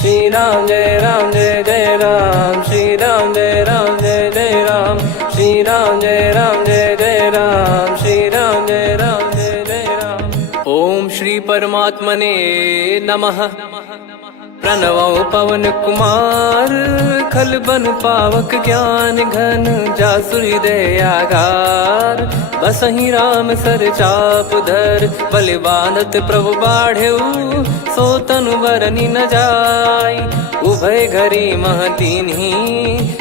श्री राम जय जय राम, श्री राम जय जय राम, श्री राम जय जय राम, श्री राम जय जय राम। ओम श्री परमात्मने नमः। प्रणवो पवन कुमार, खल बन पावक ज्ञान घन, जासु हृदय आगार। बसहि राम सर चाप धर, बलि बांधत प्रभु बाढ़ेऊ, सो तनु बरनि न जाय। उभय घरी महतीन्ही,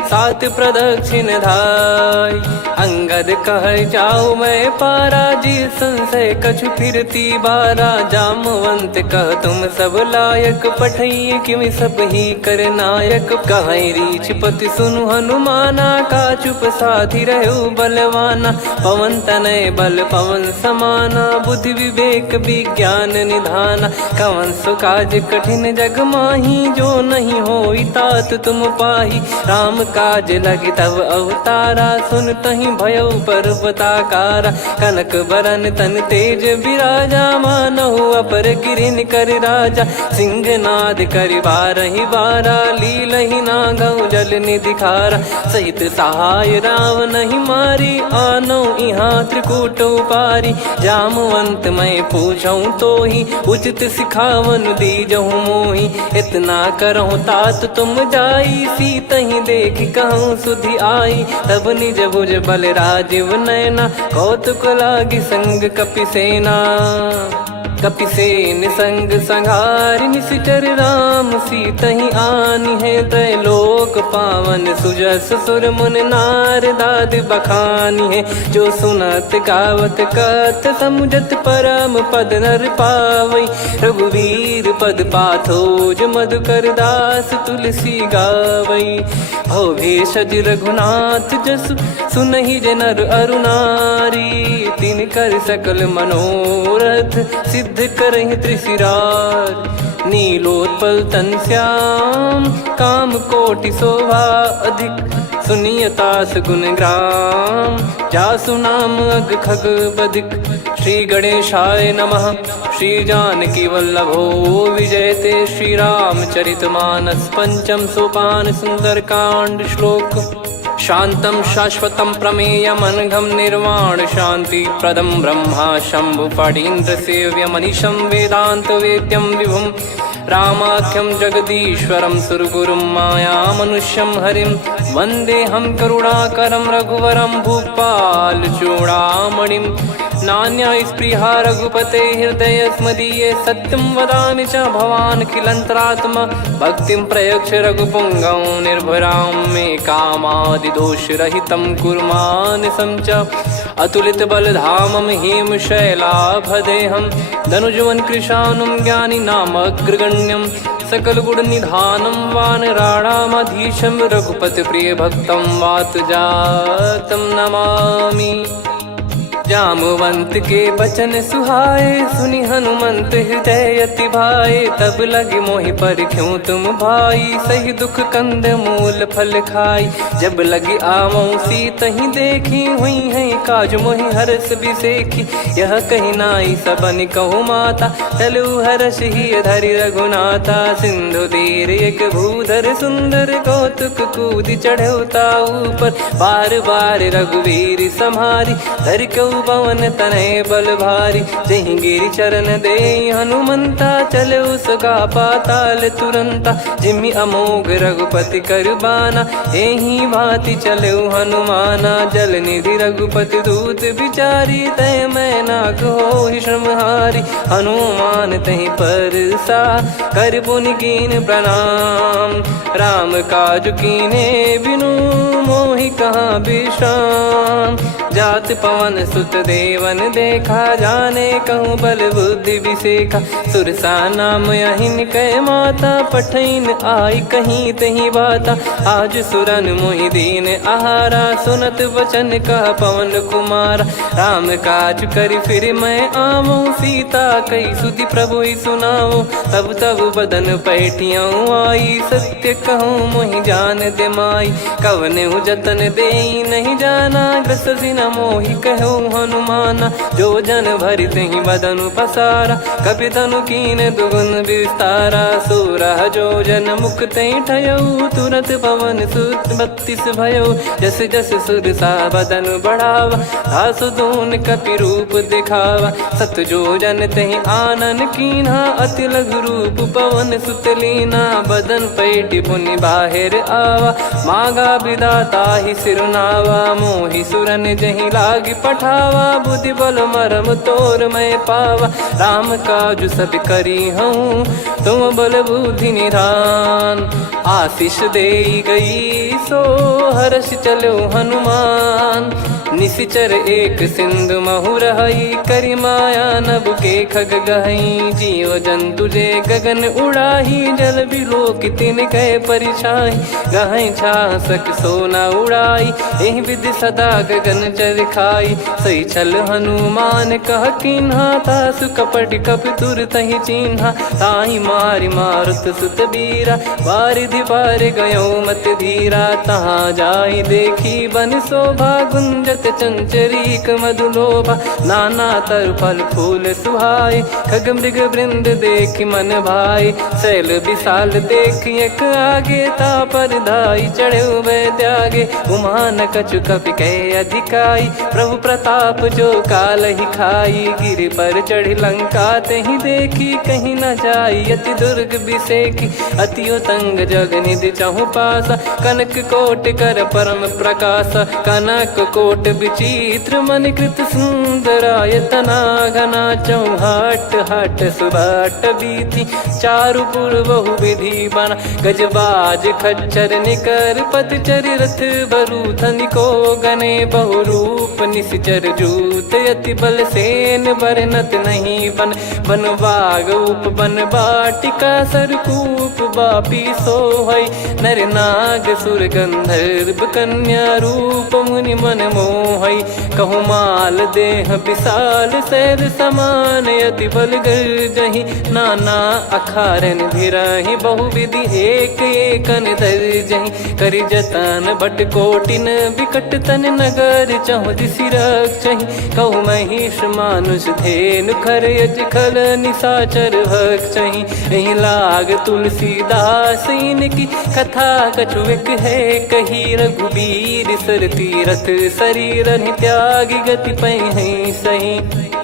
सात प्रदक्षिण धाय। अंगद कह जाऊ मैं पारा, जी संशय कछु फिरती बारा। जामवंत कह तुम सब लायक, पठई किमि सब ही कर नायक। कहीं रीछ पति सुनु हनुमाना, का चुप साधि रहु बलवाना। पवन तनय बल पवन समाना, बुद्धि विवेक विज्ञान निधाना। कवन सो काज कठिन जग माही, जो नहीं होई तात तुम पाही। राम काज लगी तब अवतारा, सुन तहि भयउ पर्वताकारा। कनक बरन तन तेज बिराजा, मानहु अपर गिरिन कर राजा। सिंहनाद करि बारहि बारा, लीलहि नागौ जल निधि खारा। सहित सहाय राम नहीं मारी, आनो इहाँ त्रिकूट उपारी। जामवंत मैं पूछऊँ तोहि, उचित सिखावन दीजहु मोहि। इतना करहु तात तुम जाई, सीतहि देख कहूँ सुधि आई। तब निज भुज बल राजीव नयना, कौतुक लागी संग कपिसेना। कपिसेन संग संघारि, निशिचर राम सीतहि आनी है। त्रैलोक पावन सुजस सुर मुन नार, दाद बखानी है। जो सुनत गावत कथ, समुझत परम पद नर पावई। रघुवीर पद पाथोज, मधुकर दास तुलसी गावई। भव भेषज रघुनाथ जसु, सुनहि जे नर अरु नारी। तिन कर सकल मनोरथ, सिद्ध करहि त्रिशिरार। नीलोत्पल तन श्याम, काम कोटि शोभा अधिक। सुनियतास गुण ग्राम, जासु नाम अग खग बदिक। श्री गणेशाय नमः। श्री जानकी वल्लभो विजयते, श्री रामचरित मानस। पंचम सोपान सुंदर कांड श्लोक। शांतं शाश्वतं प्रमेयमनघं, निर्वाण शांति प्रदं ब्रह्मा शंभु फणीन्द्र सेव्यमनिशं। वेदांत वेद्यं विभुं रामाख्यं जगदीश्वरं, सुरगुरुं माया मनुष्यं हरिं। वन्देऽहं करुणाकरं रघुवरं, भूपाल चूडामणिं। नान्या स्पृहा रघुपते हृदय स्मदीये, सत्यं वदामि च भवान् खिलन्तरात्मा। भक्तिं प्रयच्छ रघुपुङ्गं, निर्भरां मे कामादिदोषरहितं कुर्मानिसं च। अतुलित बलधामं हेमशैलाभदेहं, धनुजवन कृशानुं ज्ञानी नामग्रगण्यं। सकल गुण निधानं वानराणामधीशं, रघुपति प्रिय भक्तं वातजातं नमामि। जामवंत के बचन सुहाए, सुनि हनुमंत हृदय अति भाए। तब लगे मोहि पर क्यों तुम भाई, सही दुख कंद मूल फल खाई। जब लगे आवऊं सीतहि देखी, हुई है काज मोहि हरस बिसेखी। यह कही नाई सबन कहु माता, चलु हरष ही धरि रघुनाथा। सिंधु तीर एक भूधर सुंदर, कौतुक कूद चढ़ौता ऊपर। बार बार रघुवीर सम्हारी, धर कऊ पवन तनय बल भारी। जहि गिरि चरण दे हनुमंता, चले उसका पाताल तुरंता। जिमि अमोघ रघुपति कर बाना, एहि भांति चले हनुमाना। जल निधि रघुपति दूत बिचारी, तय मैं नाग होहि श्रमहारी। हनुमान तहि परसा, कर पुनि कीन प्रणाम। राम काज कीने बिनु, मोहि कहाँ विश्राम। जात पवन सुत देवन देखा, जाने कहूँ बल बुद्धि विसेखा। सुरसा नाम अहिन कै माता, पठैन आई कहीं तही बाता। आज सुरन मोहि दीन आहारा, सुनत वचन कह पवन कुमारा। राम काज करि फिर मैं आवऊं, सीता कई सुधि प्रभु ही सुनाओ। तब तब बदन पैठियाँ आई, सत्य कहूँ मोहि जान दे माई। कवने जतन दे नहीं जाना, ग्रसि न मोहि कहो हनुमाना। जो जन भरि तेहि बदनु पसारा, कपि तनु कीन दुगुन विस्तारा। सोरह जो जन मुख तेहि ठयऊ, तुरत पवन सुत 32 भयऊ। जस जस सुरसा बदन बढ़ावा, आसु दून कपि रूप दिखावा। सत जो जन तेहि आनन कीन्हा, अति लघु रूप पवन सुत लीना। बदन पैटि पुनि बाहिर आवा, मागा विधाता ही सिरुनावा। मोहि सुरन जहि लागी पठावा, बुद्धि बल मरम तोर मैं पावा। राम काजु सब करी हूँ, तुम बल बुद्धि निधान। आशीष देई गई सो हर्ष चलो हनुमान। निशिचर एक सिंधु महु रहई, करी माया नभ के खग गहई। जीव जंतु जे गगन उड़ाही, जल बिलोक तिन कह परिछाई। गहई छासक सोना उड़ाई, एहि विधि सदा गगन चर खाई। सही छल हनुमान कह कीन्हा, तासु कपट कप तुर तहि चिन्हा। ताहि मारि मारुत सुत बीरा, वारिधि पार गयो मत धीरा। तहाँ जाई देखी बन शोभा, गुंजत चंचरीक मधुलोभा। नाना तर फल फूल सुहाए, खग मृग वृंद देख मन भाई। शैल विशाल देख एक आगे, तापर धाई चढ़े वै त्यागे। उमान कछु कपि कह अधिकाई, प्रभु प्रताप जो काल ही खाई। गिर पर चढ़ी लंका तेहि देखी, कहीं न जाई अति दुर्ग बिसेकी। अति उतंग जग निधि चहु पासा, कनक कोट कर परम प्रकाश। कनक कोट विचित्र मन कृत सुंदरायतना। घना चौहाट हाट सुबाट बीती, चारु पुर बहु विधि बना। गजबाज खच्चर निकर पतचर, रथ बरु धनिको गने। बहु रूप निशिचर जूत, अति बल सेन बरनत नहीं बन। बन बाग उप बन बाटिका, सरकूप बापी सोहई। नर नाग सुर गंधर्व कन्या, रूप मुनि मन मोहई। कहु माल देह विशाल, शैल समान अति बल गर्जहि। नाना अखारन भिरहि, बहु विधि एक एकन दर्जहि। करि जतन बट कोटिन, बिकट तन नगर चहु दिसि रक्षहि। कहु महिष मानुष धेनु, खर यज खल निशाचर भक्षहि। एहि लाग तुलसीदास इनकी, कथा कछु एक है कही। रघुबीर सर तीरथ शरीर, त्यागी गति पै सही।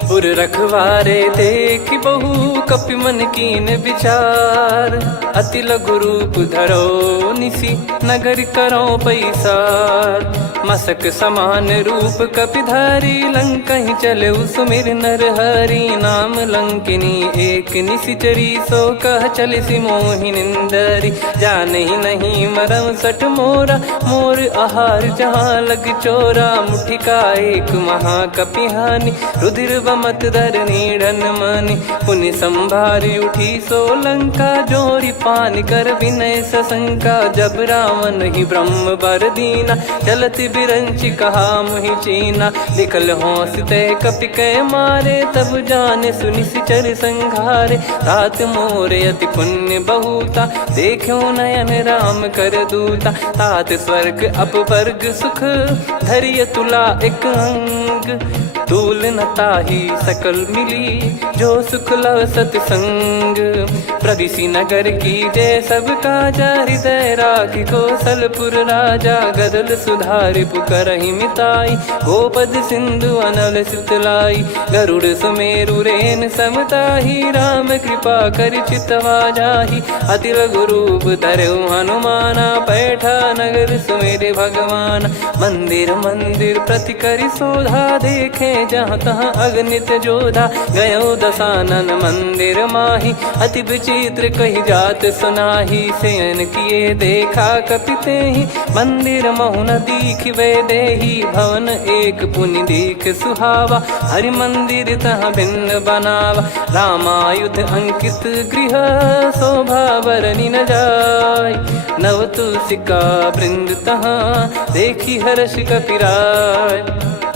पुर रखवारे देख बहु, कपि मन कीन विचार। अति लघु रूप धरो निसी, नगर करो पैसार। मसक समान रूप कपि धारी, लंकहि चले सुमिर नर हरि। नाम लंकिनी एक निशिचरी, सो कह चलिसि मोहि निंदरी। जानहि नहीं मरम सठ मोरा, मोर आहार जहाँ लग चोरा। मुठिका एक महाकपिहानि, रुधिर बमत धरनी ढन मानि। पुनि संभारी उठी सो लंका, जोरी पान कर विनय सशंका। जब रावण ही ब्रह्म बर दीना, चलत बिरंचि कहा मुहि चीना। लिखल होंस ते कपि कै मारे, तब जाने सुनि सिचर संघारे। तात मोरे अति पुण्य बहुता, देखो नयन राम कर दूता। तात स्वर्ग अपवर्ग सुख, धरिय तुला एक अंग। तूल न ताहि सकल मिली, जो सुख लव सतसंग। प्रविशि नगर की जय सब काजा, हृदय राखि कौशलपुर राजा। गदल सुधारि पुकरहि मिताई, गोपद सिंधु अनल सितलाई। गरुड़ सुमेरु रेन समताहि, राम कृपा करि चितवा जाहि। अति लघु रूप धरऊ हनुमाना, पैठा नगर सुमेरे भगवान। मंदिर मंदिर प्रति करि शोधा, देखे जहाँ तहाँ अगणित जोधा। गयो दशानन मंदिर माही, अति विचित्र कही जात सुनाही। शयन किए देखा कपि तेहि, मंदिर महु न दीख वे देही। भवन एक पुनि दीख सुहावा, हरि मंदिर तहाँ भिन्न बनावा। रामायुध अंकित गृह, शोभा बरनि न जाय। नव तुलसी का वृंद तहाँ, देखी हर्ष कपिराय।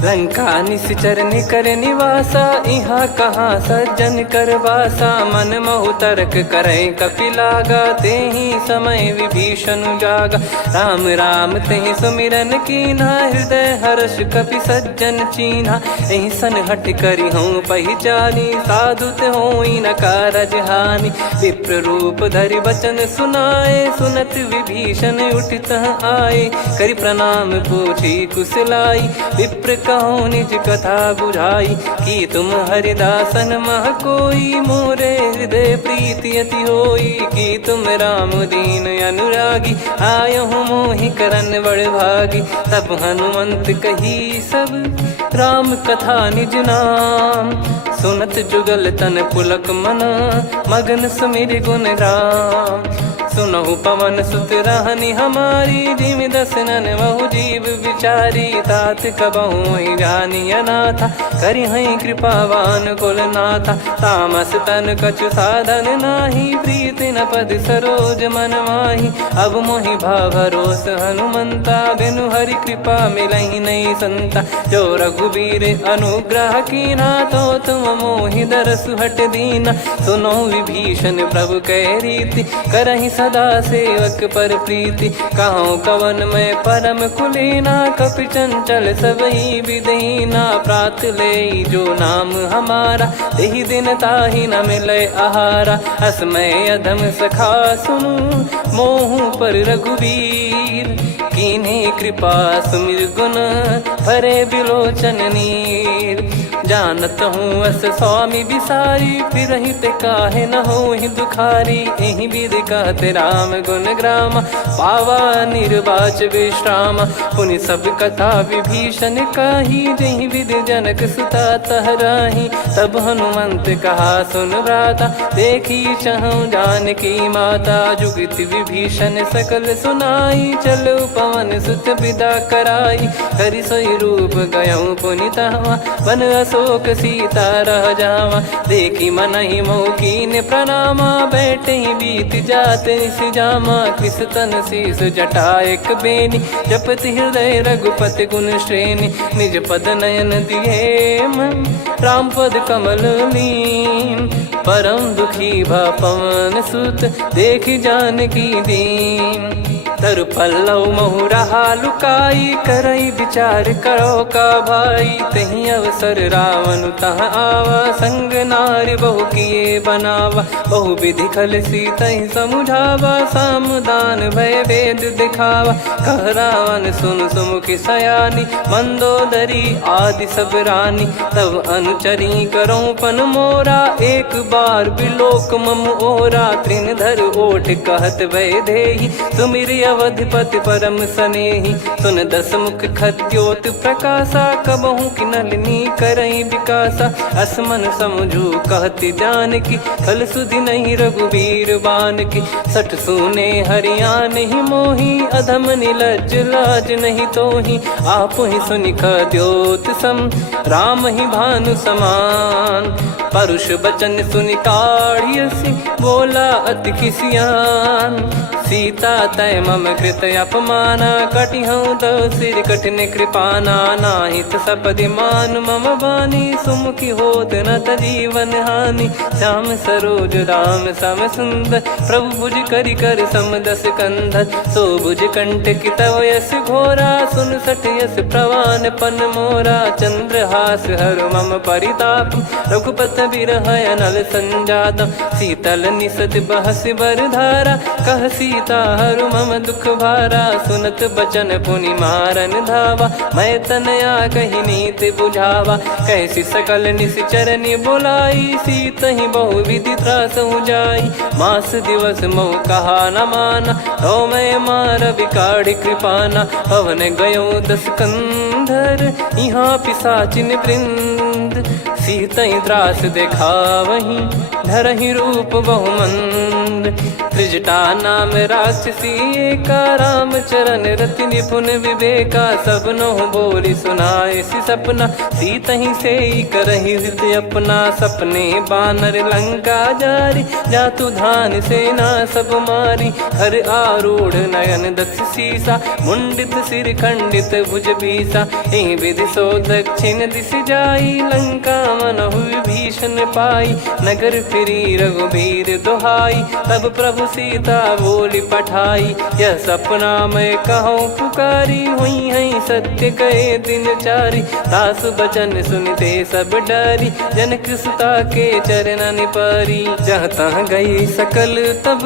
लंका निश्चर निकर निवासा, इहाँ कहाँ सज्जन कर वासा। मन महु तर्क करे कपिलागा, तेहि समय विभीषण जागा। राम राम तेहि सुमिरन कीन्हा, हृदय हर्ष कपि सज्जन चीन्हा। एहि सन हट करि हूँ पहिचानी, साधु ते होई न कारज हानि। विप्र रूप धरि वचन सुनाए, सुनत विभीषण उठित आए। करि प्रणाम पूछी कुशलाई, विप्र कहो निज कथा बुझाई। कि तुम हरिदासन मह कोई, मोरे हृदय प्रीति अति होई। कि तुम राम दीन अनुरागी, आयहु मोहि करन बड़ भागी। तब हनुमंत कही सब राम कथा निज नाम, सुनत जुगल तन पुलक मना, मगन सुमिर गुण राम। सुनहु पवन सुत रहनी हमारी, जिमि दसनन महु जीव विचारी। तात कबहु ही जानी अनाथा, करि हई कृपावान कुल नाथा। तामस तन कछु साधन नाही, प्रीति न पद सरोज मन माही। अब मोहि भाव भरोस हनुमंता, बिनु हरि कृपा मिलहि नहीं संता। जो रघुबीर अनुग्रह कीन्हा, तो तुम मोहि दरसु हट दीना। सुनो विभीषण प्रभु कह रीति, करहि सदा सेवक पर प्रीति। कहूँ कवन में परम कुलीना, कपि चंचल सबही विदहीना। प्रात ले जो नाम हमारा, तेहि दिन ताहि न मिले आहारा। असमय अधम सखा सुनु, मोहु पर रघुवीर। कीन्ही कृपा सुमिर गुण, भरे बिलोचन नीर। जानत हूँ अस स्वामी बिसारी, फिरहि ते काहे न होहि दुखारी। एहि विधि कहते राम गुण ग्राम, पावा निर्वाच विश्राम। पुनि सब कथा विभीषण काही, जहि विधि जनक सुता तहराही। तब हनुमंत कहा सुन भ्राता, देखी चहु जानकी माता। जुगति विभीषण सकल सुनाई, चलो पवन सुत विदा कराई। करि सोई रूप गयऊँ पुनि तहवा, वन अशोक सीता रह जावा। देखी मनहि मोह कीन्ह प्रणामा, बैठे ही बीत जात निस जामा। कृस तन शीस जटा एक बेनी, जपति हृदय रघुपति गुण श्रेणी। निज पद नयन दिए मन, राम पद कमल लीन। परम दुखी भा पवन सुत, देखि जानकी दीन। तरु पल्लव महु रहा लुकाई, करई विचार करो का भाई। तहि अवसर रावण तह आवा, संग नारी बहु किए बनावा। बहु विधि खल सीतहि समुझावा, सामदान भय वेद दिखावा। कह रावण सुन सुमुखि सयानी, मंदोदरी आदि सब रानी। तब अनुचरी करो पन मोरा, एक बार बिलोक मम ओरा। तृण धर ओठ कहत भय देहि, सुमिर अवधिपति परम सनेहि। सुन दस मुख खद्योत प्रकाशा, कबहु कि नलिनी करई विकासा। असमन समझू कहति जानकी, खल सुधि नहीं रघुवीर बानकी। सठ सुने हरियाण ही मोही, अधम निलज्ज लाज नहीं तोही। आप ही सुनि खद्योत सम, राम ही भानु समान। परुष बचन सुनि काढ़ियसि, बोला अति किसियान। सीता तय मम कृत अपमाना, कटिहऊँ तव सिर कठिन कृपाना। नाहित सपदि मान मम बानी, सुमुखी होत न जीवन हानि। श्याम सरोज राम सम सुंदर, प्रभु भुज करि कर सम दस कंधर। सो भुज कंठ की तव यस घोरा, सुन सठ यस प्रवान पन मोरा। चंद्रहास हर मम परिताप, रघुपत बिरह अनल संजातम। शीतल निसत बहस बर धारा, कह सीता हरु मम दुख भारा। सुनत बचन पुनि मारन धावा, मैं तनया कहि नीति बुझावा। कैसी सकल निश्चरनि बुलाई, सीतहि बहु विधि त्रासहु जाई। मास दिवस मोह कहा न माना, तो मैं मार बिकाढ़ि कृपाना। पवन गयो दस कंधर, यहाँ पिशाचिन वृंद। मंद, सीतई त्रास देखावहीं धरहि रूप बहुमंद। त्रिजटा नाम राक्षसी एका, राम चरण रति निपुण विवेका। सबनो बोली सुनाए सि सपना, सीतहि से करहि हृद अपना। सपने बानर लंका जारी, जातु धान सेना सब मारी। हर आरूढ़ नयन दक्ष सीसा, मुंडित सिर खंडित भुज बीसा। एहि विधि सो दक्षिण दिश जाई, लंका मनहु विभीषण पाई। नगर फिरी रघुबीर दुहाई, तब प्रभु सीता बोली पठाई। यह सपना मैं कहूँ पुकारी, हुई है सत्य कहे दिन चारी। दास बचन सुनते सब डरी, जनक सुता के चरण परी। जहाँ तहाँ गई सकल तब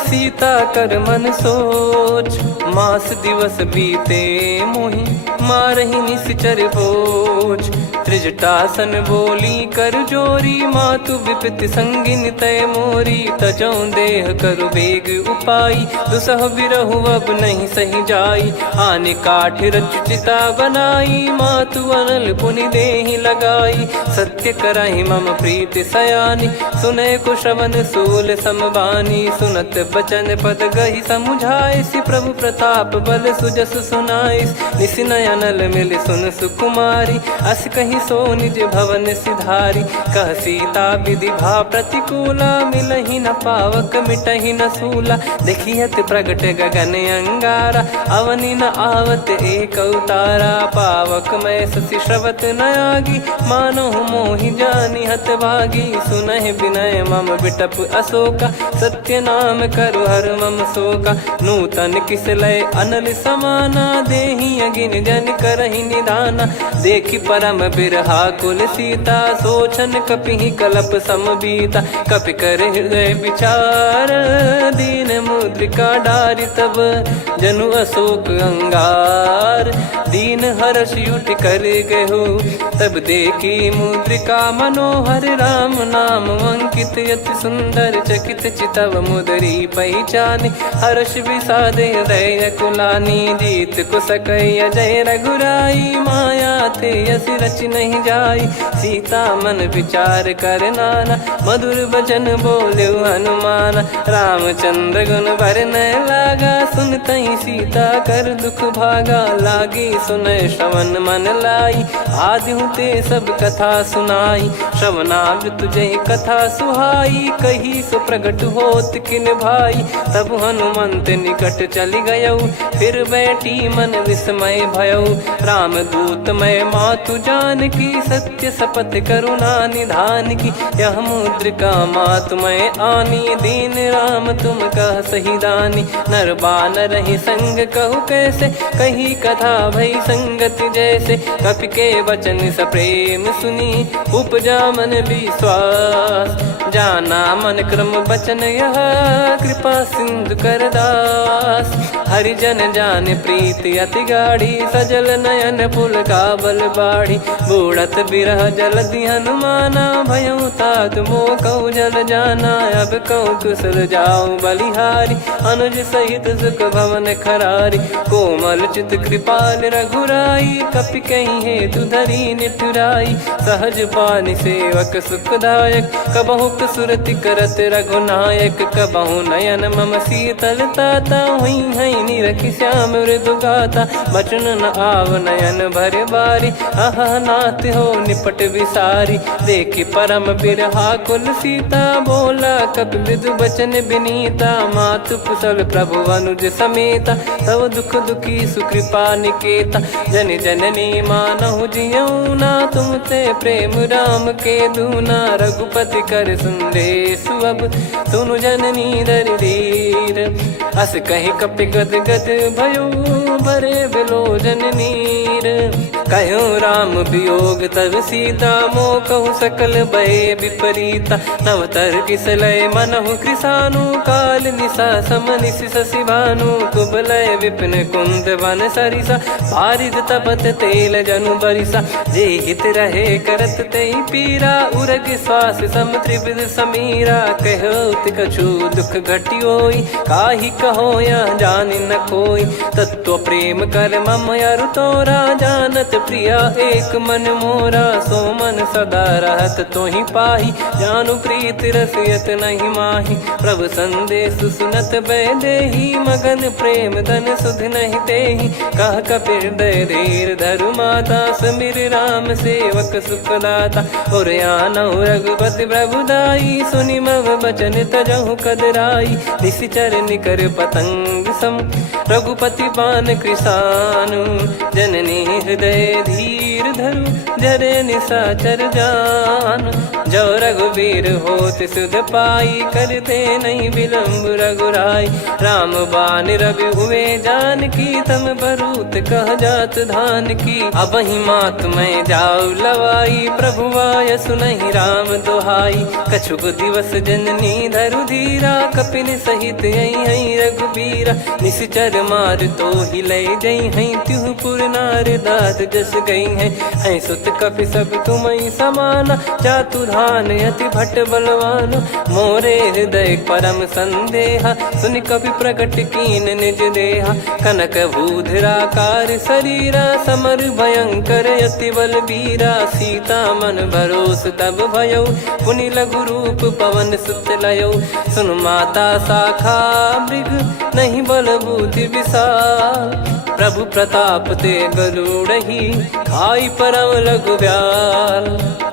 सीता कर मन सोच। मास दिवस बीते मोहि मारहि निश्चर बोझ। त्रिजटासन बोली कर जोरी, मातु विपत्ति संगिन तय मोरी। तजौ देह करु बेग उपाई, दुसह बिरहु अब नहीं सही जाई। आने काठ रचिता बनाई, मातु अनल पुनि देहि लगाई। सत्य करहि मम प्रीति सयानी, सुनय को श्रवण सूल समबानी। सुनत बचन पद गहि समुझाए, सि प्रभु प्रताप बल सुजस सुनाइस। निस नयनल मिल सुन सुकुमारी, अस कहि सो निज भवन सिधारी। कह सीता विधि भा प्रतिकूला, मिलहि न पावक मिटहि न सूला। देखियत प्रगट गगन अंगारा, अवनि न आवत एक अवतारा। पावक मैं शशि श्रवत न आगी, मानो मोहि जानि हत भागी। सुनहि विनय मम बिटप अशोका, सत्य नाम करु हर मम शोका। नूतन किस लय अनल समाना, देहि अगिन जन करहि निदाना। देखि परम बिरहा कुल सीता, सोचन कपिहि कलप समबीता। कपि कर हृदय विचार, दीन मुद्रिका डारि तब जनु अशोक अंगार। दीन हर्ष उठ कर गहु, तब देखी मुद्रिका मनोहर। राम नाम अंकित अति सुंदर, चकित चितव मुदरी पहचान। हर्ष विषाद हृदय कुलानी, जीत को सकय जय रघुराई। माया थे यस रच नहीं जाई, सीता मन विचार कर नाना। मधुर बचन बोले हनुमान, रामचंद्र गुण बरनै लागा। सुनतहि सीता कर दुख भागा, लागी सुनय श्रवण मन लाई। आदि ते सब कथा सुनाई, श्रवणामृत जय कथा सुहाई। कही सो प्रगट होत किन भाई, तब हनुमंत निकट चली गयौ। फिर बैठी मन विस्मय भयौ, राम दूत मैं मातु जानकी। सत्य शपथ करुणा निधान की, यह मुद्रिका मातु मैं आनी। दीन राम तुम कह सही दानी, नर बानर ही संग कहु कैसे। कही कथा भई संगति जैसे, कपि के वचन सप्रेम सुनी। उपजा मन विश्वास, जाना मन क्रम बचन यह। कृपा सिंधु कर दास, हरिजन जान प्रीति अति गाढ़ी। सजल नयन पुल का बल बाढ़ी, बूढ़त बिरह जल दी हनुमाना। भयउ तात मोह कहु जल जाना, अब कहु कुशल जाऊं बलिहारी। अनुज सहित सुख भवन खरारी, कोमल चित कृपाल रघुराई। कपि कहीं हेतु धरी निठुराई, सहज पानि सेवक सुखदायक। कबहु सुरति करत रघुनायक, कबहु नयन मम शीतल ताता। हुई है निरखि श्याम मृदु गाता, बचन न आव नयन भर बारी। आहा नाथ हो निपट विसारी, देखि परम बिरहा कुल सीता। बोला कपि मृदु बचन बिनीता, मातु कुशल प्रभु अनुज समेता। तव दुख दुखी सुकृपा निकेता, जन जननी मानहु जियऊ ना। तुम ते प्रेम राम के दूना, रघुपति कर संदेश अब सुनु जननी दर धीर। अस कहि कपि गद गद भयो, भरे बिलोचन नीर। कहो राम वियोग तब सीता, मोह कहु सकल भय विपरीता। नवतर किसलय मनहु कृसानु, काल निशा समनिशि शशि भानु। कुबलय विपिन कुंद वन सरिसा, पारिद तपत तेल जनु बरिसा। जे हित रहे करत तेहि पीरा, उरग श्वास सम त्रिविध समीरा। कहो कछु दुख घटियोई, काहि कहो या जान न कोई। तत्व प्रेम कर मम अरु तोरा, जानत प्रिया एक मन मोरा। सो मन सदा रहत तो ही पाही, जानु प्रीत रसियत नहीं माही। प्रभु संदेश सुनत बैदेही, मगन प्रेम धन सुध नहीं तेही। कह कपिर दय धीर धरु माता, समिर राम सेवक सुखदाता। और आनौ रघुपति प्रभुदाई, सुनि मव बचन तजहु कदराई। निशिचर निकर पतंग सम, रघुपति पान कृसानु। जननी हृदय धीर धरु, जरे निशाचर जान। जो रघुवीर होत सुध पाई, करते नहीं विलम्ब रघुराई। राम बान रवि हुए जानकी, तम बरूत कह जात धान की। अब ही मात मैं जाऊ लवाई, प्रभु आय सुनहि राम दोहाई। कछुक दिवस जननी धरु धीरा, कपिन सहित यही रघुबीरा। निशिचर मार तो ही ले जई हैं, त्युह पुर नार दाद जस गई हैं। सुत कपि सब तुमहि समाना, जातु धान अति भट बलवान। मोरे हृदय परम संदेहा, सुनि कपि प्रकट कीन निज देहा। कनक भूधराकार शरीरा, समर भयंकर अति बलबीरा। सीता मन भरोस तब भयउ, पुनि लघु रूप पवन सुत लयउ। सुन माता शाखा मृग, नहीं बल बुद्धि विशाल। प्रभु प्रताप ते गरुड़ही, खाई परम लघु ब्याल।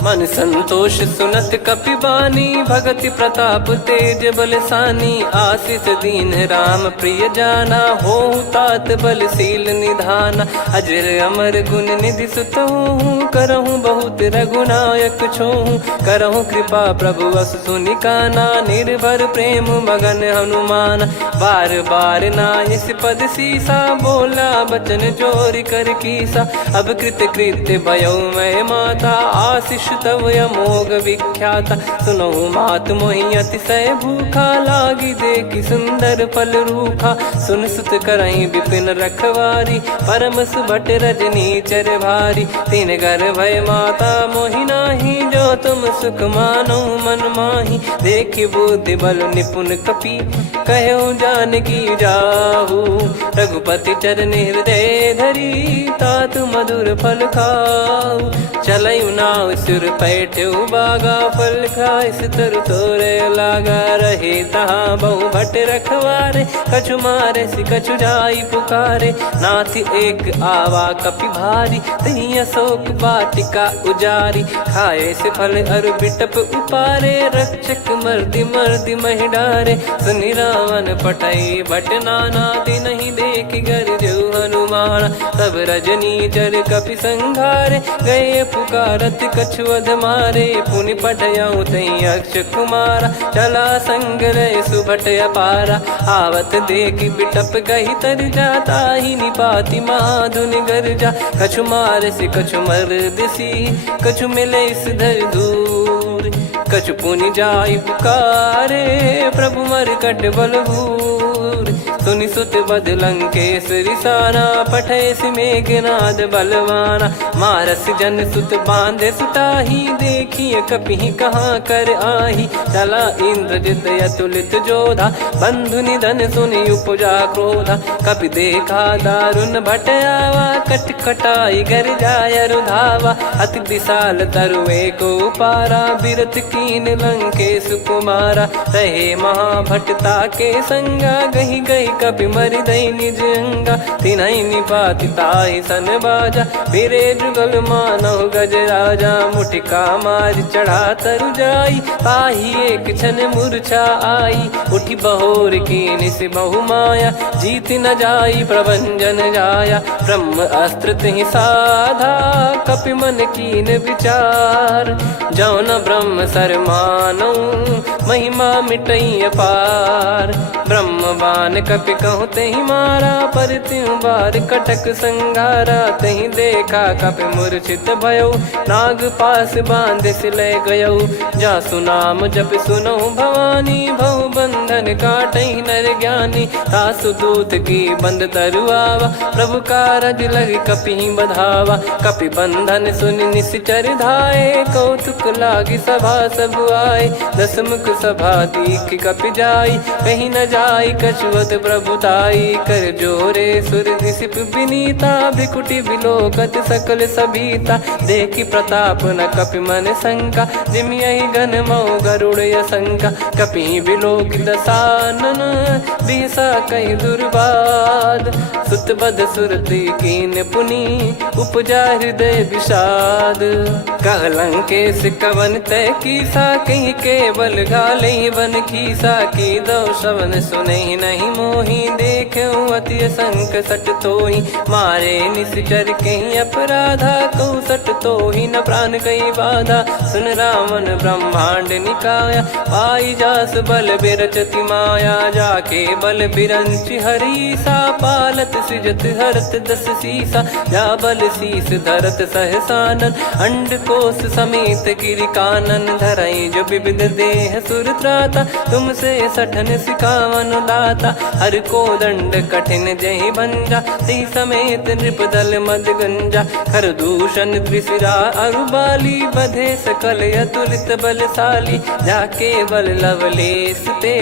मन संतोष सुनत कपि बानी, भगति प्रताप तेज बलसानी। आशीष दीन राम प्रिय जाना, होहु तात बलशील निधाना। अजर अमर गुण निधि सुतहु, करहु बहुत रघुनायक छोहु। करहु कृपा प्रभु अस सुनि काना, निर्भर प्रेम मगन हनुमान। बार बार नायस पद सीसा, बोला बचन चोरी कर कीसा। अब कृत कृत्य भयउ मैं माता, आशीष तव अमोघ विख्याता। सुनहु मात मोहि अतिशय भूखा, लागी देखि सुंदर फल रूखा। सुन सुत करहि विपिन रखवारी, परम सुभट रजनी चर भारी। तीन घर भय माता मोहि नाही, जो तुम सुख मानो मन माही। देखि बुद्धि बल निपुण कपि, कहु जानकी जाहु। रघुपति चरण हृदय धरी, तात मधुर फल खाऊ। चलयु नाव सुर पैठ्यु बागा, फल खाइस तरु तोरे लागा। रहे तहाँ बहु भट रखवारे, कछु मारे सि कछु जाई पुकारे। नाथ एक आवा कपि भारी, तही अशोक वाटिका उजारी। खाए से फल अरु बिटप उपारे, रक्षक मर्दि मर्दि महि डारे। सुनि रावण पटई भट नाना, तिनहि देखि गरजउ हनुमान। तब रजनी चर कपि संघारे, गए पुकारत कछु अध मारे। पुनि पठयउ तई अक्ष कुमारा, चला संग रहे सुभट अपारा। आवत देखि बिटप गही तर जाता, ही निपाति महाधुनि गर्जा। कछु मार से कछु मर्दिसी, कछु मिले इस धर दूर। कछु पुनि जाई पुकारे, प्रभु मरकट बलभूर। सुनि सुत बद लंकेश्वरी साना, पठय मेघनाद बलवाना। मारस जन सुत बांधे सुताही, देखिए कपि कहाँ कर आही। चला इंद्रजित अतुलित जोधा, बंधु निधन सुनि उपजा क्रोधा। कपि देखा दारुण भट आवा, कट कटाई गर जाय रुधावा। अति विशाल तरुए को पारा, बिरत कीन लंकेश कुमारा। रहे महाभटता के संगा, गही गही कपि मरि दई निज अंगा। तिन्हि निपाति ताहि सन बाजा, फिरे जुगल मानव गज राजा। मुटिका मार चढ़ा तरु जाई, ताहि एक क्षण मूर्छा आई। उठि बहोर कीन से बहु माया, जीत न जाई प्रभंजन जाया। ब्रह्म अस्त्र तिहि साधा, कपि मन कीन विचार। जौ न ब्रह्म सर मानौ, महिमा मिटई अपार। ब्रह्म बान कपि कहु तहि मारा, पर त्यों बार कटक संगारा। तहि देखा कपि मूर्छित भयउ, नाग पास बांध सिले गयउ। जासु नाम जप सुनहु भवानी, भव बंधन काटहि नर ज्ञानी। तासु दूत की बंद तरुआवा, प्रभु कारज लग कपि बधावा। कपि बंधन सुनि निश्चर धाये, कौतुक लागी सभा सब आए। दस मुख सभा दीख कपि जाई, कहीं न जाई कछुवत प्रभुताई। कर जोरे सुर दिसिप विनीता, भ्रिकुटि बिलोकत सकल सबीता। देखि प्रताप न कपि मन शंका, जिमियहि गन मऊ गरुड़ असंका। कपि बिलोक दसानन, बिहसा कहि दुर्वाद। सुत बध सुरति कीन पुनि, उपजा हृदय विषाद। कहलंकेश कवन तय कीसा, कहीं केवल गाले बन खीसा। की दो श्रवण सुने नहीं मोही, देखे अति संक सट तोही। मारे निश्चर कहीं अपराधा, कहूँ सट तोही न प्राण कहीं बाधा। सुन रावण ब्रह्मांड निकाया, पाई जास बल बिरचति माया। जाके बल बिरंच हरीसा, पालत सृजत हरत दस सीसा। जा बल शीस धरत सहसानन, अंड कोश समेत गिरि कानन। धरई जो विविध देह सुर त्राता, तुमसे सठन सिखावन दाता। हर को दंड कठिन जहि भंजा, ती समेत नृप दल मद गंजा। खर दूषण त्रिशिरा अरुबाली, बधे सकल अतुलित बलशाली। जाके बल लवलेश ते,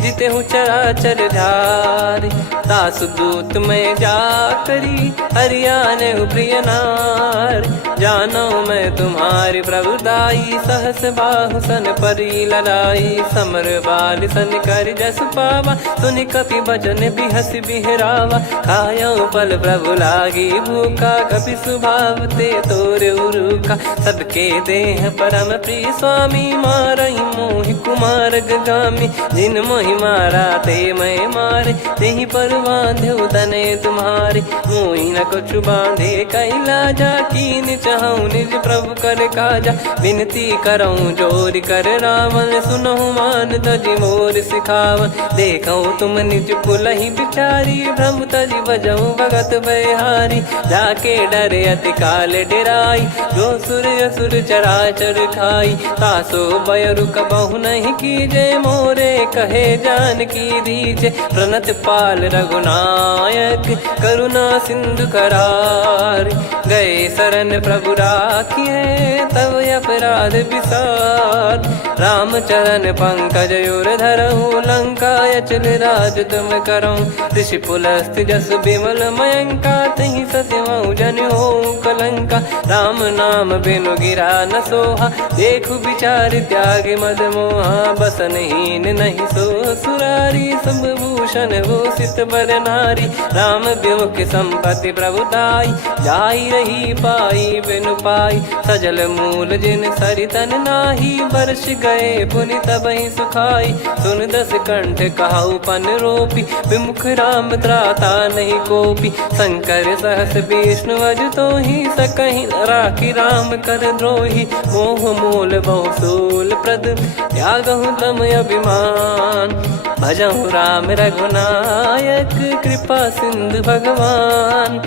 जिते हूँ चराचर धारी। दास दूत में जा करी, हरियाने प्रिय नार। जानो मैं तुम्हारी प्रभुताई, सहस बाहु सन परी लड़ाई। समर बाल सन कर जस पावा, सुनि कपि भजन बिहस बिहरावा। खायो पल प्रभु लागी भूखा, कपि स्वभाव ते तोर उरुखा। सबके देह परम प्रिय स्वामी, मारई मोहि कुमार गगामी। जिन मोहि मारा ते मैं मारे, तेहि पर बांधो तने तुम्हारे। मोहि न कुछ बांधे कैलाजा, कीन चाहूँ निज प्रभु कर काजा। विनती करऊँ जोर कर रावण, सुनहु मान तजि मोर सिखावन। देखऊँ तुम निज पुलहि बिचारी, भ्रम तजि बजऊँ भगत बहारी। जाके डरे अति काल डेराई, जो सुर असुर चराचर खाई। तासो बयरु कबहु नहीं कीजे, मोरे कहे जान की दीजे। प्रणत पाल रघुनायक, करुणा सिंधु करार। गए शरण प्रभु राखिए, तब अपराध विसार। राम चरण पंकज उर धरऊँ, लंका अचल राज तुम करऊँ। ऋषि पुलस्त जस विमल मयंका, तहि सत्यमऊ जन हो कलंका। राम नाम बिनु गिरा न सोहा, देखु विचार त्याग मद मोहा। बसनहीन नहीं सो सुरारी, सब भूषण भूषित बर नारी। राम विमुख संपत्ति प्रभुताई, जाई रही पाई बिनु पाई। सजल मूल जिन सरितन नाही, वर्ष गए पुनि तबहि सुखाई। सुन दस कंठ कहाऊ पन रोपी, विमुख राम त्राता नहीं कोपी। शंकर सहस विष्णु अज तोहि, सकहि न राखी राम कर द्रोही। मोह मूल बहु सूल प्रद, त्यागहु तम अभिमान। भजहु राम रघुनायक, कृपा सिंधु भगवान।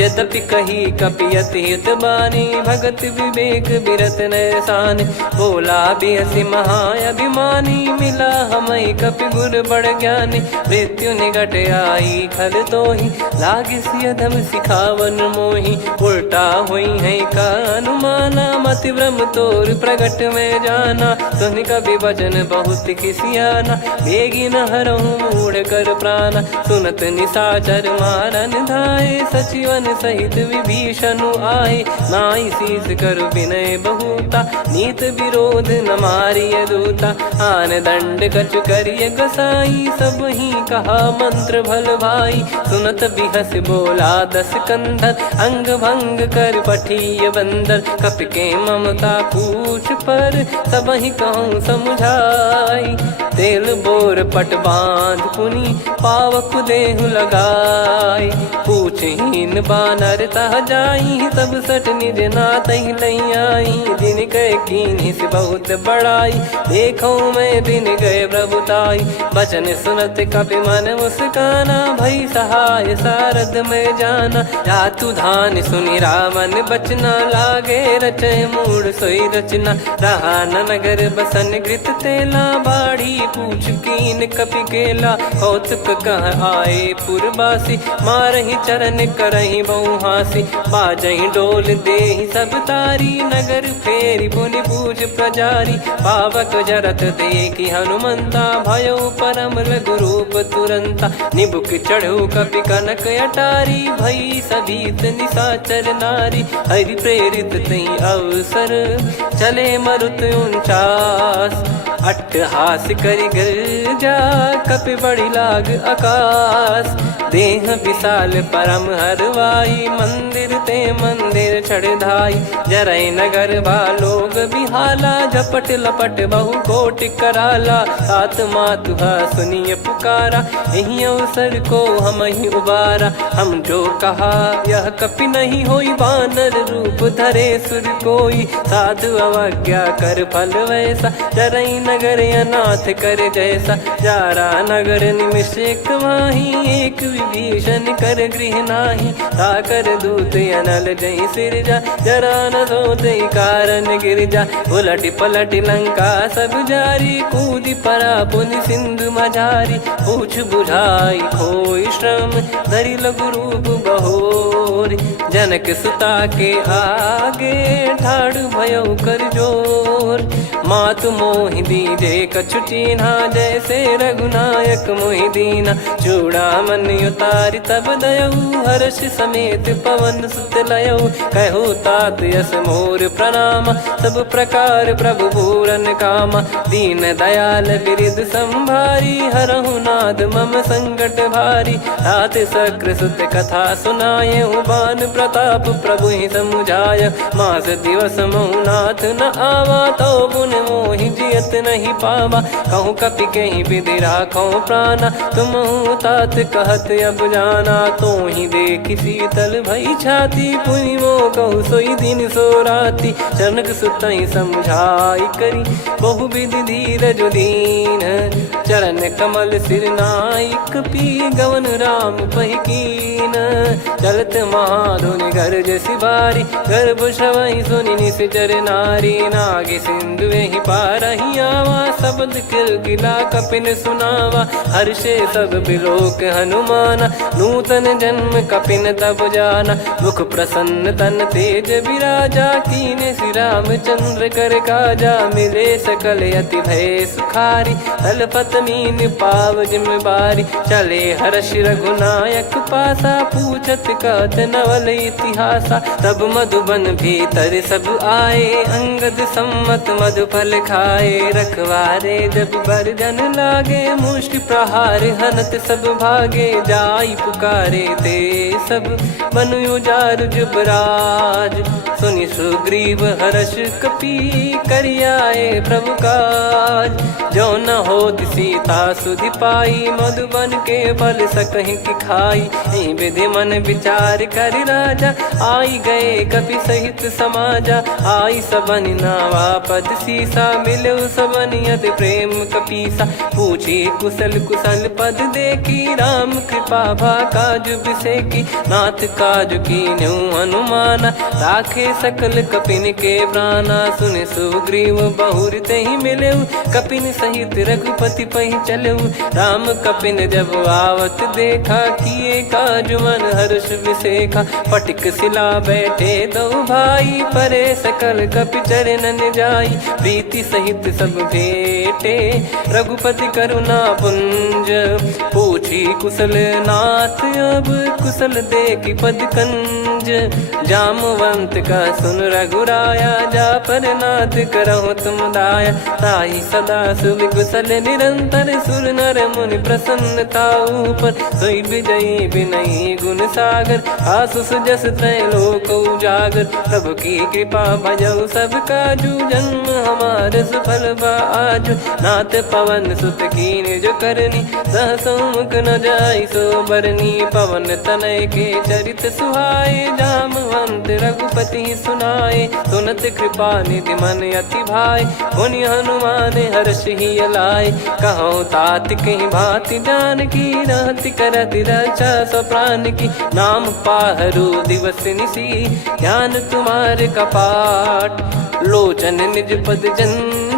यद्यपि कही कपियति हित बानी, भगत विवेक बिरत नैसान। बोला बिहसि महाअभिमानी, मिला हमई कपि गुर बड़ ज्ञानी। मृत्यु निकट आई खल तोहि, लागिसि अधम सिखावन मोहि। उल्टा हुई है का अनुमाना, मति भ्रम तोर प्रगट में जाना। सुन कवि वचन बहुत खिसियाना, बेगी न हरहु मूढ़ कर प्राणा। सुनत निशाचर मारन धाये, सचिवन सहित विभीषणु आए। नाई शीस कर विनय बहुता, नीत विरोध न मारिय दूता। आन दंड कछु करिय गसाई, सब ही कहा मंत्र भल भाई। सुनत बिहस बोला दस कंधर, अंग भंग कर पठिय बंदर। कपि के ममता पूछ पर, सब ही कहूँ समुझाई। तेल बोर पट बांध पुनि, पावक देहु लगाई। पूछहीन बानर तह जाई, सब सट निज नातहि लई आई। दिन गए कीन्ही से बहुत बड़ाई, देखो मैं दिन गए प्रभुताई। बचन सुनत कपि मन मुस्काना, भई सहाय सारद में जाना। जातु धान सुनि रावण बचना, लागे रचय मूढ़ सोई रचना। रहा न नगर बसन घृत तेला, बाढ़ी पूछ कीन कपि केला कौतुक कह आए पुरबासी मारही चरण करही बहु हासी बाजही डोल देहि सब तारी नगर फेरी पुनि पूज प्रजारी पावक जरत देखी हनुमंता भयो परम लघु रूप तुरंता निबुक चढ़ू कपि कनक अटारी भई सभीत निशाचर नारी हरि प्रेरित तई अवसर चले मरुत 49 अट्टहास करि गिरजा कपि बड़ी लाग आकाश देह विशाल परम हरवाई मंदिर ते मंदिर चढ़ाई जरई नगर बालोग बिहाला झपट लपट बहु कोट कराला सात मातुहा सुनिय पुकारा यही अवसर को हम ही उबारा हम जो कहा यह कपि नहीं होई बानर रूप धरे सुर कोई साधु अवज्ञा कर फल वैसा जरई नगर अनाथ कर जैसा जारा नगर निमिष एक माही एक विभीषण कर गृह नाही ताकर दूत अनल जय सिरजा जरा न सोते कारण गिरजा उलट पलट लंका सब जारी कूदी परा पुनि सिंधु मझारी पूछ बुझाई खोई श्रम धरि लघु रूप बहोरी जनक सुता के आगे ठाड़ भयो कर जोर मातु मोहि दीजे कछु चीन्हा जैसे रघुनायक मोहि दीना चूड़ामन उतारि तब दयऊ हर्ष समेत पवन सुत लयऊ कहु तात यस मोर प्रणाम सब प्रकार प्रभु पूरन कामा दीन दयाल बिरिद संभारी हरहु नाद मम संकट भारी तात सक्र सुत कथा सुनाये बान प्रताप प्रभु ही समुझाय मास दिवस महु नाथ न आवा तो पुन मोहि जियत नहीं पावा कहूँ कपि कहीं विधि राखो प्राणा तुम तात कहत अब जाना तो ही देख शीतल भई छाती पुनि मो कहु सोई दिन सो राती जनक सुतई समझाई करी बहु विधि धीरज दीन चरण कमल सिर नाइक पी गवन राम पहिकीन चलत महाधुनि गर्ज सिबारी गर्भ श्रवहि सुनि निश्चर नारी नागे सिंधु ही पारही आवा शब्द किलकिला कपिन सुनावा हर्षे सब बिलोक हनुमाना नूतन जन्म कपिन तब जाना मुख प्रसन्न तन तेज विराजा कीने श्री रामचंद्र कर काजा मिले सकल अति भय सुखारी तलपत मीन पाव जिम्मेवारी चले हर्ष रघुनायक पासा पूछत कहत नवल इतिहासा तब मधुबन भीतर सब आए अंगद सम्मत मधुफल खाए रखवारे जब बरजन लागे मुष्टि प्रहार हनत सब भागे जाई पुकारे ते सब मनु उजार जुबराज सुनि सुग्रीव हर्ष कपि करियाए प्रभु काज जो न हो सीता सुधि पाई मधुबन के फल सकहि की खाई विधि मन विचार कर राजा आई गए कपि सहित समाजा आई सबन नावा पद सीसा मिलो सबनियत प्रेम कपीसा पूछी कुशल कुशल पद देखी राम कृपा भा काज बिसेकी नाथ काज की न्यू हनुमाना राखे सकल कपिन के प्राणा सुन सुग्रीव बहुर ते ही मिले कपिन सहित रघुपति पहि चले राम कपिन जब आवत देखा किए काज मन हर्ष विसेखा पटिक सिला बैठे दो भाई परे सकल कपि चरणन जाई प्रीति सहित सब भेटे रघुपति करुणा पुंज पूछी कुशल नाथ अब कुशल देखी पद कंज जामवंत का सुन रघुराया जा पर नाथ करहु तुम दाया ताई सदा सुभि कुशल निरंतर सुर नर मुनि प्रसन्नता ऊपर सोई विजयी विनयी गुण सागर आसु सुजस त्रैलोक उजागर प्रभु की कृपा भजऊ सब काजू जन्म हमार सफल बाजू नाथ पवन सुत कीन जो करनी सहसो मुख न जाई सो बरनी पवन तनय के चरित सुहाए जामवंत रघुपति सुनाए सुनत कृपा निधि मन अति भाई पुनि हनुमान हर्ष ही लाए कहो तात कहीं भांति जान की रहति करति रक्षा सो प्राण की नाम पाहरू दिवस निसी ध्यान तुम्हारे कपाट लोचन निज पद जन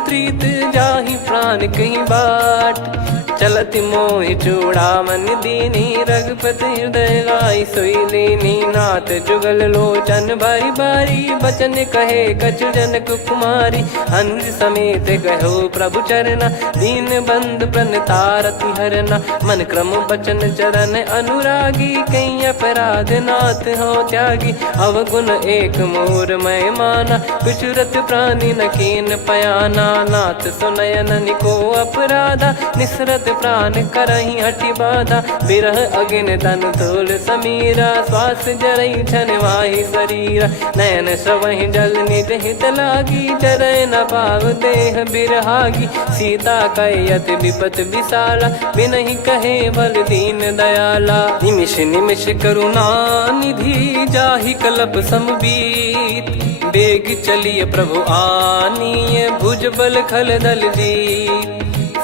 प्रीत जाहि प्राण कहीं बाट। चलत मोहि चूड़ामन दीनी रघुपति हृदय लाई सोई लीनी। नाथ जुगल लोचन बारी बारी बचन कहे कछु जनक कुमारी। हंस समेत गहो प्रभु चरना दीन बंद प्रणतारति हरना। मन क्रम बचन चरण अनुरागी कहीं अपराध नाथ हो त्यागी। अवगुण एक मोर मैं माना विचुरत प्राणी न कीन पयाना। नाथ सुनयन निको अपराधा निसरत प्राण करही हटि बाधा। बिरह अगिन तन तोल समीरा श्वास जरई छन वाहि शरीरा। नयन सवहि जल निज हित लागी चरय न पाव देह बिरहागी। सीता कयत विपत विशाला बिनहि कहे बल दीन दयाला। निमिष निमिष करुणा निधि जाहि कलप समबीत। बेग चलिए प्रभु आनीय भुज बल खल दल जीत।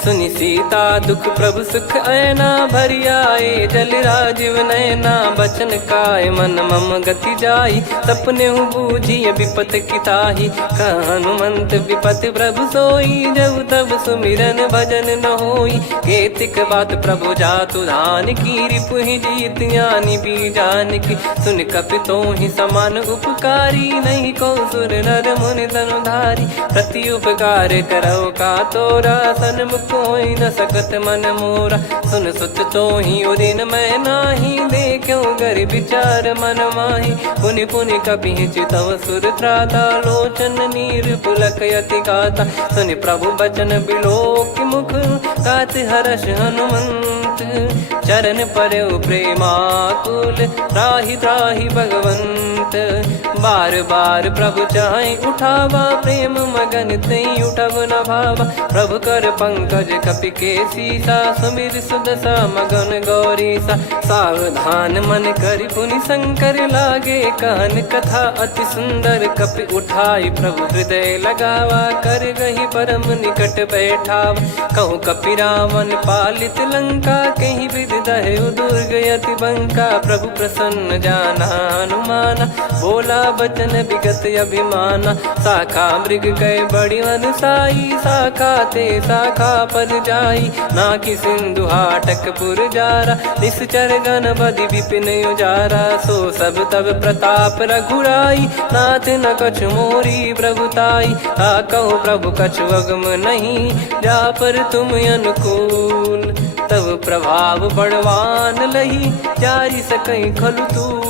सुनि सीता दुख प्रभु सुख ऐना भरि आए जल राजीव नैना। बचन काय मन मम गति जाई सपने बूझी विपत किताही। हनुमंत विपत प्रभु सोई जब तब सुमिरन भजन न होई। केतिक बात प्रभु जातु धान की रिपुहि जीत ज्ञानी बीजान की। सुन कपितो ही समान उपकारी नहीं को सुर नर मुनि तनुधारी। प्रति उपकार करो का तोरा सन्मुख कोई न सकत मन मोरा। सुन सुत तो ही उदिन मैं नाही देखो गर विचार मन माही। पुनि पुनि कपि चितव सुर त्राता लोचन नीर पुलक यति गाता। सुनि प्रभु बचन बिलोक मुख गात हर्ष हनुमंत। चरण परयो प्रेमाकुल त्राहि त्राहि भगवंत। बार बार प्रभु चाहि उठावा प्रेम मगन तई उठब न भावा। प्रभु कर पंकज कपि के सीसा सुमिर सुदशा मगन गौरीसा। सावधान मन करि पुनि शंकर लागे कहन कथा अति सुंदर। कपि उठाई प्रभु हृदय लगावा कर गही परम निकट बैठावा। कहूँ कपि रावण पालित लंका कहीं विधि दहु दुर्ग यति बंका। प्रभु प्रसन्न जाना हनुमाना बोला बचन विगत अभिमाना। शाखा मृग गए बड़ी अनुसाई शाखा ते शाखा पर जाई। ना कि सिंधु हाटक पुर जारा निश्चर गण बदि विपिन उजारा। सो सब तब प्रताप रघुराई नाथ न कछु मोरी प्रभुताई। कहूँ प्रभु कछु अगम नहीं जा पर तुम अनुकूल। तब प्रभाव बड़वान लही जारी सकई खलु तूल।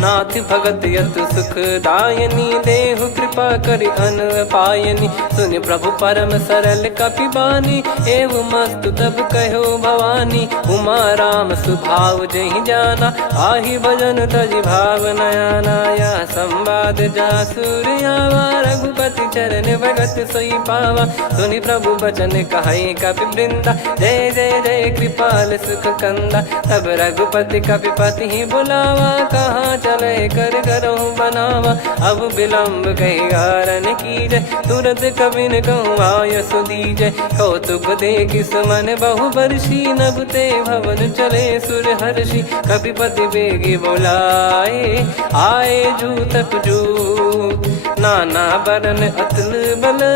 नाथ भगत यत सुख दायनी देहु कृपा करि अन पायनी। सुन प्रभु परम सरल कपि बानी एवं मस्तु तब कहो भवानी। उमा राम सुभाव जहि जाना आहि भजन तजि भाव नयाना। या संवाद जासुर आवा रघुपति चरण भगत सोई पावा। सुनि प्रभु बचन कहै कपि वृंदा जय जय जय कृपाल सुख कंदा। तब रघुपति कपि पति बुलावा कहाँ चले कर करहु बनावा। अब विलम्ब कही कारण कीजय तुरत कबिन कहूँ आयस दीजय। कौतुक देख सुमन बहु बरसी नभ ते भवन चले सुर हर्षि। कपिपति बेगी बोलाए आए जूतक जूत। नाना बरन अतुल बल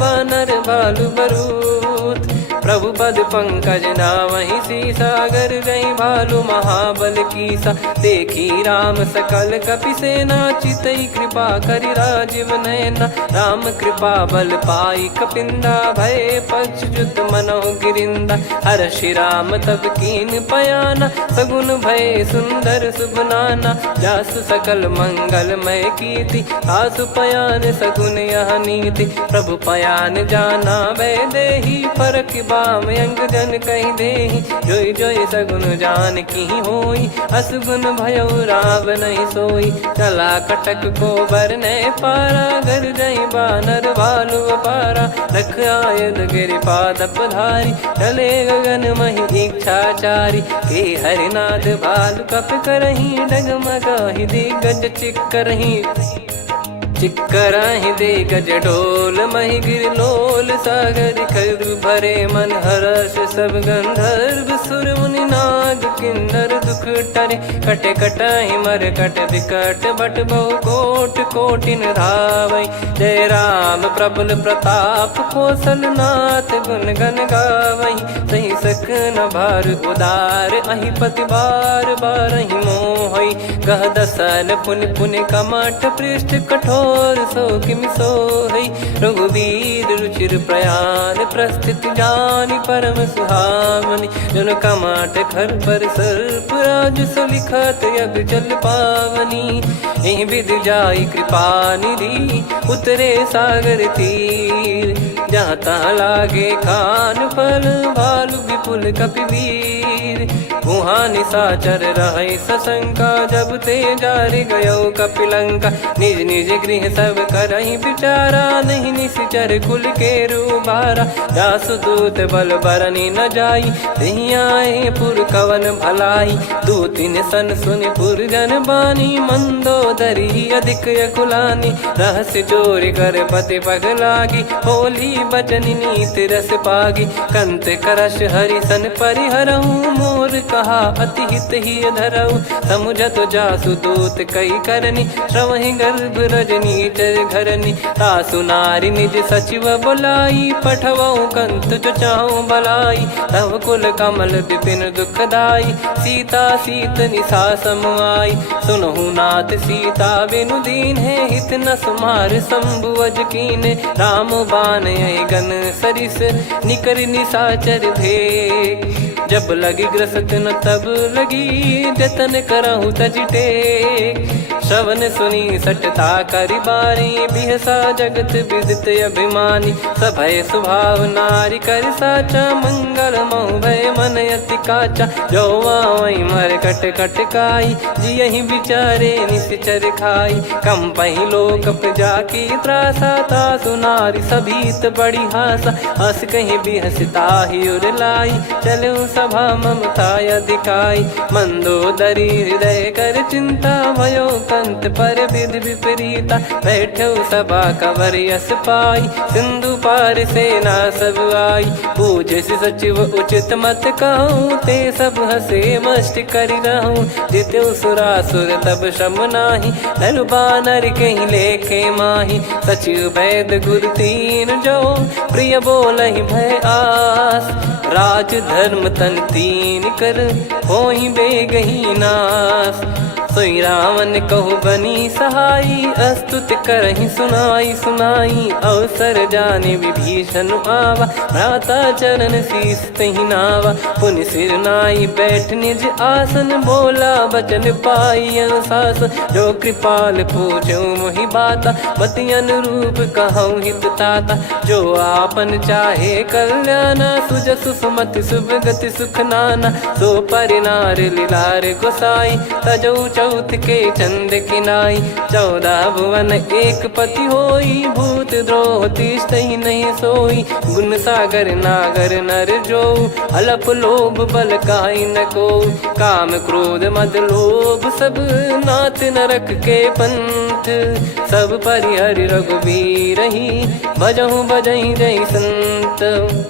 बानर बालु बरूत। प्रभु पद पंकज नावहि सीसागर गई भालु महाबल कीसा। देखी राम सकल कपि सेना चितई कृपा करि राजीव नयना। राम कृपा बल पाई कपिंदा भय पक्ष जुत मनो गिरिंदा। हर्षि राम तब कीन पयाना सगुन भय सुंदर शुभ नाना। जासु सकल मंगलमय कीर्ति आसु पयान सगुन यह नीति। प्रभु पयान जाना वै देहि फरक बाम अंग जन कहीं देहि। जोई जोई सगुन जान की होई असगुन भयो राव नहीं सोई। चला कटक को बरने पारा घर जई बानर भालु पारा। रख आयद गिरि पाद पधारी चले गगन मही इच्छाचारी। के हरिनाथ भालु कप करही डगमगाहि दिग्गज चिक्करही। चिक्कराहि दे गज डोल महि गिर लोल सागर खर भरे मन हर्ष सब गंधर्व सुर मुनि नार। नाग किन्नर दुख टरे, कटे कटहि मर कट विकट बट बहु कोट कोटिन धावै। जय राम प्रबल प्रताप कौशलनाथ गुण गण गावै। सही सकन भार उदार अहि पति बार बारहि मोहै। गह दसन पुन पुन कमठ पृष्ठ कठोर सो किमि सोहै। रघुवीर रुचिर प्रयाण प्रस्थित जानि परम सुहावनि। जन कमठ खर पर सर्प राज सलिखत यग जल पावनी। एहि विधि जाई कृपा निधि उतरे सागर तीर। जहाँ तहाँ लागे खान फल भालु विपुल कपिवीर। वहाँ निशाचर रहै सशंका जब ते जारि गयो कपिलंका। निज निज गृह सब करहि विचारा नहीं निश्चर कुल के रूबारा। जासु दूत बल बरनि न जाई तेहि आए पुर कवन भलाई। दूतिन सन सुनि पुर जन बानी मंदोदरी अधिक यकुलानी। रहस्य चोरी कर पति पगलागी होली बचन नीति रस पागी। कंत करश हरिसन परिहरहु मोर कहा अति हित ही धरऊ। समुझत जासु दूत कई करनी श्रवहि गर्भ रजनी चर घरनी। तासु नारी निज सचिव बुलाई पठवऊ कंत जो चाहूं बलाई। तव कुल कमल विपिन दुखदाई सीता सीत निशा समाई। सुनहु नाथ सीता बिनु दीन है हित न सुमार शंभु अज कीने। राम बाण गन सरिस निकर निशाचर भेग। जब लगी ग्रसत न तब लगी जतन करहु तज टेक। श्रवण सुनी सटता करि बारी बिहसा जगत विदित अभिमानी। सभय स्वभाव नारी कर साचा मंगल मऊ भय मन अति काचा। जो आवै मर कट कट काई जियहि विचारे निश्चर खाई। कम पहि लोक जाकी त्रासा तासु नारी सभीत बड़ी हासा। हस कहीं बिहसता ही उर लाई चलऊ सभा ममता अधिकाई। मंदोदरी हृदय कर चिंता भयो कंत पर विधि विपरीता। बैठो सभा कवर यस पाई सिंधु पार सेना सब आई। पूज्य सचिव उचित मत कहूँ ते सब हसे मष्ट करि रहूँ। जित्यु सुरासुर तब श्रम नाही नर बानर कहीं लेखे माही। सचिव वैद गुरु तीन जो प्रिय बोलहि भय आस। राज धर्म तन तीन कर होई बेगही नास। सोई रावण कहु बनी सहाई अस्तुत करहि सुनाई सुनाई। अवसर जाने विभीषण आवा भ्राता चरण शीस तहि नावा। पुनि सिर नाई बैठ निज आसन बोला बचन पाई अनुशासन। जो कृपाल पूछो मोहि बाता मति अनुरूप कहूँ हित ताता। जो आपन चाहे कल्याणा सुजसु सुमति सुभगति सुख नाना। सो परिनार लीलार गोसाई तजौ चौथ के चंद किनाई। 14 भुवन एक पति होई भूत द्रोह तिष्ठहि नहीं सोई। गुण सागर नागर नर जो अलप लोभ बल काई न को। काम क्रोध मद लोभ सब नाथ नरक के पंथ। सब परिहरि रघुबीर ही भजहु भजहि जय संत।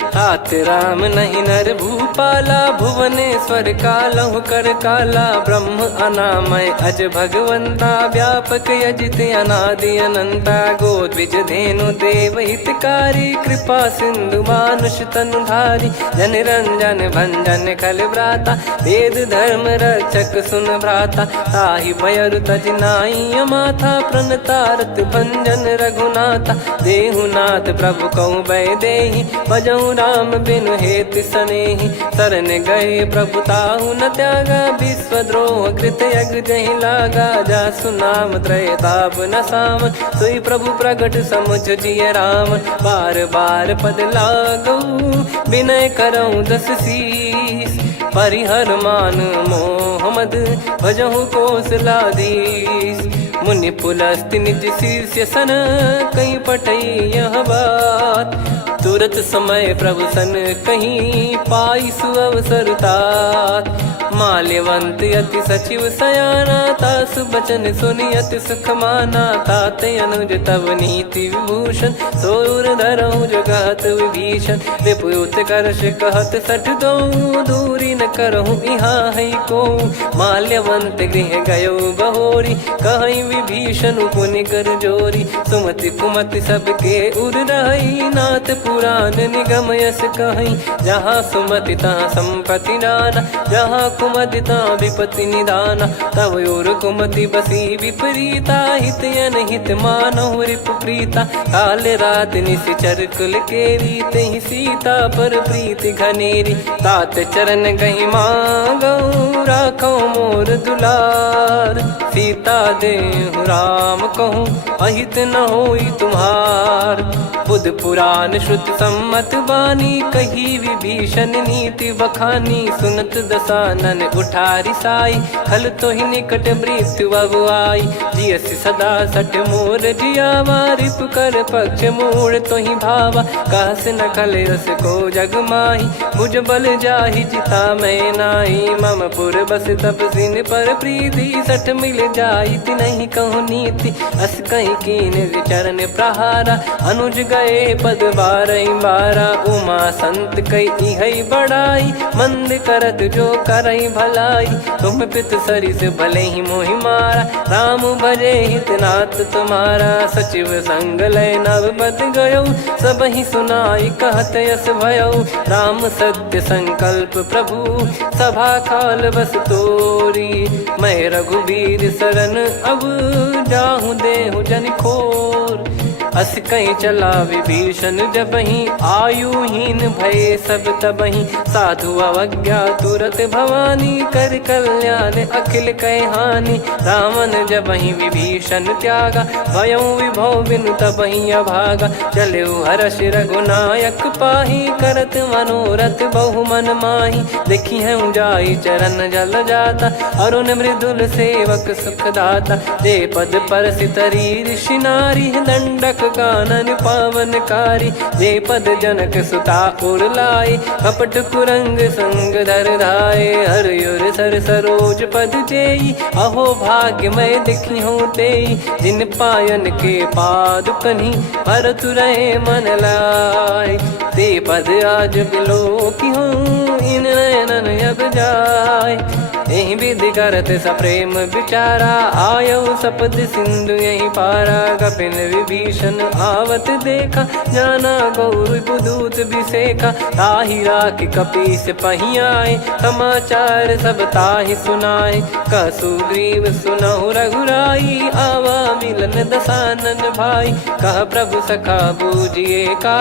तात राम नहीं नर भूपाला भुवनेश्वर कालहु कर काला। ब्रह्म अनामय अज भगवंता व्यापक यजित अनादि अनंता। गोद्विज धेनु देव हितकारी कृपा सिंधु मानुष तनुधारी। जन रंजन भंजन खल भ्राता वेद धर्म रक्षक सुन भ्राता। ताहि भयरु तज नाई माथा प्रणतारत भंजन रघुनाथा। देहुनाथ प्रभु कहु भय देहि भजहु राम बिनु हेतु सनेहि। शरण गए प्रभु ताहु न त्यागा विश्वद्रोह कृत यज्ञ जहि लागा। जासु नाम त्रय ताप न सावन सोई प्रभु प्रगट समुझ जिय राम। बार बार पद लागऊ विनय करऊँ 10 शीस। परिहर मान मोह मद भजहु कौशलाधीश। मुनि पुलस्त्य निज शिष्य सन कहीं पठई यह बात। तुरत समय प्रभु सन कहीं पाई सुअवसर तात। माल्यवंत अति सचिव सयाना तासु बचन सुनि अति सुख माना। ताते अनुज तव नीति विभूषण सोर धरऊ जगत विभीषण। विपुत करश कहत सठ दो दूरी न करहु यहाँ है को। माल्यवंत गृह गयो बहोरी, कहीं विभीषण पुनि कर जोरी। सुमति कुमति सबके उर रही, नाथ पुराण निगम यस कहीं। जहाँ सुमति तहाँ संपत्ति नाना, जहाँ कुमति तहाँ विपत्ति निदाना। तब और कुमति बसी विपरीता, हित अनहित मानहु रिपु प्रीता। काल रात निश्चर कुल केरी, तहि सीता पर प्रीति घनेरी। तात चरण गही मांगऊ, राखो मोर दुलार। सीता देहु राम कहूँ, अहित न होई तुम्हार। बुध पुराण श्रुत सम्मत बानी, कही विभीषण नीति बखानी। सुनत दसानन उठारी साई, खल तो ही निकट मृत्यु अब आई। जियसि सदा सठ मोर जियावा, रिप कर पक्ष मूड़ तो ही भावा। कहस न खल रस को जग माही, मुझ बल जाहि जिता मैं नाई। मम पुर बस तपसिन पर प्रीति, सठ मिल जाई नहीं कहूँ नीति। अस कहीं कीन चरण प्रहारा, अनुज गए पद बारई बारा। उमा संत कई है बड़ाई, मंद करत जो करई भलाई। तुम पित सरिस भले ही मोहि मारा, राम भजे हित नाथ तुम्हारा। सचिव संग लय नव बद गयो, सब ही सुनाई कहत यस भयो। राम सत्य संकल्प प्रभु, सभा काल बस तोरी। मैं रघुबीर शरण अब, जाहूँ देहु जन खोर। अस कहीं चला विभीषण जबहि, आयुहीन भय सब तबहि। साधु अवज्ञा तुरत भवानी, कर कल्याण अखिल कह हानि। रावण जबहि विभीषण त्यागा, भयउ विभव बिनु तबहि अभागा। चलऊ हर्ष रघुनायक पाही, करत मनोरथ बहु मन माही। देखी है जाई चरण जल जाता, अरुण मृदुल सेवक सुखदाता। जे पद पर सितरी ऋषि नारी, दंडक कानन पावनकारी। जे पद जनक सुता उर लाए, कपट कुरंग संग धर धाये। हरियुर सर सरोज पद जेई, अहो भाग्य मैं दिखी हूँ तेई। जिन पायन के पाद कन्ही, भरत रहे मन लाए। ते पद आज बिलो की हूँ, इन नयनन अब जाय। यही विधि करत सप्रेम विचारा, आयऊ सपद सिंधु यही पारा। कपिन विभीषण आवत देखा, जाना गौर बुदूत बिसेखा। ताहि राख कपीस पही आए, समाचार सब ताहि सुनाए। कह सुग्रीव सुनहु रघुराई, आवा मिलन दसानन भाई। कह प्रभु सखा बूझिए का,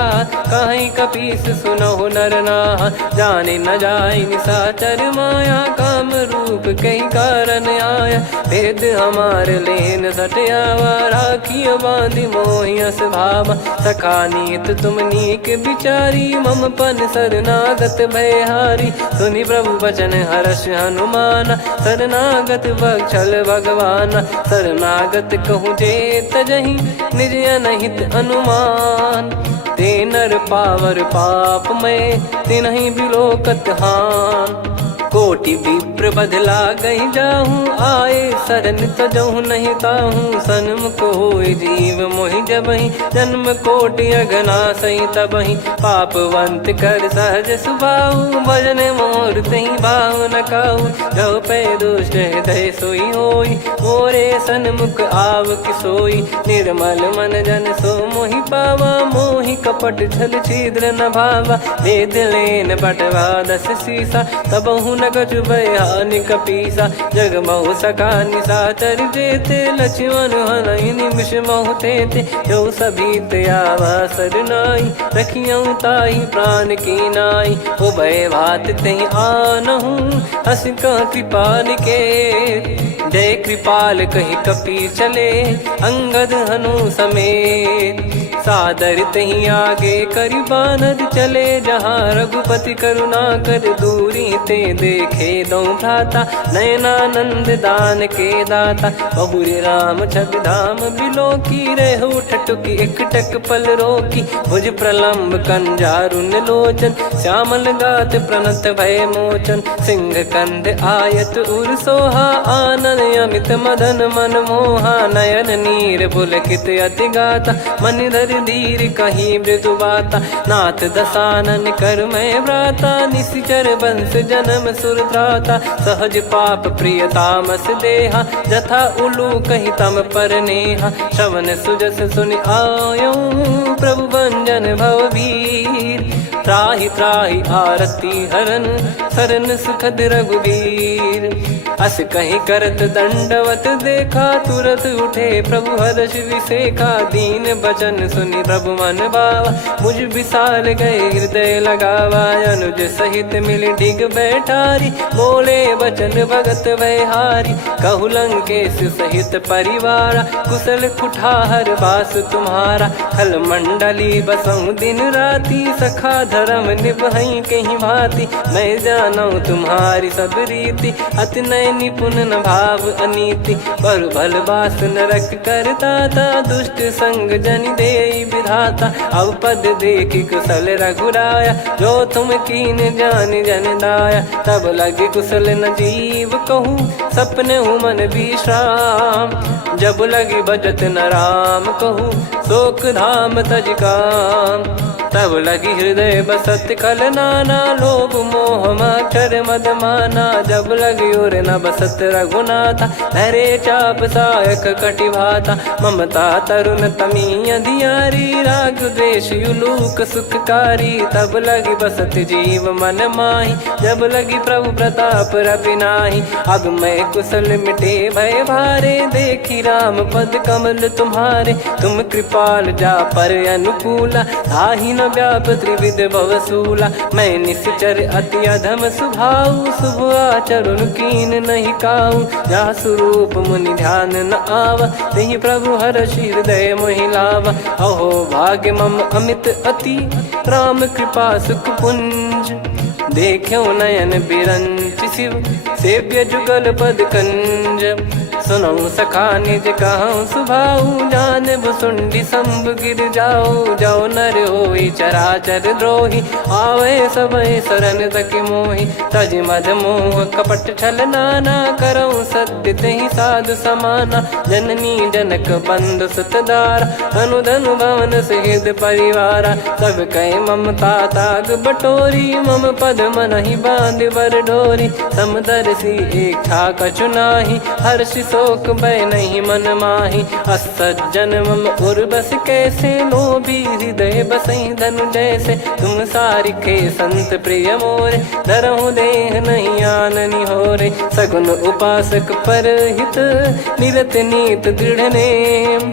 कहीं कपीस सुनहु नर नाहा। जाने न जाय निशाचर माया, काम रूप कई कारण आया। भेद हमार लेन सटयावा, राखियो बांधि मोहियस भावा। सखा नीत तुम नीक बिचारी, मम पन शरणागत भयहारी। सुनि प्रभु वचन हर्ष हनुमाना, शरणागत बक्षल भगवाना। शरणागत कहूँ जे तजहि, निज अनहित अनुमान। ते नर पावर पाप में, तिन्हि बिलोकत हान। कोटि विप्र बदला गई जाहूँ, आए शरण तजहु नहीं ताहूँ। सन्मुख होय जीव मोहि जबहि, जन्म कोटि अगना सही तबहि। पापवंत कर सहज सुभाऊ, भजन मोर तहि भाव न काहू। जो पै दुष्ट हृदय सोई होई, मोरे सन्मुख आव किसोई। निर्मल मन जन सो मोहि पावा, मोहि कपट छल छिद्र न भावा। वेद लेन बटवा दस सीसा, तबहु न कछु भयानि कपीसा। जग महु सखा निशाचर जेते, लक्ष्मण हनहि निमिष महु तेते। जो सभी त्यावा सरनाई, रखियऊ ताहि प्राण की नाई। उभय भात तहि आनहु, हस कह कृपाल के। जय कृपाल कहि कपी चले, अंगद हनु समेत। सादर तही आगे करि बानर चले, जहाँ रघुपति करुणा कर दूरी ते देखे दो भ्राता। नयनानंद दान के दाता, बहुरी राम छग धाम बिलो की। रेहु ठटुकी एकटक पल रोकी, भुज प्रलम्ब कंजारुन लोचन। श्यामल गात प्रणत भय मोचन, सिंह कंध आयत उर सोहा। आनन अमित मदन मन मोहा, नयन नीर पुलकित अति गाता। मनिधर कर धीर कहीं मृदु बाता, नाथ दसानन कर मैं व्राता, निशिचर बंस जन्म सुर त्राता, सहज पाप प्रिय तामस देहा, जथा उलू कही तम पर नेहा, श्रवण सुजस सुनि आयो प्रभु भंजन भववीर, त्राहि त्राहि आरती हरन सरन सुखद रघुवीर, अस कहीं करत दंडवत देखा, तुरत उठे प्रभु हर्ष विसेखा, दीन बचन सुनि प्रभु मन भावा, मुझ विशाल गए हृदय लगावा, अनुज सहित मिल डिग बैठारी, बोले बचन भगत वैहारी, कहु लंकेश सहित परिवारा, कुशल कुठार बास तुम्हारा, खल मंडली बसऊं दिन राती, सखा धर्म निभई कहीं भांति, मैं जानू तुम्हारी सब रीति, अति नय निपुण न भाव अनीति, पर भल बास नरक करता था, दुष्ट संग जन दे विधाता, अब पद देखी कुशल रघुराया, जो तुम कीन जान जन दाया, तब लगे कुशल न जीव कहूँ, सपने हूँ मन विश्राम, जब लगी बजत न राम कहूँ, शोक धाम तज काम, तब लगी हृदय बसत खल नाना, लोभ मोह मक्षर मद माना, जब लगी और न बसत रघुनाथा, धरे चाप सायक कटि भाता, ममता तरुण तमी अधियारी, राग द्वेष युलूक सुखकारी, तब लगी बसत जीव मन माही, जब लगी प्रभु प्रताप रवि नाही, अब मैं कुशल मिटे भय भारे, देखी राम पद कमल तुम्हारे, तुम कृपाल जा पर अनुकूला, ताहि न व्याप त्रिविध भवसूला, मैं निश्चर अति अधम सुभाऊ, शुभ आचरण कीन नहीं काऊ, जा स्वरूप मुनि ध्यान न आवा, तेहि प्रभु हर्ष हृदय मोहि लावा, अहो भाग्य मम अमित अति, राम कृपा सुख पुंज, देखो नयन बिरंच शिव, सेव्य जुगल पद कंज, सुनऊ सखा निज कहूँ सुभाऊ, जान भुसुंडी संभ गिर जाओ, जाओ नर होई चराचर द्रोही, आवे सबय शरण तक मोहि, तज मद मोह कपट छल नाना, करऊँ सत्य तेहि साधु समाना, जननी जनक बंधु सुतदारा, अनु धनु भवन सहित परिवारा, सब कहे ममता ताग बटोरी, मम पद मनहि बांध बर डोरी, समदर्शी इच्छा कछु नाही, हर्ष शोक भय नहीं मन माही, असज्जन मम उर्वश कैसे, लोभी हृदय बसई धनु जैसे, तुम सारिखे संत प्रिय मोरे, धरहु देह नहीं आननि होरे, सगुन उपासक पर हित, निरत नीत दृढ़ नेम,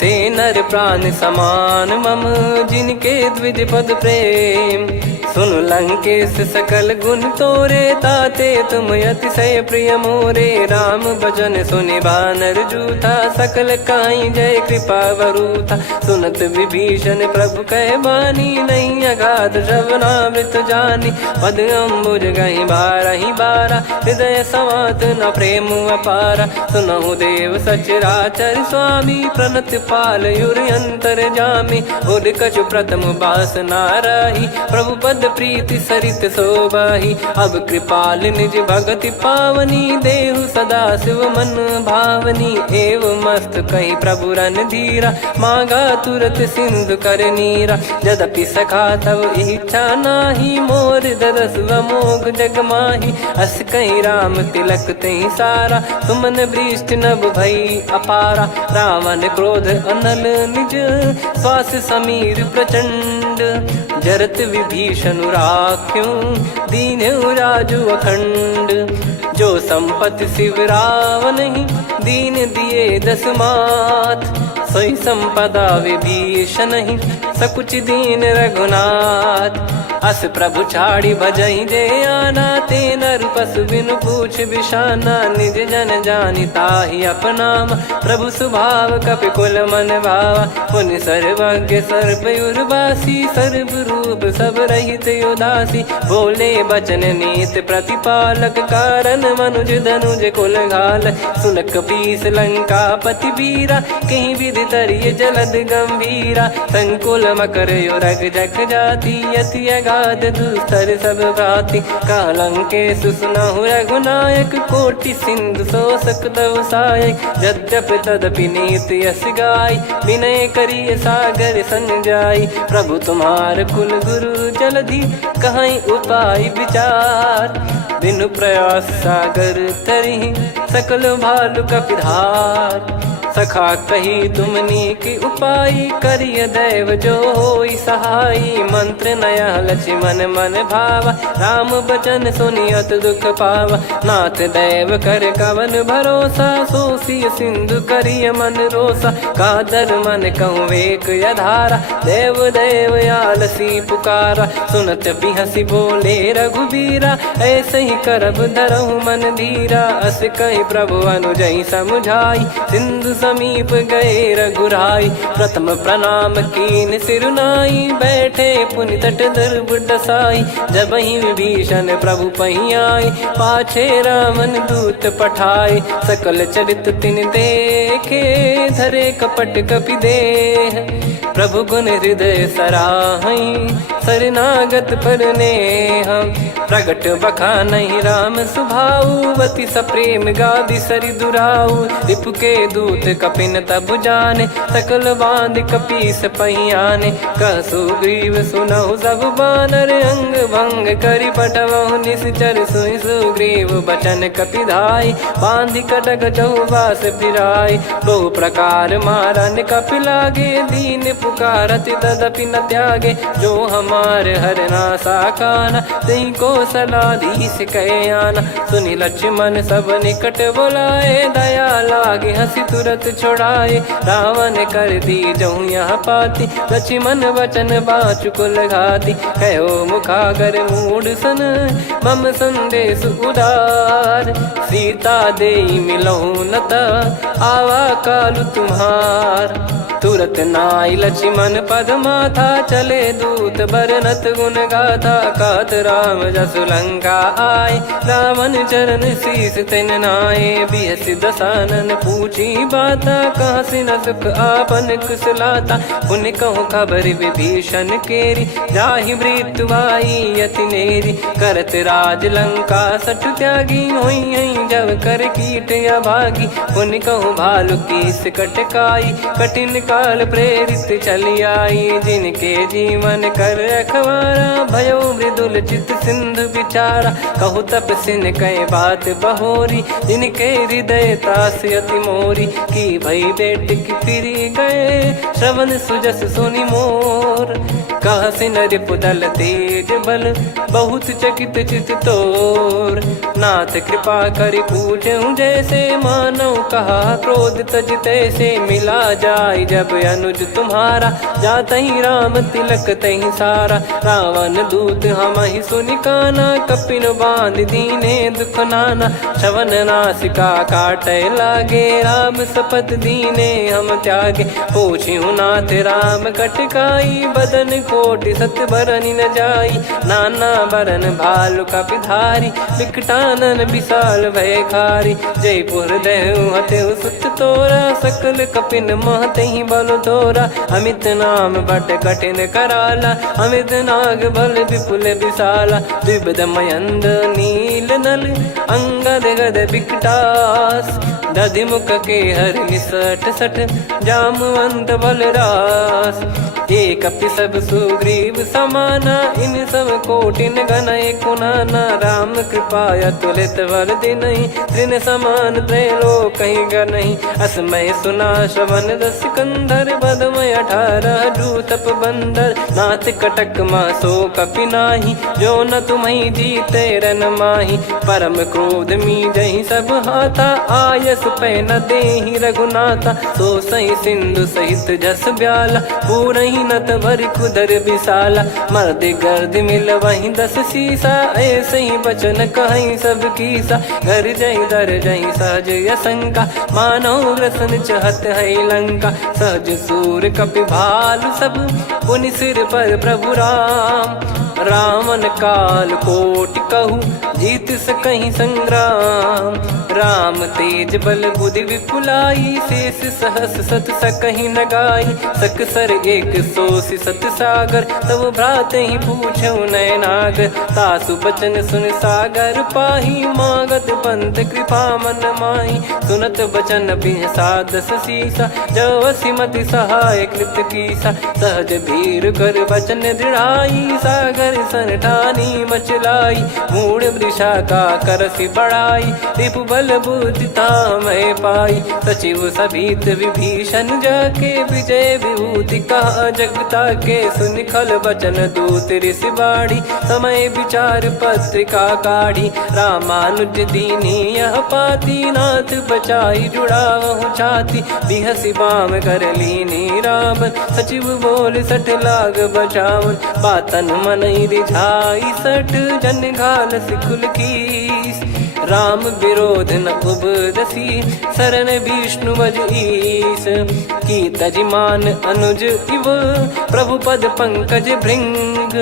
ते नर प्राण समान मम, जिनके द्विज पद प्रेम, सुन लंकेश सकल गुण तोरे, ताते तुम अतिशय प्रिय मोरे, राम भजन सुनि बानर जूथा, सकल काई जय कृपा वरूथा, सुनत विभीषण प्रभु कह बानी, नहीं अगाध श्रवणामृत जानी, पद अम्बुज गहि बारहि बारा, हृदय समात न प्रेम अपारा, सुनहु देव सचराचर स्वामी, प्रणत पाल युर अंतर जामी, उद कछु प्रथम बास नाराही, प्रभु पद प्रीति सरित शोभाही, अब कृपाल निज भगति पावनी, देहु सदा शिव मन भावनी, एव मस्त कही प्रभु रन धीरा, मांगा तुरत सिंधु कर नीरा, यद्यपि सखा तब इच्छा नाही, मोर दरस अमोघ जग माही, अस कहीं राम तिलक तहि सारा, सुमन वृष्ट नभ भई अपारा, रावण क्रोध अनल निज, श्वास समीर प्रचंड, जरत विभीषण राख्यों, दीन्हु राजु अखंड, जो संपत्ति शिव रावण ही, दीन दिए दस मात, सोई संपदा विभीषण ही, सकुच दीन रघुनाथ, अस प्रभु छाड़ी भजई जे आना, ते नर पशु बिनु पूछ बिशाना, निज जन जानि ताहि अपनाम, प्रभु स्वभाव कपि कुल मन भावा, मुनि सर्वज्ञ सर्वयुर्वासी, सर्व रूप सब रहित उदासी, बोले बचन नीत प्रतिपालक, कारण मनुज धनुज कुल घाल, सुन कपीस लंका पति वीरा, कहीं विधि तरिय जलद गंभीरा, संकुल मकर युरग जख जाति, यति गाद दुस्तर सब भांति कालंके सुसुनाहु रघुनायक कोटि सिंधु शोषक तव सहायक यद्यपि तदपि नीत यस गाय विनय करिय सागर सन जाई प्रभु तुम्हार कुल गुरु जलधि कहीं उपाय विचार बिनु प्रयास सागर तरिहि सकल भालु कपिधार सखा कही तुमनी की उपाय करिय दैव जो होई सहाई मंत्र नया लक्ष्मण मन भावा राम बचन सुनियत दुख पावा नाथ दैव कर कवन भरोसा सोसिय सिंधु करिय मन रोसा कादर मन कहूँ वेक यधारा देव देव आलसी पुकारा सुनत बिहसी बोले रघुबीरा ऐसे ही करब धरहु मन धीरा अस कही प्रभु अनुजई समुझाई सिंधु समीप गए रघुराई प्रथम प्रणाम कीन सिरुनाई बैठे पुनि तट दर्भ डसाई जब ही विभीषण प्रभु पही आए पाछे रामन दूत पठाए सकल चरित तिन देखे धरे कपट कपि देह प्रभु गुण हृदय सराहई शरणागत पर नेह प्रगट बखानहि राम सुभाऊ वति सप्रेम गादि सरि दुराऊ रिपु के दूत कपिन तब जाने सकल बांध कपीस पहियाने कह सुग्रीव सुनहु सब बानर अंग भंग करि पटवहु निश्चर सुनि सुग्रीव बचन कपिधाई बांधि कटक चहुबास फिराई बहु प्रकार मारन कपि लागे दीन पुकारति तदपि न त्यागे जो हमार हरना साकाना तई को सलाधीश कहे आना सुनि लक्ष्मण सब निकट बुलाए दया लागे हंसी तुरत छोड़ाए रावण कर दी जहूँ यहाँ पाती लक्ष्मण वचन बाचु कुल घाती कहो मुखागर मूड सन मम संदेश उदार सीता देई मिलहु नता आवा कालु तुम्हार तुरत नाई लक्ष्मण पद माथा चले दूत बरनत गुण गाथा कात राम जसु लंका आए रावण चरण शीस तिन नाये बिहसि दसानन पूछी बाता कहाँ से न सुख आपन कुशलाता पुन कहूँ खबर विभीषण केरी जाहि मृत्यु आई यति नेरी करत राज लंका सठ त्यागी होई जब कर कीट अभागी पुन कहूँ भालु कीस कटकाई कठिन काल प्रेरित चली आई जिनके जीवन कर रखवारा भयो मृदुल चित सिंधु विचारा कहु तप सिन कई बात बहोरी जिनके हृदय तास अति मोरी की भई बेट की फिरी गए श्रवण सुजस सुनि मोर कह सिन रिपुदल तेज बल बहुत चकित चित तोर नाथ कृपा करि पूछूं जैसे मानव कहा क्रोध तज तैसे मिला जाय जब अनुज तुम्हारा जात ही राम तिलक तही सारा रावण दूत हम ही सुनि काना कपिन बांध दीने दुख नाना श्रवण नासिका काटे लागे राम सपत दीने हम त्यागे पूछ्यू नाथ राम कटकाई बदन कोटि सत बरनि न जाई नाना बरन भालु कपिधारी विकटानन विशाल भय खारी जयपुर देहु हतेउ सुत तोरा सकल कपिन महतहि बल तोरा अमित नाम बट कठिन कराला अमित नाग बल विपुल विशाला द्विपद मयंद नील नल अंगद गद विकटास दधि मुख के हर निसठ सठ जामवंत बलरास एक अपि सब सुग्रीव समाना इन सब कोटिन गनय कुनाना राम कृपा अतुलित बल दिनहि त्रिन समान त्रैलोक कहीं गनहि असमय सुना श्रवण दस कंधर बदमय 18 जूतप बंदर नाथ कटक मासो कपि नाही जो न तुम्हि जीते रन माही परम क्रोध मी जहि सब हाथा आयस पै न देहि रघुनाथा सो सही सिंधु सहित जस ब्याला पूरहि नत भरि कुदर विशाला मर्द गर्द मिल वहीं 10 सीसा ऐसे ही बचन कहीं सब कीसा घर जहि दर जहि सहज यसंका मानव रसन चहत है लंका सहज सूर कपि भालु सब पुनि सिर पर प्रभु राम रावण काल कोटि कहु जीत सकहीं संग्राम। राम तेज बल बुद्धि विपुलाई, शेष सहस सत सकहीं न गाई। सकसर एक सोसी सत सागर, तब भ्रात ही पूछो नयनागर। तासु बचन सुन सागर पाही, मागत पंथ कृपा मन माही। सुनत बचन बिहसादस सीसा, जव सिमति सहाय कृत कीसा। सहज भीर कर बचन दृढ़ाई, सागर सन ठानी मचलाई। मूढ़ वृषा का करसि बढ़ाई, रिपु बल बुद्धि तामय पाई। सचिव सभीत विभीषण जाके, विजय विभूति कहा जगता के। सुनि खल बचन दूत ऋषि बाड़ी, समय विचार पत्रिका काढ़ी। रामानुज दीनी यह पाती, नाथ बचाई जुड़ावहु छाती। बिहसि बाम कर लीनी रावण, सचिव बोल सठ लाग बचावन। बातन मनई रिझाई सठ, जन घाल सिकुल कीस। राम विरोध न उपदसी, शरण विष्णु बज ईस। की तजिमान अनुज इव, प्रभु पद पंकज भृंग।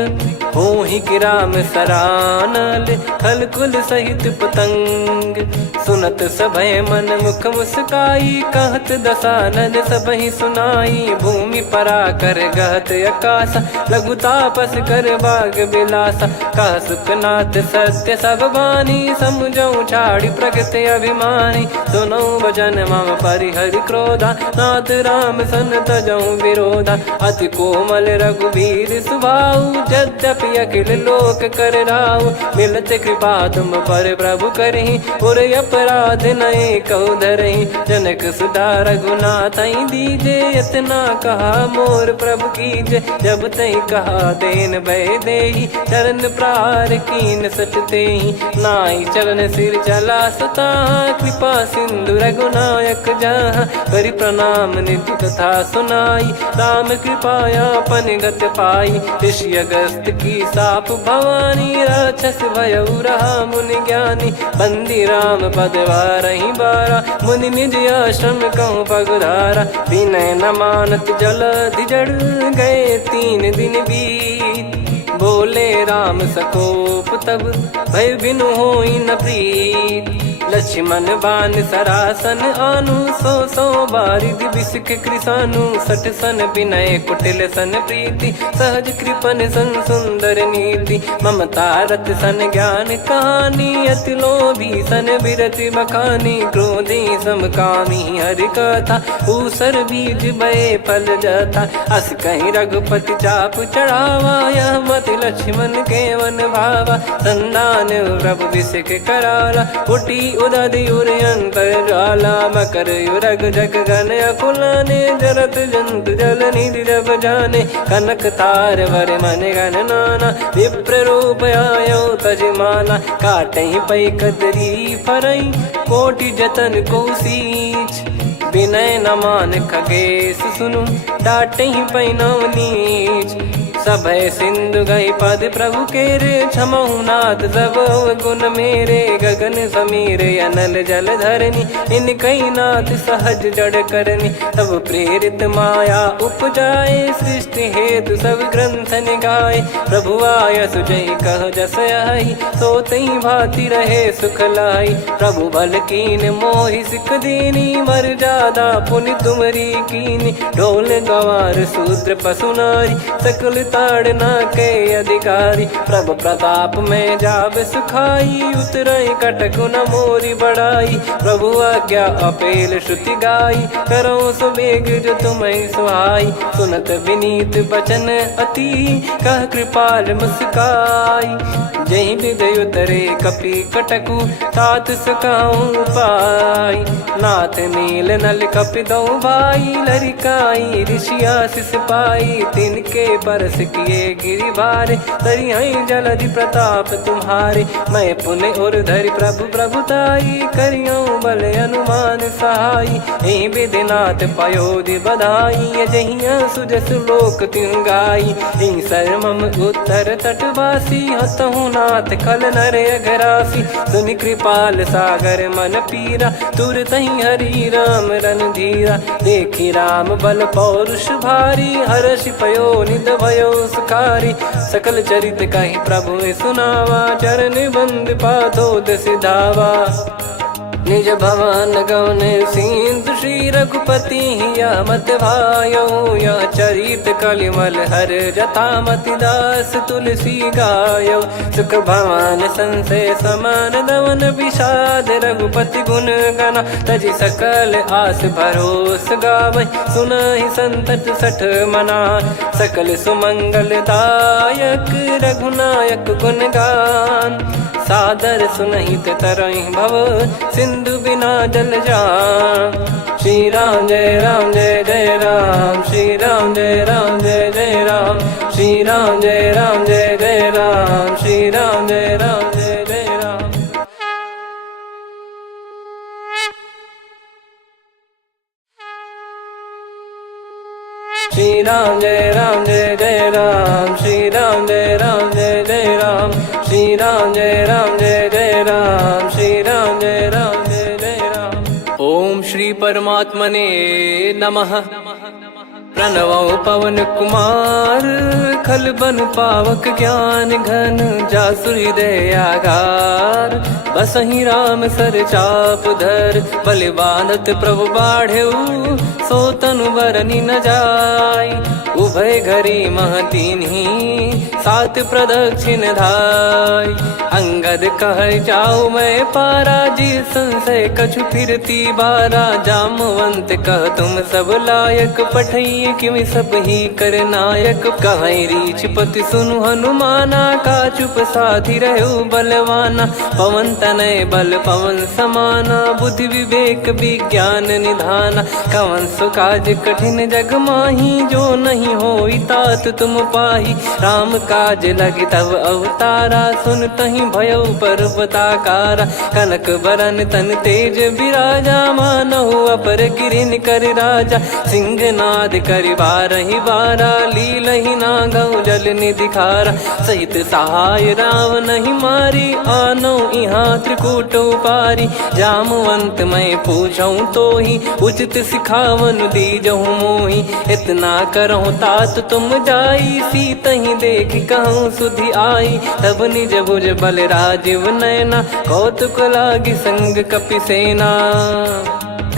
होहि कि राम सरानल, खल कुल सहित पतंग। सुनत सभय मन मुख मुस्काई, कहत दसानन सबहि सुनाई। भूमि परा कर गहत आकाशा, लघु तापस कर बाग बिलासा। कह सुखनाथ सत्य सब बानी, समुझौ छाड़ी प्रगति अभिमानी। सुनो भजन मम परिहरि क्रोधा, नाथ राम सन तजौ विरोधा। अति कोमल रघुवीर सुभाऊ, यद्यपि अखिल लोक कर राऊ। मिलत कृपा तुम पर प्रभु करहि, पुर अपराध नए कौ धरहि। जनक सुधा रघुनाथ दीजे, इतना कहा मोर प्रभु कीजे। जब तई कहा देन भय देहि, चरण प्रार कीन सट तेहि। नाई चरण सिर चला सता, कृपा सिंधु रघुनायक जहाँ। करि प्रणाम निधि कथा सुनाई, राम कृपाया पन गत पाई। ऋषि अगस्त की साप भवानी, राक्षस भयउ रहा मुनि ज्ञानी। बंदी राम पद वारहि बारा, मुनि निज आश्रम कहूँ पगुधारा। विनय न मानत जलधि जड़, गए 3 दिन बीत। बोले राम सकोप तब, भय बिनु होई न प्रीत। लक्ष्मण बान सरासन आनु, 100 बारिधि बिसक कृसानु। 60 सन विनय कुटिल सन प्रीति, सहज कृपन सन सुंदर नीति। ममता रत सन ज्ञान कहानी, अति लोभी सन बिरति बखानी। क्रोधी समकामी हरि कथा, ऊसर बीज बये फल जथा। अस कहीं रघुपति चाप चढ़ावा, यह मत लक्ष्मण के वन भावा। संदान प्रभु बिसक कराला, उठी उदधि उर अंतर ज्वाला। मकर युरग जग गण अकुलाने, जरत जंतु जल निधि जब जाने। कनक तार वर मन गण नाना, विप्र रूप आयो तजमाना। काटहि पै कदरी फरई, कोटि जतन को सींच। विनय न मान खगेश सुनु, डांटहि पै नव नीच। सभय सिंधु गई पद प्रभु केरे, क्षमहु नाथ सब गुण मेरे। गगन समीरे अनल जल धरनी, इन कई नाथ सहज जड़ करनी। तब प्रेरित माया उपजाए, सृष्टि हेतु सब ग्रंथ निगाए। प्रभु आय सुजई कह जस आई, सोतई भांति रहे सुख लाई। प्रभु बल कीन मोहि सिख दीनी, मर्यादा पुनि तुमरी कीनी। ढोल गवार शूद्र पशु नारी, सकल ताड़ना के अधिकारी। प्रभु प्रताप में जाब सुखाई, उतरई कटक न मोरी बढ़ाई। प्रभु आज्ञा अपेल श्रुति गाई, करो सुबेग जो तुम्हें सुहाई। सुनत विनीत बचन अति, कह कृपाल मुस्काई। जहि हृदय उतरे कपि कटकु, तात सकाऊं पाई। नाथ नील नल कपि दो भाई, लरिकाई ऋषि आशीष पाई। तिनके परस किए गिरि भारे, तरिहै जलधि प्रताप तुम्हारे। मैं पुन और धरि प्रभु प्रभुताई, करियौ बल अनुमान सहाई। एहि विधिनाथ पयोधि बधाई, जहिया सुजस लोक तिहुँ गाई। एहि सरमम उत्तर तटवासी, हतहु रघुनाथ खल नर अघरासी, सुनि कृपाल सागर मन पीरा, तुरतहि हरि राम रणधीरा। देखि राम बल पौरुष भारी, हर्षि पयो निध भयो सुखारी। सकल चरित कहि प्रभु सुनावा, चरण बंद पादोद सिधावा। निज भवन गौन सिंधु श्री रघुपति हिया मत भायो, यह चरित कलिमल हर जथा मति दास तुलसी गायो। सुख भवन संशय समान दवन विषाद, रघुपति गुण गना तजि सकल आस भरोस गावै। सुनहि संतत सठ मना, सकल सुमंगल दायक रघुनायक गुण गान। सादर सुनहित तरहि भव, सिंधु बिना जल जान। श्री राम जय जय राम, श्री राम जय जय राम, श्री राम जय जय राम, श्री राम जय जय राम। श्री राम जय जय राम, श्री राम जय जय राम, श्री राम जय जय राम, श्री राम जय जय राम। ओम श्री परमात्मने नमः। प्रणवो पवन कुमार, खल बन पावक ज्ञान घन, जासु हृदय आगार। बसहि राम सर चाप धर, बलि बांधत प्रभु बाढ़ऊ, सो तनु बरनि न जाय। उभय घरी महतीन्ही, सात प्रदक्षिण धाय। अंगद कह जाऊ मैं पारा, जी संशय कछु फिरती बारा। जामवंत कह तुम सब लायक, पठई किमि सब ही कर नायक। कहै रीछ पति सुनु हनुमाना, का चुप साधि रहु बलवाना। पवन तनय बल पवन समाना, बुद्धि विवेक विज्ञान निधाना। कवन सो काज कठिन जग माही, जो नहीं होई तात तुम पाही। राम काज लगी तब अवतारा, सुन तहि भयउ पर्वताकारा। कनक बरन तन तेज बिराजा, मानहु अपर गिरिन कर राजा। सिंहनाद करि बारहि बारा, लीलहि नागौ जल निधि खारा। सहित सहाय राम नहीं मारी, आनो इहाँ त्रिकूट उपारी। जामवंत मैं पूछऊँ तोहि, उचित सिखावन दीजहु मोहि। इतना करहु तात तुम जाई, सीतहि देख कहूँ सुधि आई। तब निज भुज बल राजीव नयना, कौतुक लागी संग कपिसेना।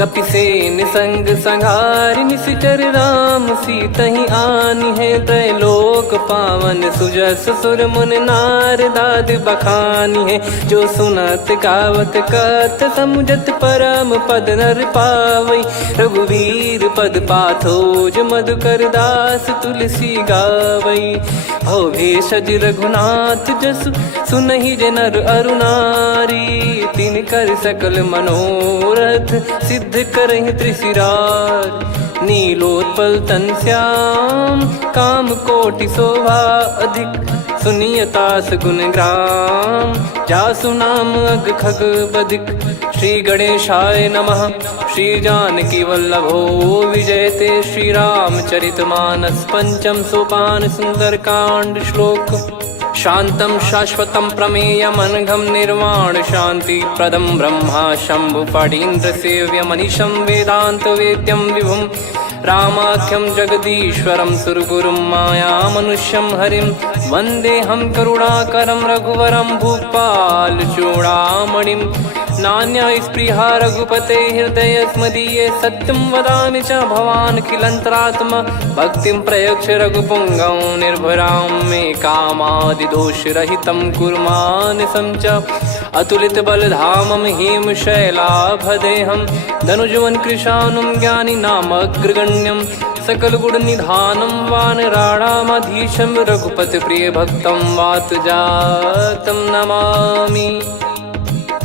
कपिसेन संग संघारि निशिचर राम, सीतहि आनि है त्रैलोक पावन। सुजस सुर मुन नार दाद बखानी है, जो सुनत गावत कथ समुझत परम पद नर पावै। रघुवीर पद पाथोज मधुकर दास तुलसी गावै। भव भेषज रघुनाथ जसु, सुनहि जे नर अरु नारी। तिन कर सकल मनोरथ, सिद्ध करहि त्रिशिरार। नीलोत्पल तन श्याम, काम कोटि शोभा अधिक। सुनियतास गुण ग्राम, जासु नाम अग खग बधिक। श्री गणेशाय नमः। श्री जानकी वल्लभो विजयते, श्री रामचरित मानस पंचम सोपान सुंदरकांड श्लोक। शांतं शाश्वतं प्रमेयमनघं निर्वाण शांति प्रदं ब्रह्मा शंभु फणीन्द्र सेव्य मनीषं वेदांत वेद्यं विभुं। रामाख्यं जगदीश्वरं सुरगुरुं माया मनुष्यं हरिं। वन्देऽहं करुणाकरं रघुवरं भूपाल चूडामणिं। नान्या स्पृहा रघुपते हृदय स्मदीये, सत्यं वदामि च भवान् खिलन्तरात्मा। भक्तिं प्रयच्छ रघुपुङ्गं निर्भरां मे कामादिदोषरहितं कुर्मानसं च। अतुलित बलधामं हेमशैलाभदेहं, धनुजवन कृशानुं ज्ञानिनामग्रगण्यं। सकल गुण निधानं वानराणामधीशं, रघुपति प्रिय भक्तं वातजातं नमामि।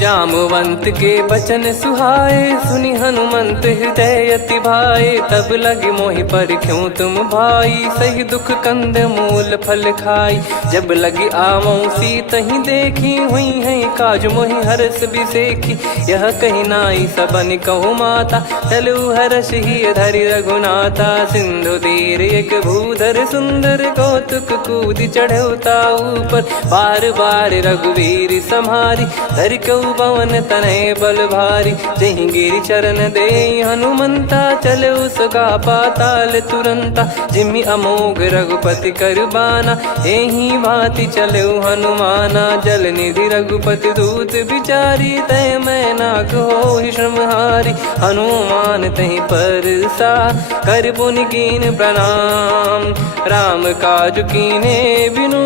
जामवंत के बचन सुहाए, सुनि हनुमंत हृदय अति भाए। तब लगे मोहि पर क्यों तुम भाई, सही दुख कंद मूल फल खाई। जब लगी आवऊं सीत ही देखी, हुई है काज मोहि हरस बिसेखी। यह कही नाई सबन कहु माता, चलू हरष ही धरि रघुनाथा। सिंधु तीर एक भूधर सुंदर, कौतुक कूद चढ़ौता ऊपर। बार बार रघुवीर सम्हारी, धरि कहु पवन तनय बल भारी। जहि गिरि चरण दे हनुमंता, चलो सगा पाताल तुरंता। जिमि अमोघ रघुपति कर बाना, एहि भांति चलो हनुमाना। जल निधि रघुपति दूत बिचारी, तय मैं नाग होहि श्रमहारी। हनुमान तहि परसा, कर पुनि कीन प्रणाम। राम काज कीने बिनु,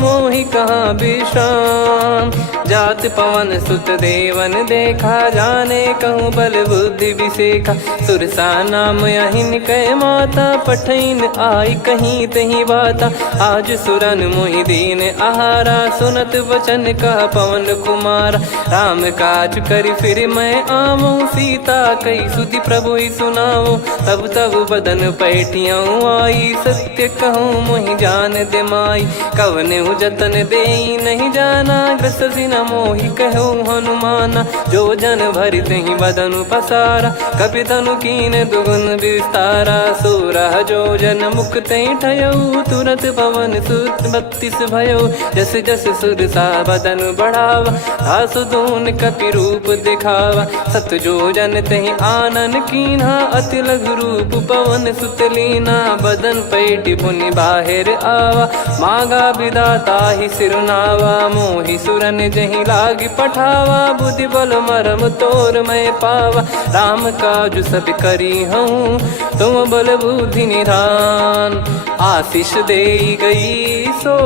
मोहि कहाँ विश्राम। जात पवन सुत देवन देखा, जाने कहूँ बल बुद्धि विसेखा। सुरसा नाम अहिन कै माता, पठैन आई कहीं तहीं बाता। आज सुरन मोहि दीन आहारा, सुनत वचन कह पवन कुमारा। राम काज करि फिर मैं आवऊं, सीता कई सुधि प्रभु ही सुनाओ। तब तब बदन पैठियाँ आई, सत्य कहूँ मोहि जान दे माई। कवने जतन देई नहीं जाना, ग्रसि न मोहि कहूँ हनुमाना। जो जन भरि तहि बदनु पसारा, कपि तनु कीन दुगुन विस्तारा। सोरह जो जन मुख तहि ठयऊ, तुरत पवन सुत 32 भयऊ। जस जस सुरसा बदन बढ़ावा, आसु दून कपि रूप दिखावा। सत जो जन तहि आनन कीन्हा, अति लघु रूप पवन सुत लीना। बदन पैठि पुनि बाहिर आवा, मांगा विधाता ही सिरुनावा। मोहि सुरन जहि लागी पठावा, बुद्धि बल मरम तोर मैं पावा। राम काज सब करी हूँ, तुम बल बुद्धि निधान। आशीष देई गई सो,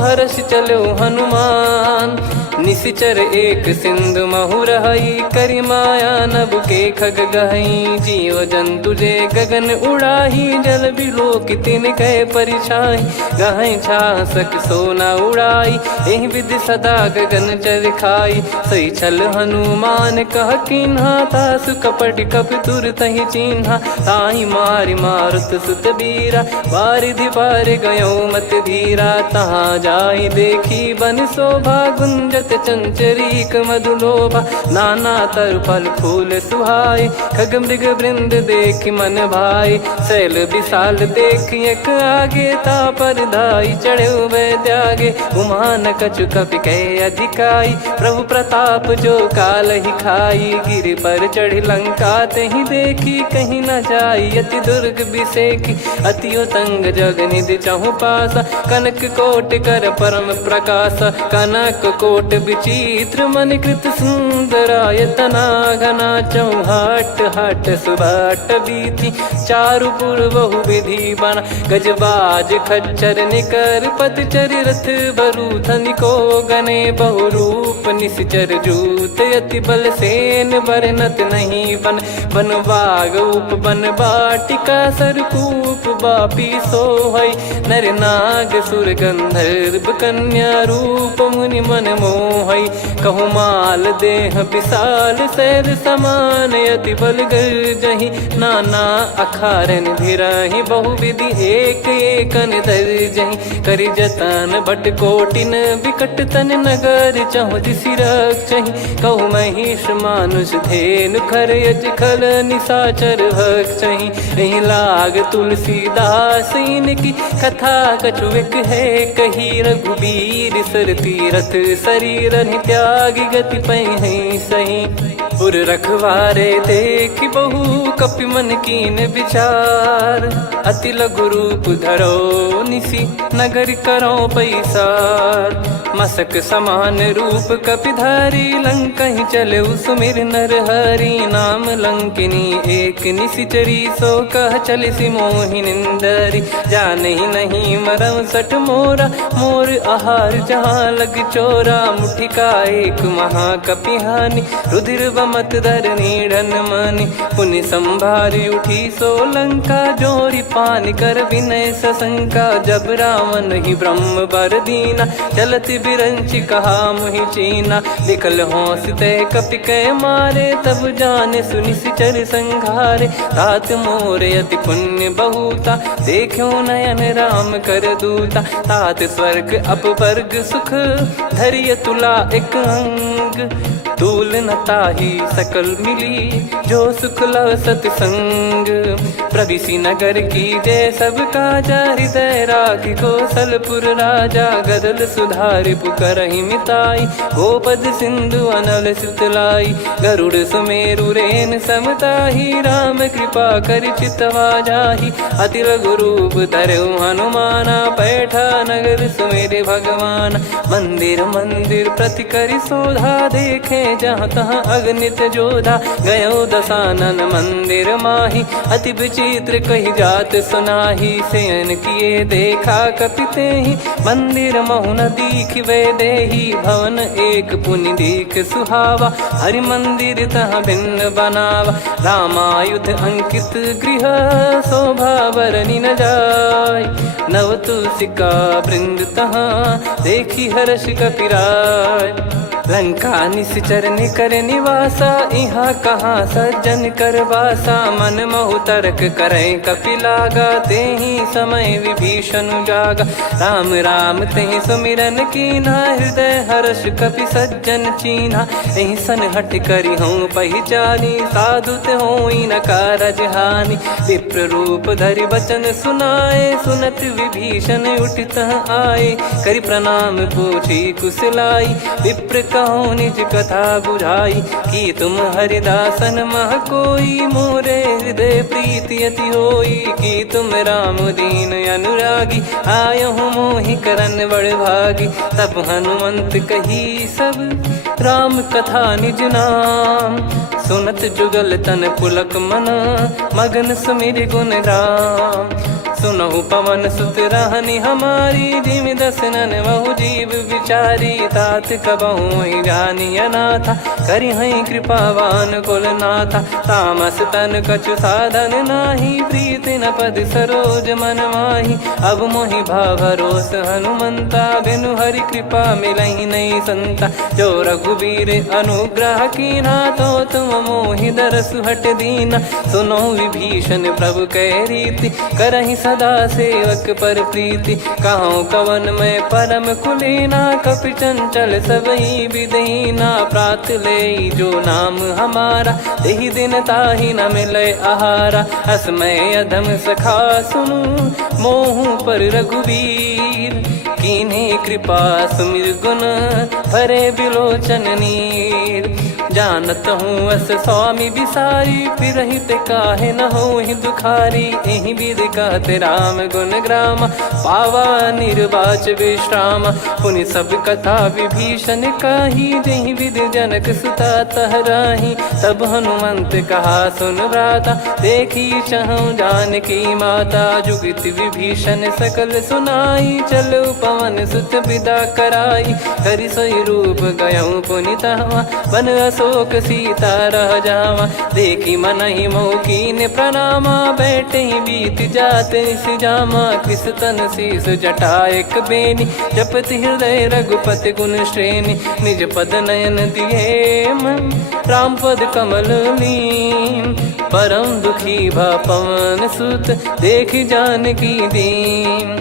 हर्ष चलो हनुमान। निशिचर एक सिंधु महु रहई, करि माया नभ के खग गहई। जीव जंतु जे गगन उड़ाही, जल बिलोक तिन कह परिछाई। गहई छासक सोना उड़ाई, एहि विधि सदा गगन चर खाई। सही छल हनुमान कह कीन्हा, तासु कपट कपि तुर तहि चिन्हा। ताहि मारि मारुत सुत बीरा, बारिधि पार गयो मत धीरा। तहाँ जाई देखी बन शोभा, गुंजत चंचरीक मधुलोभा। नाना तरु फल फूल सुहाए, खग मृग वृंद देख मन भाई। शैल विशाल देख एक आगे, तापर धाई चढ़े वै त्यागे। उमान कछु कपि कह अधिकाई, प्रभु प्रताप जो काल ही खाई। गिर पर चढ़ी लंका तहि देखी, कहीं न जाई अति दुर्ग बिसेखी। अति उतंग जग निधि चहु पासा, कनक कोट कर परम प्रकाशा। कनक कोट विचित्र मन कृत सुंदरायतना। घना चौहाट हाट सुबाट बीथी, चारु पुर बहु विधि बना। गजबाज खच्चर निकर पतचर, रथ बरु धनिको गने। बहु रूप निश्चर जूत, अति बल सेन बरनत नहीं बन। बन बाग उप बन बाटिका, सरकूप बापी सोहई। नर नाग सुर गंधर्व कन्या, रूप मुनि मन मोहई। कहु माल देह विशाल, शैल समान अति बल गर्जहि। नाना अखारन भिराहि, बहु विधि एक एकन दर्जहि। करि जतन भट कोटिन, विकट तन नगर चहु दिसि रक्षहि। कहु महिष मानुष धेनु, खर यज खल निशाचर भक्षहि। एहि लाग तुलसीदास इनकी, कथा कछु एक है कही। रघुबीर सर तीरथ शरीर, त्यागी गति पै सही। पुर रखवारे देखि बहु, कपि मन कीन विचार। अति लघु रूप धरो निसी, नगर करो पैसार। मसक समान रूप कपि धारी, लंकहि चले सुमिर नर हरि। नाम लंकिनी एक निशिचरी, सो कह चलिसि मोहि निंदरी। जानहि नहीं मरम सठ मोरा, मोर आहार जहाँ लग चोरा। मुठिका एक महाकपि हानि, रुधिर बमत धरनी ढन मनि पुनि संभारी उठी सोलंका जोरी पानी कर विनय सशंका जब रावण ही ब्रह्म बर दीना चलत बिरंची कहा मुहि चीना निकल होंस ते कपि कै मारे तब जाने सुनि सिचर संघारे तात मोरे अति पुण्य बहुता देखो नयन राम कर दूता तात स्वर्ग अपवर्ग सुख धरिय तुला एक अंग तूल न ताही सकल मिली जो सुख लव सतसंग प्रविसी नगर की जय सब काजा हृदय राखी कौशलपुर राजा गदल सुधारि पुकरहि मिताई गोपद सिंधु अनल सितलाई गरुड़ सुमेरु रेन समताही राम कृपा कर चितवा जाही अति लघु रूप धरऊ हनुमाना बैठा नगर सुमेरे भगवान मंदिर मंदिर प्रति करि शोधा देखे जहाँ तहाँ अगणित जोधा गयो दशानन मंदिर माही अति विचित्र कही जात सुनाही सेन किए देखा कपिते ही मंदिर महु न दीख वे देही भवन एक पुनि दीख सुहावा हरि मंदिर तहाँ भिन्न बनावा रामायुध अंकित गृह शोभा बरनी न जाय नव तुलसी का वृंद तहाँ देखी हर्ष कपिराय लंका निश्चर निकर निवासा यहाँ कहाँ सज्जन कर वासा मन महु तर्क करे कपिलागा ते ही समय विभीषण जागा राम राम ते सुमिरन कीना हृदय हर्ष कपि सज्जन चीन्हा यही सन हट करी हूँ पहचानी साधु ते होई न कारज हानि विप्र रूप धरि वचन सुनाए सुनत विभीषण उठित आए करि प्रणाम पूछी कुशलाई विप्र कहो निज कथा बुझाई कि तुम हरिदासन मह कोई मोरे हृदय प्रीति अति होई कि तुम राम दीन अनुरागी आयहु मोहि करन बड़ भागी तब हनुमंत कही सब राम कथा निज नाम सुनत जुगल तन पुलक मन मगन सुमिर गुण राम सुनहु पवन सुत रहनी हमारी जिमि दसनन बहु जीव विचारी तात कबहु ही जानी अनाथा करि हई कृपावान कुल नाथा तामस तन कछु साधन नाही प्रीति न पद सरोज मन माही अब मोहि भाव भरोस हनुमंता बिनु हरि कृपा मिलहि नहीं संता जो रघुबीर अनुग्रह कीना तो तुम मोहि दरस हट दीना सुनो विभीषण प्रभु कह रीति करहि सदा सेवक पर प्रीति कहूँ कवन में परम कुलीना कपि चंचल सबही विदहीना प्रात ले जो नाम हमारा तेहि दिन ताहि न मिले आहारा असमय अधम सखा सुनु मोहु पर रघुवीर कीन्हे कृपा सुमिर गुण भरे बिलोचन नीर जानत हूँ अस स्वामी बिसारी फिर हित काहे न हो ही दुखारी एहि विध कहते राम गुण ग्राम पावा निर्वाच विश्राम पुनि सब कथा विभीषण काही जहि विध जनक सुता तहराही तब हनुमंत कहा सुन भ्राता देखी चहु जानकी माता जुगित विभीषण सकल सुनाई चलो पवन सुत विदा कराई करि सोई रूप गयऊँ पुनि तहवा बन अशोक सीता रह जावा देखी मन ही मौकीन प्रणामा बैठे ही बीत जाते जामा कृष तन शीस जटा एक बेनी जपति हृदय रघुपति गुण श्रेणी निज पद नयन दिए मन राम पद कमल लीन परम दुखी भा पवन सुत देखी जानकी दीन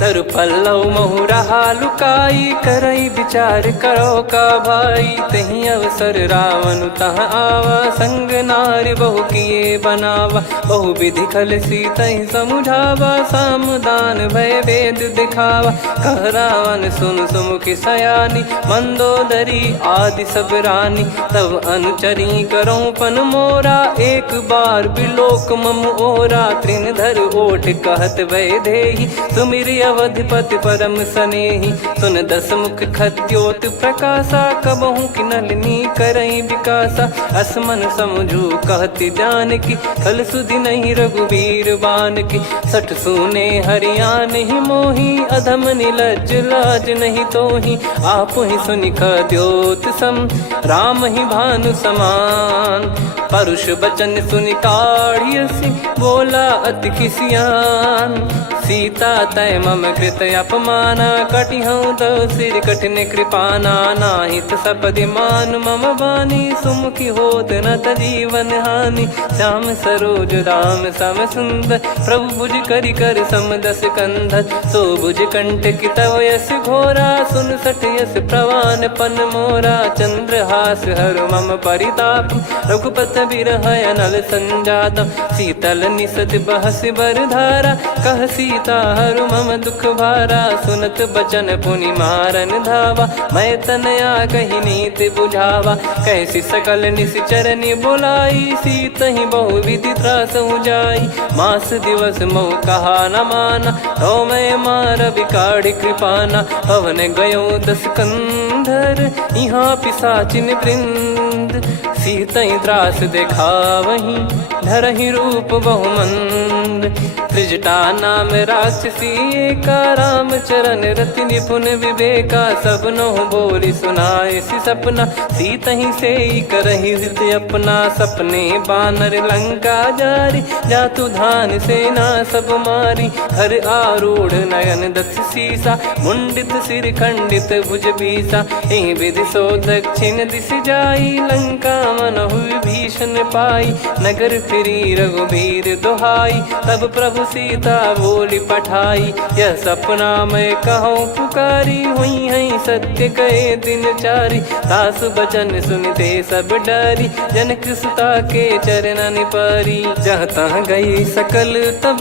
तरु पल्लव महु रहा लुकाई करई विचार करो का भाई तही अवसर रावण तह आवा संग नारी बहु किए बनावा बहु विधि खल सीतहि समुझावा सामदान भय वेद दिखावा कह रावण सुन सुमुखी सयानी मंदोदरी आदि सब रानी तब अनुचरी करो पन मोरा एक बार बिलोक मम ओरा तृण धर ओट कहत वै देहि सुमिर अवधिपति परम सनेही। सुन दस मुख खद्योत प्रकाशा, कबहू की नलिनी करई विकासा। असमन समझू कहती जान की, फल सुधि नहीं रघुबीर बान की। सठ सुने हरियाण ही मोही, अधम निलज लाज नहीं तोही। आप ही सुनि खद्योत सम, राम ही भानु समान। परुष बचन सुनि काढ़ियसि, बोला अति किसियान। सीता तय मम कृत अपमाना, कटिहऊँ तो सिर कठिन कृपाना। नाहित सपदि मान मम बानी, सुमुखी होत न जीवन हानि। श्याम सरोज राम सम सुंदर, प्रभु भुज करि कर सम दस कंधर। सो भुज कंठ की तव यस घोरा, सुन सठ यस प्रवान पन मोरा। चंद्रहास हर मम परिताप, रघुपत बिरह अनल संजात। शीतल निसत बहस बर धारा, कह सीता हरु मम दुख भारा। सुनत बचन पुनि मारन धावा, मैं तनया कही नीति बुझावा। कैसी सकल निश्चरनि बुलाई, सीत ही बहु विधि त्रास जाई। मास दिवस मोह कहा न माना, तो मैं मार बिकाढ़ी कृपाना। पवन गयो दस कंधर, यहाँ पिशाचिन वृंद। सीतहि त्रास देखावहीं, धरहि रूप बहुमंद। त्रिजटा नाम राक्षसी एका, राम चरण रति निपुण विवेका। सबनो बोली सुनाए सि सपना, सीतहि सेई करहि हृद अपना। सपने बानर लंका जारी, जातु धान सेना सब मारी। हर आरूढ़ नयन दस सीसा, मुंडित सिर खंडित भुज बीसा। एहि विधि सो दक्षिण दिश जाई, लंका मनहु भीषण पाई। नगर फिरी रघुबीर दुहाई, तब प्रभु सीता बोली पठाई। यह सपना मैं कहूँ पुकारी, हुई है सत्य कहे दिन चारी। सासु बचन सुनते सब डरी, जनक सुता के चरण परी। जहाँ तहाँ गई सकल तब,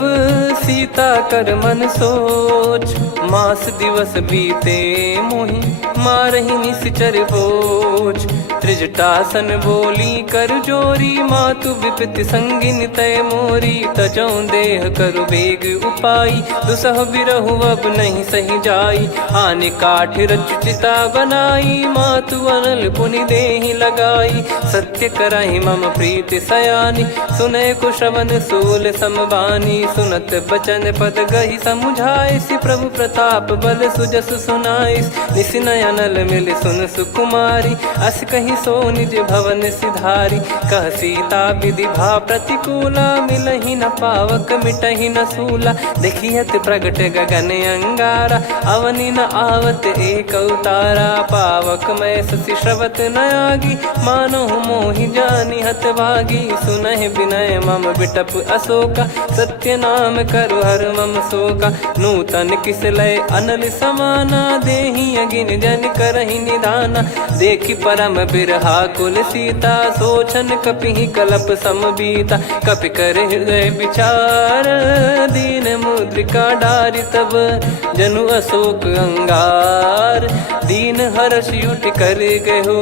सीता कर मन सोच। मास दिवस बीते मोहि, मारहि निश्चर बोझ। त्रिजटासन बोली कर जोरी, मातु विपति संगिन तय मोरी। तजौ देह करु बेग उपाई, दुसह बिरहु अब नहीं सही जाई। आने काठ रचु चिता बनाई, मातु अनल पुनि देहि लगाई। सत्य करहि मम प्रीति सयानी, सुनय को श्रवण सूल समबानी। सुनत बचन पद गहि समुझाइसि, प्रभु प्रताप बल सुजस सुनाइस। निसिनय अनल मिल सुन सुकुमारी, अस कहि सो निज भवन सिधारी। कह सीता विधि भा प्रतिकूला, मिलहि न पावक मिटहि न सूला। देखियत प्रगट गगन अंगारा, अवनि न आवत एक अवतारा। पावक मैं ससि श्रवत न आगी, मानो मोहि जानि हत भागी। सुनहि विनय मम बिटप अशोका, सत्य नाम करु हर मम शोका। नूतन किस लय अनल समाना, देहि अगिन जन करहि निधाना। देखि परम बिरहा कुल सीता, सोचन कपिहि कलप समबीता। कपि कर हृदय विचार, दीन मुद्रिका डारि तब। जनु अशोक अंगार, दीन हर्ष उठ कर गहो।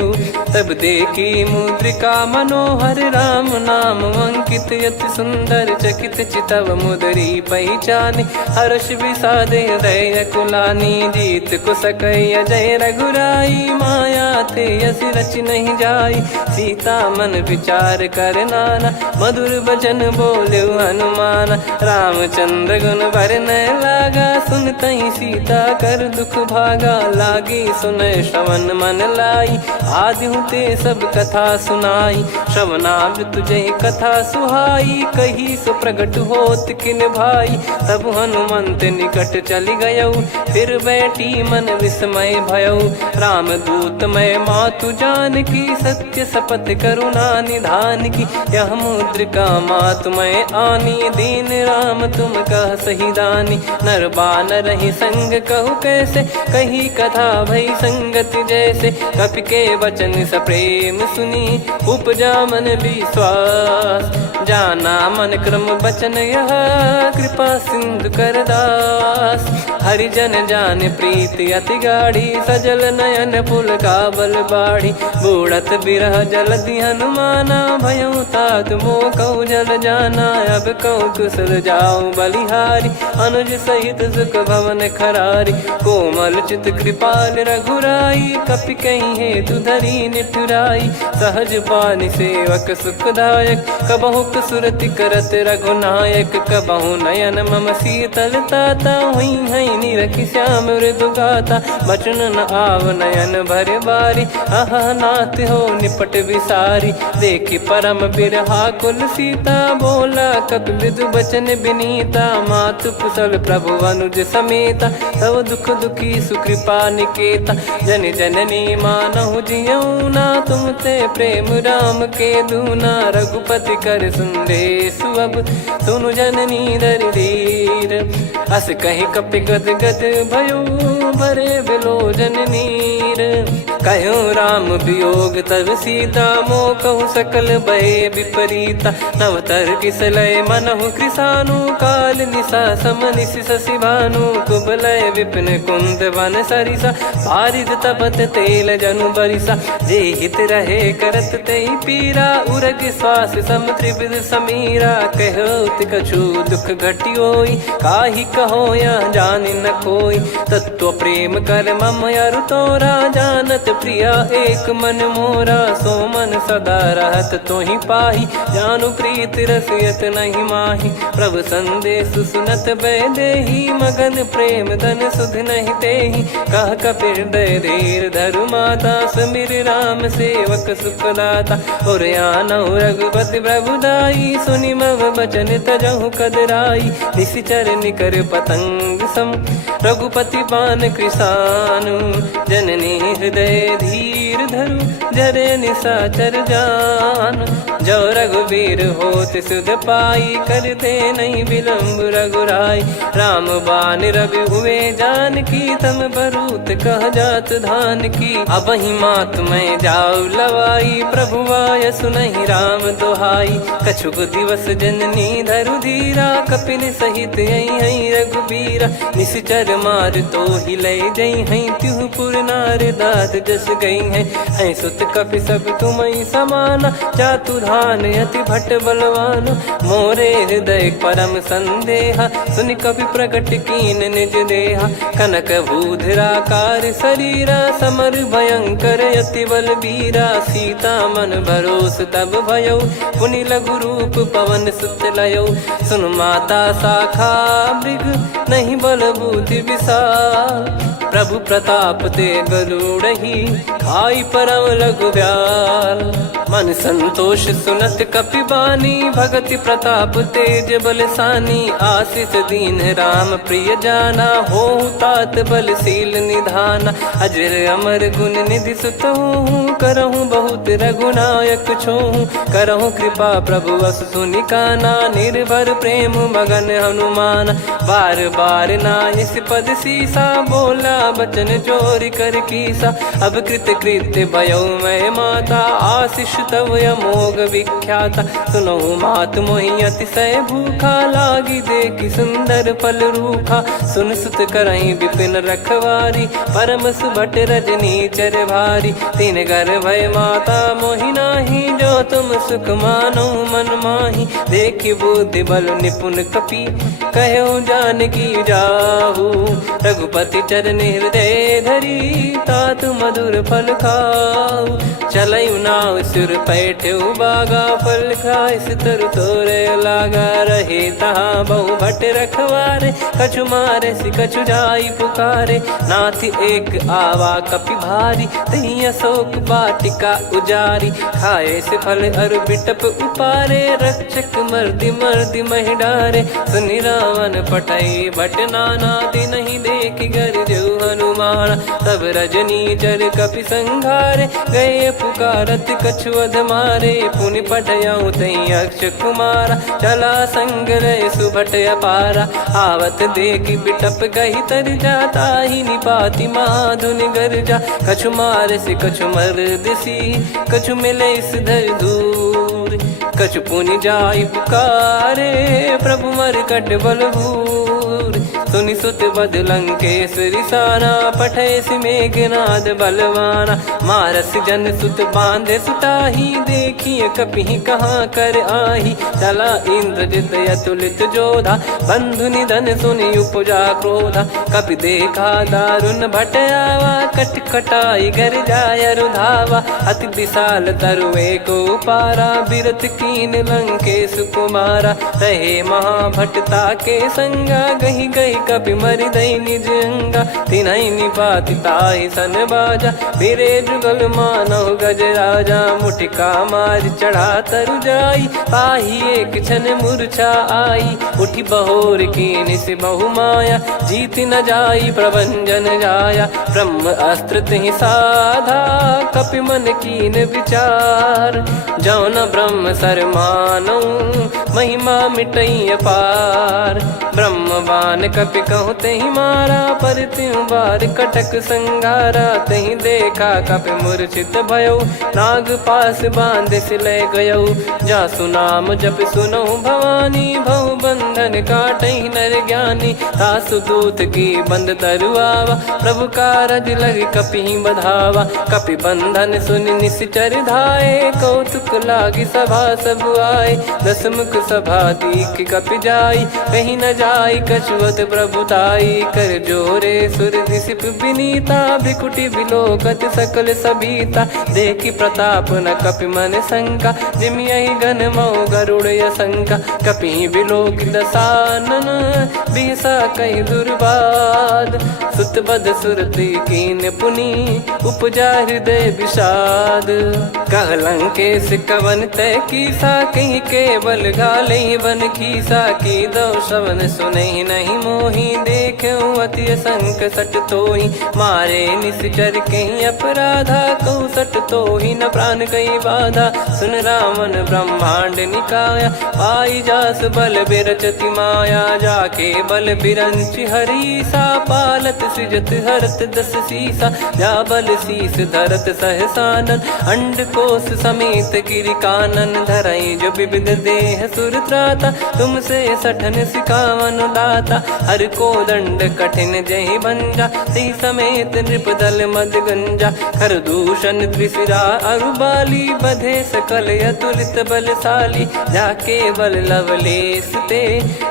तब देखी मुद्रिका मनोहर, राम नाम अंकित अति सुंदर। चकित चितव मुदरी पहचानी, हर्ष विषाद हृदय कुलानी। जीत को सकय जय रघुराई, माया थे यस रच नहीं जाई। सीता मन विचार कर नाना, मधुर बचन बोले हनुमान। रामचंद्र गुण बरनय लागा, सुनतहि सीता कर दुख भागा। लागी सुनय श्रवण मन लाई, आदिहु ते सब कथा सुनाई। श्रवणाब तुझे कथा सुहाई, कही सो प्रगट होत किन भाई। तब हनुमंत निकट चली गयऊ, फिर बैठी मन विस्मय भयऊ। राम दूत मैं मातु जान की, सत्य शपथ करुणा निधान की। यह मुद्रिका मातु मैं आनी, दीन राम तुम कह सही दानी। नर बानर ही संग कहु कैसे, कही कथा भई संगति जैसे। कपि के वचन सप्रेम सुनी, उपजा मन विश्वास। जाना मन क्रम बचन यह, कृपा सिंधु कर दास। हरिजन जान प्रीति अति गाढ़ी, सजल नयन पुल काबल बाढ़ी। बूढ़त बिरह जलधि हनुमाना, भयउ तात मोह कहु जल जाना। अब कहु कुशल जाऊं बलिहारी, अनुज सहित सुख भवन खरारी। कोमल चित कृपाल रघुराई, कपि कहीं हेतु धरी निठुराई। सहज पानि सेवक सुखदायक, कबहु सुरति करत रघुनायक। कबहु नयन मम शीतलता, हुई हई निरखि श्याम मृदु गाता। बचन न आव नयन भर बारी, आहा नाथ हो निपट विसारी। देखि परम बिरहा कुल सीता, बोला कपि मृदु बचन बिनीता। मातु कुशल प्रभु अनुज समेता, तव दुख दुखी सुकृपा निकेता। जन जननी मानहु जियऊ ना, तुम ते प्रेम राम के दूना। रघुपति कर संदेशु अब, सुनु जननी दर धीर। अस कहि कपि गद गद भयो, भरे बिलोचन नीर। कहूँ राम वियोग तब सीता, मोह कहूँ सकल भय विपरीता। नवतर किसलय मनहु कृसानु, काल निशा समनिशि शशि भानु। कुबलय विपिन कुंद वन सरिसा, पारिद तपत तेल जनु बरिसा। जे हित रहे करत तेहि पीरा, उरग श्वास सम त्रिविध समीरा। कहत कछु दुख घटियोई, काहि कहो या जानि न कोई। तत्व प्रेम कर मम अरु तोरा, जानत प्रिया एक मन मोरा। सो मन सदा रहत तोहि पाही, जानु प्रीत रसियत नहीं माही। प्रभु संदेश सुनत बैदेही, मगन प्रेम धन सुध नहीं तेहि। कह कपिर दय धीर धरु माता, सुमिर राम सेवक सुखदाता। और आनहु रघुपति प्रभु दाई, सुनि मव बचन तजहु कदराई। निशिचर निकर पतंग सम, रघुपति पान कृसानु। जननी हृदय धीर धरु, जरे निशाचर जान। जो रघुवीर होत सुध पाई, कर दे नहीं विलम्ब रघुराई। राम बान रवि हुए जानकी, तम बरूत कह जात धान की। अब ही मात मैं जाऊ लवाई, प्रभु आय सुनहि राम दोहाई। कछुक दिवस जननी धरु धीरा, कपिन सहित यही रघुबीरा। निशिचर मार तो ही ले जई हैं, त्यों पुर नार दाद जस गई हैं। सुत कपि सब तुमहि समाना, चातुधान अति भट्ट बलवान। मोरे हृदय परम संदेहा, सुन कपि प्रकट कीन निज देहा। कनक भूधराकार शरीरा, समर भयंकर अति बलबीरा। सीता मन भरोस तब भयउ, पुनि लघु रूप पवन सुत लयउ। सुन माता शाखा मृग, नहीं बल बुद्धि विशाल। प्रभु प्रताप ते गरुड़हि, खाई परम लघु ब्याल। मन संतोष सुनत कपि बानी, भगति प्रताप तेज बलसानी। आशीष दीन राम प्रिय जाना, होहु तात बलशील निधाना। अजर अमर गुण निधि सुतहु, करहु बहुत रघुनायक छोहु। करहु कृपा प्रभु अस सुनि काना, निर्भर प्रेम मगन हनुमान। बार बार नायस पद सीसा, बोला बचन चोरी कर कीसा। अब कृत कृत्य भयो मैं माता, आशीष तव अमोघ विख्याता। सुनहु मात मोहि अतिशय भूखा, लागी देखि सुंदर फल रूखा। सुन सुत करहि विपिन रखवारी, परम सुभट रजनी चर भारी। तीन घर भय माता मोहि नाही, जो तुम सुख मानो मन माही। देखि बुद्धि बल निपुण कपि, कहु जानकी जाहु। रघुपति चरण हृदय धरी, तात मधुर फल खाऊ। चलऊ नाव सुर पैठऊ बागा, फल खाइस तरु तोरे लागा। रहे तहाँ बहु भट रखवारे, कछु मारे सि कछु जाई पुकारे। नाथ एक आवा कपि भारी, तही अशोक वाटिका उजारी। खाए से फल अरु बिटप उपारे, रक्षक मर्दि मर्दि महि डारे। सुनि रावण पटई भट नाना, तिनहि देखि गरजऊ हनुमान। तब रजनी चर कपि संघारे, गए पुकारत कछु अध मारे। पुनि पटयऊ तई अक्ष कुमारा, चला संग रहे सुभट अपारा। आवत देखि बिटप गही तर जाता, ही निपाति माधुन गर्जा। कछु मार से कछु मर्द सी, कछु मिले इस धर दूर। कछु पुनि जाई पुकारे, प्रभु मर कट बलभूर। सुनि सुत बद लंकेश्वरी साना, पठैसि मेघनाद बलवाना। मारस जन सुत बांधे सुताही, देखिए कपिहि कहाँ कर आही। चला इंद्रजित अतुलित जोधा, बंधु निधन सुनि उपजा क्रोधा। कपि देखा दारुण भट आवा, कट कटाई घर जाय रुधावा। अति विशाल तरुए को पारा, बिरत कीन लंकेश कुमारा। रहे महाभटता के संगा, गही गही कपि मरि दई निज अंगा। तिन्है निपाति ताहि सन बाजा, बिरे जुगल मानव गज राजा। मुटिका मार चढ़ा तरु जाई, पाही एक क्षण मूर्छा आई। उठी बहोर कीन से बहु माया, जीत न जाई प्रभंजन जाया। ब्रह्म अस्त्र तिहि साधा, कपि मन कीन विचार। जौ न ब्रह्म सर मानौ, महिमा मिटई अपार। ब्रह्म बान कपि कहु तेहि मारा, पर त्यों बार कटक संगारा। तेहि देखा कपि मूर्छित भयौ, नाग पास बांध सिले गयौ। जासु नाम जप सुनौ भवानी, भव बंधन काटहि नर ज्ञानी। तासु दूत की बंद तरुआवा, प्रभु कारज लग कपि बधावा। कपि बंधन सुनि निश्चर धाये, कौतुक लागी सभा सब आए। दसमुख सभा दीख कपि जाई, कहीं न जाई कछुवत प्रभुताई। कर जोरे सुर दिसिप विनीता, भ्रिकुटि बिलोकत सकल सबीता। देखि प्रताप न कपि मन शंका, जिमियहि घन मऊ गरुड़ असंका। कपि बिलोक दसानन, बिहसा कहि दुर्बाद। सुत बद सुरति कीन पुनि, उपजा हृदय विषाद। कह लंकेश कवन तय कीसा, कहीं केवल घाले बन खीसा। की दो श्रवण सुनहि नहीं मोही, देखऊं अति संक सट तोहि। मारे निश्चर कहीं अपराधा, कहूँ सट तोहि न प्राण कहीं बाधा। सुन रावण ब्रह्मांड निकाया, पाई जास बल बिरचति माया। जाके बल बिरंच हरीसा, पालत सृजत हरत दस सीसा। जा बल शीस धरत सहसानन, अंड कोश समेत गिरि कानन। धरई जो विविध देह सुर त्राता, तुमसे सठन सिखावन दाता। हर को दंड कठिन जहि भंजा, ती समेत नृप दल मद गंजा। कर दूषण त्रिशिरा अरुबाली, बधे सकल अतुलित बलशाली। जाके बल लवलेस ते,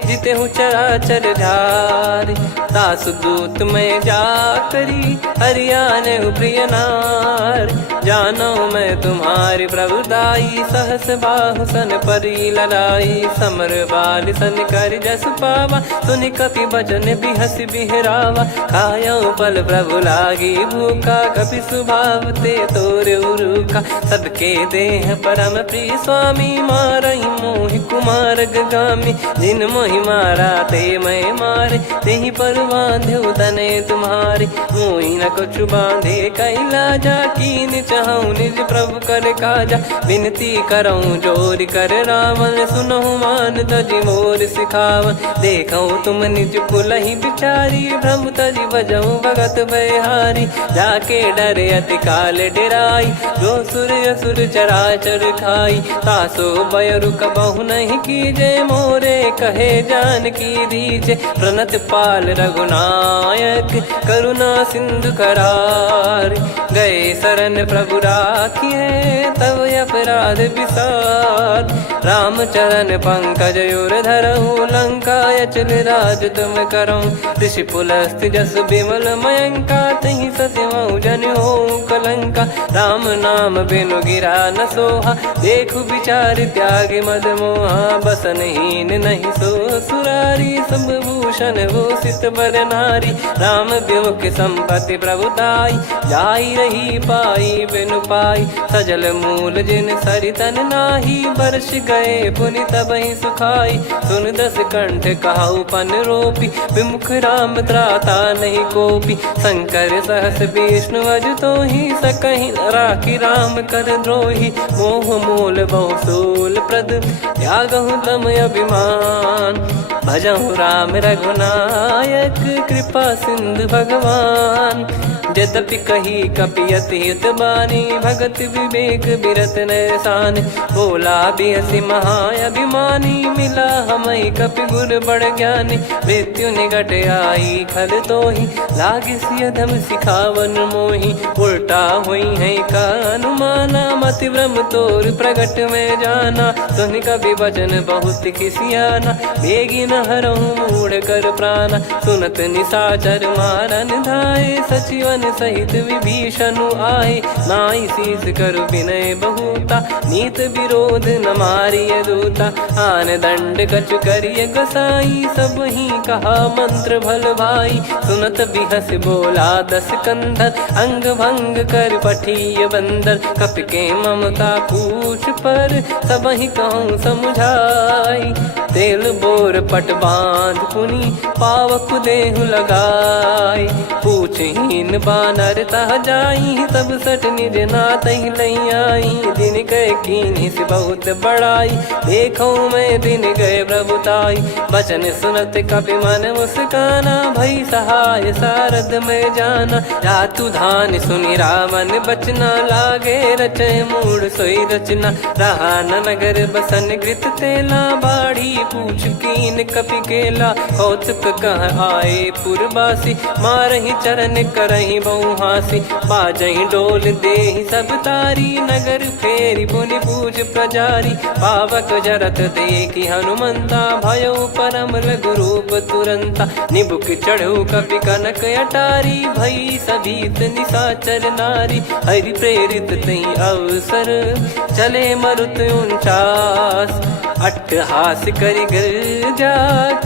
जिते हूँ चराचर झारी। दास दूत में जा करी, हरियाने प्रिय नार। जानो मैं तुम्हारी प्रभुताई, सहस बाहु सन परी लड़ाई। समर बाल सन कर जस पावा, सुनि कपि बचन बिहस बिहरावा। खायो पल प्रभु लागी भूखा, कपि स्वभाव ते तोर उरुखा। सबके देह परम प्रिय स्वामी, मारहि मोहि कुमार गगामी। जिन मोहि मारा ते मैं मारे, तेहि पर बांधो तने तुम्हारे। मोहि न कछु बांधे कैलाजा, कीन चाहूं निज प्रभु कर काजा। विनती करऊं जोरि कर रावण, सुनहु मान तजि मोर सिखावन। देखऊं तुम निज कुलहि बिचारी, भ्रम तजि बजऊं भगत बयहारी। जाके डरे अति काल डेराई, जो सुर असुर चराचर खाई। तासो बयरु कबहु नहीं कीजे, मोरे कहे जान की दीजे। प्रणत पाल रघुनायक, करुणा सिंधु करार। गए शरण प्रभु राखिए, तब अपराध विसार। राम चरण पंकज उर धरऊं, लंका अचल राज तुम करऊं। ऋषि पुलस्त्य जस विमल मयंका, तहि ससिमऊ जन होऊं कलंका। राम नाम बिनु गिरा न सोहा, देखु विचार त्याग मद मोहा। बसनहीन नहीं सो सुरारी, सब भूषण भूषित बर नारी। राम विमुख संपत्ति प्रभुताई, जाई रही पाई बिनु पाई। सजल मूल जिन सरितन नाही, बरस गए पुनि तबहि सुखाई। सुन दस कंठ कहाऊ पन रोपी, विमुख राम त्राता नहीं कोपी। शंकर सहस विष्णु अज तोहि, सकहि न राखी राम कर द्रोही। मोह मूल बहु सूल प्रद, त्यागहु तम अभिमान। भजहु राम रघुनायक, कृपा सिंधु भगवान। यद्यपि कही कपियत हित बानी भगत विवेक बिरत नैसान बोला बियसि महाअभिमानी मिला हमई कपि गुर बड़ ज्ञानी मृत्यु निकट आई खल तो ही लागिस अधम सिखावन मोही उल्टा हुई है का अनुमाना मति भ्रम तोर प्रगट में जाना सुन कवि वचन बहुत खिसियाना बेगी न हरहु मूढ़ कर प्राण सुनत निशाचर मारन धाये सचिवन सहित विभीषण आए नाई शीस कर विनय बहुता नीत विरोध न मारिय दूता आन दंड कछु करिय गोसाई सब ही कहा मंत्र भल भाई सुनत बिहस बोला दस कंधर अंग भंग कर पठिय बंदर कपि के ममता पूछ पर सब ही कहूँ समझाई तेल बोर पट बांध पुनी पावक देहु लगाई पूछहीन बानर तह जाई तब सट निज नाथ लई आई दिन गए कीनी से बहुत बड़ाई देखो मैं दिन गए प्रभुताई बचन सुनत कपि मन मुस्काना भई सहाय सारद में जाना जातु धान सुनि रामन बचना लागे रचय मूड सोई रचना रहा न नगर बसन कृत तेला बाड़ी पूछ कीन कपि केला कौतुक कह आए पुरबासी मारहि चरण करहि बहुहासी बाजहि डोल देहि सब तारी नगर फेरी पुनि पूज प्रजारी पावक जरत देखि हनुमंता भयो परम लघु रूप तुरंता निबुक चढ़ऊ कपि कनक अटारी भई सभीत निशाचर नारी हरि प्रेरित तई अवसर चले मरुत 49 अट्टहास करि गिरजा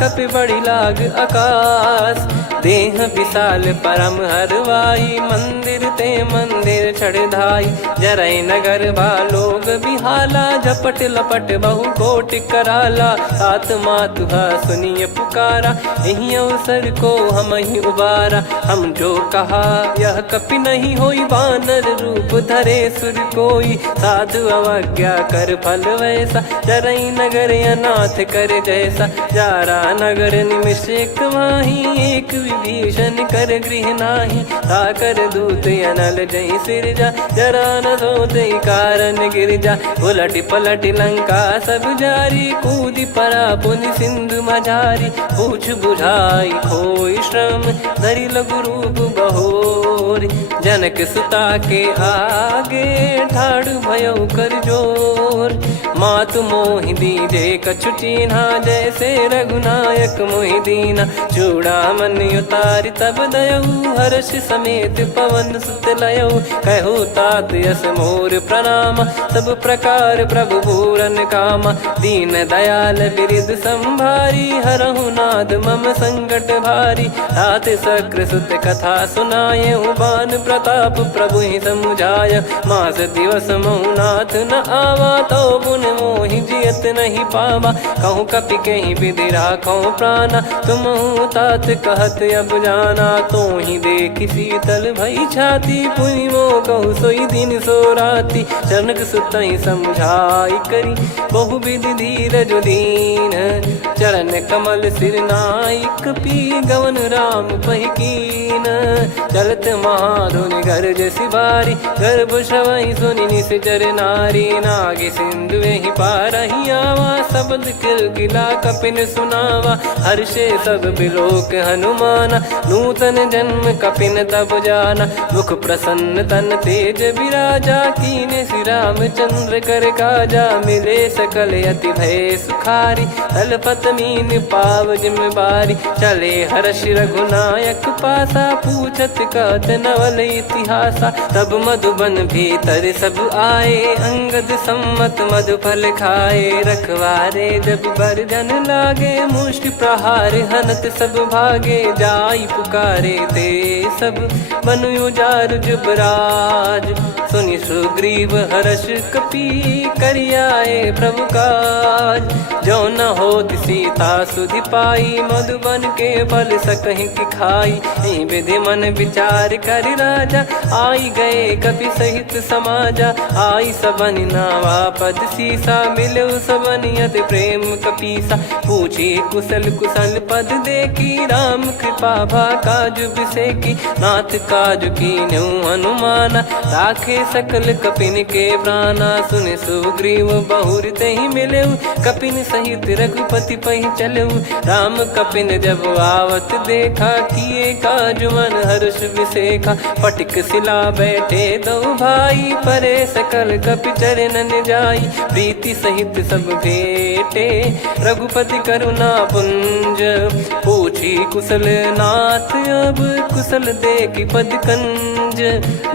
कपि बड़ी लाग आकाश देह विशाल परम हरवाई मंदिर ते मंदिर चढ़ाई जरई नगर लोग बिहाला झपट लपट बहु कोट कराला सात मातुहा सुनिय पुकारा यही अवसर को हम ही उबारा हम जो कहा यह कपि नहीं होई बानर रूप धरे सुर कोई साधु अवज्ञा कर फल वैसा जरई नगर अनाथ कर जैसा जारा नगर निमिष एक माही एक विभीषण कर गृह नाही ताकर दूत अनल जय सिरजा जरा न सोते कारण गिरजा उलट पलट लंका सब जारी कूदी परा पुनि सिंधु मझारी पूछ बुझाई खोई श्रम धरि लघु रूप बहोरी जनक सुता के आगे ठाड़ भयो कर जोर मातु मोहि दीजे कछु चिन्हा जैसे रघुनायक मोहि दीना चूड़ामन उतारि तब दयऊ हर्ष समेत पवन सुत लयऊ कहु तात यस मोर प्रणाम सब प्रकार प्रभु पूरन कामा दीन दयाल बिरिद संभारी हरहु नाद मम संकट भारी तात सक्र सुत कथा सुनाये बान प्रताप प्रभु ही समुझाय मास दिवस मौनाथ न आवा तो पुन मोहि जियत नहीं पावा कहूँ कपि कहीं विधि राखो प्राणा तुम तात कहत अब जाना तो ही देख शीतल भई छाती पुनि मो कहु सोई दिन सो राती जनक सुतई समझाई करी बहु विधि धीरज दीन चरण कमल सिर नाइक पी गवन राम पहिकीन चलत महाधुनि गर्ज सिबारी गर्भ श्रवई सुनि निश्चर नारी नागे सिंधु ही पारही आवा शब्द किलकिला कपिन सुनावा हर्षे सब बिलोक हनुमाना नूतन जन्म कपिन तब जाना मुख प्रसन्न तन तेज विराजा कीने श्री रामचंद्र कर काजा मिले सकल अति भय सुखारी तलपत मीन पाव जिम्मेवारी चले हर्ष रघुनायक पासा पूछत कहत नवल इतिहासा तब मधुबन भीतर सब आए अंगद सम्मत मधुफल खाए रखवारे जब बरजन लागे मुष्टि प्रहार हनत सब भागे जाई पुकारे ते सब बनु उजार जुबराज सुनि सुग्रीव हर्ष कपि करियाए प्रभु काज जो न होत सीता सुधि पाई मधुबन के फल सकहि की खाई विधि मन विचार कर राजा आई गए कपि सहित समाजा आई सबन नावा पद सीसा मिलो सबन करत प्रेम कपीसा। पूछी कुशल कुशल पद देखी राम कृपा भा काज बिसेकी। नाथ काज कीन्हु हनुमाना राखे सकल कपिन के प्राणा। सुन सुग्रीव बहुर तेहि मिलेउ कपिन सहित रघुपति पहि चलेउ। राम कपिन जब आवत देखा किए काज मन हर्ष विसेखा। फटिक सिला बैठे दो भाई परे सकल कपि चरणन जाई। प्रीति सहित सब भेटे रघुपति करुणा पुंज। पूछी कुशल नाथ अब कुशल देखी पद कंज।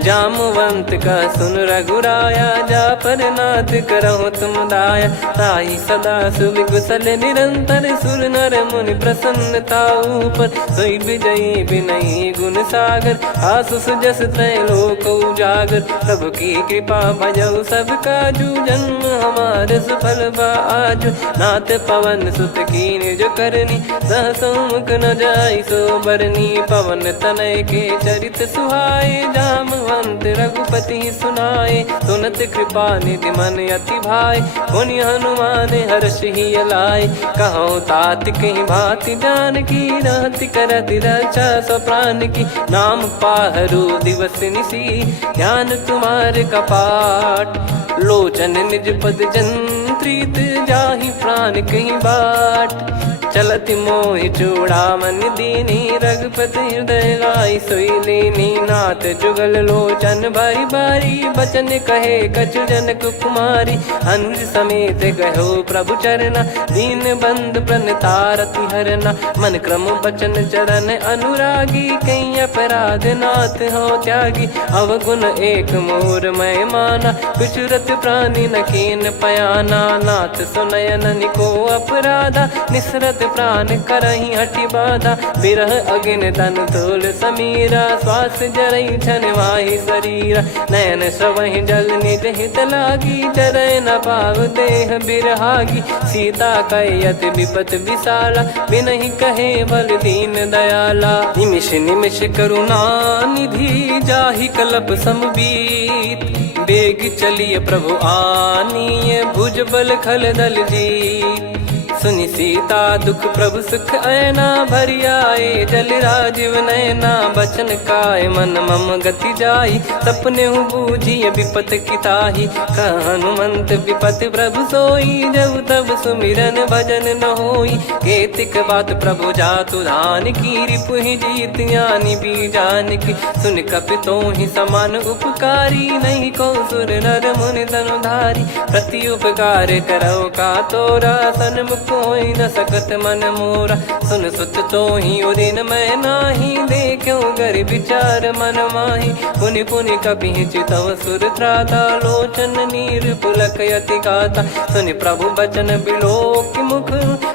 जामवंत का सुन रघुराया जा पर नाथ करहु तुम दाया। ताई सदा सुविकुशल निरंतर सुर नर मुनि प्रसन्नता ऊपर। सोई विजयी विनयी गुण सागर आसु सुजस त्रैलोक उजागर। प्रभु की कृपा भजऊ सब काजू जन्म हमारे सफल बा आजु। नाथ पवन सुत कीन्ह जो करनी सहसो मुख न जाई सो बरनी। पवन तनय के चरित सुहाए जामवंत रघुपति सुनाए। सुनत कृपा निधि मन अति भाई पुनि हनुमान हर्ष ही लाए। कहो तात कहीं भांति जान की रहति करति रक्षा सो प्राण की। नाम पाहरु दिवस निसी ध्यान तुम्हारे कपाट। लोचन निज पद जंत्रित जाहि प्राण कहीं बाट। चलति मोहि चूड़ामन दीनी रघुपति हृदय लाई सोई लीनी। नाथ जुगल लोचन बारी बारी बचन कहे कछु जनक कुमारी। अनुज समेत गहो प्रभु चरना दीन बंद प्रणतारति हरना। मन क्रम बचन चरण अनुरागी कहीं अपराध नाथ हो त्यागी। अवगुण एक मोर मैं माना कुछुरत प्राणी न कीन पयाना। नाथ सुनयन निको अपराधा निसरत प्राण करही हटि बाधा। बिरह अगिन तन तोल समीरा श्वास जरई छन वाहि शरीरा। नयन श्रवहि जल निज हित लागी चरय न पाव देह बिरहागी। सीता कयत विपत विशाला बिनहि कहे बल दीन दयाला। निमिष निमिष करुणा निधि जाहि कलप समबीत। बेग चलिए प्रभु आनीय भुज बल खल दल जीत। सुनि सीता दुख प्रभु सुख ऐना भरि आए। जल राजीव नयना बचन काय मन मम गति जाई। सपने हूँ बूझिए विपत किताही हनुमंत विपत प्रभु सोई। जब तब सुमिरन भजन न होई केतिक बात प्रभु जातु धान की। रिपु ही जीत ज्ञानी बीजान की सुन कपि तो ही समान उपकारी। नहीं को सुर नर मुनि धनुधारी प्रति उपकार करो का तोरा। सन्मुख कोई न सकत मन मोरा सुन सुत तो ही उदिन मैं नाही। देखो गर विचार मन माही पुनि पुनि कपि चितव सुर त्राता। लोचन नीर पुलक यति गाता सुनि प्रभु बचन बिलोक मुख।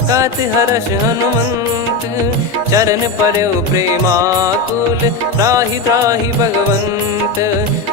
गात हर्ष हनुमंत चरण परउ प्रेमाकुल। त्राहि त्राहि भगवंत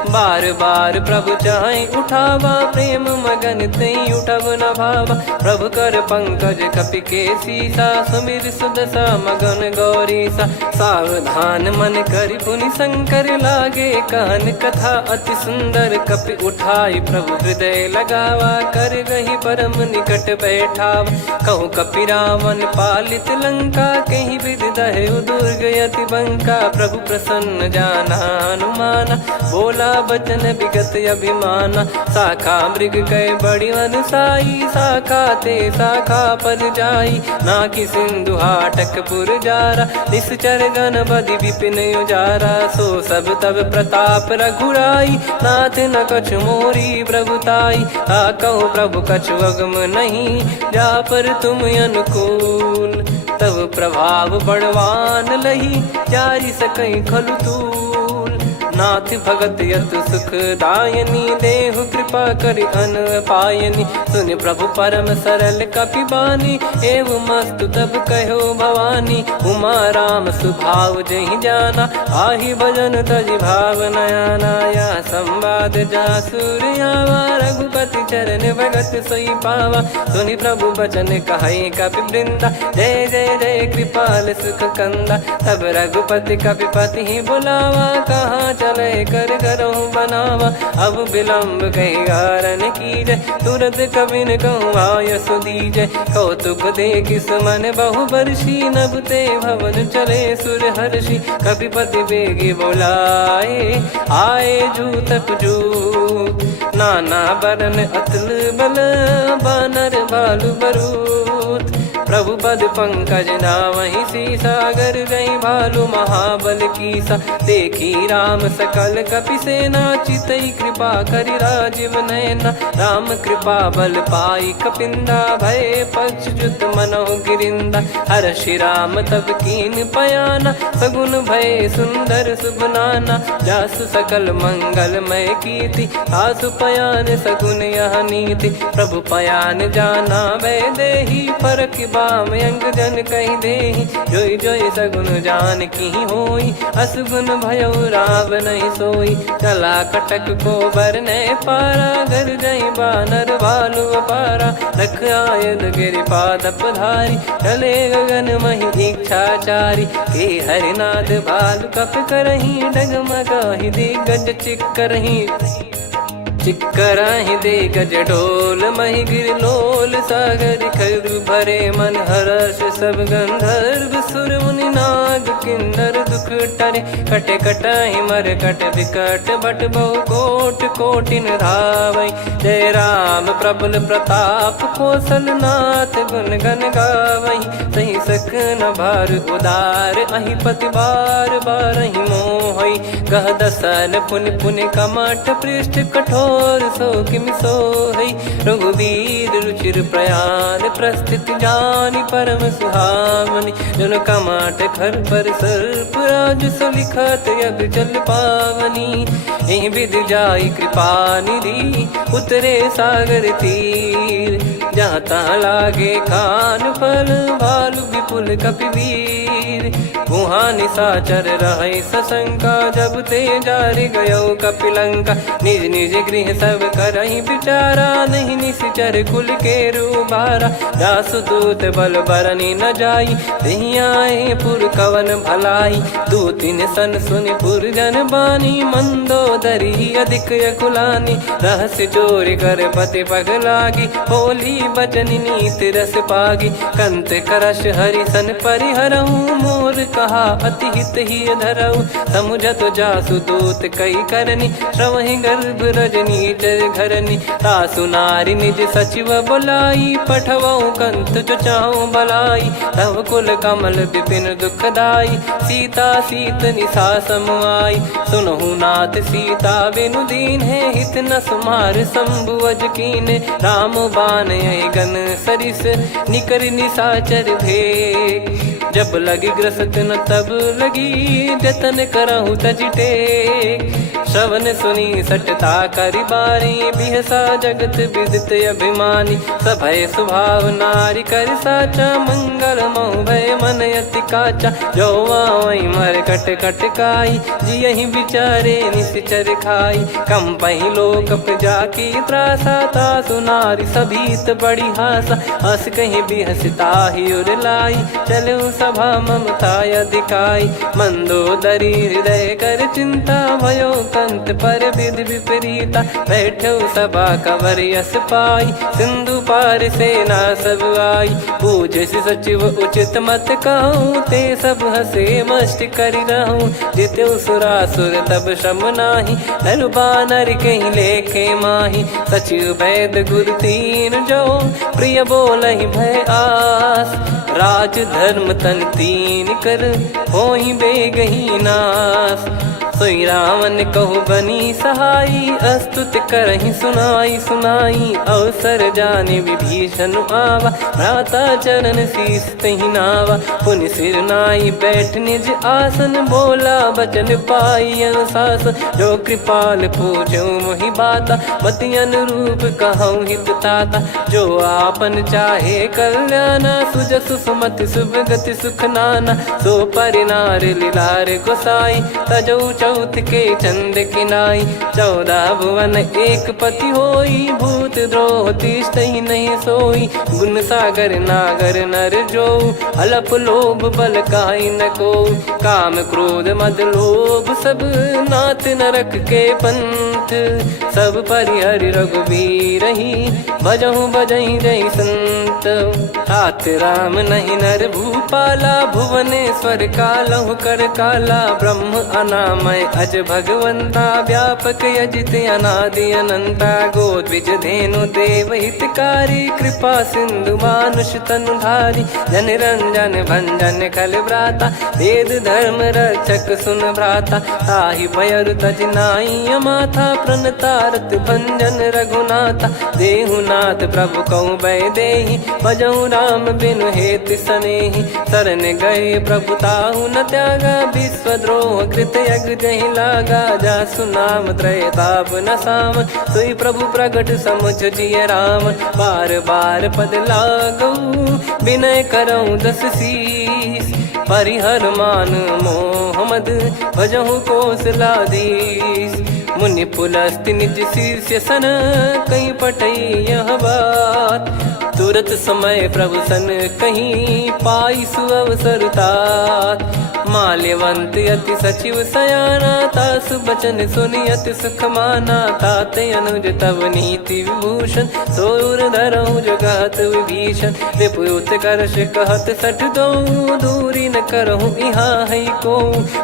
बार बार प्रभु चाहि उठावा। प्रेम मगन तई उठब न भावा। प्रभु कर पंकज कपि के सीसा सुमिर सुदशा मगन गौरीसा। सावधान मन करि पुनि शंकर लागे कहन कथा अति सुंदर। कपि उठाई प्रभु हृदय लगावा कर गही परम निकट बैठावा। कहु कपि रावण पालित लंका कहीं विधि दहु दुर्ग यति बंका। प्रभु प्रसन्न जाना हनुमाना बोला बचन विगत अभिमाना। शाखा मृग कय बड़ी अनुसाई शाखा ते शाखा पर जाई। नाकि सिंधु हाटक पुर जारा निश्चर गण बदि विपिन उजारा। सो सब तब प्रताप रघुराई नाथ न कछु मोरी प्रभुताई। कहो प्रभु कछु अगम नहीं जा पर तुम अनुकूल। तब प्रभाव बड़वान लही जारी सकई खलु तूल। नाथ भगत यतु सुख दायनी देहु कृपा करि अन पायनी। सुन प्रभु परम सरल कपि बानी एवं मस्तु तब कहो भवानी। उमा राम सुभाव जहि जाना आहि भजन तजि भाव नयाना। या संवाद जासुर आवा रघुपति चरण भगत सोई पावा। सुनि प्रभु बचन कहै कपि वृंदा जय जय जय कृपाल सुख कंदा। तब रघुपति कपिपति बुलावा कहाँ चले कर करहु बनावा। अब विलम्ब कही कारण कीजय, तुरत कबिन कहूँ आयस दीजय। कौतुक देखिस मन बहु बरसी, नभ ते भवन चले सुर हर्षि। कपिपति बेगी बोलाए, आए जूतक जूत। नाना बरन अतुल बल, बानर भालु बरूत। प्रभु पद पंकज नावहि सीसा, गर गई भालु महाबल कीसा। देखी राम सकल कपि सेना, चितई कृपा करि राजीव नयना। राम कृपा बल पाई कपिंदा, भय पक्ष जुत मनोह गिरिंदा। हर्षि राम तब कीन पयाना, सगुन भय सुंदर शुभ नाना। जासु सकल मंगलमय कीर्ति, आसु पयान सगुन यह नीति। प्रभु पयान जाना वै देहि, फरक बाम अंग जन कहि देहि। जोई जोई सगुन जान की होई, असगुन भयो राव नहीं सोई। चला कटक को बरने पारा, घर जई बानर भालु अपारा। रख आयद गिरिपाद पधारी, चले गगन महि इच्छाचारी। के हरिनाथ भालु कप करही, डगमगाहि दिग्गज चिक्करही। चिक्कराहि दे गज ढोल, महि गिर लोल। सागर खर भरे मन हर्ष, सब गंधर्व सुर मुनि नाग किन्नर दुख टरे। कटे कटाहि मर कट विकट, बट बहु कोट कोटिन धावै। जय राम प्रबल प्रताप, कौशल नाथ गुण गन गावै। सही सकन भार उदार, अहि पति बार बारहि मोहै। गह दसन पुन पुन कमठ, पृष्ठ कठोर सो किमि सोहै। रघुवीर रुचिर प्रयाण, प्रस्थित जानि परम सुहावनि। जन कमाट खर पर सर्प, राज सलिखत यग जल पावनी। एहि विधि जाई कृपा निधि, उतरे सागर तीर। जहाँ तहाँ लागे खान फल, भालु विपुल कपिवीर। गुहा निशाचर रहै सशंका, जब ते जारि गयो कपिलंका। निज निज गृह सब करहि विचारा, नहीं निश्चर कुल के रूबारा। जासुदूत बल बरनि न जाई, तेहि आए पुर कवन भलाई। दूतिन सन सुनि पुर जन बानी, मंदोदरी अधिक यकुलानी। रहस्य चोरी कर पति पग लागी, होली बचन नीत रस पागी। कंत करश हरिसन परिहरहु, मोर कहा अति हित ही धरऊ। समुझत जासुदूत कई करनी, श्रवहि गर्भ रजनी चर घरनी। तासु नारी निज सचिव बोलाई, पठवऊ कंत जो चाहूं बलाई। तव कुल कमल विपिन दुखदाई, सीता सीत निशा समाई। सुनहु नाथ सीता बिनु दीन है, हित न सुमार शंभु अज कीने। राम बान गन सरिस, निकर निशाचर भेग। जब लगी ग्रसत न तब लगी, जतन करहु तज टेक। श्रवण सुनी सटता करि बारी, बिहसा जगत विदित अभिमानी। सभय स्वभाव नारी कर साचा, मंगल महु भय मन अति काचा। जो आवै मर कट कट काई, जियहि विचारे निश्चर खाई। कम पहि लोक जाकी त्रासा, तासु नारी सभीत बड़ी हासा। हस कहीं बिहसता ही उर लाई, चलऊ सभा ममता अधिकाई। मंदोदरी हृदय कर चिंता, भयो कंत पर विधि विपरीता। बैठो सभा कवर यस पाई, सिंधु पार सेना सब आई। पूज्य सचिव उचित मत कहूँ, ते सब हसे मस्त करि रहूं। जित्यु सुरासुर तब श्रम नाही, नर बानर कहीं लेखे माही। सचिव वैद गुरु तीन जो, प्रिय बोलहि भय आस। राज धर्म तन तीन कर, होहि बेगहि नास। सोई रावण कहु बनी सहाई, अस्तुत करहि सुनाई सुनाई। अवसर जाने विभीषण आवा, भ्राता चरण शीस तहि नावा। पुनि सिर नाई बैठ निज आसन, बोला बचन पाई अनुशासन। जो कृपाल पूछो मोहि बाता, मति अनुरूप कहूँ हित ताता। जो आपन चाहे कल्याणा, सुजसु सुमति शुभ गति सुख नाना। सो परिनार लीलार गोसाई, तजौ चौथ के चंद किनाई 14 भुवन एक पति होई भूत द्रोह तिष्ठ ही नहीं सोई गुण सागर नागर नर जो अलप लोभ बल काई न को काम क्रोध मद लोभ सब नाथ नरक के पंथ सब परिहरि रघुबीर ही भजहु भजहि जय संत तात राम नहीं नर भूपाला भुवनेश्वर कालहु कर काला ब्रह्म अनामय अज भगवंता व्यापक यजित अनादि अनंता गोद्विज धेनु देव हितकारी कृपा सिंधु मानुष तनुधारी जन रंजन भंजन खल भ्राता वेद धर्म रक्षक सुन भ्राता ताहि भयर तज नाई माथा प्रणतारत भंजन रघुनाथा देहुनाथ प्रभु कहु बै देहि भजहु राम बिनु हेत सनेहि शरण गए प्रभु ताहु न त्यागा विश्वद्रोह कृत यज्ञ जहि लागा जासु नाम त्रय ताप न साम सोई प्रभु प्रगट समुझ जिय राम बार बार पद लागऊ विनय करऊँ दस शीस परिहर मान मोह मद भजहु कौशलाधीश मुनि पुलस्ति निज शीर्ष सन कहीं पटई यह बात तुरत समय प्रभु सन कहीं पाई सुअवसर तात माल्यवंत अति सचिव सयाना तासु बचन सुनि अति सुख माना ताते अनुज तव नीति विभूषण सोर धरहु जगत विभीषण रिपुत करश कहत सठ दो दूरी न करहु इहाँ है को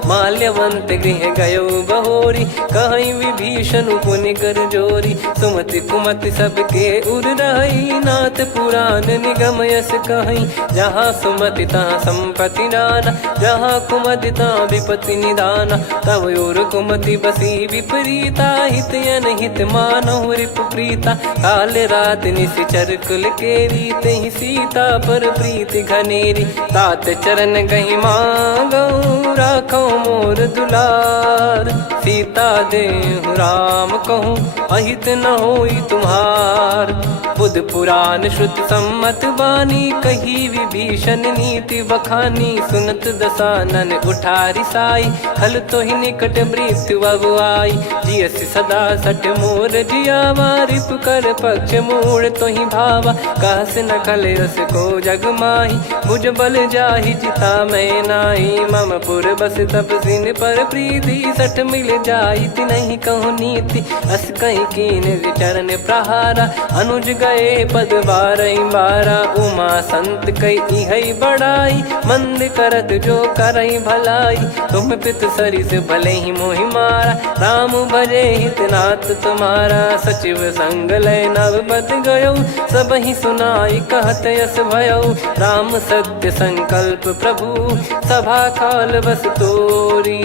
माल्यवंत गृह गयो बहोरी कहीं विभीषण पुनि कर जोरी सुमति कुमति सबके उर रही नाथ पुराण निगम यस कहीं जहाँ सुमति तहाँ संपत्ति नाना जहाँ कुमति तहाँ विपत्ति निदाना तव और कुमति बसी विपरीता हित अनहित मानहु रिप प्रीता काल रात निशिचर कुल केरी तेहि सीता पर प्रीति घनेरी तात चरण गहि मांगऊ राखो मोर दुलार सीता देहु राम कहूँ अहित न होई तुम्हार बुध पुराण श्रुत सम्मत वाणी कही विभीषण नीति बखानी सुनत दसानन उठारी साई खल तो ही निकट मृत्यु अब आई जियसि सदा सट मोर जियावा रिप कर पक्ष मूड़ तो ही भावा कहस न खल रस को जग माही मुझ बल जाहि जिता मैं नाही मम पुर बस तपसिन पर प्रीति सठ मिल जाई नहीं कहूँ नीति अस कहीं कीन विचरण प्रहारा अनुज गए पद बारा उमा संत कई है बड़ाई मंद करत जो करई भलाई तुम पित सरिस भले ही मोहि मारा राम भजे हितनाथ तुम्हारा सचिव संग लय नवपत गयो सब ही सुनाई कहत यस भयो राम सत्य संकल्प प्रभु सभा काल बस तोरी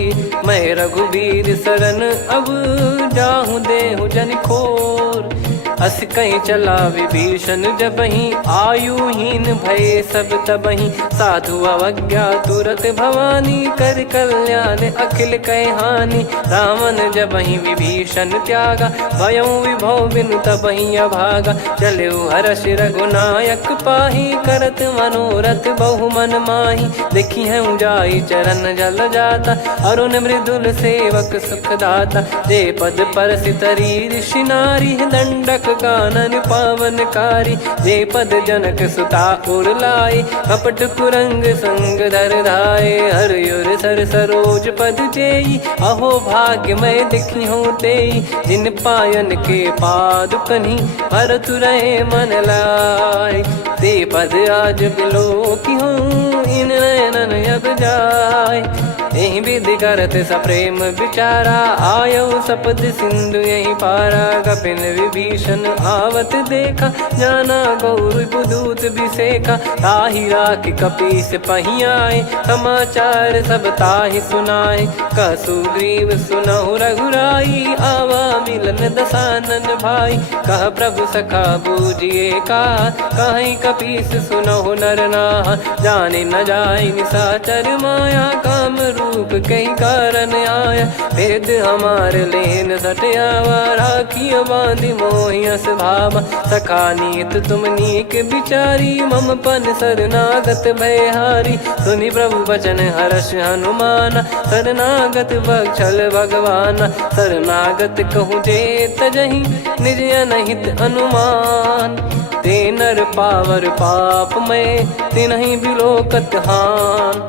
मैं रघुबीर शरण अब जाहूँ देहु जन खोर अस कहीं चला विभीषण जबहि आयुहीन भय सब तबहि साधु अवज्ञा तुरत भवानी कर कल्याण अखिल कह हानि रावण जबहि विभीषण त्यागा भयउ विभव बिनु तबहि अभागा चलऊ हर्ष रघुनायक पाही करत मनोरथ बहु मन माही देखी है जाई चरण जल जाता अरुण मृदुल सेवक सुख दाता जे पद पर सितरी ऋषि नारी दंडक कानन पावनकारी जे पद जनक सुता उर लाई कपट कुरंग संग धर धाये हरियुर सर सरोज पद जेई अहो भाग्य मैं दिखी हूँ तेई जिन पायन के पाद कन्ही भरत रहे मन लाय ते पद आज बिलो की हूँ इन नयनन अब जाय यही विधि करत सप्रेम विचारा आयो सपद सिंधु यही पारा कपिन विभीषण आवत देखा जाना गौर बुदूत बिसेखा ताहि राख कपीस पहियाए समाचार सब ताहि सुनाए कसु ग्रीव सुनहु रघुराई आवा मिलन दसानन भाई कह प्रभु सखा बूझिए का कहीं कपीस सुनहु नर नाह जाने न जाय निशाचर माया काम रूप कई कारण आया, भेद हमारे लेन सटयावा, राखिया बांधी मोहियस भावा, सखा नीत तुम नीक बिचारी, मम पन शरणागत भयहारी, सुनि प्रभु वचन हर्ष हनुमाना, शरणागत बक्षल भगवाना, शरणागत कहूँ जे तजहि निज अनहित अनुमान, ते नर पावर पाप में तिन्हि बिलोकत हान,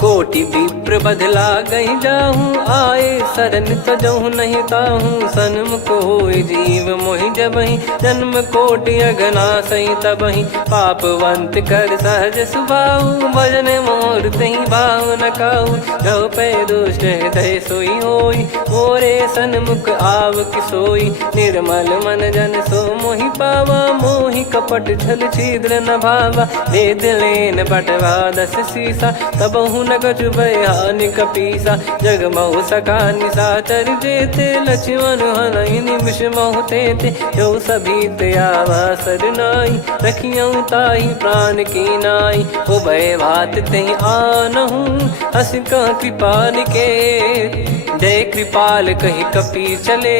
कोटि विप्र बदला गई जाहूँ, आए शरण तजहु नहीं ताहूँ, सन्मुख होय जीव मोहि जबहि, जन्म कोटि अगना सही तबहि, पापवंत कर सहज सुभाऊ, भजन मोर तहि भाव न काहू, जो पै दुष्ट हृदय सोई होई, मोरे सन्मुख आव किसोई, निर्मल मन जन सो मोहि पावा, मोहि कपट छल छिद्र न भावा, वेद लेन बटवा दस सीसा, तबहु न कछु बयान कपीसा, जग महु सका निशाचर जेते, लक्ष्मण हनहि निमिष महु तेते, जो सभी त्यावा सरनाई, रखियऊ ताहि प्राण की नाई, उभय भात तेहि आनहु, हस कह कृपाल के, जय कृपाल कहि कपि चले,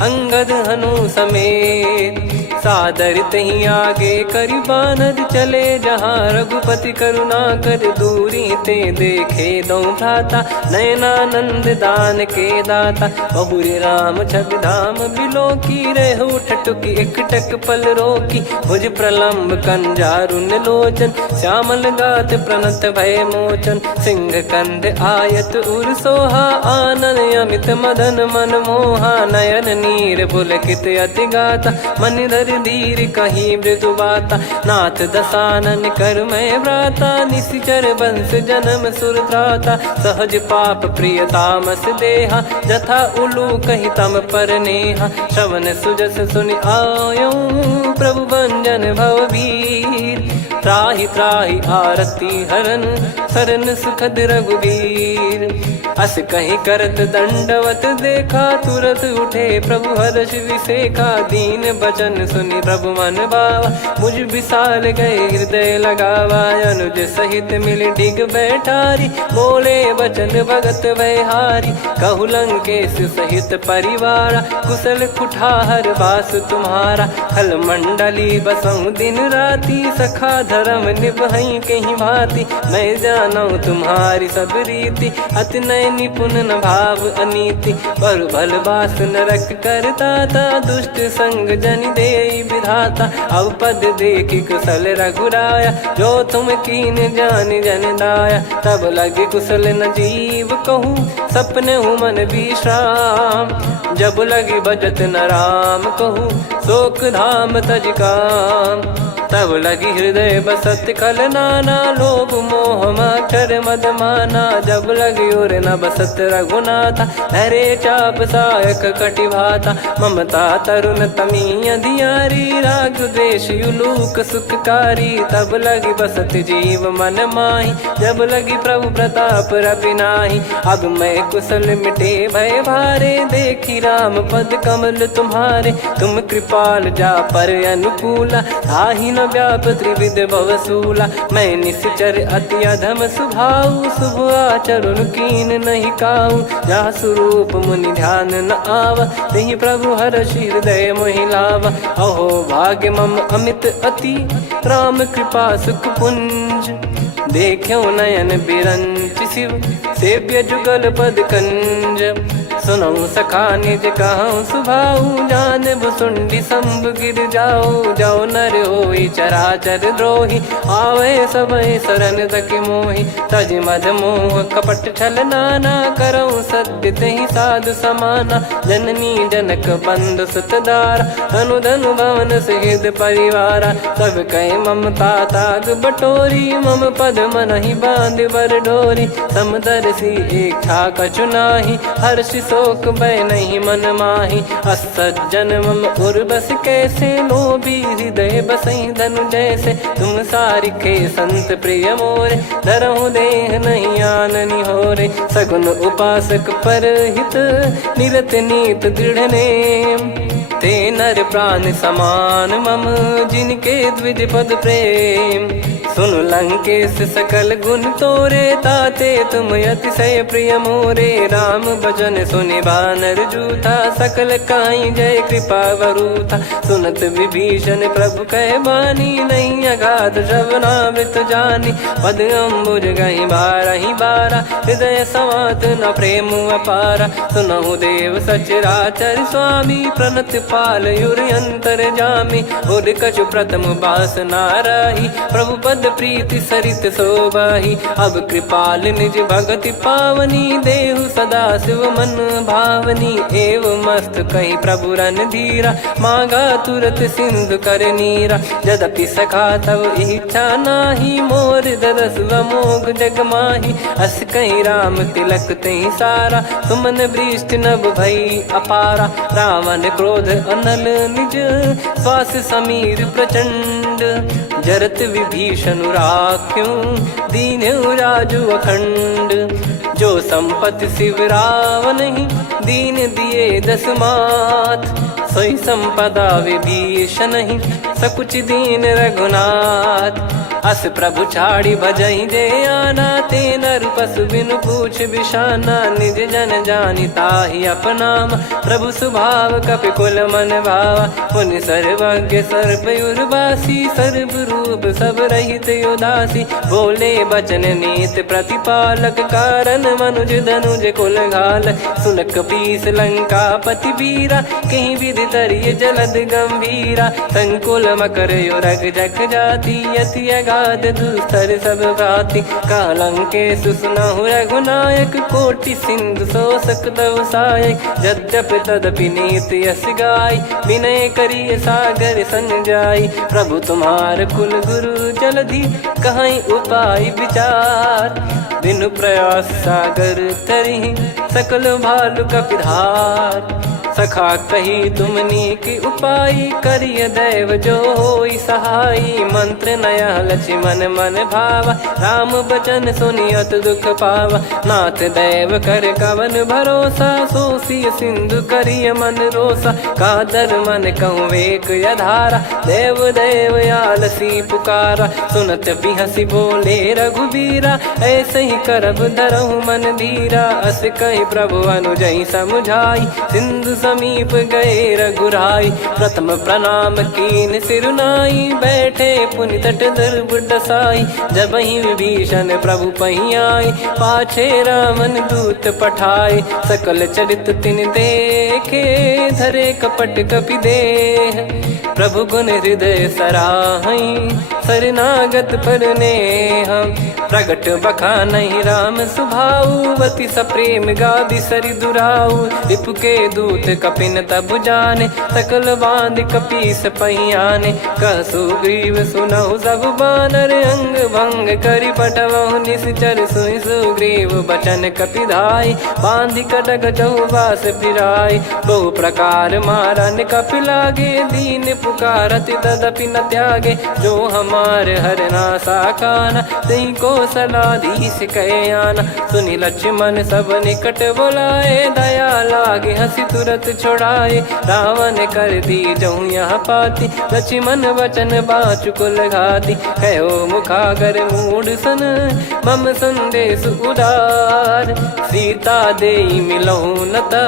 अंगद हनु समेत, सादर तही आगे करि बानर चले, जहाँ रघुपति करुणा कर दूरी ते देखे दो भ्राता, नयनानंद दान के दाता, बहुरी राम छवि धाम बिलो की, रेहु ठटुकी एकटक पल रोकी, भुज प्रलम्ब कंजारुन लोचन, श्यामल गात प्रणत भय मोचन, सिंह कंद आयत उर सोहा, आनन अमित मदन मन मोहा, नयन नीर पुलकित अति गाता, मन धर धीर कहीं मृदु बाता, नाथ दसानन कर मैं भ्राता, निशिचर वंश जन्म सुर त्राता, सहज पाप प्रिय तामस देहा, जथा उलू कहि तम पर नेहा, श्रवण सुजस सुनि आयो, प्रभु भंजन भवभीर, त्राहि त्राहि आरती हरन, शरण सुखद रघुबीर, अस कहीं करत दंडवत देखा, तुरत उठे प्रभु हर्ष विसेखा, दीन बचन सुनि प्रभु मन भावा, मुझ विशाल गए हृदय लगावा, अनुज सहित मिल डिग बैठारी, बोले बचन भगत वैहारी, कहु लंकेश सहित परिवारा, कुशल कुठार बास तुम्हारा, खल मंडली बसऊं दिन राती, सखा धर्म निभई कहीं भांति, मैं जानू तुम्हारी सब रीति, अति नय निपुण न भाव अनीति, पर भल बास नरक करता था, दुष्ट संग जन दे विधाता, अब पद देखी कुशल रघुराया, जो तुम कीन जान जन दाया, तब लगे कुशल न जीव कहूँ, सपने हूँ मन विश्राम, जब लगी बजत न राम कहूँ, शोक धाम तज काम, तब लगी हृदय बसत खल नाना, लोभ मोह मक्षर मद माना, जब लगी उर न बसत रघुनाथा, हरे चाप सायक कटि भाता, ममता तरुण तमी अधियारी, राग द्वेष युलूक सुखकारी, तब लगी बसत जीव मन माही, जब लगी प्रभु प्रताप रवि नाही, अब मैं कुशल मिटे भय भारे, देखी राम पद कमल तुम्हारे, तुम कृपाल जा पर अनुकूला, आही न व्याप त्रिविध भवसूला, मैं निश्चर अति अधम सुभाऊ, शुभ आचरण कीन नहीं काऊ, जहाँ स्वरूप मुनि ध्यान न आवा, तहि प्रभु हर्ष हृदय मोहि लावा, अहो भाग्य मम अमित अति, राम कृपा सुख पुंज, देखो नयन बिरंच शिव, सेव्य जुगल पद कंज, सुनऊ सखा निज कहूँ सुभाऊ, जान भुसुंडी शंभ गिर जाओ, जाओ नर होई चराचर द्रोही, आवे सबय शरण तक मोहि, तज मद मोह कपट छल नाना, करऊँ सत्य तहि साधु समाना, जननी जनक बंधु सुतदारा, धनु धनु भवन सहित परिवारा, सब कहे ममता ताग बटोरी, मम पद मनहि बांध बर डोरी, समदर्शी इच्छा कछु नाही, हर्ष शोक भय नहीं मन माही, असज्जन मम उर्वश कैसे, लोभी हृदय बसई धनु जैसे, तुम सारिखे संत प्रिय मोरे, धरहु देह नहीं आननि होरे, सगुन उपासक पर हित, निरत नीत दृढ़ नेम, ते नर प्राण समान मम, जिनके द्विज पद प्रेम, सुन लंकेश सकल गुण तोरे, ताते तुम अतिशय प्रिय मोरे। राम भजन सुनि बानर जूथा, सकल काई जय कृपा वरूथा। सुनत विभीषण प्रभु कह बानी, नहीं अगाध श्रवणामृत जानी। पद अम्बुज गहि बारहि बारा, हृदय समात न प्रेम अपारा। सुनहु देव सचराचर स्वामी, प्रणत पाल युर अंतर जामी। उर कछु प्रथम बास नाराही, प्रभु पद प्रीति सरित शोभाही। अब कृपाल निज भगति पावनी, देहु सदा शिव मन भावनी। एव मस्त कही प्रभु रन धीरा, मांगा तुरत सिंधु कर नीरा। यद्यपि सखा तब इच्छा नाही, मोर दरस मोग जग माही। अस कहीं राम तिलक तही सारा, सुमन वृष्टि नभ भई अपारा। रावण क्रोध अनल निज, श्वास समीर प्रचंड। जरत विभीषण राख्यों, दीन्हु राजु अखंड। जो संपत्ति शिव रावण ही, दीन दिए दस मात। सोई संपदा विभीषण ही, सकुच दीन रघुनाथ। अस प्रभु छाड़ी भजई जे आना, ते नर पशु बिनु पूछ बिशाना। निज जन जानि ताहि अपनाम, प्रभु स्वभाव कपि कुल मन भावा। मुनि सर्वज्ञ सर्वयुर्वासी, सर्व रूप सब रहित उदासी। बोले बचन नीत प्रतिपालक, कारण मनुज धनुज कुल घाल। सुन कपीस लंका पति वीरा, कहीं विधि तरिय जलद गंभीरा। संकुल मकर युरग जख जाति, यति अगाध दुस्तर सब भाति। कालंकेश सुनहु रघुनायक, कोटि सिंधु शोषक तव सहायक। यद्यपि तदपि नीति यस गाय, विनय करिय सागर सन जाई। प्रभु तुम्हार कुल गुरु जलधि, कहीं उपाय विचार। बिनु प्रयास सागर तरिहि, सकल भालु कपिधार। सखा कही तुमनी की उपाय, करिय दैव जो होई सहाई। मंत्र नया लक्ष्मण मन भावा, राम बचन सुनियत दुख पावा। नाथ दैव कर कवन भरोसा, सोसिय सिंधु करिय मन रोसा। कादर मन कहूँ वेक यधारा, देव देव आलसी पुकारा। सुनत बिहसी बोले रघुबीरा, ऐसे ही करब धरहु मन धीरा। अस कही प्रभु अनुजई समुझाई, सिंधु समीप गए रघुराई। प्रथम प्रणाम कीन सिरुनाई, बैठे पुनि तट दर्भ डसाई। जब ही विभीषण प्रभु पही आई, पाछे रावण दूत पठाए। सकल चरित तिन देखे, धरे कपट कपि देह। प्रभु गुण हृदय सराहई, शरणागत पर नेह। प्रगट बखानहि राम सुभाऊ, अति सप्रेम गादि सरि दुराऊ। रिपु के दूत कपिन तब जाने, सकल बांध कपीस पहियाने। कह सुग्रीव सुनहु सब बानर, अंग भंग करि पठवहु निश्चर। सुनि सुग्रीव बचन कपिधाई, बांधि कटक चहुबास फिराई। बहु प्रकार मारन कपि लागे, दीन पुकारत तदपि न त्यागे। जो हमार हरना साकाना, तई को सलाधीश कहे आना। सुनि लक्ष्मण सब निकट बुलाए, दया लागे हंसी तुरत छुड़ाए। रावण कर दी जऊँ यहाँ पाती, लक्ष्मण वचन बाचु कुल घाती। कहो मुखागर मूढ़ सन, मम संदेश उदार। सीता देई मिलहु नता,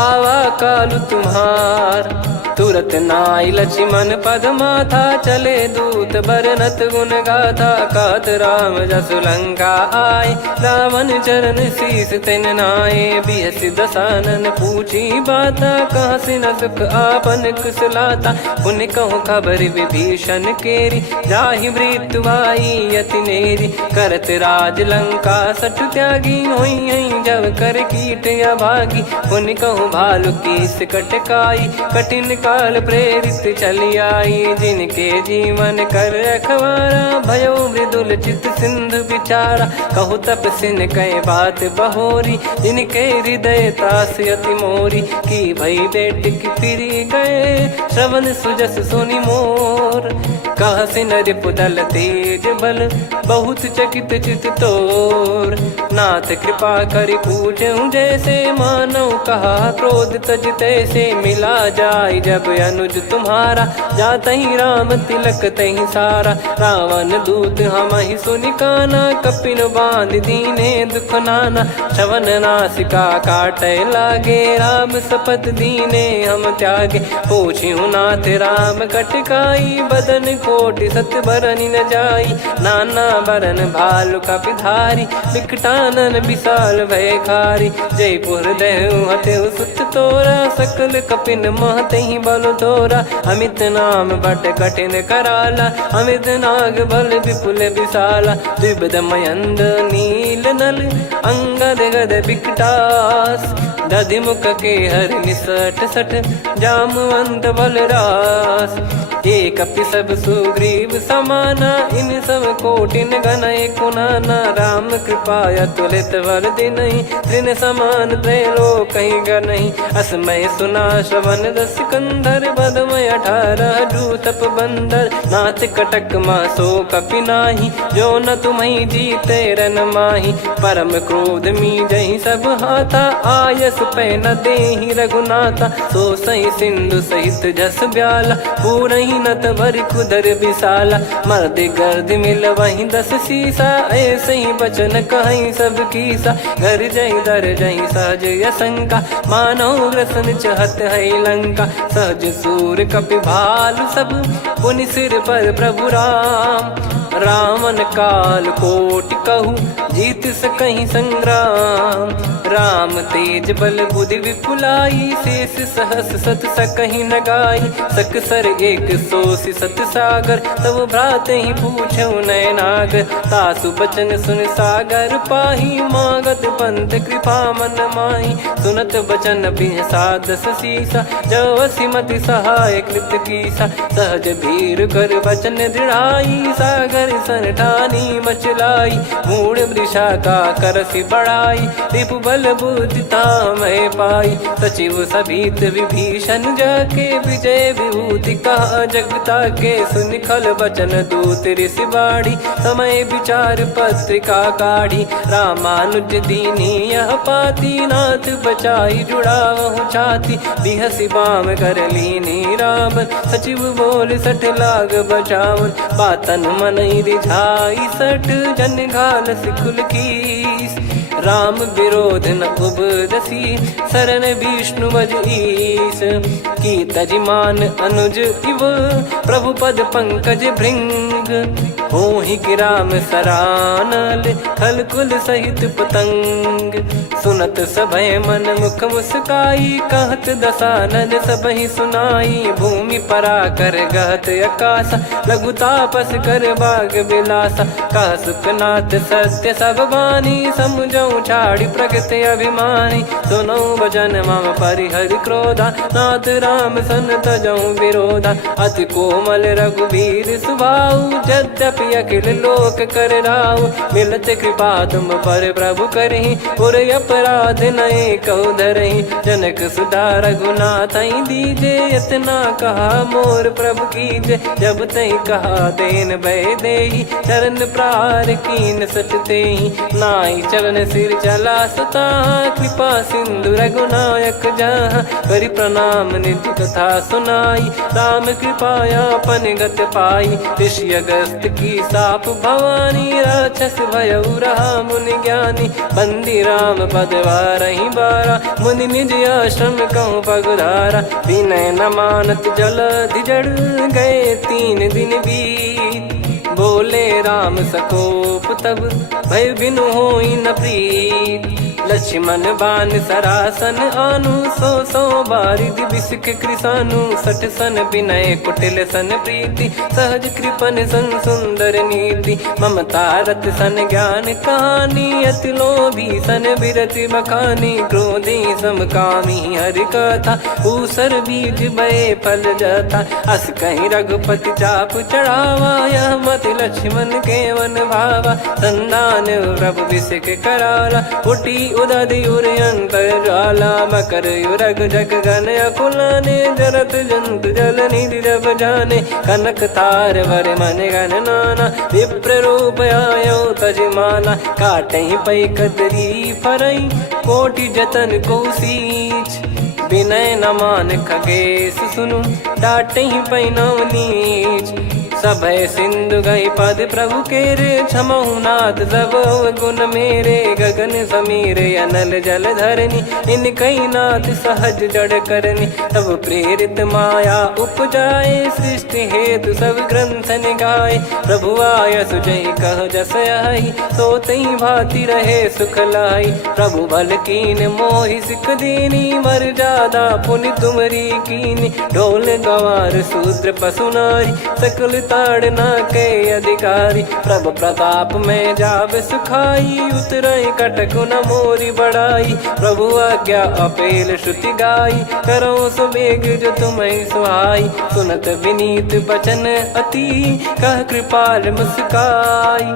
आवा कालु तुम्हार। तुरत नाई लक्ष्मण पद माथा, चले दूत बरनत गुण गाथा। कात राम जसु लंका आए, रावण चरण शीस तिन नाये। बिहसि दसानन पूछी बाता, कहाँ से न सुख आपन कुशलाता। पुन कहूँ खबर विभीषण केरी, जाहि मृत्यु आई अति नेरी। करत राज लंका सठ त्यागी, होई जब कर कीट अभागी। पुन कहूँ भालु कीस कटकाई, कठिन काल प्रेरित चली आई। जिनके जीवन कर रखवारा, भयो मृदुल चित सिंधु विचारा। कहु तपसिन कई बात बहोरी, जिनके हृदय तास अति मोरी। की भई बेट की फिरी गए, श्रवण सुजस सुनि मोर। कह से नर पुदल तेज बल बहुत चकित चित तोर। नाथ कृपा कर पूछूं जैसे मानव कहा क्रोध तज तैसे मिला जाय जब अनुज तुम्हारा जात ही राम तिलक तही सारा। रावण दूत हम ही सुनि काना कपिन बांध दीने दुख नाना। श्रवण नासिका काटे लागे राम शपथ दीने हम त्यागे। पूछ्यू नाथ राम कटकाई बदन कोटि सत बरनि न जाई। नाना बरन भालु कपिधारी विकटानन विशाल भयखारी। जयपुर देहु हतेउ सुत तोरा सकल कपिन महतहि बल तोरा। अमित नाम बट कठिन कराला अमित नाग बल विपुल विशाला। द्विबद मयंद नील नल अंगद गद विकटास। दधि मुख के हर निसठ सठ जामवंत बलरास। एक कपि सब सुग्रीव समाना इन सब कोटिन गनय कुनाना। राम कृपा अतुलित बल दिनहि तृण समान त्रैलोक गनहि। असमय सुना श्रवण दस कंधर बदमय 18 जूतप बंदर। नाथ कटक मासो कपि नाही जो न तुम्हि जीते रन माही। परम क्रोध मी जहि सब हाथा आयस पै न देहि रघुनाथा। सो सही सिंधु सहित जस ब्याला पूरहि नत भर कुदर विशाला। मर्द गर्द मिल वहीं 10 सीसा ऐसे ही बचन कहीं सब कीसा। घर जय दर जय सहज यसंका मानव ग्रसन चहत है लंका। सहज सूर कपि भालु सब पुनि सिर पर प्रभु राम। रामन काल कोटि कहु जीत सकहि संग्राम। राम तेज बल बुद्धि विपुलाई शेष सहस सत सकहि न गाई। सकसर एक सोसि सत सागर तब भ्रात ही पूछौ नयनागर। तासु बचन सुन सागर पाही मागत पंथ कृपा मन माही। सुनत बचन बिहसा 10 सीसा जवसि मति सहाय कृत कीसा। सहज भीर कर बचन दृढ़ाई सागर सन ठानी मचलाई। मूढ़ वृषा का करसि बढ़ाई रिपु बल बुद्धि तामय पाई। सचिव सभीत विभीषण जाके विजय विभूति कहा जगता के। सुनि खल बचन दूत ऋषि बाड़ी समय विचार पत्रिका काढ़ी। रामानुज दीनी यह पाती नाथ बचाई जुड़ावहु छाती। बिहसि बाम कर लीनी राम सचिव बोल 60 लाग बचावन। बातन मन रिझाई 60 जन घाल सिकुल कीस। राम विरोध न उपदसी शरण विष्णु बज ईस। की तजिमान अनुज इव प्रभु पद पंकज भृंग। होहि कि राम सरानल खल कुल सहित पतंग। सुनत सभय मन मुख मुस्काई कहत दसानन सबहि सुनाई। भूमि परा कर गहत आकाशा लघु तापस कर बाग बिलासा। कह सुखनाथ सत्य सब बानी समुझौ छाड़ी प्रकृति अभिमानी। सुनो भजन मम परिहरि क्रोधा नाथ राम सन तजौ विरोधा। अति कोमल रघुवीर सुभाऊ यद्यपि अखिल लोक कर राऊ। मिलत कृपा तुम पर प्रभु करहि पुर अपराध नए कहु धरहि। जनक सुधा रघुनाथ दीजे इतना कहा मोर प्रभु कीजे। जब तई कहा देन भय देहि चरण प्रार कीन सटतेहि। नाई चरण सिर चला सता कृपा सिंधु रघुनायक जहाँ। करि प्रणाम नित्य कथा सुनाई राम कृपाया पन गत पाई। ऋषि अगस्त की साप भवानी राक्षस भयउ रहा मुनि ज्ञानी। बंदी राम पद वारहि बारा मुनि निज आश्रम कहूँ पगुधारा। विनय न मानत जल जड़ गए 3 दिन बीत। बोले राम सकोप तब भय बिनु होई न प्रीत। लक्ष्मण बान सरासन आनु 100 बारिधि बिसिख कृसानु। 60 सन विनय कुटिल सन प्रीति सहज कृपन सन सुंदर नीति। ममता रत सन ज्ञान कहानी अति लोभी सन बिरति बखानी। क्रोधी समकामी हरि कथा ऊसर बीज भय फल जाता। अस कहीं रघुपति चाप चढ़ावा यह मत लक्ष्मण के वन भावा। संदान प्रभु बिसिख कराला उठी उदधियुर अंतर्ज्वाला मकर युरग जग गण अकुलाने जरत जंत जल निधि जब जाने कनक तार वर मन गण नाना विप्र रूप आयो तजमाना काटहि पै कदरी फरई कोटि जतन को सींच विनय न मान खगेश सुनु डाटहि पै नव नीच सभय सिंधु गई पद प्रभु केरे क्षमहु नाथ सब गुण मेरे गगन समीरे अनल जल धरनी इन कई नाथ सहज जड़ करनी तब प्रेरित माया उपजाए सृष्टि हेतु सब ग्रंथ निगाए प्रभु आय सुजय कह जस आई सो तई भांति रहे सुख लाई प्रभु बल कीन मोहि सिख दीनी मर जादा पुनि तुमरी कीनी ढोल गवार शूद्र पशु नारी सकल ताड़ना के अधिकारी प्रभु प्रताप में जाब सुखाई उतरई कटक न मोरी बढ़ाई प्रभु आज्ञा अपेल श्रुति गाई करो सुबेग जो तुम्हें सुहाई सुनत विनीत बचन अति कह कृपाल मुस्काई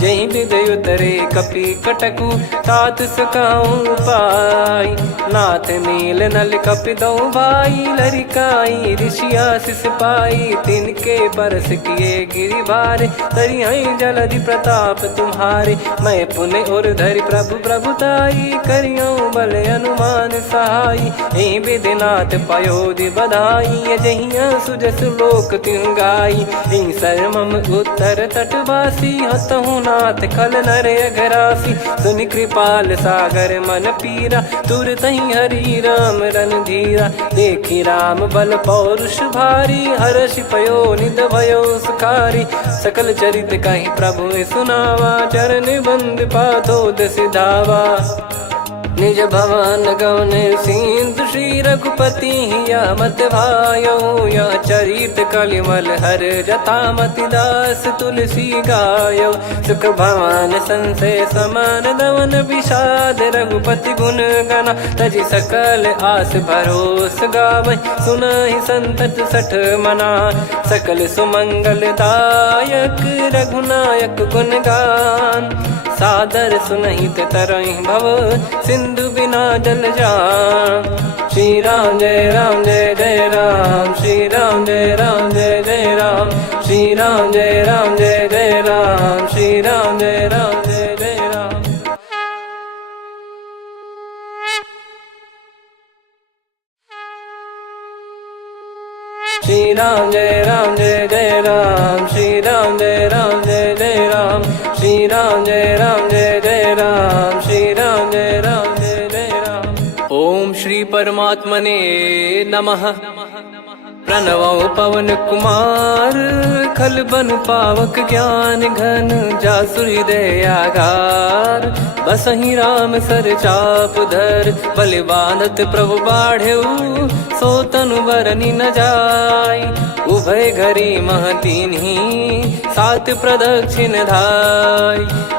जही विदय उतरे कपि कटकु तात सकाऊं पाई नाथ नील नल कपि दो भाई लरिकाई ऋषिया शिष पाई तिनके परस किए गिरि भारे तरियाई जलधि प्रताप तुम्हारे मैं पुण्य और धरि प्रभु प्रभुताई करियो बल अनुमान सहाई यही विधिनाथ पयोधि बधाई जहिया सुजस लोक तिहु गाई यही सरमम उत्तर तटवासी हतहु नाथ खल नर अघरासी सुनि कृपाल सागर मन पीरा तुरत ही हरि राम रणधीरा देखी राम बल पौरुष भारी हर्षि पयो निध भयो सुखारी सकल चरित कहीं प्रभु सुनावा चरण बंद पाथोद सिधावा निज भवन गौन सिंधु श्री रघुपति या मत भायो या चरित कलिमल हर जता मति दास तुलसी गायो सुख भवन संशय समान दवन विषाद रघुपति गुण गना तजि सकल आस भरोस गावै सुनहि संतत सठ मना सकल सुमंगल दायक रघुनायक गुण गान सादर सुनहित तरहि भव सिंधु बिना जल जान श्री राम जय जय राम श्री राम जय जय राम श्री राम जय जय राम श्री राम जय जय राम श्री राम जय जय राम श्री राम जय जय राम श्री राम जय जय राम श्री राम जय जय राम। ओम श्री परमात्मने नमः। प्रणवो पवन कुमार खल बन पावक ज्ञान घन जासु हृदय आगार बसहि राम सर चाप धर बलि बांधत प्रभु बाढ़ेऊ सो तनु बरनि न जाय उभय घरी महतीन्ही सात प्रदक्षिण धाय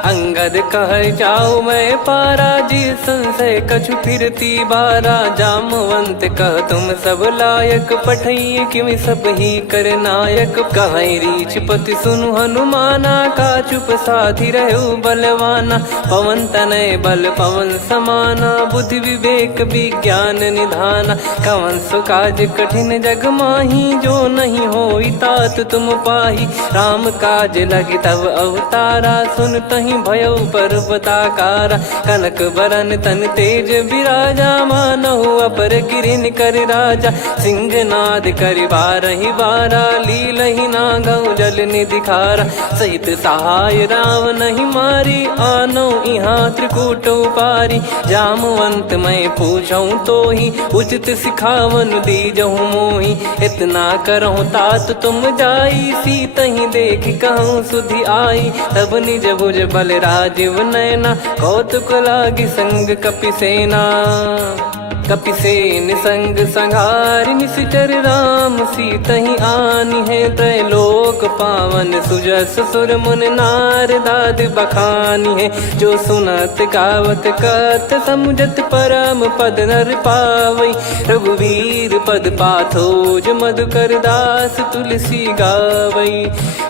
अंगद कह जाऊ मैं पारा जी संशय कछु फिरती बारा जामवंत कह तुम सब लायक पठई किमि सब ही कर नायक कहीं रीछ पति सुनु हनुमाना का चुप साधि रहो बलवाना पवन तनय बल पवन समाना बुद्धि विवेक विज्ञान निधाना कवन सो काज कठिन जग माही जो नहीं होई तात तुम पाही राम काज लगी तब अवतारा सुन तहि भयो पर्वताकारा कनक बरन तन तेज विराजा मानहु अपर गिरिन कर राजा सिंहनाद कर बारहि बारा लीलहि नागौ जल निधि खारा सहित सहाय राम नहीं मारी आनो इहाँ त्रिकूट पारी जामवंत मैं पूछऊं तो ही उचित सिखावन दीजहु मोही इतना करहु तात तुम जाई सीत ही देख कहूँ सुधि आई तब निज भुज बल राजीव नैना कौतुक लागी संग कपिसेना कपिसेन संग संहारि निशिचर राम सीतहि आनि है त्रैलोक पावन सुजस सुर मुन नार दाद बखानी है जो सुनत गावत कत समुझत परम पद नर पावई रघुवीर पद पाथोज मधुकर दास तुलसी गावई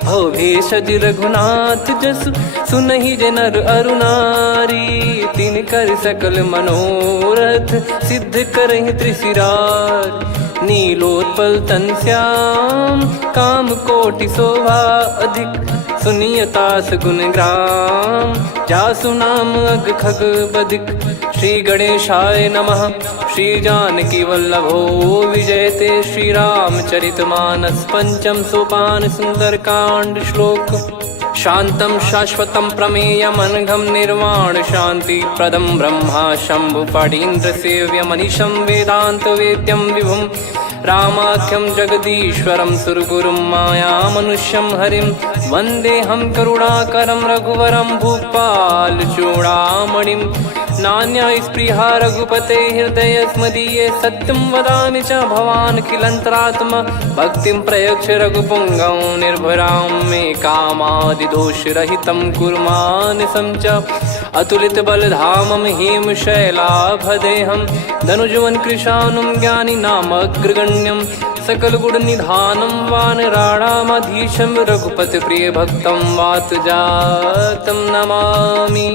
हो भेषज रघुनाथ जसु सुनहि जे नर अरु नारी। तिन कर सकल मनोरथ सिद्ध करहि त्रिशिरार। नीलोत्पल तन श्याम काम कोटि शोभा अधिक। सुनियतास गुण ग्राम जासु नाम अग खग बधिक। श्री गणेशाय नमः। श्री जानकी वल्लभो विजयते। श्री रामचरितमानस पंचम सोपान सुंदरकांड श्लोक। शांतं शाश्वतं प्रमेयम् अनघं निर्वाण शांति प्रदं ब्रह्मा शंभु फणीन्द्र सेव्य मनीषं वेदांत वेद्यं विभुं। रामाख्यं जगदीश्वरं सुरगुरुं माया मनुष्यं हरिं। वन्देऽहं करुणाकरं रघुवरं भूपाल चूडामणिं। नान्या स्पृहा रघुपते हृदय स्मदीये। सत्यं वदामि च भवान् खिलन्तरात्मा। भक्तिं प्रयच्छ रघुपुङ्गं निर्भरां मे कामादिदोषरहितं कुर्मानसं च। अतुलित बलधामं हेमशैलाभदेहं। धनुजवन कृशानुं ज्ञानी नामग्रगण्यं। सकल गुण निधानं वानराणामधीशं। रघुपति प्रिय भक्तं वात जातं नमामि।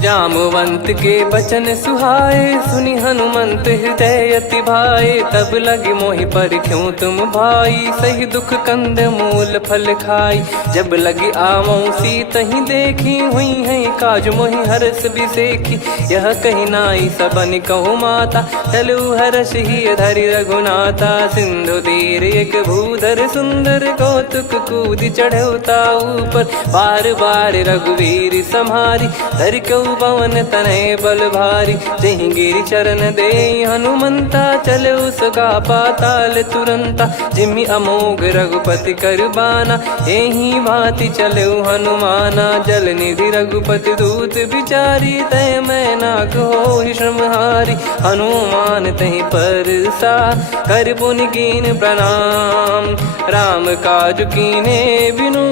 जामवंत के बचन सुहाए सुनि हनुमंत हृदय अति भाए। तब लगे मोहि पर क्यों तुम भाई सही दुख कंद मूल फल खाई। जब लगी आवों सीत ही देखी हुई है काज मोहि हरस बिसेखी। यह कही नाई सबन कहु माता चलु हरष ही धरि रघुनाथा। सिंधु तीर एक भूधर सुंदर कौतुक कूद चढ़ौता ऊपर। बार बार रघुवीर सम्हारी धरि कऊ पवन तनय बल भारी। जहि गिरि चरण दे हनुमंता चले उसका पाताल तुरंता। जिमि अमोघ रघुपति कर बाना एहि भांति चले हनुमाना। जल निधि रघुपति दूत बिचारी तय मैं नाक होहि श्रमहारी। हनुमान तहि परसा कर पुनि कीन प्रणाम। राम काज कीने बिनु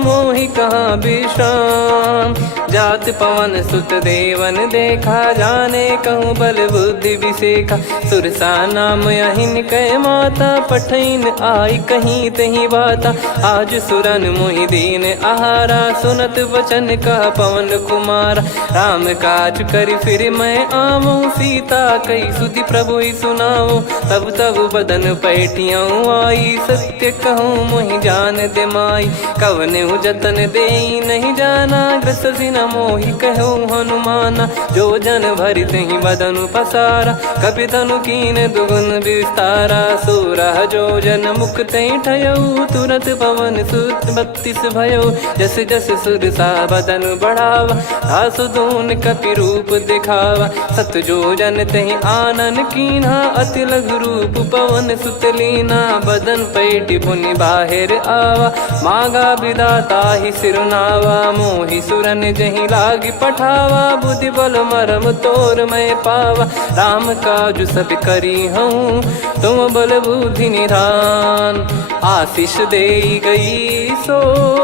मोहि कहाँ विश्राम। जात पवन सुत देवन देखा जाने कहूँ बल बुद्धि विसेखा। सुरसा नाम यहिन कै माता पठैन आई कहीं तही बाता। आज सुरन मोहि दीन आहारा सुनत वचन कह पवन कुमारा। राम काज करि फिर मैं आवूं सीता कई सुधि प्रभु ही सुनाऊं। तब तब बदन पैठियाँ आई सत्य कहूँ मोहि जान दे माई। कवने जतन दे नहीं जाना ग्रसिन मोहि कहूँ हनुमाना। जो जन भरि तहि बदनु पसारा कपि तनु कीन दुगुन विस्तारा। सोरह जो जन मुख तहि ठयऊ तुरत पवन सुत 32 भयऊ। जस जस सुरसा बदनु बढ़ावा आसु दून कपि रूप दिखावा। सत जो जन तहि आनन कीन्हा अति लघु रूप पवन सुत लीना। बदन पैठि पुनि बाहिर आवा मांगा विधाता ही सिरुनावा। मोहि सुरन जहि लागी पठावा बुद्धि बल मरम तोर मैं पावा। राम काज सब करी हूँ तुम बल बुद्धि निधान। आशीष दे गई सो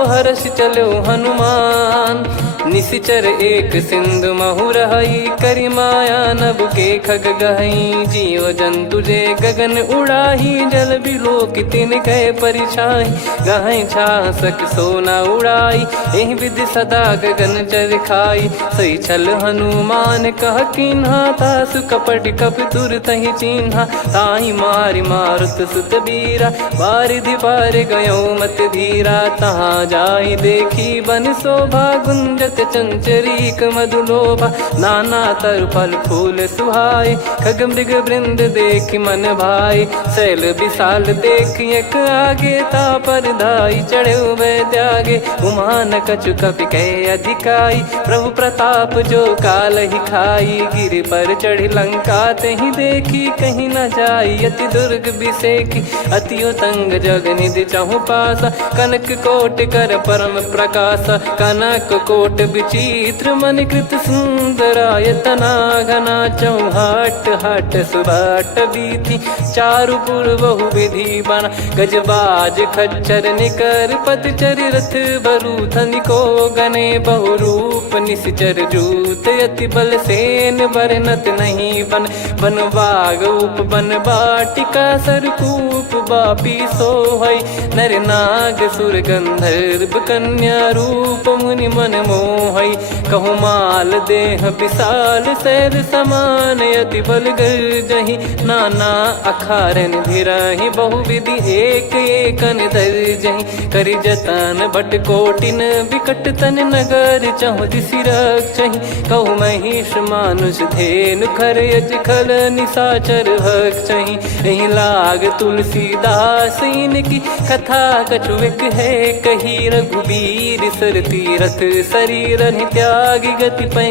हर्ष चलो हनुमान। निशिचर एक सिंधु महु रहई करी माया नभ के खग गहई। जीव जंतु जे गगन उड़ाही जल बिलो कितिन गए परिछाई। गहई छासक सोना उड़ाई एहि विधि सदा गगन चर खाई। सही छल हनुमान कह कीन्हा तासु कपट कप तुर तहि चिन्हा। ताहि मारि मारुत सुत बीरा बारिधि पार गयो मत धीरा। तहाँ जाई देखी बन शोभा गुंजत चंचरीक मधुलोभा। नाना तरु फल फूल सुहाई खग मृग वृंद देख मन भाई। शैल विशाल देख एक आगे तापर धाई चढ़े वै त्यागे। उमा न कछु कपि कह अधिकाई प्रभु प्रताप जो काल ही खाई। गिर पर चढ़ी लंका तहि देखी कहीं न जाई अति दुर्ग बिसेखी। अति उतंग जग निधि चहु पासा कनक कोट कर परम प्रकाशा। कनक कोट विचित्र मन कृत सुंदरायतना घना चौहाट हाट सुबाट बीथी चारु पुर बहु विधि बना गजबाज खच्चर निकर पतचर रथ बरु धनिको गने बहु रूप निश्चर जूत अति बल सेन बरनत नहीं बन बन बाग उप बन बाटिका सरकूप बापी सोहई नर नाग सुर गंधर्व कन्या रूप मुनि मन मोहई कहु माल देह विशाल शैल समान अति बल गर्जहि नाना अखारन भिराहि बहुविधि एक एकन दर्जहि करि जतन बट कोटिन विकट तन नगर चहु दिसि रक्षहि कहु महिष मानुष धेनु खर यज खल निशाचर भक्षहि एहि लाग तुलसीदास इनकी कथा कछुक है कही रघुबीर सर तीरथ शरीर त्यागी गति पै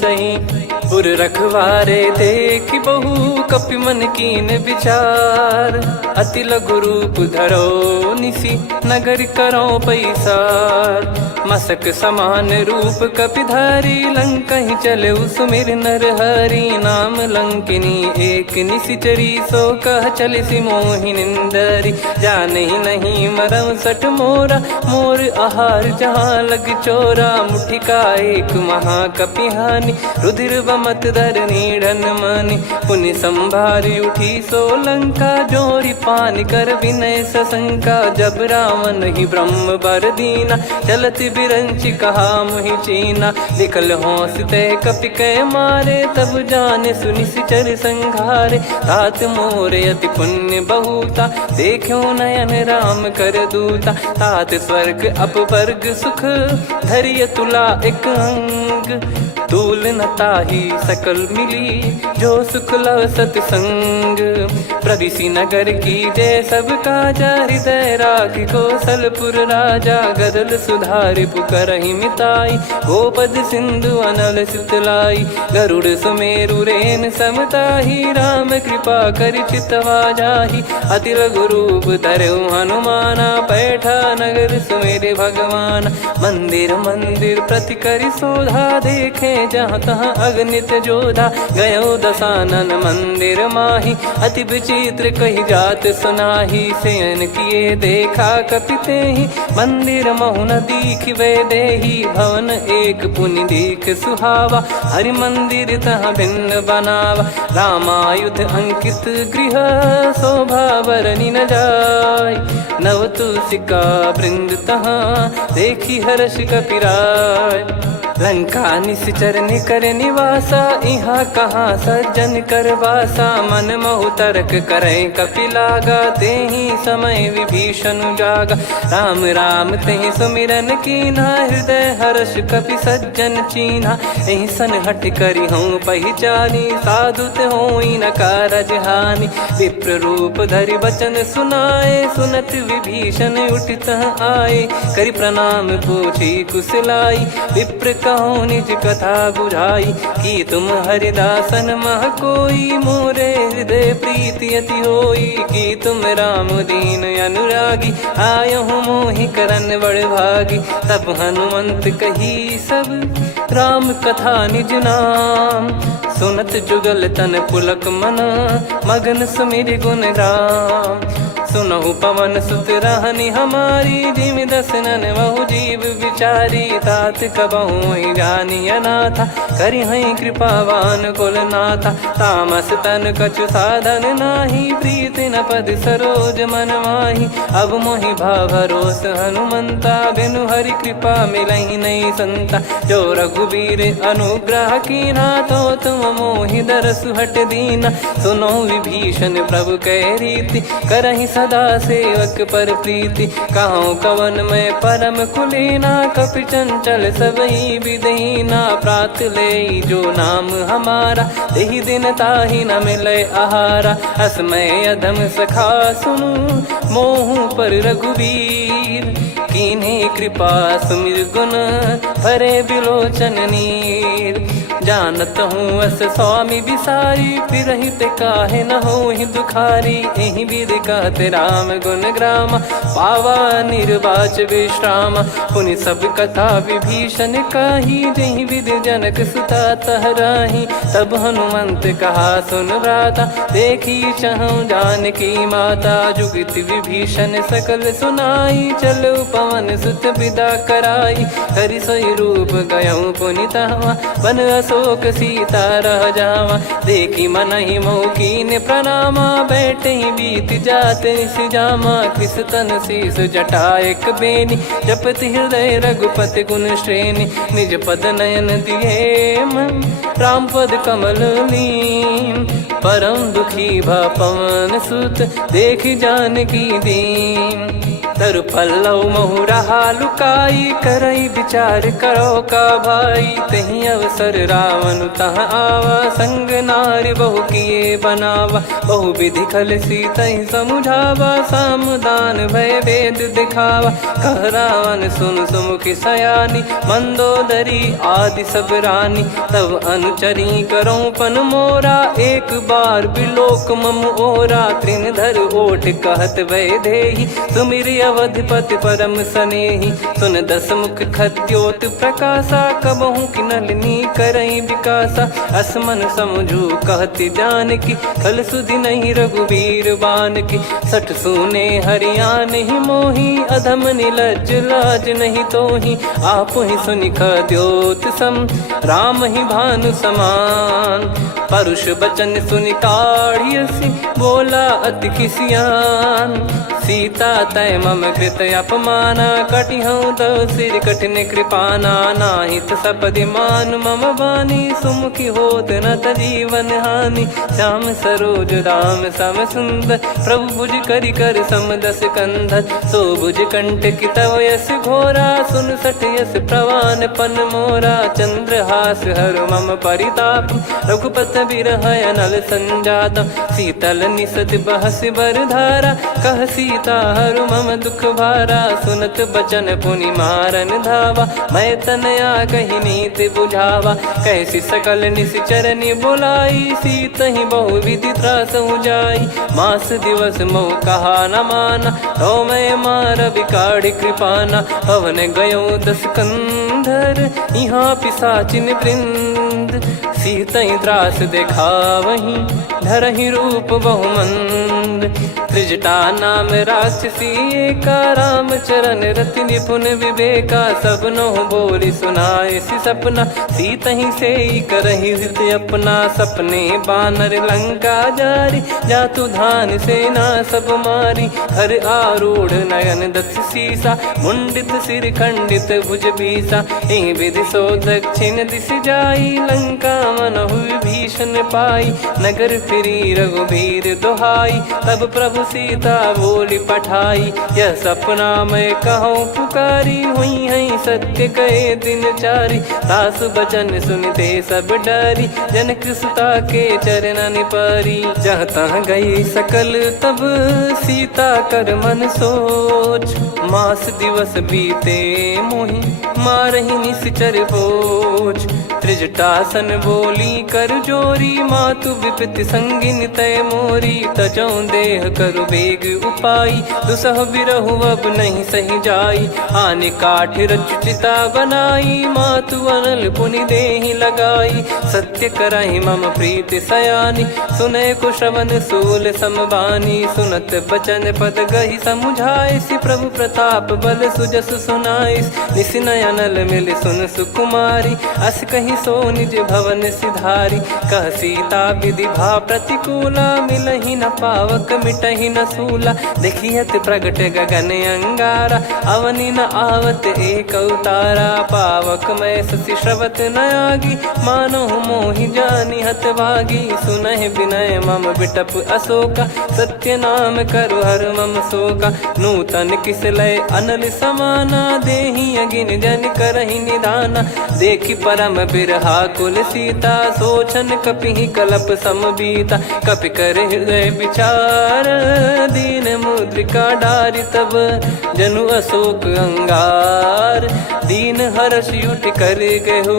सही पुर रखवारे देख बहु कपि मन कीन विचार अति लघु रूप धरो निसी नगर करो पैसार मसक समान रूप कपिधारी लंकहि चले सुमिर नर हरि नाम लंकिनी एक निशिचरी सो कह चले सि मोहि निंदरी जानहि नहीं मरम सठ मोरा मोर आहार जहाँ लग चोरा मुठिका एक महाकपिहानि रुधिर बमत धरनी ढन मानि पुनि संभारी उठी सो लंका जोरी पान कर विनय सशंका जब रावण ही ब्रह्म बर दीना चलति बिरंचि कहा मुहि चीना निकल हौसते कपि कै मारे तब जाने सुनि सिचर संघारे तात मोरे अति पुण्य बहुता देखो नयन राम कर दूता तात स्वर्ग अपवर्ग सुख धरिय तुला एक अंग तूल न ताही सकल मिली जो सुख लव सतसंग प्रदिशि नगर की जय सब काजा हृदय राख कौशलपुर राजा गदल सुधारि पुकरहि मिताई गोपद सिंधु अनल सितलाई गरुड़ सुमेरु रेन समताही राम कृपा कर चितवा जाहि अति लघु रूप धरऊ हनुमाना बैठा नगर सुमेरे भगवान मंदिर मंदिर प्रति करि शोधा देखे जहाँ तहाँ अगणित जोधा गयो दशानन मंदिर माही अति विचित्र कही जात सुनाही सेन किए देखा कपिते ही मंदिर महु न दीख वे देही भवन एक पुनि दीख सुहावा हरि मंदिर तहाँ भिन्न बनावा रामायुध अंकित गृह शोभा बरनी न जाय नव तुलसिका वृंद तहाँ देखी हर्ष कपिराय लंका निश्चर निकर निवासा इहाँ कहाँ सज्जन कर वासा मन महु तर्क करे कपिलागा तेहि समय विभीषण जागा राम राम तेहि सुमिरन कीना हृदय हर्ष कपि सज्जन चीन्हा एहि सन हट करी हूँ पहचानी साधु ते होई न कारज हानि विप्र रूप धरि वचन सुनाए सुनत विभीषण उठित आए करि प्रणाम पूछी कुशलाई विप्र कहो निज कथा बुझाई कि तुम हरिदासन मह कोई मोरे हृदय प्रीति अति होई कि तुम राम दीन अनुरागी आयहु मोहि करन बड़ भागी तब हनुमंत कही सब राम कथा निज नाम सुनत जुगल तन पुलक मन मगन सुमिर गुण राम सुनहु पवन सुत रहनी हमारी जिमि दसनन बहु जीव विचारी तात कबहु जानी अनाथा करि हई कृपावान कुल नाथा तामस तन कछु साधन नाही प्रीति न पद सरोज मन माही अब मोहि भाव भरोस हनुमंता बिनु हरि कृपा मिलहि नहीं संता जो रघुबीर अनुग्रह कीना तो तुम मोहि दरसु हट दीना सुनो विभीषण प्रभु कह रीति करहि सदा सेवक पर प्रीति कहूँ कवन में परम कुलीना कपि चंचल सबई विदहीना प्रात ले जो नाम हमारा तेहि दिन ताहि न मिले आहारा असमय अधम सखा सुनु मोहु पर रघुवीर कीन्हे कृपा सुमिर गुण भरे बिलोचन नीर जानत हूँ अस स्वामी बिसारी, फिर ही ते काहे न हो ही दुखारी। यही विधि कहते राम गुण ग्राम, पावा निर्वाच विश्राम। पुनि सब कथा विभीषण काही, जही विधि जनक सुता तहराही। तब हनुमंत कहा सुन भ्राता, देखी चहु जानकी माता। जुगित विभीषण सकल सुनाई, चलो पवन सुत विदा कराई। हरि सोई रूप गयऊँ पुनि तहवा, बन अशोक सीता रह जावा। देखी मनहि मौकीन प्रणामा, बैठे ही बीत जात निस जामा। कृस तन शीस जटा एक बेनी, जपति हृदय रघुपति गुण श्रेणी। निज पद नयन दिए मन, राम पद कमल लीन। परम दुखी भा पवन सुत, देखी जानकी दीन। तरु पल्लव महु रहा लुकाई, करई विचार करो का भाई। तही अवसर रावण तहाँ आवा, संग नारी बहु किए बनावा। बहु विधि खल सीतहि समुझावा, सामदान भय वेद दिखावा। कह रावण सुन सुमुखी सयानी, मंदोदरी आदि सब रानी। तब अनुचरी करो पन मोरा, एक बार बिलोक मम ओरा। तृण धर ओठ कहत भय देहि, सुमिर अवधिपति परम सनेहि। सुन दस मुख खद्योत प्रकाशा, कबहु की नलिनी करई विकासा। असमन समझू कहति जानकी, खल सुधि नहीं रघुवीर बान की। सठ सुने हरियाण ही मोही, अधम निलज लाज नहीं तोही। आप ही सुनि खद्योत सम, राम ही भानु समान। परुष बचन सुनि काढ़ियसि, बोला अति किसियान। सीता तय मम कृत अपमाना, कटिहऊँ तो सिर कठिन कृपाना। नाहित सपदि मान मम बानी, सुमुखी होत न जीवन हानि। श्याम सरोज राम सम सुंदर, प्रभु भुज करि कर सम दस कंधर। सो भुज कंठ की तव यस घोरा, सुन सठ यस प्रवान पन मोरा। चंद्रहास हर मम परिताप, रघुपत बिरह अनल संजात। शीतल निसत बहस बर धारा, कह सीता हरु मम दुख भारा। सुनत बचन पुनि मारन धावा, मैं तनया कही नीति बुझावा। कैसी सकल निश्चरनि बुलाई, सीत ही बहु विधि त्रास जाई। मास दिवस मोह कहा न माना, तो मैं मार बिकाढ़ी कृपाना। पवन गयो दस कंधर, यहाँ पिशाचिन वृंद। सीतहि त्रास देखावहीं, धरहि रूप बहुमंद। त्रिजटा नाम राक्षसी एका, राम चरण रति निपुण विवेका। सबनो बोली सुनाए सि सपना, सीतहि से करहि हृद अपना। सपने बानर लंका जारी, जातु धान सेना सब मारी। हर आरूढ़ नयन दस सीसा, मुंडित सिर खंडित भुज बीसा। एहि विधि सो दक्षिण दिश जाई, लंका मनहु विभीषण पाई। नगर फिरी रघुबीर दुहाई, तब प्रभु सीता बोली पठाई। यह सपना मैं कहूँ पुकारी, हुई है सत्य कहे दिन चारी। सासु बचन सुनते सब डरी, जनक सुता के चरण परी। जहाँ तहाँ गई सकल तब सीता कर मन सोच। मास दिवस बीते मोहि, मारहि निश्चर बोझ। त्रिजटासन बोली कर जोरी, मातु विपति संगिन तय मोरी। तजौ देह करु बेग उपाई, दुसह बिरहु अब नहीं सही जाई। आने काठ रचिता बनाई, मातु अनल पुनि देहि लगाई। सत्य करहि मम प्रीति सयानी, सुनय को श्रवण सूल समबानी। सुनत बचन पद गहि समुझाए, सि प्रभु प्रताप बल सुजस सुनाइस। निस नयनल मिल सुन सुकुमारी, अस कहि सो निज भवन सिधारी। कह सीता विधि भा प्रतिकूला, मिलहि न पावक मिटहि न सूला। देखियत प्रगट गगन अंगारा, अवनि न आवत एक अवतारा। पावक मैं ससि श्रवत न आगी, मानो मोहि जानि हत भागी। सुनहि विनय मम बिटप अशोका, सत्य नाम करु हर मम शोका। नूतन किस लय अनल समाना, देहि अगिन जन करहि निधाना। देखि परम बिरहा कुल सीता, सोचन कपि कलप सम बीता। कपि कर हृदय विचार, दीन मुद्रिका डारि तब जनु अशोक अंगार। दीन हर्ष युट कर गहु,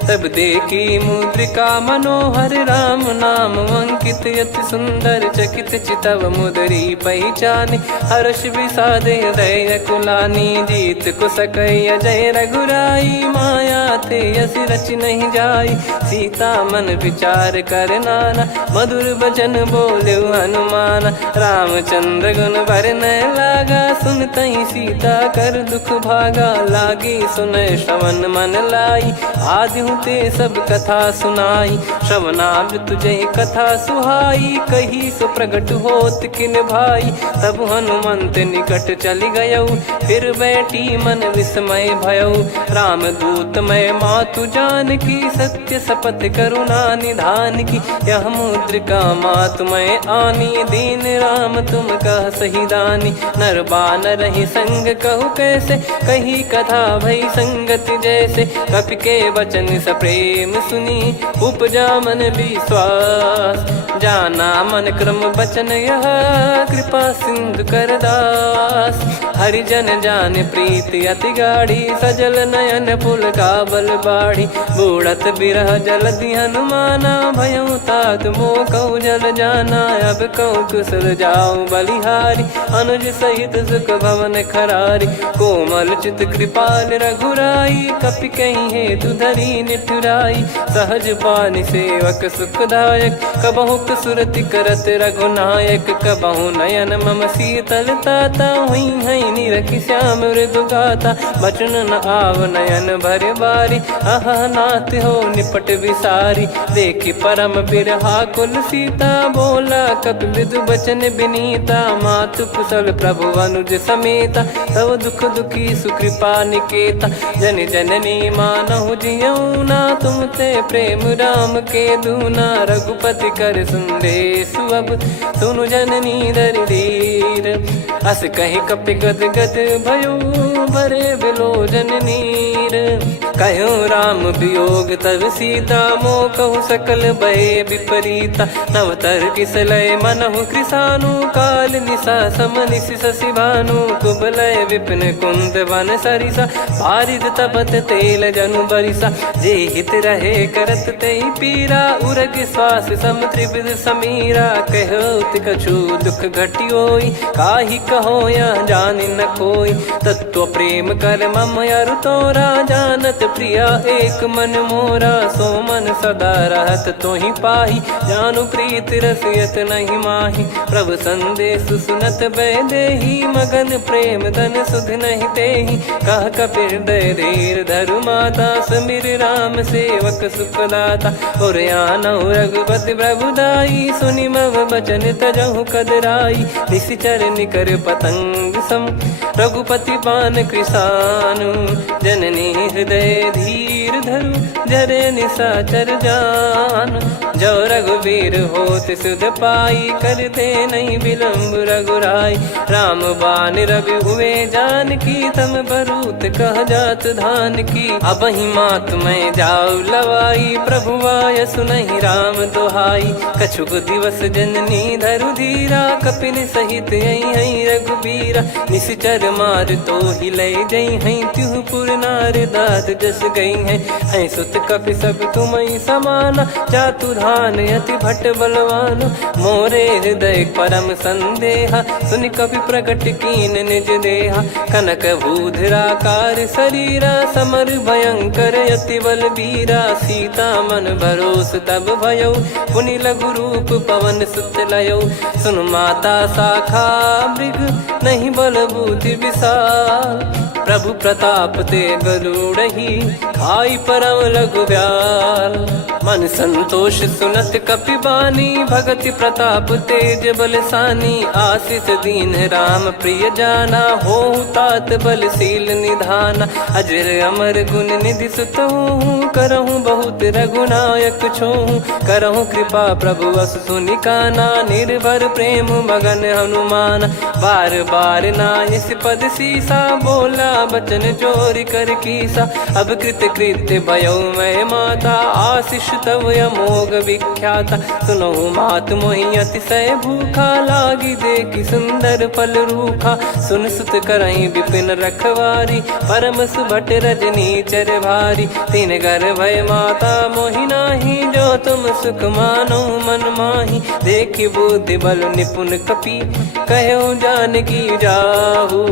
तब देखी मुद्रिका मनोहर। राम नाम अंकित अति सुंदर, चकित चितव मुदरी पहचानी। हर्ष विषाद हृदय कुलानी, जीत को सकय जय रघुराई। माया थे यस रच नहीं जाई, सीता मन विचार कर नाना। मधुर बचन बोले हनुमान, रामचंद्र गुण बरनय लागा। सुनतहि सीता कर दुख भागा, लागी सुनय श्रवण मन लाई। आदिहु ते सब कथा सुनाई, श्रवणाब तुझे कथा सुहाई। कही सो प्रगट होत किन भाई, तब हनुमंत निकट चली गयऊ। फिर बैठी मन विस्मय भयऊ, राम दूत मैं मातु जानकी। सत्य शपथ करुणा निधान की, यह मुद्रिका मातु मैं आनी। दीन राम तुम कह सही दानी, नर बानर ही संग कहु कैसे। कही कथा भई संगति जैसे, कपि के वचन सप्रेम सुनी। उपजा मन विश्वास, जाना मन क्रम बचन यह। कृपा सिंधु कर दास, हरिजन जान प्रीति अति गाढ़ी। सजल नयन पुल काबल बाढ़ी, बूढ़त बिरह जलधि हनुमाना। भयउ तात मोह कहु जल जाना, अब कहु कुशल जाऊं बलिहारी। अनुज सहित सुख भवन खरारी, कोमल चित कृपाल रघुराई। कपि कहीं हेतु धरी निठुराई, सहज पानि सेवक सुखदायक। कबहु सुरति करत रघुनायक, कबहु नयन मम शीतल ताता। हुई हई निरखि श्याम मृदु गाता, बचन न आव नयन भर बारी। अह नाथ हो निपट विसारी, देखि परम बिरहा कुल सीता। बोला कपि मृदु बचन बिनीता, मातु कुशल प्रभु अनुज समेता। तव दुख दुखी सुकृपा निकेता, जन जननी मानहु जियऊ ना। तुम ते प्रेम राम के दूना, रघुपति कर संदेशु अब सुनु जननी दरि धीर। अस कहि कपि गद गद भयो, भरे बिलोचन नीर। कहूँ राम वियोग तब सीता, मोह कहु सकल भय विपरीता। नव तर किसलय मनहु कृसानु, काल निशा सम निशि शशि भानु। कुबलय विपिन कुंद वन सरिसा, पारिद तपत तेल जनु बरिसा। जे हित रहे करत ते पीरा, उरग श्वास सम त्रिविध समीरा। कहो कछु दुख घटियोई, काहि कहो या जानि न कोई। तत्व प्रेम कर मम अरु तोरा, जानत प्रिया एक मन मोरा। सो मन सदा रहत तोहि पाही, जानु प्रीत रसियत नहीं माही। प्रभु संदेश सुनत भय देहि, मगन प्रेम धन सुध नहीं तेहि। कह कपिर दय धीर धरु माता, समीर राम सेवक सुखदाता। और आनहु रघुपति प्रभु दाई, सुनि मव बचन तजहु कदराई। निशिचर निकर पतंग सम, रघुपति पान कृसानु। जननी हृदय धीर धरु, जरे निशाचर जान। जो रघुवीर होत सुध पाई, करते नहीं विलंब रघुराई। राम बान रवि हुए जानकी, तम बरूत कह जात धान की। अब ही मात मैं जाऊ लवाई, प्रभु आय सुनहि राम दोहाई। कछुक दिवस जननी धरु धीरा, कपिन सहित हई रघुबीरा। निश्चर मार तो ही लय जई हई, त्युह पुर नार दाद जस गई है। सुत कपि सब तुम समाना, जातु धान अति भट बलवान। मोरे हृदय परम संदेहा, सुनि कपि प्रकट कीन निज देहा। कनक भूधराकार शरीरा, समर भयंकर अति बलबीरा। सीता मन भरोस तब भयऊ, पुनि लघु रूप पवन सुत लयऊ। सुन माता शाखा मृग, नहीं बल बुद्धि विशाल। प्रभु प्रताप ते गरुड़हि, खाई परम लघु ब्याल। मन संतोष सुनत कपि बानी, भगति प्रताप तेज बलसानी। आशीष दीन राम प्रिय जाना, होहु तात बलशील निधाना। अजर अमर गुण निधि सुतहु, करहु बहुत रघुनायक छोहु। करहु कृपा प्रभु अस सुनि काना, निर्भर प्रेम मगन हनुमान। बार बार नायस पद सीसा, बोला बचन चोरी कर कीसा। अब कृत कृत्य भयो मैं माता, आशीष तव अमोघ विख्याता। सुनो मात मोहि अतिशय भूखा, लागी देखी सुंदर फल रूखा। सुन सुत करई विपिन रखवारी, परम सुभट रजनी चर भारी। तीन घर भय माता मोहि नाही, जो तुम सुख मानो मन माही। देखी बुद्धि बल निपुण कपि, कहो जानकी जाहू।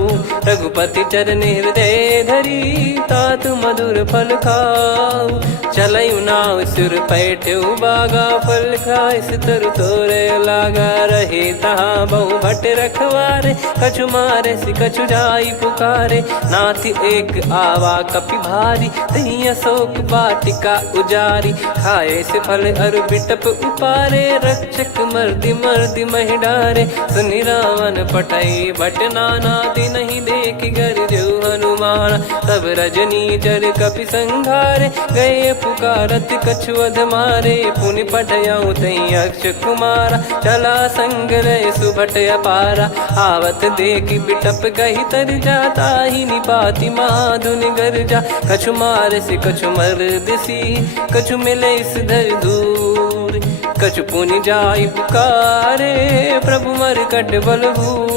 रघुपति चरण हृदय धरी, तात मधुर फल खाऊ। चलऊ नाव सुर पैठऊ बागा, फल खाइस तरु तोरे लागा। रहे तहाँ बहु भट रखवारे, कछु मारे सि कछु जाई पुकारे। नाथ एक आवा कपि भारी, तही अशोक वाटिका उजारी। खाए से फल अरु बिटप उपारे, रक्षक मर्दि मर्दि महि डारे। सुनि रावण पटई भट नाना, नहीं देखि गरजु हनुमान। तब रजनी चर कपि संघारे, गए पुकारत कछु अध मारे। पुनि पटयऊ तई अक्ष कुमारा, चला संग रहे सुभट अपारा। आवत देखि बिटप कही तर जाता, ही निपाति माधुन गर्जा। कछु मार से कछु मर्द सी, कछु मिले इस धर दूर। कछु पुनि जाई पुकारे, प्रभु मरकट बलभूर।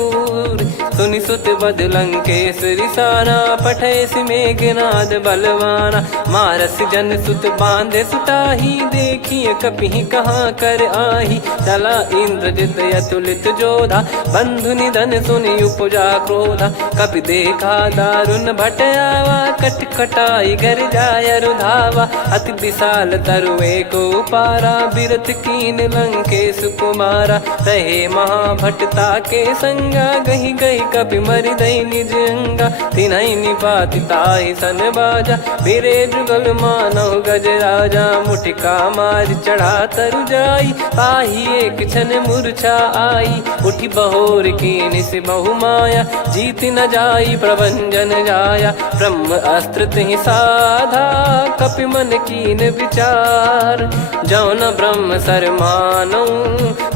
सुनि सुत बद लंकेश्वरी साना, पठे सि मेघनाद बलवाना। मारस जन सुत बांधे सुताही, देखिए कपि कहाँ कर आही। चला इंद्रजित अतुलित जोधा, बंधु निधन सुनि उपजा क्रोधा। कपि देखा दारुण भट आवा, कट कटाई गर जाय रुधावा। अति विशाल तरुए को पारा, बिरत कीन लंकेश कुमारा। रहे महाभटता के संगा, गही गही कपि मरि दई निज अंगा। तिन्हि निपाति ताहि सन बाजा, फिरे जुगल मानव गज राजा। मुटिका मार चढ़ा तरु जाई, ताहि एक क्षण मूर्छा आई। उठी बहोर कीन से बहु माया, जीत न जाई प्रभंजन जाया। ब्रह्म अस्त्र तिहि साधा, कपि मन कीन विचार। जौ न ब्रह्म सर मानौ,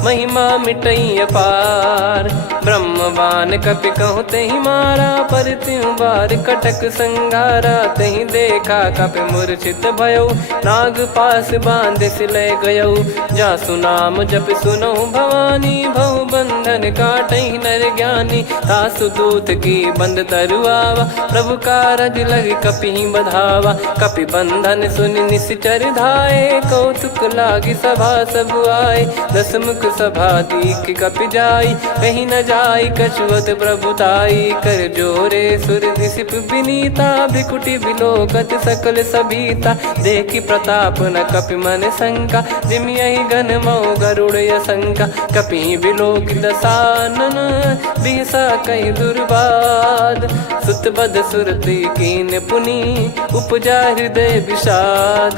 महिमा मिटई अपार। ब्रह्मवान कपि कहु तहि मारा, पर त्यों बार कटक संगारा। तहि देखा कपि मूर्छित भयउ, नाग पास बांध सिले गयउ। जासु नाम जप सुनौ भवानी, भव बंधन काटहि नर ज्ञानी। तासु दूत की बंद तरुआवा, प्रभु कारज लग कपि बधावा। कपि बंधन सुनि निश्चर धाये, कौतुक लागी सभा सब आए। दस मुख सभा दीख कपि जाई, कहीं न जाई कछुअत प्रभुताई। कर जोरे सुर दिसिप विनीता, भ्रिकुटि बिलोकत सकल सबीता। देखि प्रताप न कपि मन शंका, जिमियहि घन मऊ गरुड़ असंका। कपि बिलोक दसानन, बिहसा कहि दुर्बाद। सुत बद सुरति कीन पुनि, उपजा हृदय विषाद।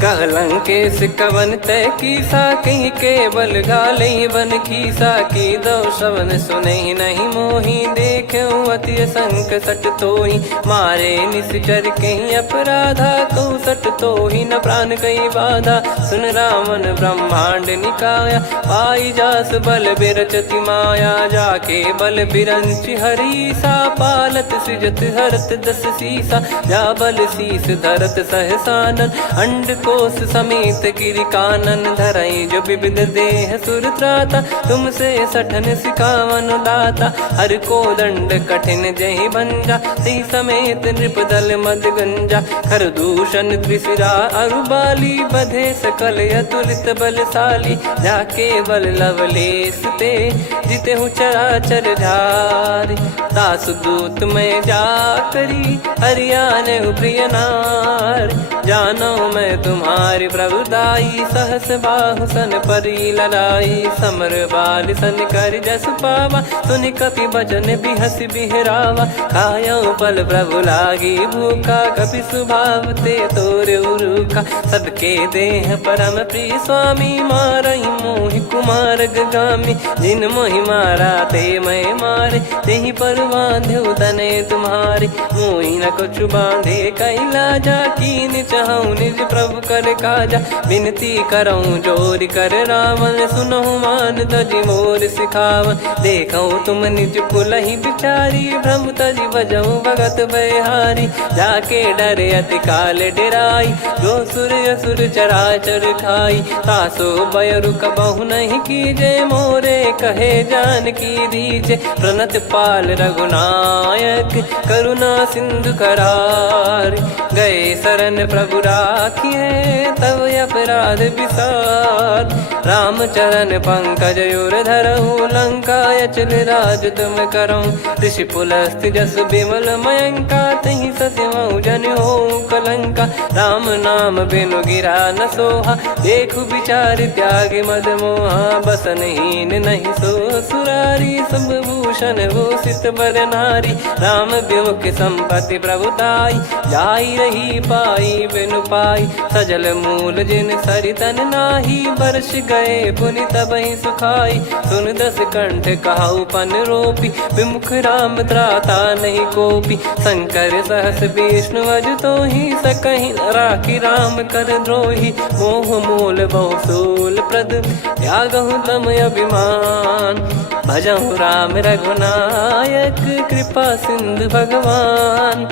कह लंकेश कवन तय कीसा, कहीं केवल गाले बन खीसा। की दो श्रवण सुनहि नहीं मोही, देखऊं अति संक सट तोहि। मारे निश्चर कहीं अपराधा, कहूँ सट तोहि न प्राण कहीं बाधा। सुन रावण ब्रह्मांड निकाया, पाई जास बल बिरचति माया। जाके बल बिरंच हरीसा, पालत सृजत हरत दस सीसा। जा बल शीस धरत सहसानन, अंड कोश समेत गिरि कानन। धरई जो विविध देह सुर त्राता, तुमसे सठन सिखावन दाता। हर को दंड कठिन जहि भंजा, ती समेत नृप दल मद गंजा। खर दूषण त्रिशिरा अरुबाली, बधे सकल अतुलित बलशाली। जाके बल लवलेस ते, जिते हूँ चराचर झारी। दास दूत में जा करी, हरियाने प्रिय नार। जानो मैं तुम्हारी प्रभुदाई, सहस बाहु सन परी लड़ाई। समर बाल सन कर जस पावा, सुनि कपि बचन बिहस बिहरावा। खायऊ पल प्रभु लागी भूखा, कपि स्वभाव ते तोर उरुखा। सबके देह परम प्रिय स्वामी, मारई मोहि कुमार गगामी। जिन मोहि मारा ते मैं मारे, तेहि पर बांधे तने तुम्हारे। मोहि न कुछ बांधे कैला, जा कीन चहूँ निज प्रभु कर काजा। विनती करऊँ जोर कर रावण, सुनहु मान तजी मोर सिखावन। देखऊँ तुम निज कुलहि बिचारी, भ्रम तजी बजऊँ भगत बहारी। जाके डरे अति काल डेराई, जो सुर असुर चराचर खाई। तासो बयरु कबहु नहीं कीजे, मोरे कहे जान की दीजे। प्रणत पाल रघुनायक, करुणा सिंधु करार। गए शरण प्रभु राखिए, तब अपराध विसार। राम चरण पंकज उर धरहु, लंका अचल राज तुम करऊँ। ऋषि पुलस्त्य जस विमल मयंका, तहि सत्यमऊ जन हो कलंका। राम नाम बिनु गिरा न सोहा, देखु विचार त्याग मद मोहा। बसनहीन नहीं सो सुरारी, सब भूषण भूषित बर नारी। राम विमुख संपत्ति प्रभुताई, जाई रही पाई बिनु पाई। सजल मूल जिन सरितन नाही, बरस गए पुनि तबहि सुखाई। सुन दस कंठ कहाऊ पन रोपी, विमुख राम त्राता नहीं कोपी। शंकर सहस विष्णु अज तोहि, सकहि न राखी राम कर द्रोही। मोह मूल बहु सूल प्रद, त्यागहु तम अभिमान। भजहु राम रघुनायक, कृपा सिंधु भगवान।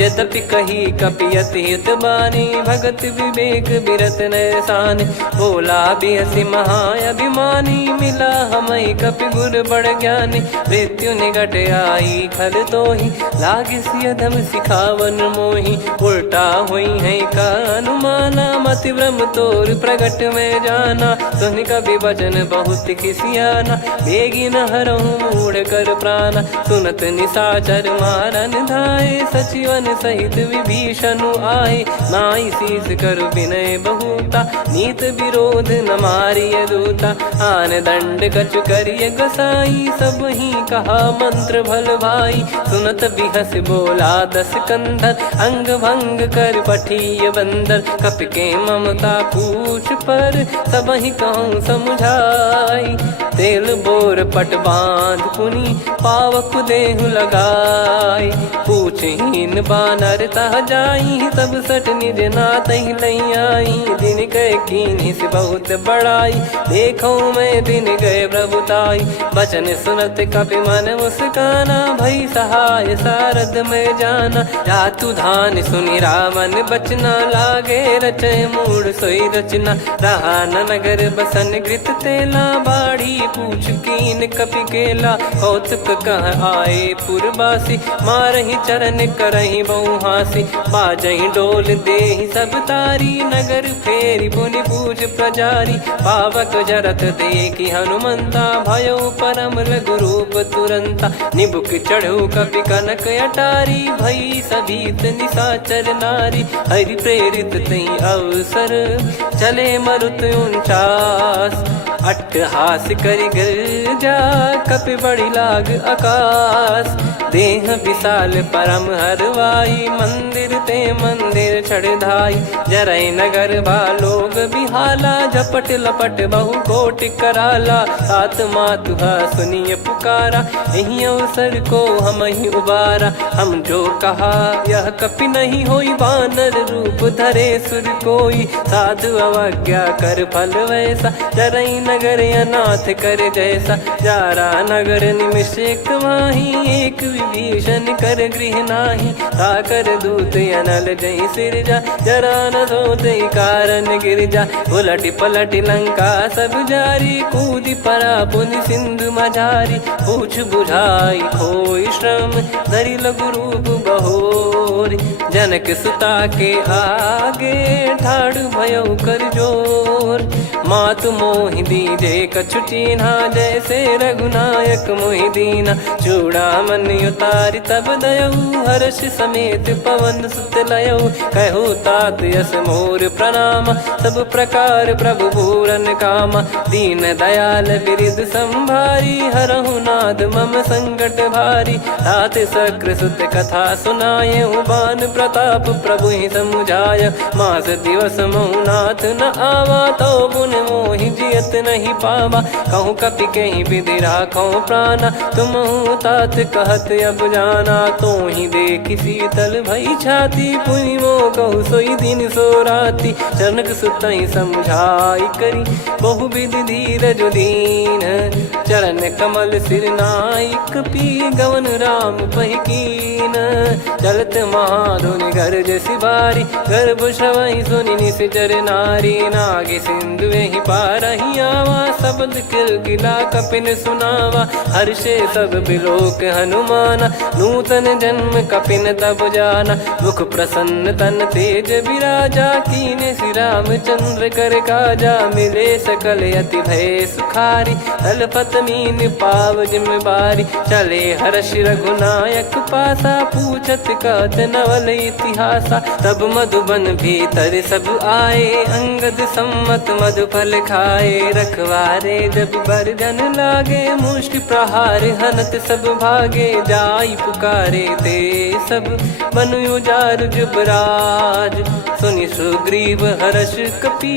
यद्यपि कही कपियति हित बानी, भगत विवेक बिरत नैसान। बोला बिहसि महाअभिमानी, मिला हमई कपि गुर बड़ ज्ञानी। मृत्यु निकट आई खल तोहि, लागिसि अधम सिखावन मोहि। उल्टा हुई है का अनुमाना, मति भ्रम तोर प्रगट में जाना। सुनि कपि वचन बहुत खिसियाना, बेगी न हरहु मूढ़ कर प्राणा। सुनत निशाचर मारन धाये, सचिवन सहित विभीषण आए। नाई शीस कर विनय बहुता, नीत विरोध न मारिय दूता। आन दंड कछु करिय गसाई, सब ही कहा मंत्र भल भाई। सुनत बिहस बोला दस कंधर, अंग भंग कर पठिय बंदर। कपि के ममता पूछ पर, सब ही कहूँ समझाई। तेल बोर पट बांध पुनि, पावक देहु लगाई। पूछहीन बानर तह जाई, तब सट निज नाथ ही लई आई। दिन गए कीन्ही से बहुत बड़ाई, देखो मैं दिन गए प्रभुताई। बचन सुनत कपि मन मुस्काना, भई सहाय सारद में जाना। जातु धान सुनि रावण बचना, लागे रचय मूढ़ सोई रचना। रहा न नगर बसन घृत तेला, बाढ़ी पूछ कीन कपि केला। कौतुक कह आए पुरबासी, मारहि चरण करहि बहु हासी। बाजहि डोल देहि सब तारी, नगर फेरी पुनि पूज प्रजारी। पावक जरत देखि हनुमंता, भयो परम लघु रूप तुरंता। निबुक चढ़ऊ कपि कनक अटारी, भई सभीत निशाचर नारी। हरि प्रेरित तई अवसर, चले मरुत 49। अट्टहास करि गिरजा, कपि बड़ी लाग आकाश। देह विशाल परम हरवाई, मंदिर ते मंदिर चढ़धाई। जरई नगर बालोग बिहाला, झपट लपट बहु कोटि कराला। सात मातुहा सुनिय पुकारा, यही अवसर को हम ही उबारा। हम जो कहा यह कपि नहीं होई, वानर रूप धरे सुर कोई। साधु अवज्ञा कर फल वैसा, जरई नगर अनाथ कर जैसा। जारा नगर निमिष एक माही, एक विभीषण कर गृह नाही। ताकर दूत अनल जय सिरजा, जरा न सोते कारण गिरजा। उलटि पलटि लंका सब जारी, कूदि परा पुनि सिंधु मझारी। पूछ बुझाई खोई श्रम, धरि लघु रूप बहोरी। जनक सुता के आगे, ठाड़ भयउ कर जोर। मातु मोहि दीजे कछु चीन्हा, जैसे रघुनायक मोहि दीना। चूड़ामणि उतारि तब दयऊ, हर्ष समेत पवन सुत लयऊ। कहु तात यस मोर प्रणाम, सब प्रकार प्रभु पूरन कामा। दीन दयाल बिरिद संभारी, हरहु नाद मम संकट भारी। तात सक्र सुत कथा सुनाये, बान प्रताप प्रभु ही समुझाय। मास दिवस महु नाथ न आवा, तो पुन मोहि जियत नहीं पावा। कहूँ कपि कहीं विधि राखो प्राणा, तुम तात कहत अब जाना। तो ही देखी शीतल भई छाती, पुनि मो कहु सोई दिन सो राती। जनक सुतहि समझाई करी, बहु विधि धीरज दीन। चरण कमल सिर नायक, पी गवन राम पहिकीन। चलत महाधुनि गरज सिबारी, गर्भ श्रवहि सुनि निश्चर नारी। नागे सिंधु ही पारहि आवा, शब्द किलकिला कपिन सुनावा। हर्षे सब बिलोक हनुमाना, नूतन जन्म कपिन तब जाना। मुख प्रसन्न तन तेज विराजा, कीने श्री रामचंद्र कर काजा। मिले सकल अति भय सुखारी, तलपत मीन पाव जिम्मेवारी। चले हर्ष रघुनायक पासा, पूछत कहत नवल इतिहासा। तब मधुबन भीतर सब आए, अंगद सम्मत मधुफल खाए। रखवारे जब बरजन लागे, मुष्टि प्रहार हनत सब भागे। जाई पुकारे ते सब, बन उजार जुबराज। सुनि सुग्रीव हर्ष कपि,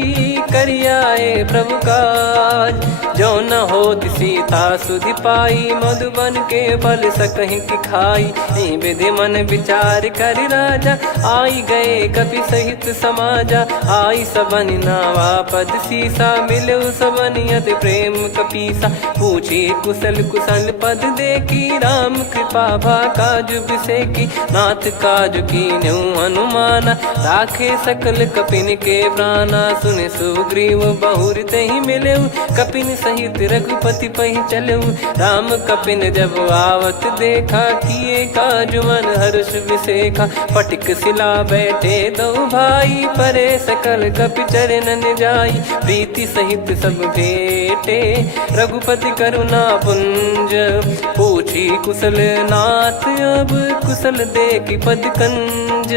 करियाए प्रभु काज। जो न होत सीता सुधि पाई, मधुबन के बल सकहि की खाई। विधि मन विचार कर राजा, आई गए कपि सहित समाजा। आई सबनि नावा पद सीसा, मिलु सबनि अति प्रेम कपीसा। पूछी कुशल कुशल पद देखी, राम कृपा भा काज बिसेकी। नाथ काज कीन्हु हनुमाना, राखे सकल कपिन के प्राणा। सुनि सुग्रीव बहुर तेहि मिलेउ, कपिन सहित रघुपति पहि चलेउ। राम कपिन जब आवत देखा, किए काज मन हर्ष विसेखा। पटिक सिला बैठे दो भाई, परे सकल कपि चरणन जाई। प्रीति सहित सब भेटे, रघुपति करुणा पुंज। पूछी कुशल नाथ अब, कुशल देखि पद कंज।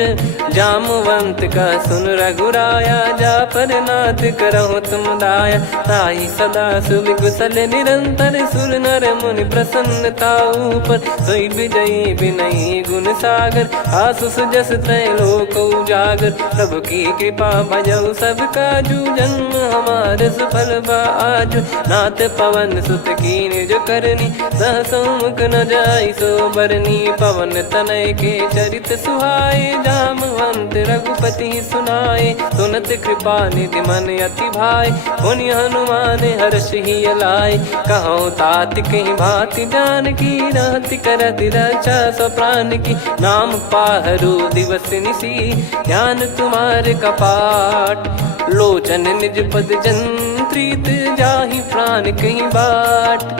जामवंत का सुन रघुराया, जा पर नाथ करहु तुम दाया। ताहि सदा सुभि कुशल निरंतर, सुर नर मुनि प्रसन्नता ऊपर। सोई विजयी विनयी गुण सागर, आसु सुजस त्रैलोक उजागर। प्रभु की कृपा भजऊ सब काजू, जन्म हमार सफल बा आजु। नाथ पवन सुत कीन्ह जो करनी, सहसो मुख न जाई सो बरनी। पवन तनय के चरित सुहाए, जामवंत रघुपति सुनाए। सुनत कृपा निधि मन अति भाई, पुनि हनुमान हर्ष ही लाए। कहो तात कहीं भांति जान की, रहति करति रक्षा सो प्राण की। नाम पाहरु दिवस निसी, ध्यान तुम्हारे कपाट। लोचन निज पद जंत्रित, जाहि प्राण कहीं बाट।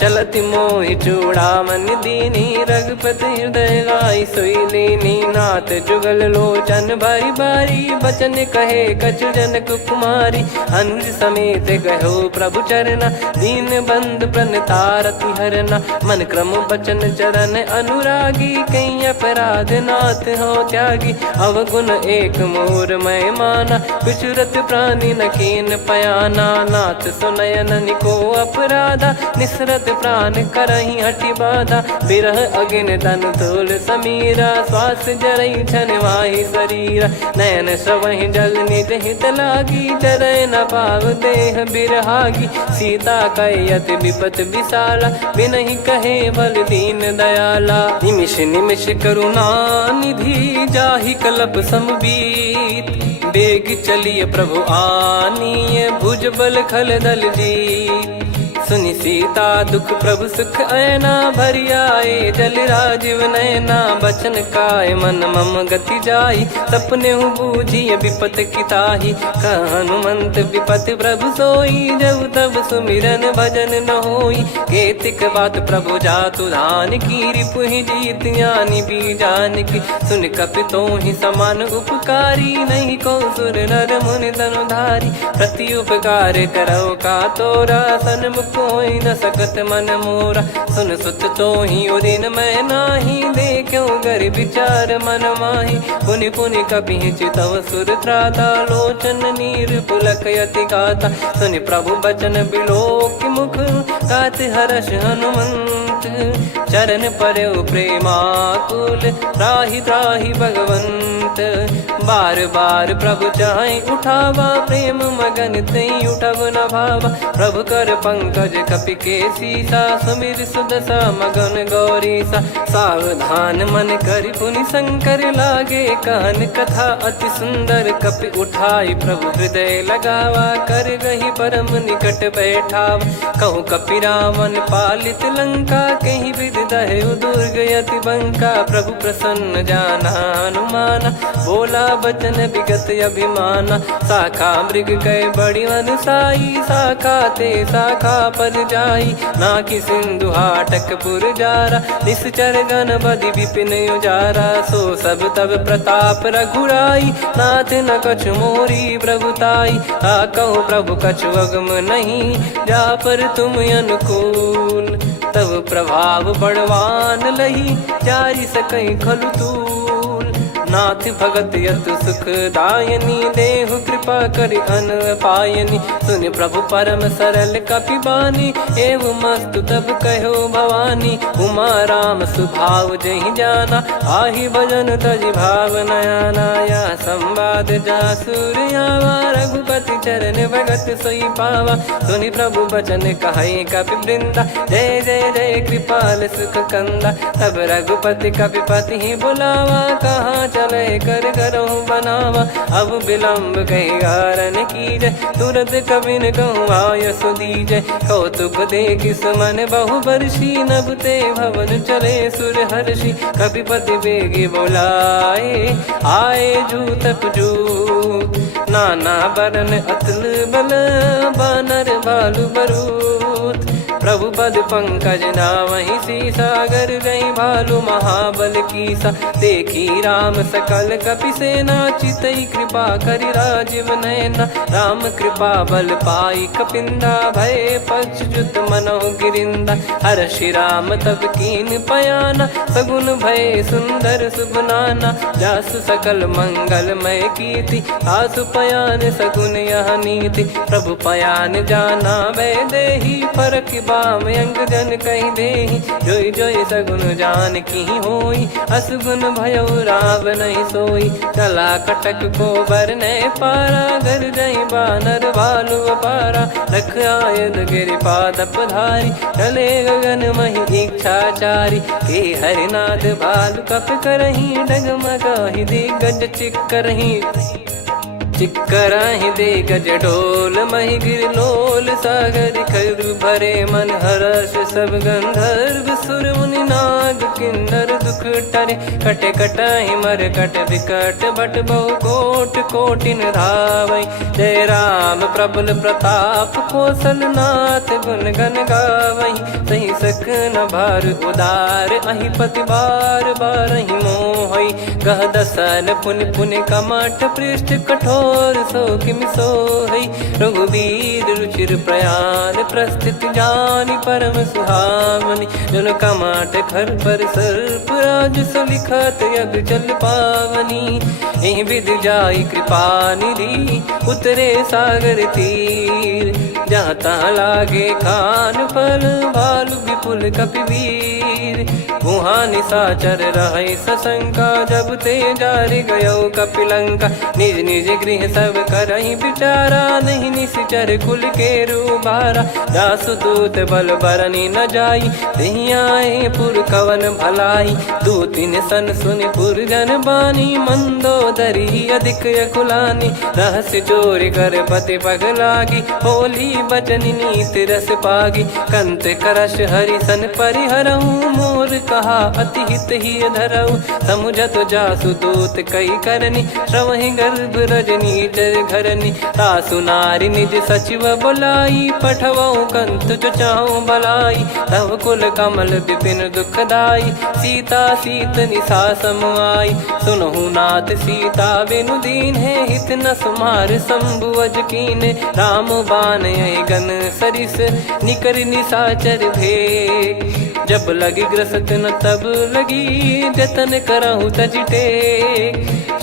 चलति मोहि चूड़ामन दीनी, रघुपति हृदय लाई सोई लीनी। नाथ जुगल लोचन बारी बारी, बचन कहे कछु जनक कुमारी। अनुज समेत गयो प्रभु चरना, दीन बंधु प्रणतारति हरना। मन क्रम बचन चरण अनुरागी, कहीं अपराध नाथ हो त्यागी। अवगुण एक मोर मैं माना, बिचुरत प्राणी न कीन पयाना। नाथ सुनयन को अपराधा, निसरत प्राण करहि हटि बाधा। बिरह अगिन तन तोल समीरा, श्वास जरई छन वाहि शरीरा। नयन श्रवहि जल निज हित लागी, चरय न पाव देह बिरहागी। सीता कयत विपत विशाला, बिनहि कहे बल दीन दयाला। निमिष निमिष करुणा निधि, जाहि कल्प समबीत। बेग चलिए प्रभु आनीय, भुज बल खल दल जीत। सुनि सीता दुख प्रभु सुख ऐना, भरि आए जल राजीव नैना। बचन काय मन मम गति जाई, सपने बूझी विपत किताही। हनुमंत विपत प्रभु सोई, जब तब सुमिरन भजन न होई। केतिक बात प्रभु जातु धान की, रिपुहि जीत ज्ञानी बीजान की। सुन कपि तोहि समान उपकारी, नहीं को सुर नर मुनि तनुधारी। प्रति उपकार करो का तोरा, सन्मुख कोई न सकत मन मोरा। सुन सुत तो ही उदिन मैं नाही, देखो गर विचार मन माही। पुनि पुनि कपि चितव सुर त्राता, लोचन नीर पुलक यति गाता। सुनि प्रभु बचन बिलोक मुख, गात हर्ष हनुमंत। चरण परउ प्रेमाकुल, त्राहि त्राहि भगवंत। बार बार प्रभु चाहे उठावा, प्रेम मगन तई उठब न भावा। प्रभु कर पंकज कपि के सीसा, सुमिर सुदशा मगन गौरीसा। सावधान मन कर पुनि शंकर लागे, कहन कथा अति सुंदर कपि उठाई। प्रभु हृदय लगावा, कर गही परम निकट बैठावा। कहूँ कपि रावण पालित लंका, कहीं विधि दहु दुर्ग अति बंका। प्रभु प्रसन्न जाना हनुमाना, बोला बचन विगत अभिमाना। शाखा मृग कह बड़ी अनुसाई, शाखा ते शाखा पर जाई। ना कि सिंधु हाटक पुर जारा, निश्चर गण बधि विपिन उजारा। सो सब तब प्रताप रघुराई, नाथ न कछु मोरी प्रभुताई। कहूँ प्रभु कछु अगम नहीं, जा पर तुम अनुकूल। तब प्रभाव बड़वान लही, जारी सकई खलु तूल। नाथ भगत यतु सुख दायनी, देहु कृपा करि अन पायनी। सुन प्रभु परम सरल कपि बानी, एवं मस्तु तब कहो भवानी। उमा राम सुभाव जहि जाना, आहि भजन तजि भाव नया नाया। संवाद जासुर आवा, रघुपति चरण भगत सोई पावा। सुनि प्रभु बचन कहै कपि वृंदा, जय जय जय कृपाल सुख कंदा। तब रघुपति कपिपति ही बुलावा, कहाँ चले कर करहु बनावा। अब विलम्ब कही कारण कीजय, तुरत कबिन कहूँ आयस दीजय। कौतुक देख सुमन बहु बरसी, नभ ते भवन चले सुर हर्षि। कपिपति बेगी बोलाए, आए जूतक जूत। नाना बरन अतुल बल, बानर भालु बरूत। प्रभु पद पंकज नामहि सीसा, गर गई भालु महाबल कीसा। देखी राम सकल कपि सेना, चितई कृपा करि राजीव नयना। राम कृपा बल पाई कपिंदा, भय पक्षजुत मनोह गिरिंदा। हर्षि राम तब कीन पयाना, सगुन भय सुंदर सुबनाना। जासु सकल मंगलमय कीर्ति, आसु पयान सगुन यह नीति। प्रभु पयान जाना वै देहि, फरक बाम अंग जन कहि देहि। जोई जोई सगुन जान की होई, असगुन भयो राव नहीं सोई। कला कटक को बरने पारा, घर जई बानर भालु अपारा। लख आयद गिरिपाद पधारी, चले गगन महि इच्छाचारी। के हरिनाथ भालु कप करही, डगमगाहि दिग्गज चिक्करही। चिक्कराहि दे गज ढोल, महि गिर लोल। सागर खर भरे मन हर्ष, सब गंधर्व सुर मुनि नाग किन्नर दुख टरे। कटे कटाहि मर कट विकट, भट बहु कोट कोटिन धावै। जय राम प्रबल प्रताप, कौशल नाथ गुण गन गावै। सही सख न भार उदार, अहि पति बार बारहि मोहै। गह दसन पुन पुन कमठ, पृष्ठ कठोर सो किमि सोहै। रघुवीर रुचिर प्रयाण, प्रस्थित जानि परम सुहावनी। जन कमाट खर पर सर्प, राज सलिखत यग जल पावनी। एहि विधि जाई कृपा निधि, उतरे सागर तीर। जहाँ तहाँ लागे खान फल, भालु विपुल कपिवीर। वहाँ निशाचर रहै सशंका, जब ते जारि गयो कपिलंका। निज निज गृह सब करहि विचारा, नहीं निश्चर कुल के रूबारा। दासु दूत बल बरनी न जाई, तेहि आए पुर कवन भलाई। दूतिन सन सुनि पुर जन बानी, मंदोदरी अधिक अकुलानी। रहस्य चोरी कर पति पग लागी, होली बचन नीत रस पागी। कंत करश हरि सन परिहरहु, मोर कहा अति हित ही धरऊ। समुझत जासु दूत कई करनी, श्रवहि गर्भ रजनी चर घरनी। तासु नारी निज सचिव बुलाई, पठवऊ कंत जो चाहूं भलाई। तव कुल कमल विपिन दुखदाई, सीता सीत निशा समाई। सुनहु नाथ सीता बिनु दीन है, हित न सुमार शंभु अज कीने। राम बान गन सरिस, निकर निशाचर भेग। जब लगी ग्रसत न तब लगी, जतन करहु तज टेक।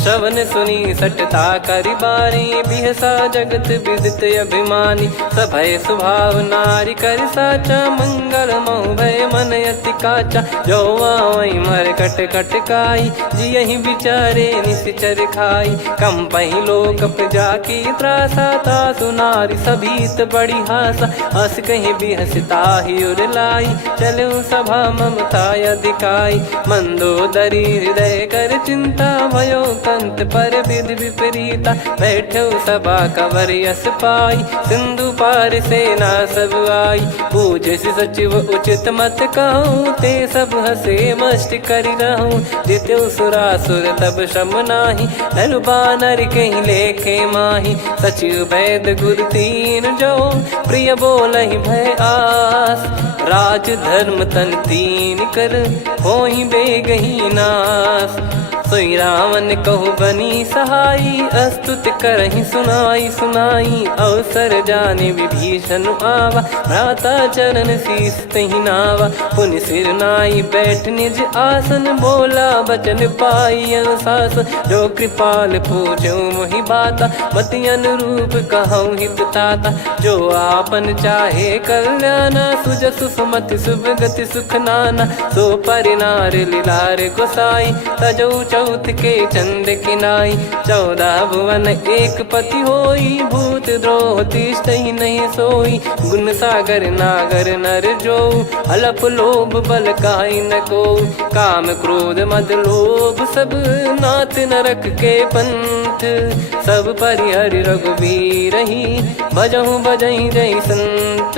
श्रवण सुनी सटता करि बारी, बिहसा जगत विदित अभिमानी। सभय स्वभाव नारी कर साचा, मंगल मोह भय मन अति काचा। जो आवई मर कट कट काई, जियहि विचारे निश्चर खाई। कम पही लोक जाकी त्रासा, तासु नारी सभीत बड़ी हासा। हस कहीं भी हंसता ही उर लाई, चलूं सभा ममता अधिकाई। मंदोदरी हृदय कर चिंता, भयो कंत पर विधि विपरीता। बैठो सभा कवर यस पाई, सिंधु पार सेना सब आई। पूजे सचिव उचित मत कहूँ, ते सब हसे मस्त करि रहूं। जित्यु सुरासुर तब श्रम नाही, नर बानर कहीं लेखे माही। सचिव वैद गुरु तीन जो, प्रिय बोलहि भय आस। राज धर्म तन तीन कर, होहि बेगहि नास। सोई रावण कहु बनी सहाई, अस्तुत करहि सुनाई सुनाई। अवसर जाने विभीषण आवा, भ्राता चरण शीस तहि नावा। पुनि सिर नाई बैठ निज आसन, बोला बचन पाई अनुशासन। जो कृपाल पूछो मोहि बाता, मति अनुरूप कहूँ हित ताता। जो आपन चाहे कल्याणा, सुजसु सुमति शुभ गति सुख नाना। सो परिनार लीलार गोसाई, तजौ चौथ के चंद किनाई। 14 भुवन एक पति होई, भूत द्रोह तिष्ठहि नहीं सोई। गुण सागर नागर नर जो, अलप लोभ बल काई न को। काम क्रोध मद लोभ सब, नाथ नरक के पंथ। सब परिहरि रघुवीर ही, भजहु भजहि जय संत।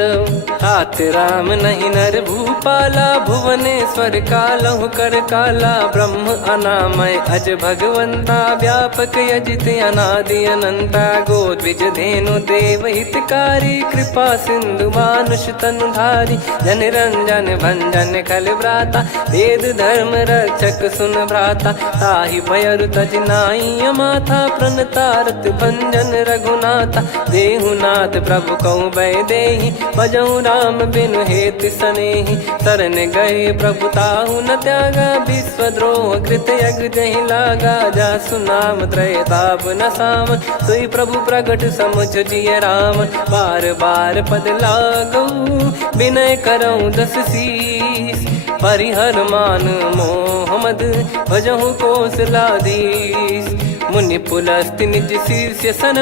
तात राम नहीं नर भूपाला, भुवनेश्वर कालहु कर काला। ब्रह्म अनामय अज भगवंता, व्यापक यजित अनादि अनंता। गोद्विज धेनु देव हितकारी, कृपा सिंधु मानुष तनुधारी। जन रंजन भंजन खल भ्राता, वेद धर्म रक्षक सुन भ्राता। ताहि भयरु तज नाई माथा, प्रणतारत भंजन रघुनाथा। देहुनाथ प्रभु कहु भय देहि, भजहु राम बिनु हेतु सनेहि। शरण गए प्रभु ताहु न त्यागा, विश्वद्रोह कृत यज्ञ जहि लागा। जासु नाम त्रय ताप न साम, सोई प्रभु प्रगट समुझ जिय राम। बार बार पद लागऊ, विनय करऊँ दस शीस। परिहर मान मोह मद, भजहु कौशलाधीश। मुनि पुलस्त्य निज शीर्ष सन,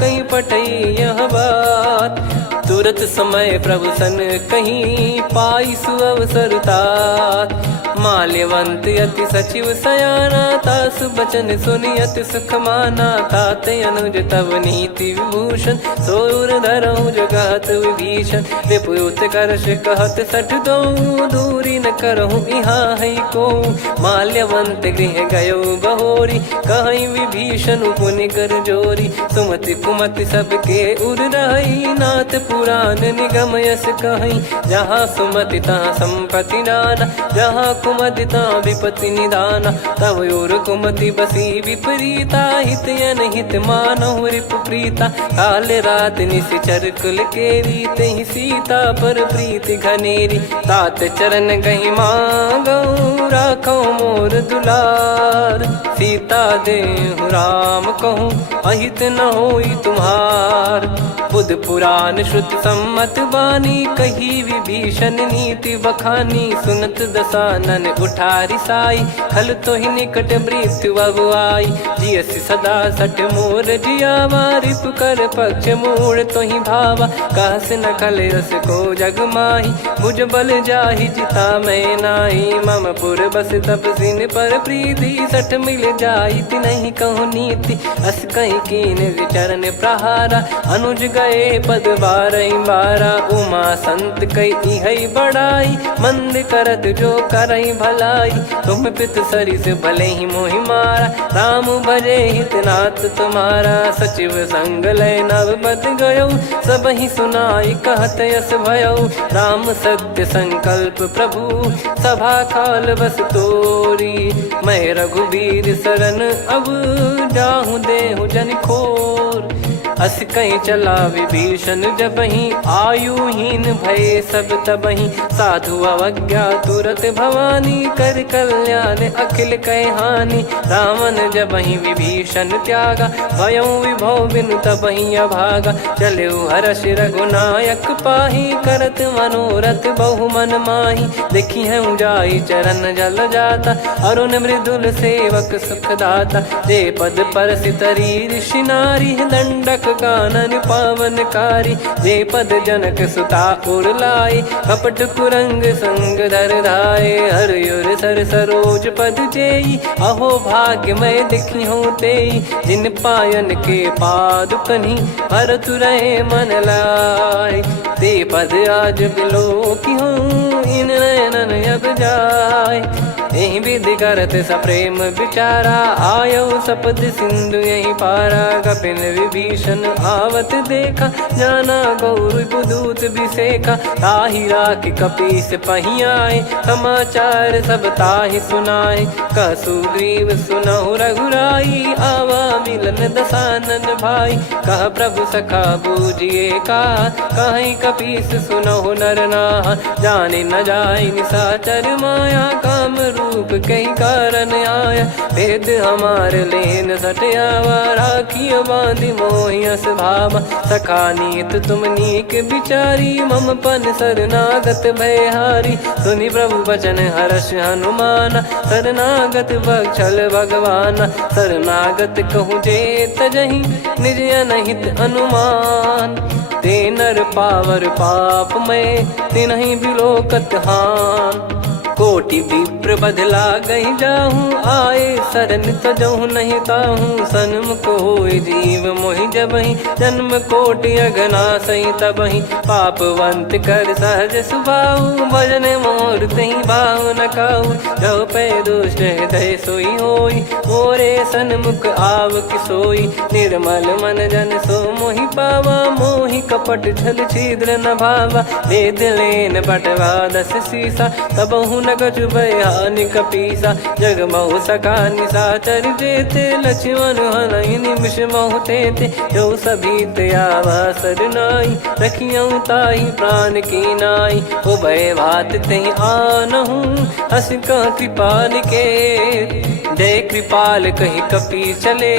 कहीं पटई यह बात। तुरत समय प्रभु सन कहीं, पाई सुअवसर तात। माल्यवंत अति सचिव सयाना, तासु बचन सुनि अति सुख माना। तात अनुज तव नीति विभूषण, सोर धरहु जगत विभीषण। विपुत करश कहत सठ दो, दूरी न करहु यहाँ है को। माल्यवंत गृह गयो बहोरी, कहीं विभीषण पुनि कर जोरी। सुमति कुमति सबके उर रही, नाथ पुराण निगम यस कहीं। जहाँ सुमति तहाँ संपत्ति नाना, जहाँ कुमति तहाँ विपत्ति निदाना। तव और कुमति बसी विपरीता, हित अनहित मानहु रिप प्रीता। काल रात निशिचर कुल केरी, तहि सीता पर प्रीति घनेरी। तात चरण गहि मांगऊ, राखो मोर दुलार। सीता देहु राम कहूँ, अहित न होई तुम्हार। बुध पुराण श्रुति सम्मत बानी, कही विभीषण नीति बखानी। सुनत दसानन उठारी साई, खल तो ही निकट मृत्यु अब आई। जियसि सदा सठ मोर जियावा, रिप कर पक्ष मूड़ तो ही भावा। कहस न खल रस को जग माही, भुज बल जाहि जिता मैं नाही। मम पुर बस तपसिन पर प्रीति, सठ मिल जाई तिनहि कहूँ नीति। अस कहीं कीन विचरण प्रहारा, अनुज गए पद बारहि बारा। उमा संत कई इहै बड़ाई, मंद करत जो करई भलाई। तुम पित सरिस भले ही मोहि मारा, राम भजे हितनाथ तुम्हारा। सचिव संग लय नवबत गयो, सब ही सुनाई कहत यस भयो। राम सत्य संकल्प प्रभु, सभा काल बस तोरी। मैं रघुबीर शरण अब, जाहु देहु जन खोर। अस कहीं चला विभीषण जबहि, आयुहीन भये सब तबहि। साधु अवज्ञा तुरत भवानी, कर कल्याण अखिल कह हानि। रावण जबहि विभीषण त्यागा, भयउ विभव बिनु तबहि अभागा। चलऊ हर्ष रघुनायक पाहि, करत मनोरथ बहु मन माहि। देखी हूँ जाई चरण जल जाता, अरुण मृदुल सेवक सुखदाता। जे पद परसि तरी ऋषि नारी, दंडक कानन पावनकारी। जे पद जनक सुता उर लाई, कपट कुरंग संग धर धाये। हरियुर सर सरोज पद जेई, अहो भाग्य मैं दिखी हूँ तेई। जिन पायन के पाद कन्ही, भरत रहे मन लाय। ते पद आज बिलो की हूँ, इन नयनन अब जाय। यही विधि करत सप्रेम विचारा, आयो सपद सिंधु यही पारा। कपिन विभीषण आवत देखा, जाना गौर बुदूत बिसेखा। ताहि राख कपीस पही आए, समाचार सब ताहि सुनाए। कह सुग्रीव सुनहु रघुराई, आवा मिलन दसानन भाई। कह प्रभु सखा बूझिए का, कहीं कपीस सुनहु नर नाहा। जाने न जाय निशाचर माया, काम रूप कई कारण आया। भेद हमार लेन सटयावा, राखिय बांधि मोहियस भावा। सखा नीत तुम नीक बिचारी, मम पन शरणागत भयहारी। सुनि प्रभु बचन हर्ष हनुमाना, शरणागत बक्षल भगवाना। शरणागत कहूँ जे तजहि, निज अनहित अनुमान। ते नर पावर पाप में, तिन्हि बिलोकत हान। कोटि विप्र बदला गई जाहूँ, आए शरण तजहु नहीं ताहूँ। सन्मुख होय जीव मोहि जबहि, जन्म कोटि अगना सही तबहि। पापवंत कर सहज सुभाऊ, भजन मोर तहि भाव न काऊ। जो पै दुष्ट हृदय सोई होई, मोरे सन्मुख आव किसोई। निर्मल मन जन सो मोहि पावा, मोहि कपट छल छिद्र न भावा। वेद लेन बटवा दस सीसा, तबहु न कछु बयानि कपीसा। जग महु सका निशाचर जेते, लक्ष्मण हनहि निमिष महु तेते। जो सभी त्यावा सरनाई, रखियऊँ ताहि प्राण की नाई। उभय भात तहि आनहूँ, अस कह कृपाल के। जय कृपाल कहि कपी चले,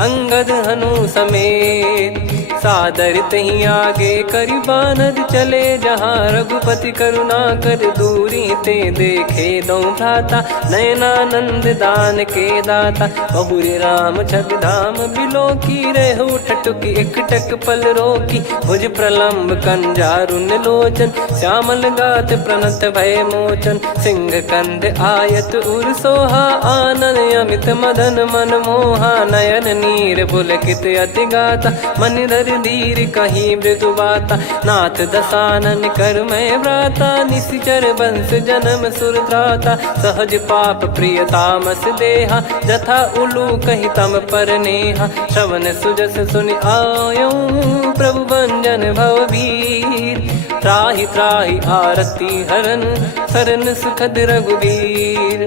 अंगद हनु समेत। सादर तही आगे करि बानर चले, जहाँ रघुपति करुणा कर दूरी ते देखे दो भ्राता। नयनानंद दान के दाता, बहुरे राम छवि धाम बिलो की। रहु ठटुकी एकटक पल रोकी, भुज प्रलम्ब कंजारुन लोचन। श्यामल गात प्रणत भय मोचन, सिंह कंध आयत उर सोहा। आनन अमित मदन मन मोहा, नयन नीर पुलकित अति गाता। मन धर धीर कहीं मृदु बाता, नाथ दसानन कर मैं व्राता। निशिचर वंश जन्म सुरत्राता, सहज पाप प्रिय तामस देहा। जथा उलू कही तम पर नेहा, श्रवण सुजस सुनि आयो। प्रभु भंजन भवभीर, त्राहि त्राहि आरती हरन। शरण सुखद रघुबीर,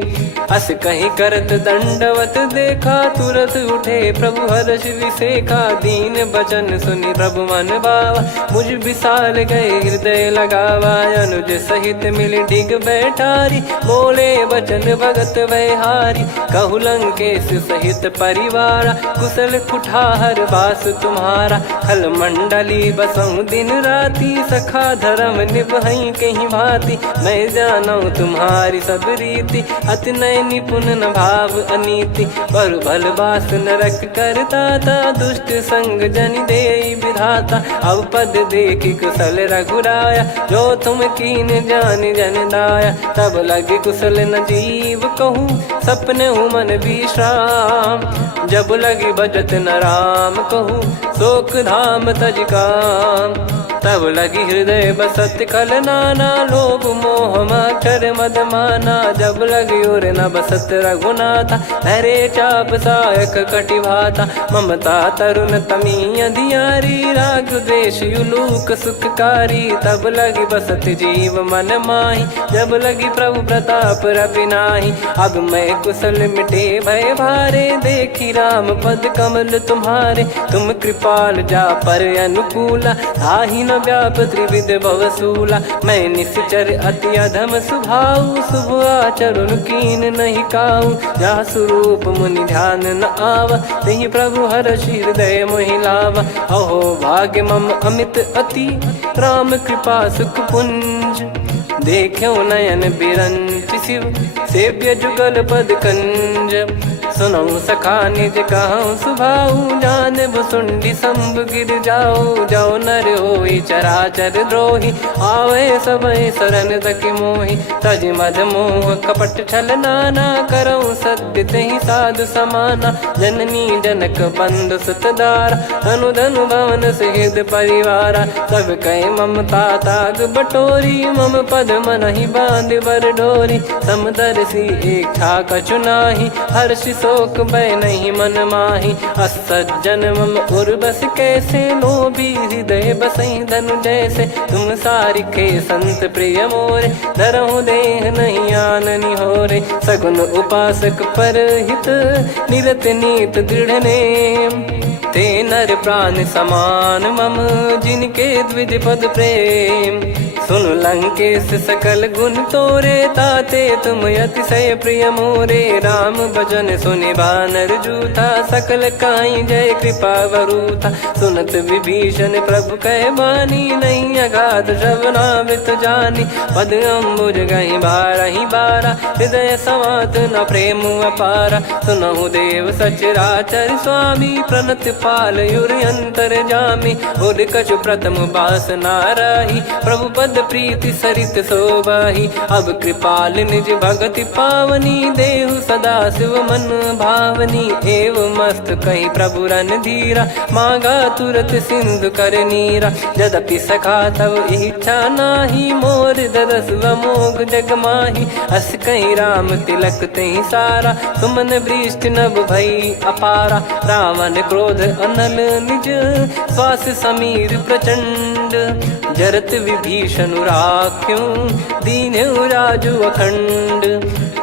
अस कहीं करत दंडवत देखा। तुरत उठे प्रभु हर्ष विसेखा, दीन बचन सुनि प्रभु मन भावा। मुझ विशाल गए हृदय लगावा, अनुज सहित मिल डिग बैठारी। बोले बचन भगत भयहारी, कहु लंकेश सहित परिवारा। कुशल कुठार बास तुम्हारा, खल मंडली बसऊं दिन राती। सखा धर्म निभई कहीं भांति, मैं जानू तुम्हारी सब रीति। अति नय निपुण न भाव अनीति, पर भल बास नरक करता था। दुष्ट संग जन दे विधाता, अब पद देखी कुशल रघुराया। जो तुम कीन जान जन दाया, तब लगे कुशल न जीव कहूँ। सपने मन विश्राम, जब लगी बजत न राम कहूँ। शोक धाम तज काम, तब लगी हृदय बसत कल नाना। लोभ मोह मक्षर मद माना, जब लगी उर न बसत रघुनाथा। हरे चाप सायक कटि भाता, ममता तरुण तमी अधियारी। राग द्वेष युलूक सुखकारी, तब लगी बसत जीव मन माही। जब लगी प्रभु प्रताप रवि नाही, अब मैं कुशल मिटे भय भारे। देखी राम पद कमल तुम्हारे। तुम कृपाल जा पर अनुकूला, ताहि न व्याप त्रिविध भवसूला। मैं निश्चर अति अधम सुभाऊ, शुभ आचरण कीन नहीं काऊ। जा स्वरूप मुनि ध्यान न आवा, तेहि प्रभु हर्षि हृदय मोहि लावा। अहो भाग्य मम अमित अति, राम कृपा सुख पुंज। देखो नयन बिरंच शिव, सेव्य जुगल पद कंज। सुनऊ सखा निज कहूँ सुभाऊ, जान भुसुंडी शंभ गिर जाओ। जाओ नर होई चराचर द्रोही, आवे सबय शरण तकी मोहि। तज मद मोह कपट छल नाना, करऊँ सत्य तेहि साधु समाना। जननी जनक बंधु सुतदारा, धनु धनु भवन सहित परिवारा। सब कहे ममता ताग बटोरी, मम पद मनहि बांध बर डोरी। समदर्शी इच्छा कछु नाही, हर्ष शोक भय नहीं मन माही। असज्जन मम उर्वश कैसे, लोभी हृदय बसई धनु जैसे। तुम सारिखे संत प्रिय मोरे, धरहु देह नहीं आननि होरे। सगुन उपासक परहित, निरत नीत दृढ़ नेम। ते नर प्राण समान मम, जिनके द्विज पद प्रेम। सुन लंकेश सकल गुण तोरे, ताते तुम अतिशय प्रिय मोरे। राम भजन सुनि बानर जूथा, सकल काई जय कृपा वरूथा। सुनत विभीषण प्रभु कह बानी, नहीं अगाध श्रवणामृत जानी। पद अम्बुज गहि बारहि बारा, हृदय समात न प्रेम अपारा। सुनहु देव सचराचर स्वामी, प्रणत पाल युर अंतर जामी। उर कछु प्रथम बास नाराही, प्रभु पद प्रीति सरित शोभाही। अब कृपाल निज भगति पावनी, देहु सदा शिव मन भावनी। एव मस्त कही प्रभु रन धीरा, मांगा तुरत सिंधु कर नीरा। यद्यपि सखा तब इच्छा नाही, मोर दरस मोग जग माही। अस कहीं राम तिलक तेहि सारा, सुमन वृष्टि नभ भई अपारा। रावण क्रोध अनल निज, श्वास समीर प्रचंड। जरत विभीषण राख्यों, दीन्हु राजु अखंड।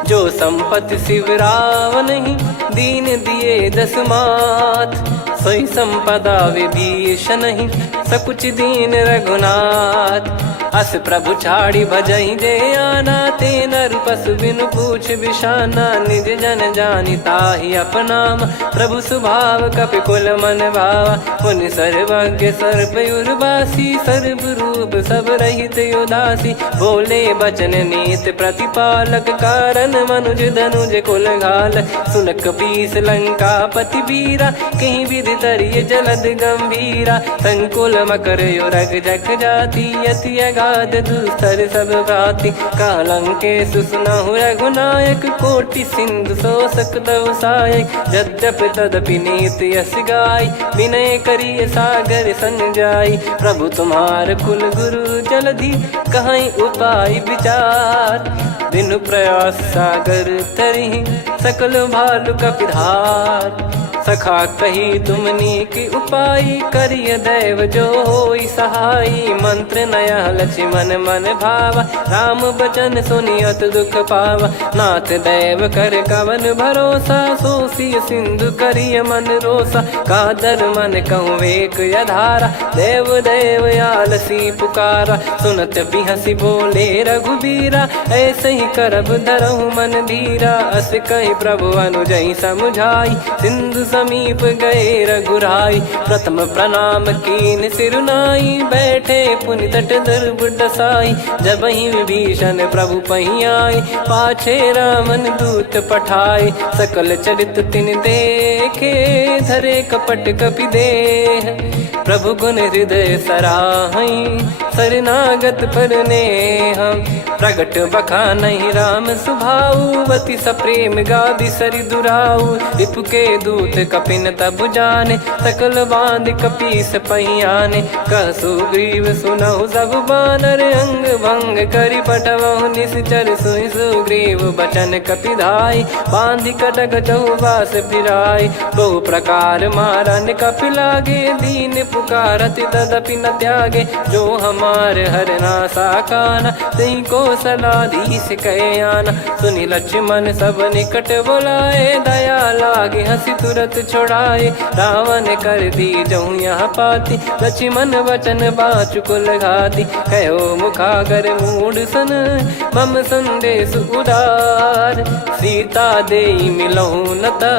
जो संपत्ति शिव रावण ही, दीन दिए दस मात। सोई संपदा विभीषण ही, सकुच दीन रघुनाथ। अस प्रभु छाड़ी भजई जे आना, ते नर पशु बिनु पूछ बिशाना। निज जन जानि ताहि अपनाम, प्रभु स्वभाव कपि कुल मन भावा। मुनि सर्वज्ञ सर्वयुर्वासी, सर्व रूप सब रहित उदासी। बोले बचन नीत प्रतिपालक, कारण मनुज धनुज कुल घाल। सुन कपीस लंका पति वीरा, कहीं विधि तरिय जलद गंभीरा। संकुल मकर युरग जग जाति, यति अगाध दुस्तर सब भाति। कालंकेश सुनहु रघुनायक, कोटि सिंधु शोषक तव सहायक। यद्यपि तदपि नीति यस गाय, विनय करिय सागर सन जाई। प्रभु तुम्हार कुल गुरु जलधि, कहीं उपाय विचार। बिनु प्रयास सागर तरहि, सकल भालु कपिधार। सखा कही तुमनी की उपाय, करिय दैव जो होई सहाई। मंत्र नया लक्ष्मण मन भावा, राम बचन सुनियत दुख पावा। नाथ दैव कर कवन भरोसा, सोसिय सिंधु करिय मन रोसा। कादर मन कहूँ एक यधारा, देव देव आलसी पुकारा। सुनत बिहसी बोले रघुबीरा, ऐसे ही करब धरहु मन धीरा। अस कही प्रभु अनुजई समुझाई, सिंधु समीप गए रघुराई। प्रथम प्रणाम कीन सिरुनाई, बैठे पुनि तट दर्भ डसाई। जब ही विभीषण प्रभु पही आए, पाछे रामन दूत पठाए। सकल चरित तिन देखे, धरे कपट कपि देह। प्रभु गुण हृदय सराहई, शरणागत पर नेह। प्रगट बखानहि राम सुभाऊ, बति सप्रेम गादि सरि दुराऊ। रिपु के दूत कपिन तब जाने, सकल बांध कपीस पही आने। कह सुग्रीव सुनहु सब बानर, अंग भंग करि पटवहु निश्चर। सुनि सुग्रीव बचन कपिधाई, बांधि कटक चहुबास फिराई। बहु प्रकार मारन कपि लागे, दीन पुकारति तदपि न त्यागे। जो हम हमार हरना साकाना, तई को सलाधीश कहे आना। सुनी लक्ष्मण सब निकट बुलाए, दया लागे हंसी तुरत छुड़ाए। रावण कर दी जऊँ यहाँ पाती, लक्ष्मण वचन बाचुकुल घाती। कहो मुखागर मूड सन, मम संदेश उदार। सीता देई मिलहु नता,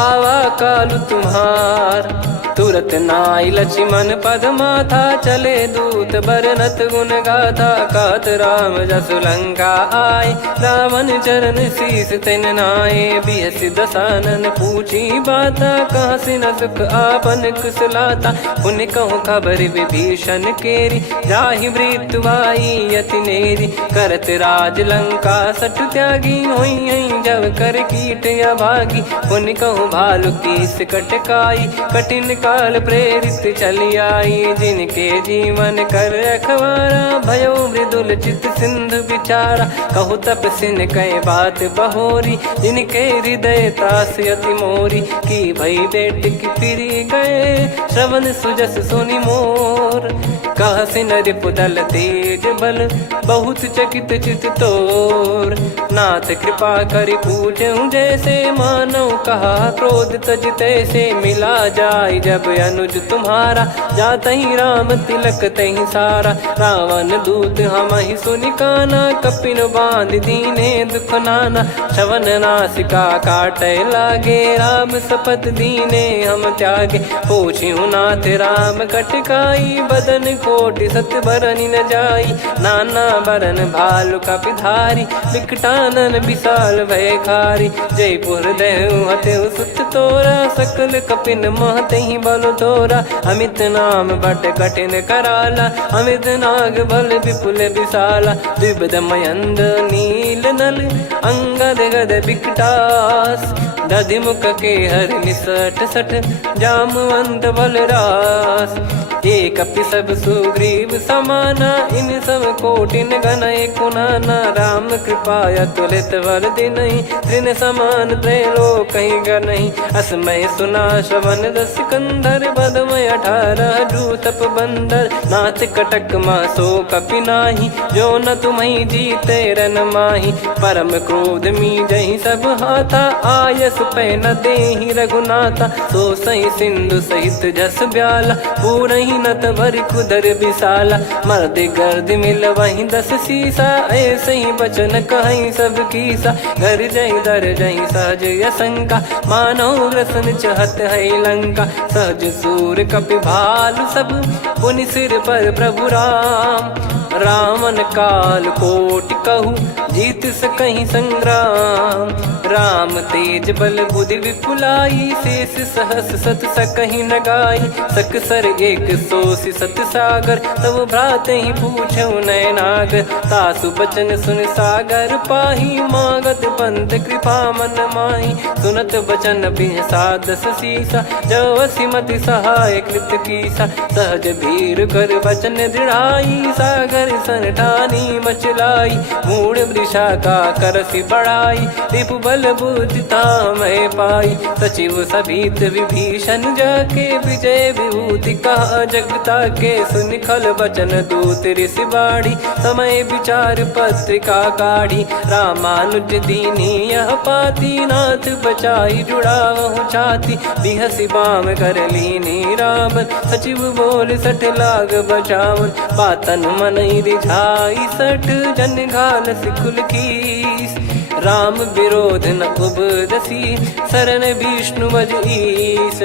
आवा कालु तुम्हार। तुरत नाई लक्ष्मण पद माथा, चले दूत बरनत गुण गाथा। कहत राम जसु लंका आए, रावण चरण शीस तिन नाये। बिहसि दसानन पूछी बाता, कहाँ से न सुख आपन कुशलाता। पुन कहूँ खबर विभीषण केरी, जाहि मृत्यु आई अति नेरी। करत राज लंका सठ त्यागी, होई जब कर कीट अभागी। पुन कहूँ भालु कीस कटकाई, कठिन काल प्रेरित चली आई। जिनके जीवन कर रखवारा, भयो मृदुल चित सिंधु विचारा। कहु तपसिन कई बात बहोरी, जिनके हृदय तास अति मोरी। की भई बेट की फिरी गए, श्रवण सुजस सुनि मोर। कहसिन रिपुदल तेज बल, बहुत चकित चित तोर। नाथ कृपा करि पूछऊँ जैसे, मानव कहा क्रोध तज तैसे। मिला जाय जब अनुज तुम्हारा, जातहि राम तिलक तहि सारा। रावण दूत हमहि सुनि काना, कपिन बांध दीने दुख नाना। श्रवण नासिका काटय लागे, राम शपथ दीने हम त्यागे। पूछिहु नाथ राम कटकाई, बदन कोटि सत बरनि न जाई। नाना बरन भालु कपिधारी, विकटानन विशाल भयखारी। जयपुर देहु हतेउ सुत तोरा, सकल कपिन महतहि बल तोरा। अमित नाम बट कठिन कराला, अमित नाग बल विपुल विशाला। द्विविध मयंद नील नल, अंगद गद विकटास। दधिमुख के हर निसठ सठ, जामवंत बलरास। एक कपि सब सुग्रीव समाना, इन सब कोटिन गनय कुनाना। राम कृपा अतुलित बल दिनहि, तृण समान त्रैलोकहि गनहि। असमय सुना श्रवण दस कंधर, बदमय 18 जूतप बंदर। नाथ कटक मासो कपि नाही, जो न तुम्हि जीते रन माही। परम क्रोध मीजहि सब हाथा, आयस पै न देहि रघुनाथा। सो सही सिंधु सहित जस ब्याला, पूरहि नत भर कुदर विशाला। मर्द गर्द मिल वहीं 10 सीसा, ऐसे ही बचन कहीं सब कीसा। घर जय दर जय सहज यसंका, मानव ग्रसन चहत है लंका। सहज सूर कपि भालु सब, पुनि सिर पर प्रभु राम। रामन काल कोटि कहु, जीत सकहि संग्राम। राम तेज बल बुद्धि विपुलाई, शेष सहस सत सकहि न गाई। सकसर एक सोसि सत सागर, तब भ्राते ही पूछौ नयनागर। तासु बचन सुन सागर पाही, मागत पंथ कृपा मन माही। सुनत बचन बिहसा 10 सीसा, जवसि मति सहाय कृत कीसा। सहज भीर कर बचन दृढ़ाई, सागर सन ठानी मचलाई। मूढ़ वृषा का करसि बढ़ाई, रिपु बल बुद्धि तामय पाई। सचिव सभीत विभीषण जाके, विजय विभूति कहा जगता के। सुनि खल बचन दूत ऋषि बाढ़ी, समय विचार पत्रिका काढ़ी। रामानुज दीनी यह पाती, नाथ बचाई जुड़ावहु छाती। बिहसि बाम कर लीनी रावण, सचिव बोल सठ लाग बचावन। बातन मन रिझाई सठ, जन घाल सिकुल कीस। राम विरोध न उपदसी, शरण विष्णु बज ईस।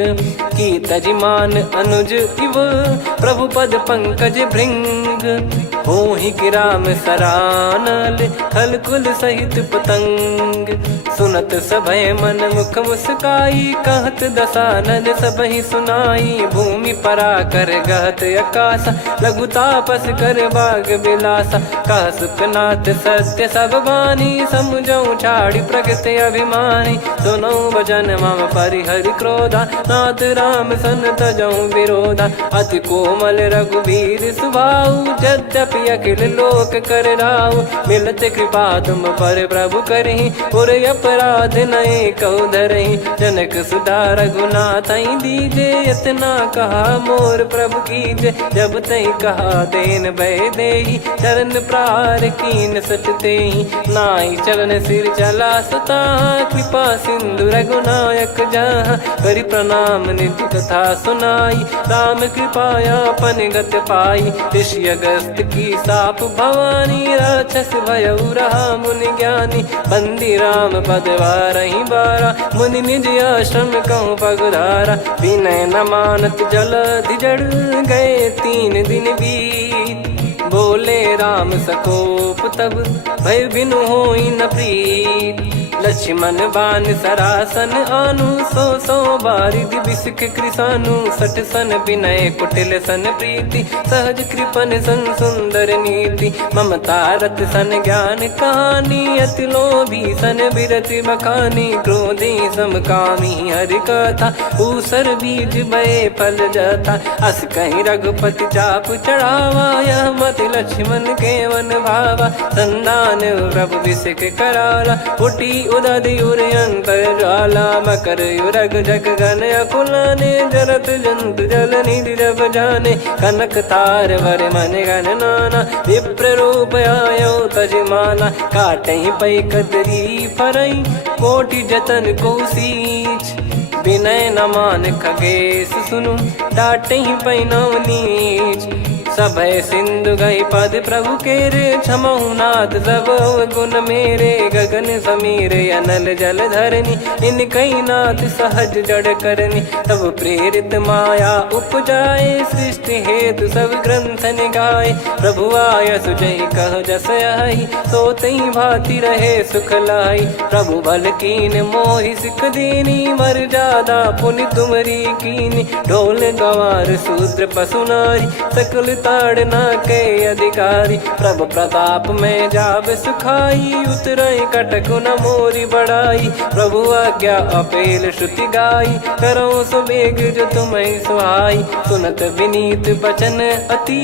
की तजिमान अनुज इव, प्रभु पद पंकज भृंग। होहि कि राम सरानल, खल कुल सहित पतंग। सुनत सभय मन मुख मुस्काई, कहत दसानन सबहि सुनाई। भूमि परा कर गहत आकाशा, लघु तापस कर बाग बिलासा। कह सुखनाथ सत्य सब बानी, समुझौ छाड़ी प्रकृति अभिमानी। सुनौ भजन मम परिहरि क्रोधा, नाथ राम सन तजौ विरोधा। अति कोमल रघुवीर सुभाऊ, यद्यपि कि अखिल लोक कर राव। मिलत कृपा तुम पर प्रभु करही, और अपराध नए कौ धरही। जनक सुधा रघुनाथ दीजे, इतना कहा मोर प्रभु कीजे। जब तई कहा देन भय देही, चरण प्रार कीन सटते ही। नाई चरण सिर चला सता, कृपा सिंधु रघुनायक जहाँ। करि प्रणाम निधि कथा सुनाई, राम कृपाया अपन गत पाई। ऋषि अगस्त की साप भवानी, राक्षस भयउ रहा मुनि ज्ञानी। बंदी राम पद वारहि बारा, मुनि निज आश्रम कहूँ पगुधारा। विनय न मानत जलधि जड़, गए 3 दिन बीत। बोले राम सकोप तब, भय बिनु होई न प्रीत। लक्ष्मण बान सरासन आनु, 100 बारिधि बिसिख कृसानु। 60 सन विनय कुटिल सन प्रीति, सहज कृपन सन सुंदर नीति। ममता रत सन ज्ञान कहानी, अति लोभी सन बिरति बखानी। क्रोधी समकामी हरि कथा, ऊसर बीज भय फल जाता। अस कहीं रघुपति चाप चढ़ावा, यह मत लक्ष्मण के मन भावा। संदान प्रभु बिसिख कराला, उठी उदधि उर अंतर ज्वाला। मकर युरग जग गण अकुलाने, जरत जंतु जल निधि जब जाने। कनक तार वर मन गण नाना, विप्र रूप आयो तजमाना। काटहि पै कदरी फरई, कोटि जतन को सींच। विनय न मान खगेश सुनु, डांटहि पै नव नीच। सभय सिंधु गई पद प्रभु केरे, क्षमहु नाथ सब गुण मेरे। गगन समीरे अनल जल धरनी, इन कई नाथ सहज जड़ करनी। तब प्रेरित माया उपजाए, सृष्टि हेतु सब ग्रंथ निगाए। प्रभु आय सुजय कह जस आई, सोतई भांति रहे सुख लाई। प्रभु बल कीन मोहि सिख दीनी, मर जादा पुनि तुमरी कीनी। ढोल गवार शूद्र पशु नारी, सकल ताड़ना के अधिकारी। प्रभु प्रताप में जाब सुखाई, उतरई कटक न मोरी बढ़ाई। प्रभु आज्ञा अपेल श्रुति गाई, करो सो बेग जो तुम्हें सुहाई। सुनत विनीत बचन अति,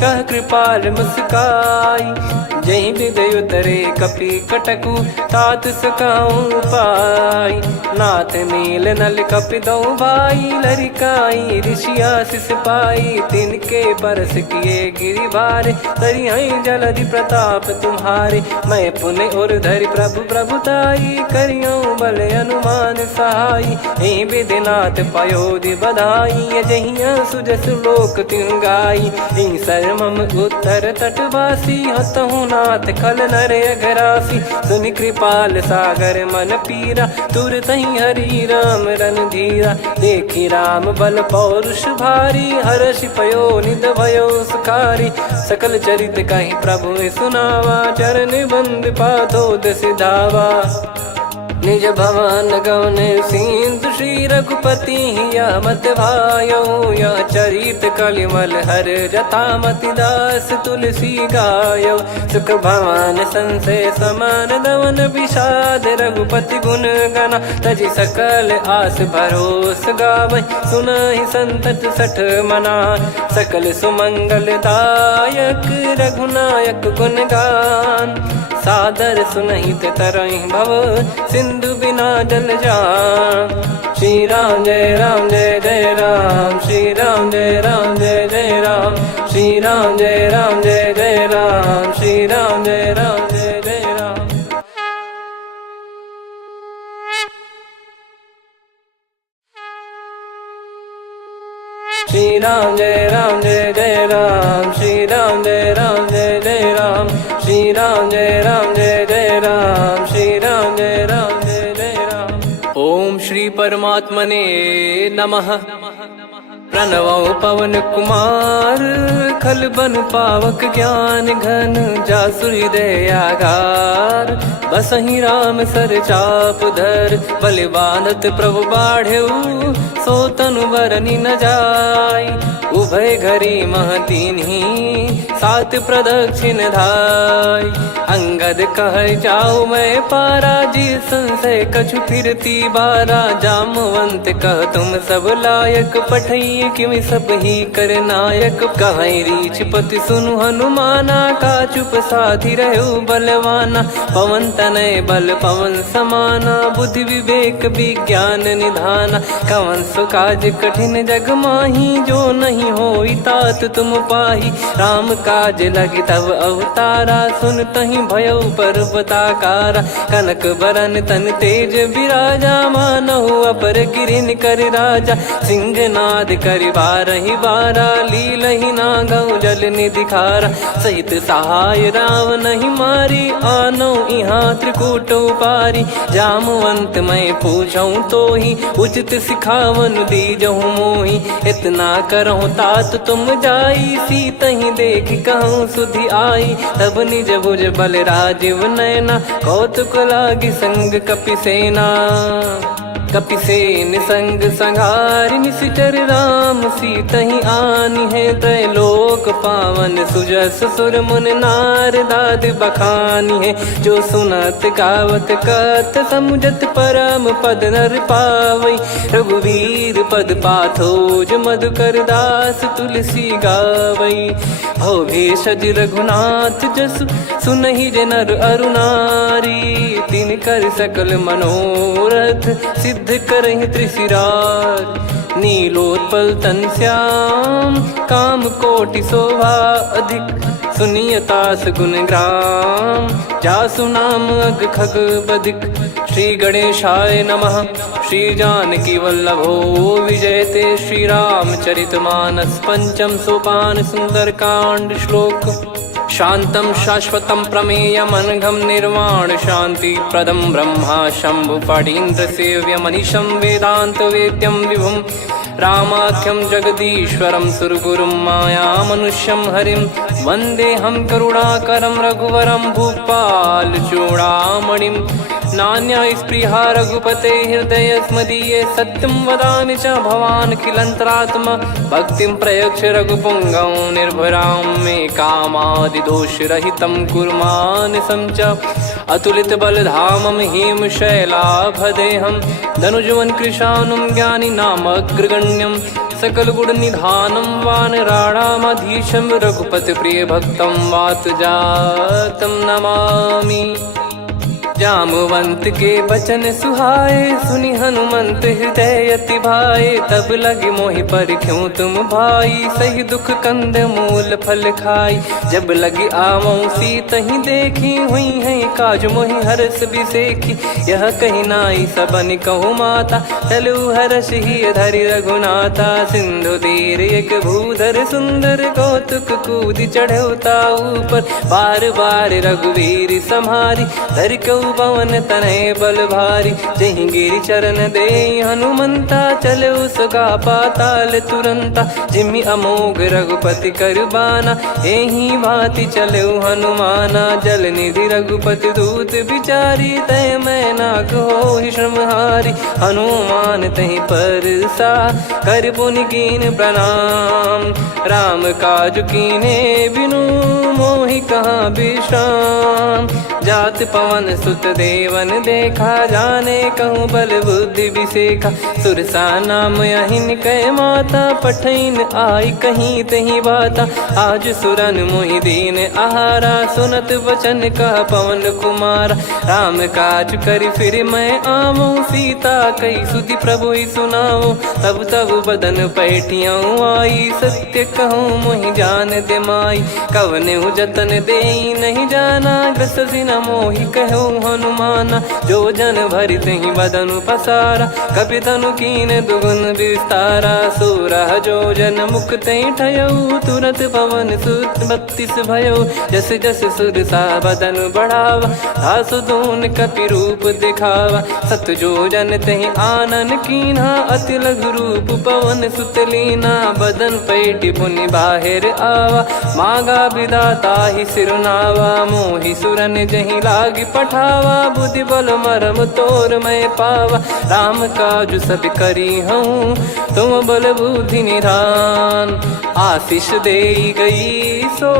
कह कृपाल मुस्काई। जहि विदय उतरे कपि कटकु, तात सकाऊं पाई। नाथ नील नल कपि दो भाई, लरिकाई ऋषि आशीष पाई। तिनके परस किए गिरि भारे, तरिहै जलधि प्रताप तुम्हारे। मैं पुने और धरि प्रभु प्रभुताई, करियऊं बल अनुमान सहाई। एहि विधिनाथ पयोधि बधाई, जहिया सुजस लोक तिहुँ गाई। एहि सरमम उत्तर तटवासी, हतहु नाथ खल नर अघरासी। सुनि कृपाल सागर मन पीरा, तुरतहि हरि राम रणधीरा। देखि राम बल पौरुष भारी, हर्षि पयो निध भयो सुखारी। सकल चरित कहि प्रभु सुनावा, चरण बंद पादोद सिधावा। निज भवन गौन सिंधु, श्री रघुपति हिया मत भायो। यह चरित कलिमल हर जथा, मति दास तुलसी गायो। सुख भवन संशय समान दवन, विषाद रघुपति गुण गना। तजि सकल आस भरोस गावै, सुनहि संतत सठ मना। सकल सुमंगल दायक, रघुनायक गुण गान। सादर सुनहित तरहि भव, सिंधु बिना जल जान। श्री राम जय राम जय जय राम, श्री राम जय राम जय जय राम। श्री राम जय राम जय जय राम, श्री राम जय राम जय जय राम। श्री राम जय राम जय जय राम, श्री राम जय राम जय जय राम। श्री राम जय राम जय जय राम, श्री राम जय राम जय जय राम। ओम श्री परमात्मने नमः। प्रणवो पवन कुमार, खल बन पावक ज्ञान घन। जासु हृदय आगार, बसहि राम सर चाप धर। बलि बांधत प्रभु बाढ़ेऊ, सो तनु बरनि न जाय। उभय घरी मह दीन्ही, सात प्रदक्षिण धाय। अंगद कह जाऊ मैं पारा, जी संशय कछु फिरती बारा। जामवंत कह तुम सब लायक, पठई किमि सब ही कर नायक। कहीं रीछ पति सुनु हनुमाना, का चुप साधि रहु बलवाना। पवन तनय बल पवन समाना, बुद्धि विवेक विज्ञान निधाना। कवन सो काज कठिन जग माही, जो नहीं होई तात तुम पाही। राम काज लगी तब अवतारा, सुन तहि भयउ पर्वताकारा। कनक बरन तन तेज बिराजा, मानहु अपर गिरिन कर राजा। सिंहनाद करि बारहि बारा, लीलहि नागौ जल निधि खारा। सहित सहाय रावणहि मारी, आनौ इहाँ त्रिकूट उपारी। जामवंत मैं पूछऊँ तोहि, उचित सिखावन दीजहु मोहि। इतना करहु तात तुम जाई, सीतहि देख कहूँ सुधि आई। तब निज भुज बल राजीव नयना, कौतुक लागी संग कपिसेना। कपिसेन संग संहारि निशिचर राम, सीतहि आनि है त्रैलोक पावन। सुजस सुर मुन नार दाद बखानी है, जो सुनत गावत कथ समुझत परम पद नर पावई। रघुवीर पद पाथोज मधुकर दास तुलसी गावई। भव भेषज रघुनाथ जसु, सुनहि जे नर अरु नारी। तिन कर सकल मनोरथ, सिद्ध करहि त्रिशिरार। नीलोत्पल तन श्याम, काम कोटि शोभा अधिक। सुनियतास गुण ग्राम, जासु नाम अग खग बदिक। श्री गणेशाय नमः। श्री जानकी वल्लभो विजयते, श्री रामचरित मानस। पंचम सोपान सुंदरकांड श्लोक। शांतं शाश्वतं प्रमेयमनघं निर्वाण शांति प्रदं ब्रह्मा शंभु फणीन्द्र सेव्य मनीषं वेदांत वेद्यं विभुं। रामाख्यं जगदीश्वरं सुरगुरुं माया मनुष्यं हरिं। वन्देऽहं करुणाकरं रघुवरं भूपाल चूडामणिं। नान्या स्पृहा रघुपते हृदय स्मदीये, सत्यं वदामि च भवान् खिलन्तरात्मा। भक्तिं प्रयच्छ रघुपुङ्गं निर्भरां मे कामादिदोषरहितं कुर्मानसं च। अतुलित बलधामं हेमशैलाभदेहं, धनुजवन कृशानुं ज्ञानिनामग्रगण्यं। सकल गुण निधानं वानराणामधीशं, रघुपति प्रिय भक्तं वात जातं नमामि। जामवंत के बचन सुहाए, सुनि हनुमंत हृदय अति भाए। तब लगे मोहि परख्यूं तुम भाई, सही दुख कंद मूल फल खाई। जब लगी आवऊं सीतहि देखी, हुई है काज मोहि हरस बिसेखी। यह कही नाई सबन कहु माता, चलु हरष ही धरि रघुनाथा। सिंधु तीर एक भूधर सुंदर, कौतुक कूद चढ़ौता ऊपर। बार बार रघुवीर सम्हारी, धरि कहु पवन तनय बल भारी। जहि गिरि चरण दे हनुमंता, चलो सगा पाताल तुरंता। जिमि अमोघ रघुपति कर बाना, एहि भांति चलो हनुमाना। जल निधि रघुपति दूत बिचारी, तय मैं नाक होहि श्रमहारी। हनुमान तहि परसा, कर पुनि कीन प्रणाम। राम काज कीने बिनु, मोहि कहाँ विश्राम। जात पवन सुत देवन देखा, जाने कहूँ बल बुद्धि विसेखा। सुरसा नाम अहिन कै माता, पठैन आई कहीं तही बाता। आज सुरन मोहि दीन आहारा, सुनत वचन कह पवन कुमारा। राम काज करि फिर मैं आवऊं, सीता कई सुधि प्रभु ही सुनाओ। तब तब बदन पैठियाँ आई, सत्य कहूँ मोहि जान दे माई। कवनेहु जतन देई नहीं जाना, ग्रसिन मोहि कहूँ हनुमाना। जो जन भरि तहि बदनु पसारा, कपि तनु कीन दुगुन विस्तारा। सूरह जो जन मुख तहि ठयऊ, तुरत पवन सुत 32 भयऊ। जस जस सुरसा बदनु बढ़ावा, दासु दून कपि रूप दिखावा। सत जो जन तहि आनन कीन्हा, अति लघु रूप पवन सुत लीना। बदन पैटि पुनि बाहिर आवा, मांगा विधाता ही सिरुनावा। मोहि सुरन जहि लागी पठावा, बुद्धि बल मरम तोर मैं पावा। राम काज सब करी हूँ, तुम बल बुद्धि निधान। आशीष दे गई सो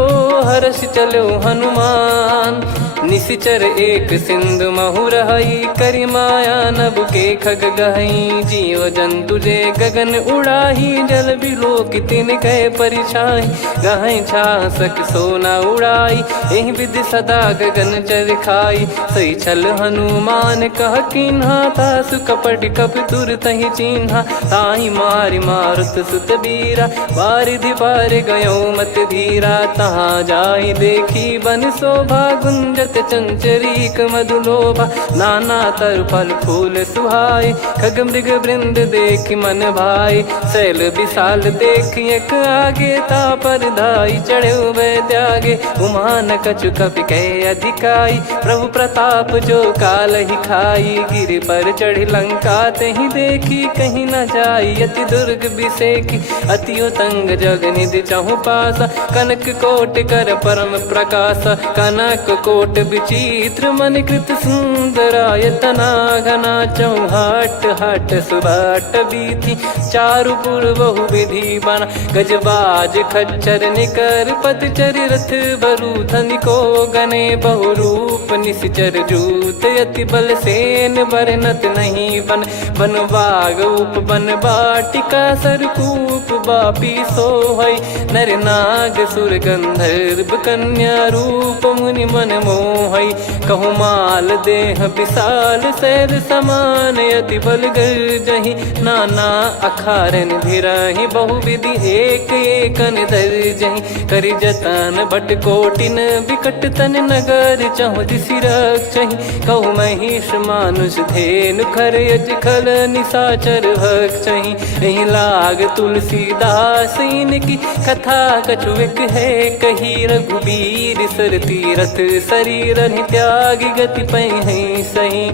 हर्ष चलो हनुमान, निशिचर एक सिंधु महु रहई, करी माया नभ के खग गहई। जीव जंतु जे गगन उड़ाही, जल बिलो कितिन गए परिछाई। गहई छासक सोना उड़ाई, एहि विधि सदा गगन चर खाई। सही छल हनुमान कह कीन्हा, तासु कपट कप तुर तहि चिन्हा। ताहि मारि मारुत सुत बीरा, बारिधि पार गयो मत धीरा। तहाँ जाई देखी बन शोभा, गुंजत चंचरीक मधुलोभा। नाना तरु फल फूल सुहाए, खग मृग वृंद देखि मन भाई। शैल विशाल देखि एक आगे, तापर धाई चढ़े वै त्यागे। उमा न कछु कपि कहे अधिकाई, प्रभु प्रताप जो काल ही खाई। गिर पर चढ़ी लंका तेहि देखी, कहीं न जाई अति दुर्ग बिसेकी। अति उतंग जग निधि चहु पासा, कनक कोट कर परम प्रकाश। कनक कोट विचित्र मन कृत सुंदरायतना घना। चौहाट हाट सुबाट बीथी, चारु पुर बहु विधि बना। गजबाज खच्चर निकर पतचर, रथ बरु धनिको गने। बहु रूप निशिचर जूत, अति बल सेन बरनत नहीं बन। बन बाग उप बन बाटिका, सरकूप बापी सोहई। नर नाग सुर गंधर्व कन्या, रूप मुनि मन मोहई। कहु माल देह विशाल, शैल समान अति बल गर्जहि। नाना अखारन भिरहि, बहु विधि एक एकन दर्जहि। करि जतन भट कोटिन, विकट तन नगर चहु दिसि रक्षहि। कहु महिष मानुष धेनु, खर यज खल निशाचर भक्षहि। एहि लाग तुलसीदास इनकी, कथा कछु एक है कही। रघुबीर सर तीरथ शरीर, त्यागी गति पहि सही।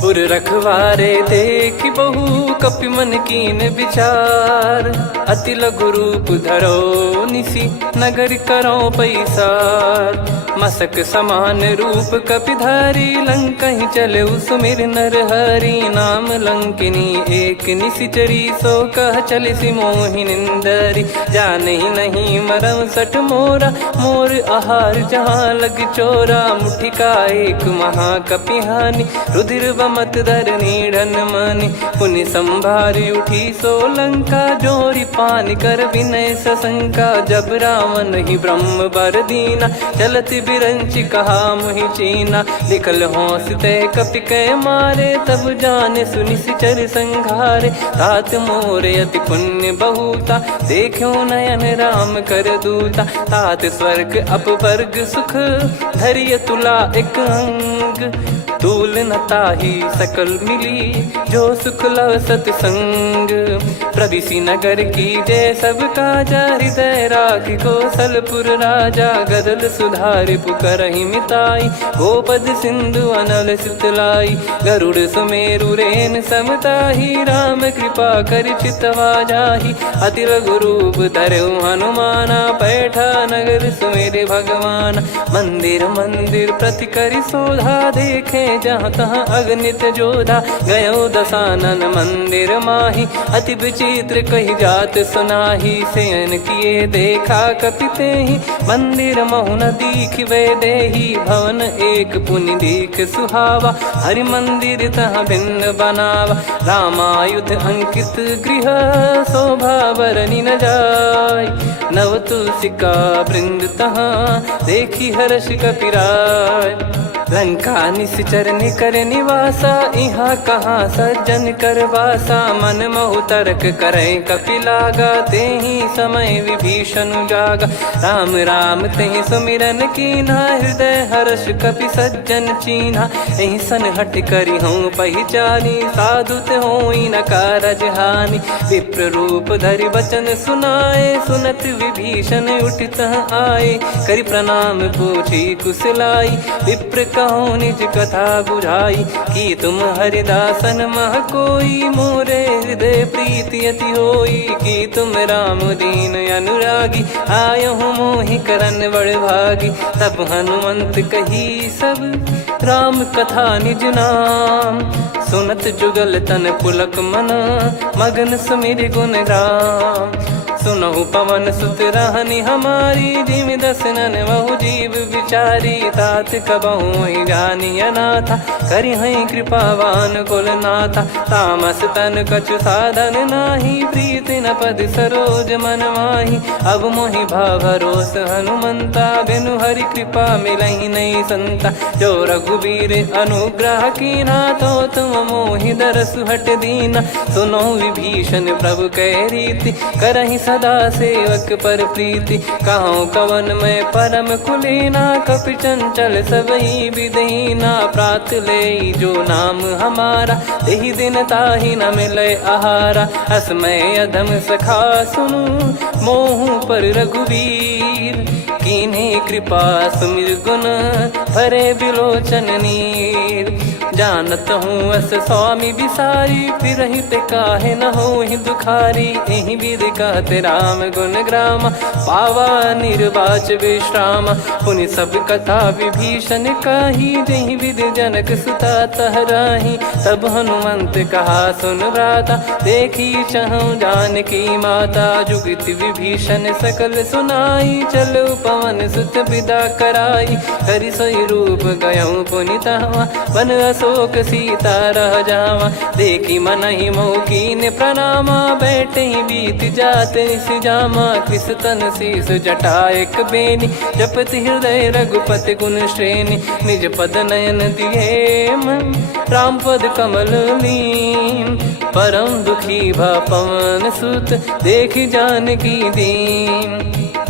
पुर रखवारे देख बहु, कपि मन कीन विचार। अति लघु रूप धरो निसी, नगर करो पैसार। मसक समान रूप कपिधारी, लंकहि चले सुमिर नर हरि। नाम लंकिनी एक निशिचरी, सो कह चले सि मोहि निंदरी। जानहि नहीं मरम सठ मोरा, मोर आहार जहाँ लग चोरा। मुठिका एक महाकपिहानि, रुधिर बमत धरनी ढन मानि। पुनि संभारी उठी सो लंका, जोरी पान कर विनय सशंका। जब रावण ही ब्रह्म बर दीना, चलत बिरंचि कहा मुहि चीना। लिखल होंस ते कपि कै मारे, तब जाने सुनि सिचर संघारे। तात मोरे अति पुण्य बहुता, देखो नयन राम कर दूता। तात स्वर्ग अपवर्ग सुख, धरिय तुला एक अंग। तूल न ताहि सकल मिली, जो सुख लव सतसंग। प्रविशि नगर की जय सब काजा, हृदय राखि कौशलपुर राजा। गदल सुधारि पुकारहि मिताई, गोपद सिंधु अनल सितलाई। गरुड़ सुमेरु रेन समताहि, राम कृपा करि चितवा जाहि। अति लघु रूप धरऊ हनुमाना, पैठा नगर सुमेरे भगवान। मंदिर मंदिर प्रति करि शोधा, देखे जहाँ तहाँ अगणित जोधा। गयो दशानन मंदिर माही, अति विचित्र कही जात सुनाही। शयन किए देखा कपि तेहि, मंदिर महु न दीखिबे देहि। भवन एक पुनि दीख सुहावा, हरि मंदिर तहाँ भिन्न बनावा। रामायुध अंकित गृह, शोभा बरनि न जाय। नव तुलसिका वृंद तहाँ, देखी हर्ष कपिराय। लंका निशिचर निकर निवासा, इहाँ कहाँ सज्जन कर वासा। मन महु तर्क करे कपि लागा, तेहि समय विभीषण जागा। राम राम तेहि सुमिरन कीन्हा, हृदय हर्ष कपि सज्जन चीन्हा। एहि सन हट करि हूँ पहिचानी, साधु ते होई न कारज हानि। विप्र रूप धरि वचन सुनाए, सुनत विभीषण उठि तह आए। करि प्रणाम पूछी कुशलाई, विप्र कहो निज कथा बुझाई। कि तुम हरिदासन मह कोई, मोरे हृदय प्रीति अति होई। कि तुम राम दीन अनुरागी, आयहु मोहि करन बड़ भागी। तब हनुमंत कही सब, राम कथा निज नाम। सुनत जुगल तन पुलक मना, मगन सुमिर गुण राम। सुनहु पवन सुत रहनी हमारी, जिमि दसनन बहु जीव विचारी। तात कबहु ही जानी अनाथा, करि हई कृपावान कुलनाथा। तामस तन कछु साधन नाही, प्रीति न पद सरोज मन माही। अब मोहि भाव भरोस हनुमंता, बिनु हरि कृपा मिलहि नहीं संता। जो रघुबीर अनुग्रह कीना, तो तुम मोहि दरसु हट दीना। सुनो विभीषण प्रभु कह रीति, करहि सदा सेवक पर प्रीति। कहूँ कवन में परम कुलीना, कपि चंचल सबहि विदहीना। प्रात ले जो नाम हमारा, तेहि दिन ताहि न मिले आहारा। असमय अधम सखा सुनु, मोहु पर रघुवीर। कीन्ही कृपा सुमिर गुण, भरे बिलोचन नीर। जानत हूँ अस स्वामी बिसारी, फिरहि ते काहे न होहि दुखारी। एहि विधि कहते राम गुण ग्राम, पावा निर्वाच विश्राम। पुनि सब कथा विभीषण कही, जेहि विधि जनक सुता तहराही। तब हनुमंत कहा सुन भ्राता, देखी चहु जानकी माता। जुगित विभीषण सकल सुनाई, चलो पवन सुत विदा कराई। करि सोई रूप गयऊँ पुनि तहवा, बन अशोक सीता रह जावा। देखी मनहि मोह कीन्ह प्रणामा, बैठे ही बीत जात निस जामा। कृस तन शीस जटा एक बेनी, जपति हृदय रघुपति गुण श्रेणी। निज पद नयन दिए मन, राम पद कमल लीन। परम दुखी भा पवन सुत, देखि जानकी दीन।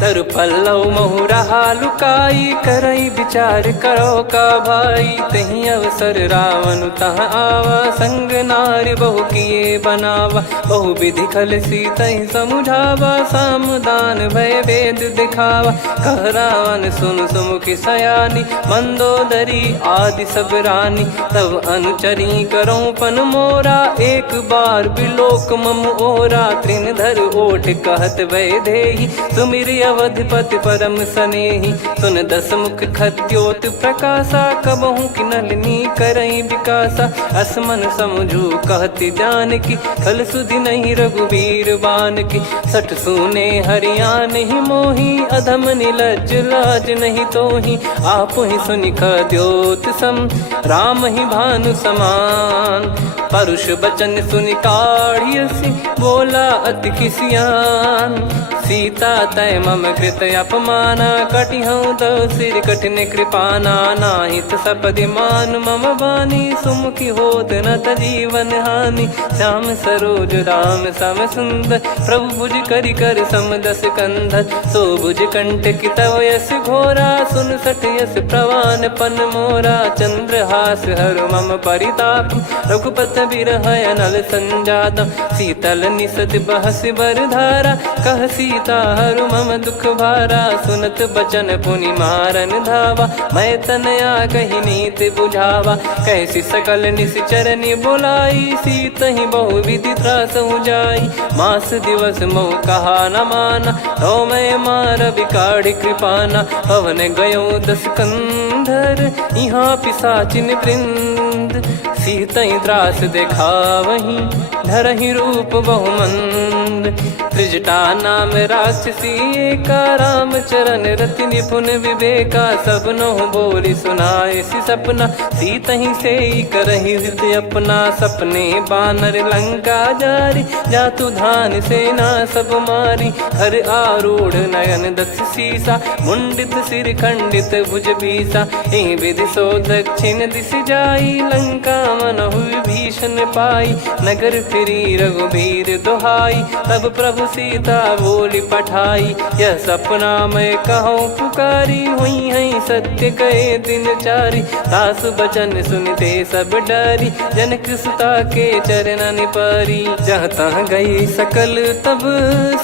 तरु पल्लव महु रहा लुकाई, करई विचार करो का भाई। तहि अवसर रावण तहाँ आवा, संग नारी बहु किए बनावा। बहु विधि खल सीतहि समुझावा, सामदान भय वेद दिखावा। कह रावण सुन सुमुखी सयानी, मंदोदरी आदि सब रानी। तब अनुचरी करो पन मोरा, एक बार बिलोक मम ओरा। तृण धर ओठ कहत भय देहि, सुमिर अवधिपति परम सनेहि। सुन दस मुख खद्योत प्रकाशा, कबहु की नलिनी करई विकासा। असमन समझू कहति जानकी, खल सुधि नहीं रघुबीर बान की। सठ सुने हरियाण ही मोही, अधम निलज लाज नहीं तोही। आपु ही सुनि खद्योत सम, राम ही भानु समान। परुष बचन सुनि काढ़ियसि, बोला अति किसियान। सीता तय मम कृत अपमाना, कटिहऊँ तव सिर कठिन कृपाना। नाहित सपदि मान मम बानी, सुमुखी होत न तजीवन हानि। श्याम सरोज राम सम सुंदर, प्रभु भुज करि कर सम दस कंधर। सो भुज कंठ की तव यस घोरा, सुन सठ यस प्रवान पन मोरा। चंद्रहास हर मम परिताप, रघुपत बिरह अनल संजातम। शीतल निसत बहस बर धारा, कह सीता हरु मम दुख भारा। सुनत बचन पुनि मारन धावा, मैं तनया कही नीति बुझावा। कैसी सकल निश्चरनि बुलाई, सीतहि बहु विधि त्रासहु जाई। मास दिवस मोह कहा न माना, तो मैं मार बिकाढ़ी कृपाना। पवन गयो दस कंधर, यहाँ पिशाचिन वृंद। सीतहि त्रास देखावहीं, धरहि रूप बहुमंद। त्रिजटा नाम राक्षसी एका, राम चरण रति निपुण विवेका। सब नहुँ बोली सुनाए सि सपना, सीतहि सेई करहि हृदय अपना। सपने बानर लंका जारी, जातु धान सेना सब मारी। हर आरूढ़ नयन दस सीसा, मुंडित सिर खंडित भुज बीसा। एहि विधि सो दक्षिण दिस जाई, लंका मनहु विभीषण पाई। नगर फिरी रघुबीर दुहाई, तब प्रभु सीता बोली पठाई। यह सपना मैं कहूँ पुकारी, हुई है सत्य कहे दिन चारी। सासु बचन सुनते सब डरी, जनक सुता के चरण परी। जहाँ तहाँ गई सकल तब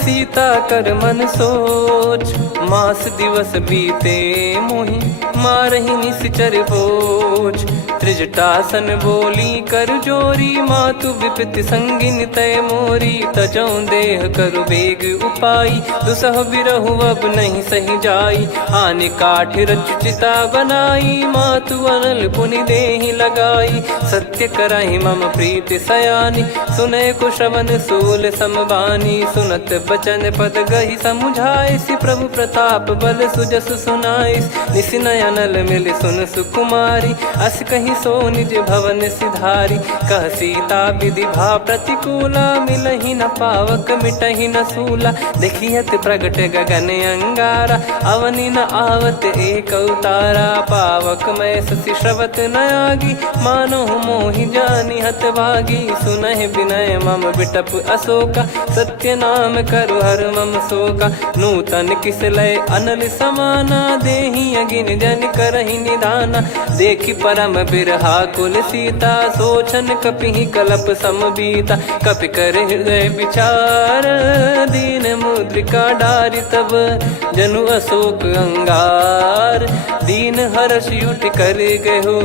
सीता कर मन सोच। मास दिवस बीते मोहि, मारहि निश्चर बोझ। त्रिजटासन बोली कर जोरी, मातु विपति संगिन तय मोरी। तजौ देह करु बेग उपाई, दुसह बिरहु अब नहीं सही जाई। आने काठ रच चिता बनाई, मातु अनल पुनि देहि लगाई। सत्य करहि मम प्रीति सयानी, सुनय को श्रवण सूल समबानी। सुनत बचन पद गहि समुझाइसि, प्रभु प्रताप बल सुजस सुनाइस। निसि नयनल मिल सुन सुकुमारी, अस कहि सो निज भवन सिधारी। कह सीता विधि भा प्रतिकूला, मिलहि न पावक मिटहि न सूला। देखियत प्रगट गगन अंगारा, अवनि न आवत एक अवतारा। पावक मैं ससि श्रवत न आगी, मानो मोहि जानि हतभागी। सुनहि विनय मम बिटप अशोका, सत्य नाम करु हर मम शोका। नूतन किस लय अनल समाना, देहि अगिन जन करहि निदाना। देखि परम बिरहा कुल सीता, सोचन कपिहि कलप समबीता। कपि कर हृदय विचार, दीन मुद्रिका डारि तब जनु अशोक अंगार। दीन हर्ष उठ कर गहो,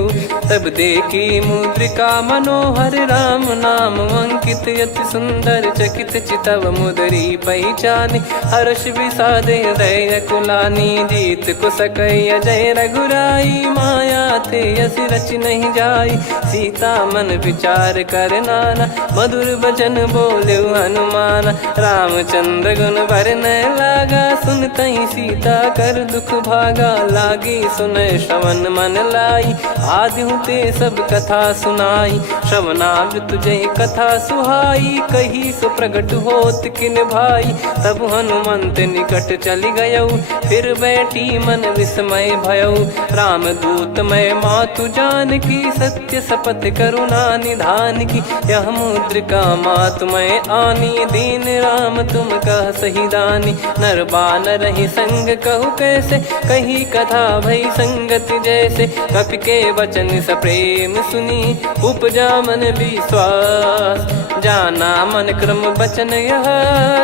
तब देखी मुद्रिका मनोहर। राम नाम अंकित अति सुंदर, चकित चितव मुदरी पहचानी। हर्ष विषाद हृदय कुलानी, जीत को सकय अजय रघुराई। माया थे असि रच नहीं जाई, सीता मन विचार कर नाना। मधुर बचन बोले हनुमान, रामचंद्र गुण बरन लागा। सुनतहि सीता कर दुख भागा, लागी सुनय श्रवण मन लाई। आदिहु ते सब कथा सुनाई, श्रवणामृत जय कथा सुहाई। कही सो प्रगट होत किन भाई, तब हनुमंत निकट चली गयौ। फिर बैठी मन विस्मय भयौ, राम दूत मैं मातु जान की। सत्य शपथ करुणा निधान की, यह मुद्रिका मातु मैं आनी। दीन राम तुम कह सही दानी, नर बानर ही संग कहु कैसे। कही कथा भई संगति जैसे, कपि के वचन सप्रेम सुनी। उपजा मन विश्वास, जाना मन क्रम बचन यह।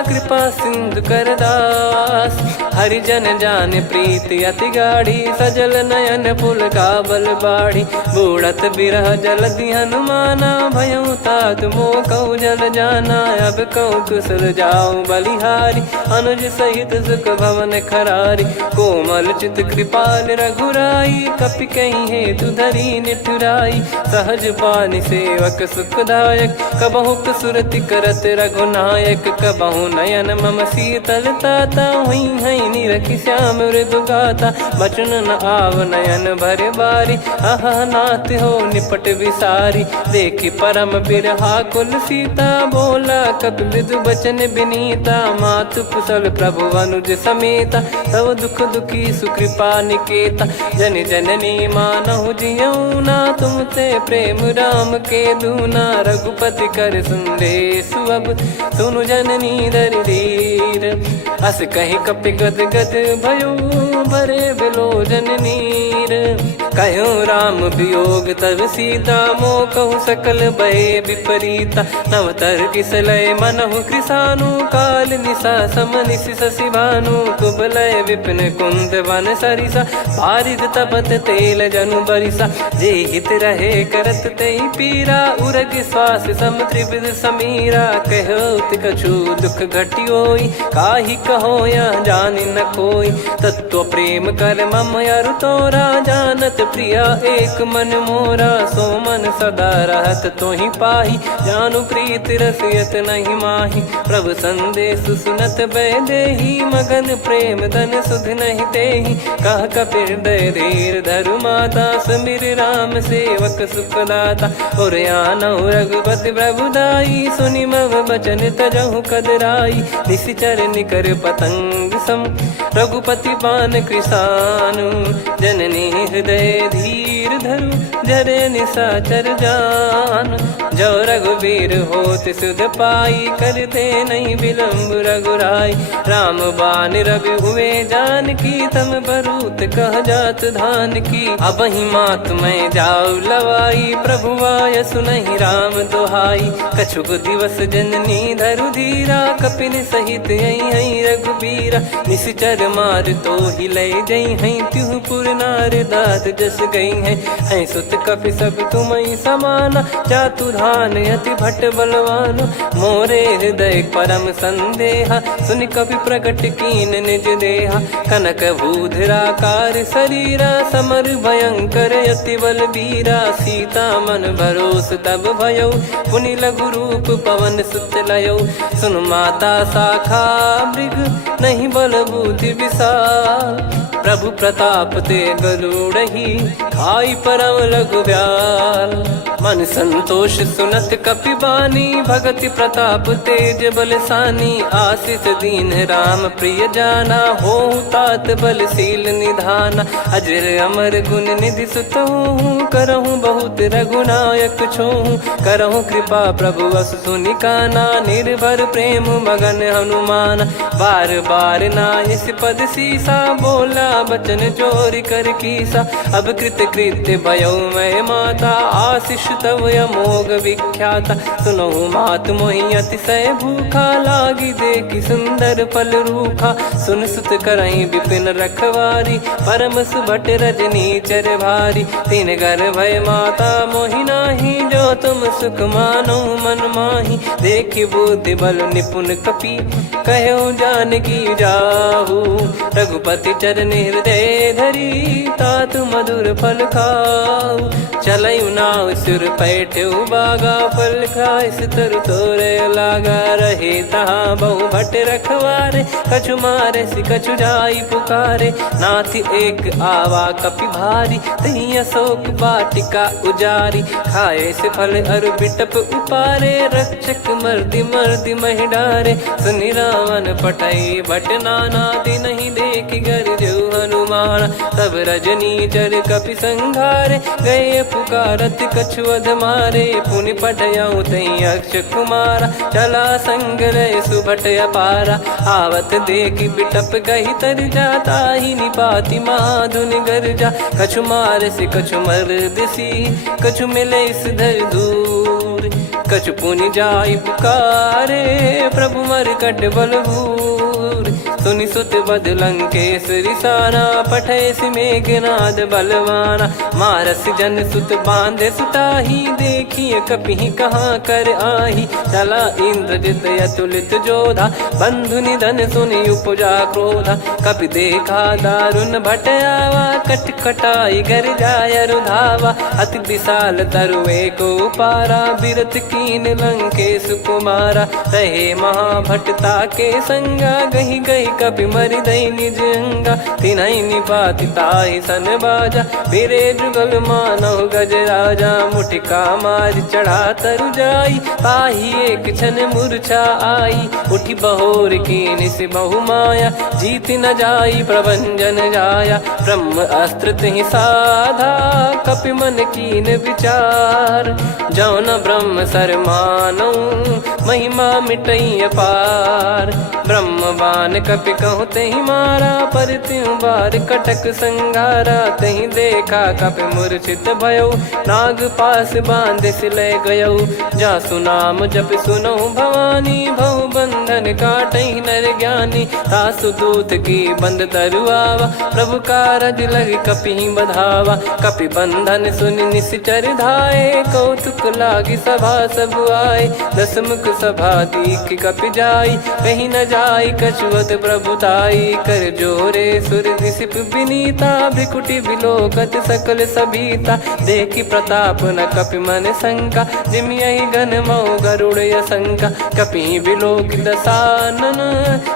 कृपा सिंधु कर दास, हरिजन जान प्रीति अति गाढ़ी। सजल नयन पुल काबल बाढ़ी, बूढ़त बिरह जलधि हनुमाना। भयउ तात मोह कहु जल जाना, अब कहु कुशल जाऊं बलिहारी। अनुज सहित सुख भवन खरारी, कोमल चित कृपाल रघुराई। कपि कहीं हेतु धरी निठुराई, सहज पानि सेवक सुखदायक। कबहु सुरति करत रघुनायक, कबहु नयन मम शीतलता। हुई हई निरखि श्याम मृदु गाता, बचन न आव नयन भर बारी। अहा नाथ हो निपट विसारी, देखि परम बिरहा कुल सीता। बोला कपि मृदु बचन बिनीता, मातु कुशल प्रभु अनुज समेता। तव दुख दुखी सुकृपा निकेता, जन जननी मानहु जियऊ ना। तुम ते प्रेम राम के दूना, रघुपति कर संदेश अब सुनु जननी दर धीर। अस कहि कपि गद गद भयो, भरे बिलोचन नीर। कहो राम वियोग तब सीता, मोह कहु सकल भय विपरीता। नवतर किसलय मनहु कृसानु, काल निशा सम निशि शशि भानु। कुबलय विपिन कुंद वन सरिसा, पारिद तपत तेल जनु बरिसा। जे हित रहे करत तेहि पीरा, उरग श्वास सम त्रिविध समीरा। कहो कछु दुख घटियोई, काहि कहो या जानि न कोई। तत्व प्रेम कर मम अरु तोरा, जानत प्रिया एक मन मोरा। सो मन सदा रहत तोहि पाही, जानु प्रीत रसियत नहीं माही। प्रभु संदेश सुनत बै देही, मगन प्रेम धन सुध नहीं तेहि। कह कपिर दय धीर धरु माता, सुमिर राम सेवक सुखदाता। और आनहु रघुपति प्रभु दाई, सुनि मव बचन तजहु कदराई। निशिचर निकर पतंग सम, रघुपति पान कृसानु। जननी हृदय धीर धरु, जरे निशाचर जान। जो रघुवीर होत सुध पाई, करते नहीं विलम्ब रघुराई। राम बान रवि हुए जानकी, तम बरूत कह जात धान की। अब ही मात मैं जाऊ लवाई, प्रभु आय सुनहि राम दोहाई। कछुक दिवस जननी धरु धीरा, कपिन सहित यही रघुबीरा। निश्चर मार तो ही ले जई हैं, त्यों पुर नार दाद जस गई हैं। सुत कपि सब तुमई समाना, जातु धान अति भट बलवान। मोरे हृदय परम संदेहा, सुन कपि प्रकट कीन निज देहा। कनक भूधराकार शरीरा, समर भयंकर अति बलबीरा। सीता मन भरोस तब भयो, पुनि लघु रूप पवन सुत लयो। सुन माता शाखा मृग, नहीं बल बुद्धि विशाल। प्रभु प्रताप ते गरुड़हि, खाई परम लघु ब्याल। मन संतोष सुनत कपि बानी, भगति प्रताप तेज बलसानी। आशीष दीन राम प्रिय जाना, होहु तात बलशील निधाना। अजर अमर गुण निधि सुतहु, करहु बहुत रघुनायक छोहु। करहु कृपा प्रभु अस सुनि काना, निर्भर प्रेम मगन हनुमान। बार बार नायस पद सीसा, बोला बचन जोरि कर कीसा। अब कृत कृत्य भयो मैं माता, आशीष तव अमोघ विख्याता। सुनहु मात मोहि अतिशय भूखा, लागी देखि सुंदर फल रूखा। सुन सुत करहि विपिन रखवारी, परम सुभट रजनी चर भारी। तीन घर भय माता मोहि नाही, जो तुम सुख मानो मन माही। देखि बुद्धि बल निपुण कपि, कहो जानकी जाहू। रघुपति चरण हृदय धरी, तात मधुर फल खाऊ। चलऊ नाव सिर पैठऊ बागा, फल खाइस तरु तोरे लागा। रहे तहाँ बहु भट रखवारे, कछु मारे सि कछु जाई पुकारे। नाथ एक आवा कपि भारी, तही अशोक वाटिका उजारी। खाए से फल अरु बिटप उपारे, रक्षक मर्दि मर्दि महि डारे। सुनि रावण पटई भट नाना, तिनहि देखि गरजु हनुमान। तब रजनी चर कपि संघारे, गए पुकारत कछु अध मारे। पुनि पटयऊ तई अक्ष कुमारा, चला संग रहे सुभट अपारा। आवत देखि बिटप गही तर जाता, ही निपाति माधुन गर्जा। कछु मार से कछु मर्द सी, कछु मिले इस धर दूर। कछु पुनि जाई पुकारे, प्रभु मरकट बलभूर। सुनि सुत बद लंकेश रिसाना, पठय मेघनाद बलवाना। मारस जन सुत बांधे सुताही, देखिए कपि कहाँ कर आही। चला इंद्रजित अतुलित जोधा, बंधु निधन सुनि उपजा क्रोधा। कपि देखा दारुण भट आवा, कट कटाई घर जाय रुधावा। अति विशाल तरुए को पारा, बिरत कीन लंकेश कुमारा। रहे महाभटता के संगा, गही गही कपि मरि दई निज अंगा। तिन्हि निपाति ताहि सन बाजा, बिरे जुगल मानव गज राजा। मुटिका मार चढ़ा तरु जाई, ताहि एक क्षण मूर्छा आई। उठि बहोर कीन से बहु माया, जीत न जाई प्रभंजन जाया। ब्रह्म अस्त्र तिहि साधा, कपि मन कीन विचार। जौ न ब्रह्म सर मानौ, महिमा मिटई अपार। ब्रह्म बान कपि कहु तहि मारा, पर त्यों बार कटक संगारा। तहि देखा कपि मूर्छित भयो, नाग पास बांध सिले गयो। जासु नाम जप सुनहु भवानी, भव बंधन काटहि नर ज्ञानी। तासु दूत की बंद तरुआवा, प्रभु कारज लग कपि बधावा। कपि बंधन सुनि निश्चर धाये, कौतुक लागी सभा सब आए। दसमुख सभा दीख कपि जाई, कहीं न जाई कछुअत प्रभुताई। कर जोरे सुर दिसिप विनीता, भ्रिकुटि बिलोकत सकल सबीता। देखि प्रताप न कपि मन शंका, जिमियहि घन मऊ गरुड़ असंका। कपि बिलोक दसानन,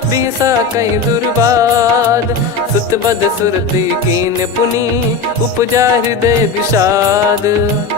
बिहसा कहि दुर्बाद। सुत बद सुरति कीन पुनि उपजा हृदय विषाद।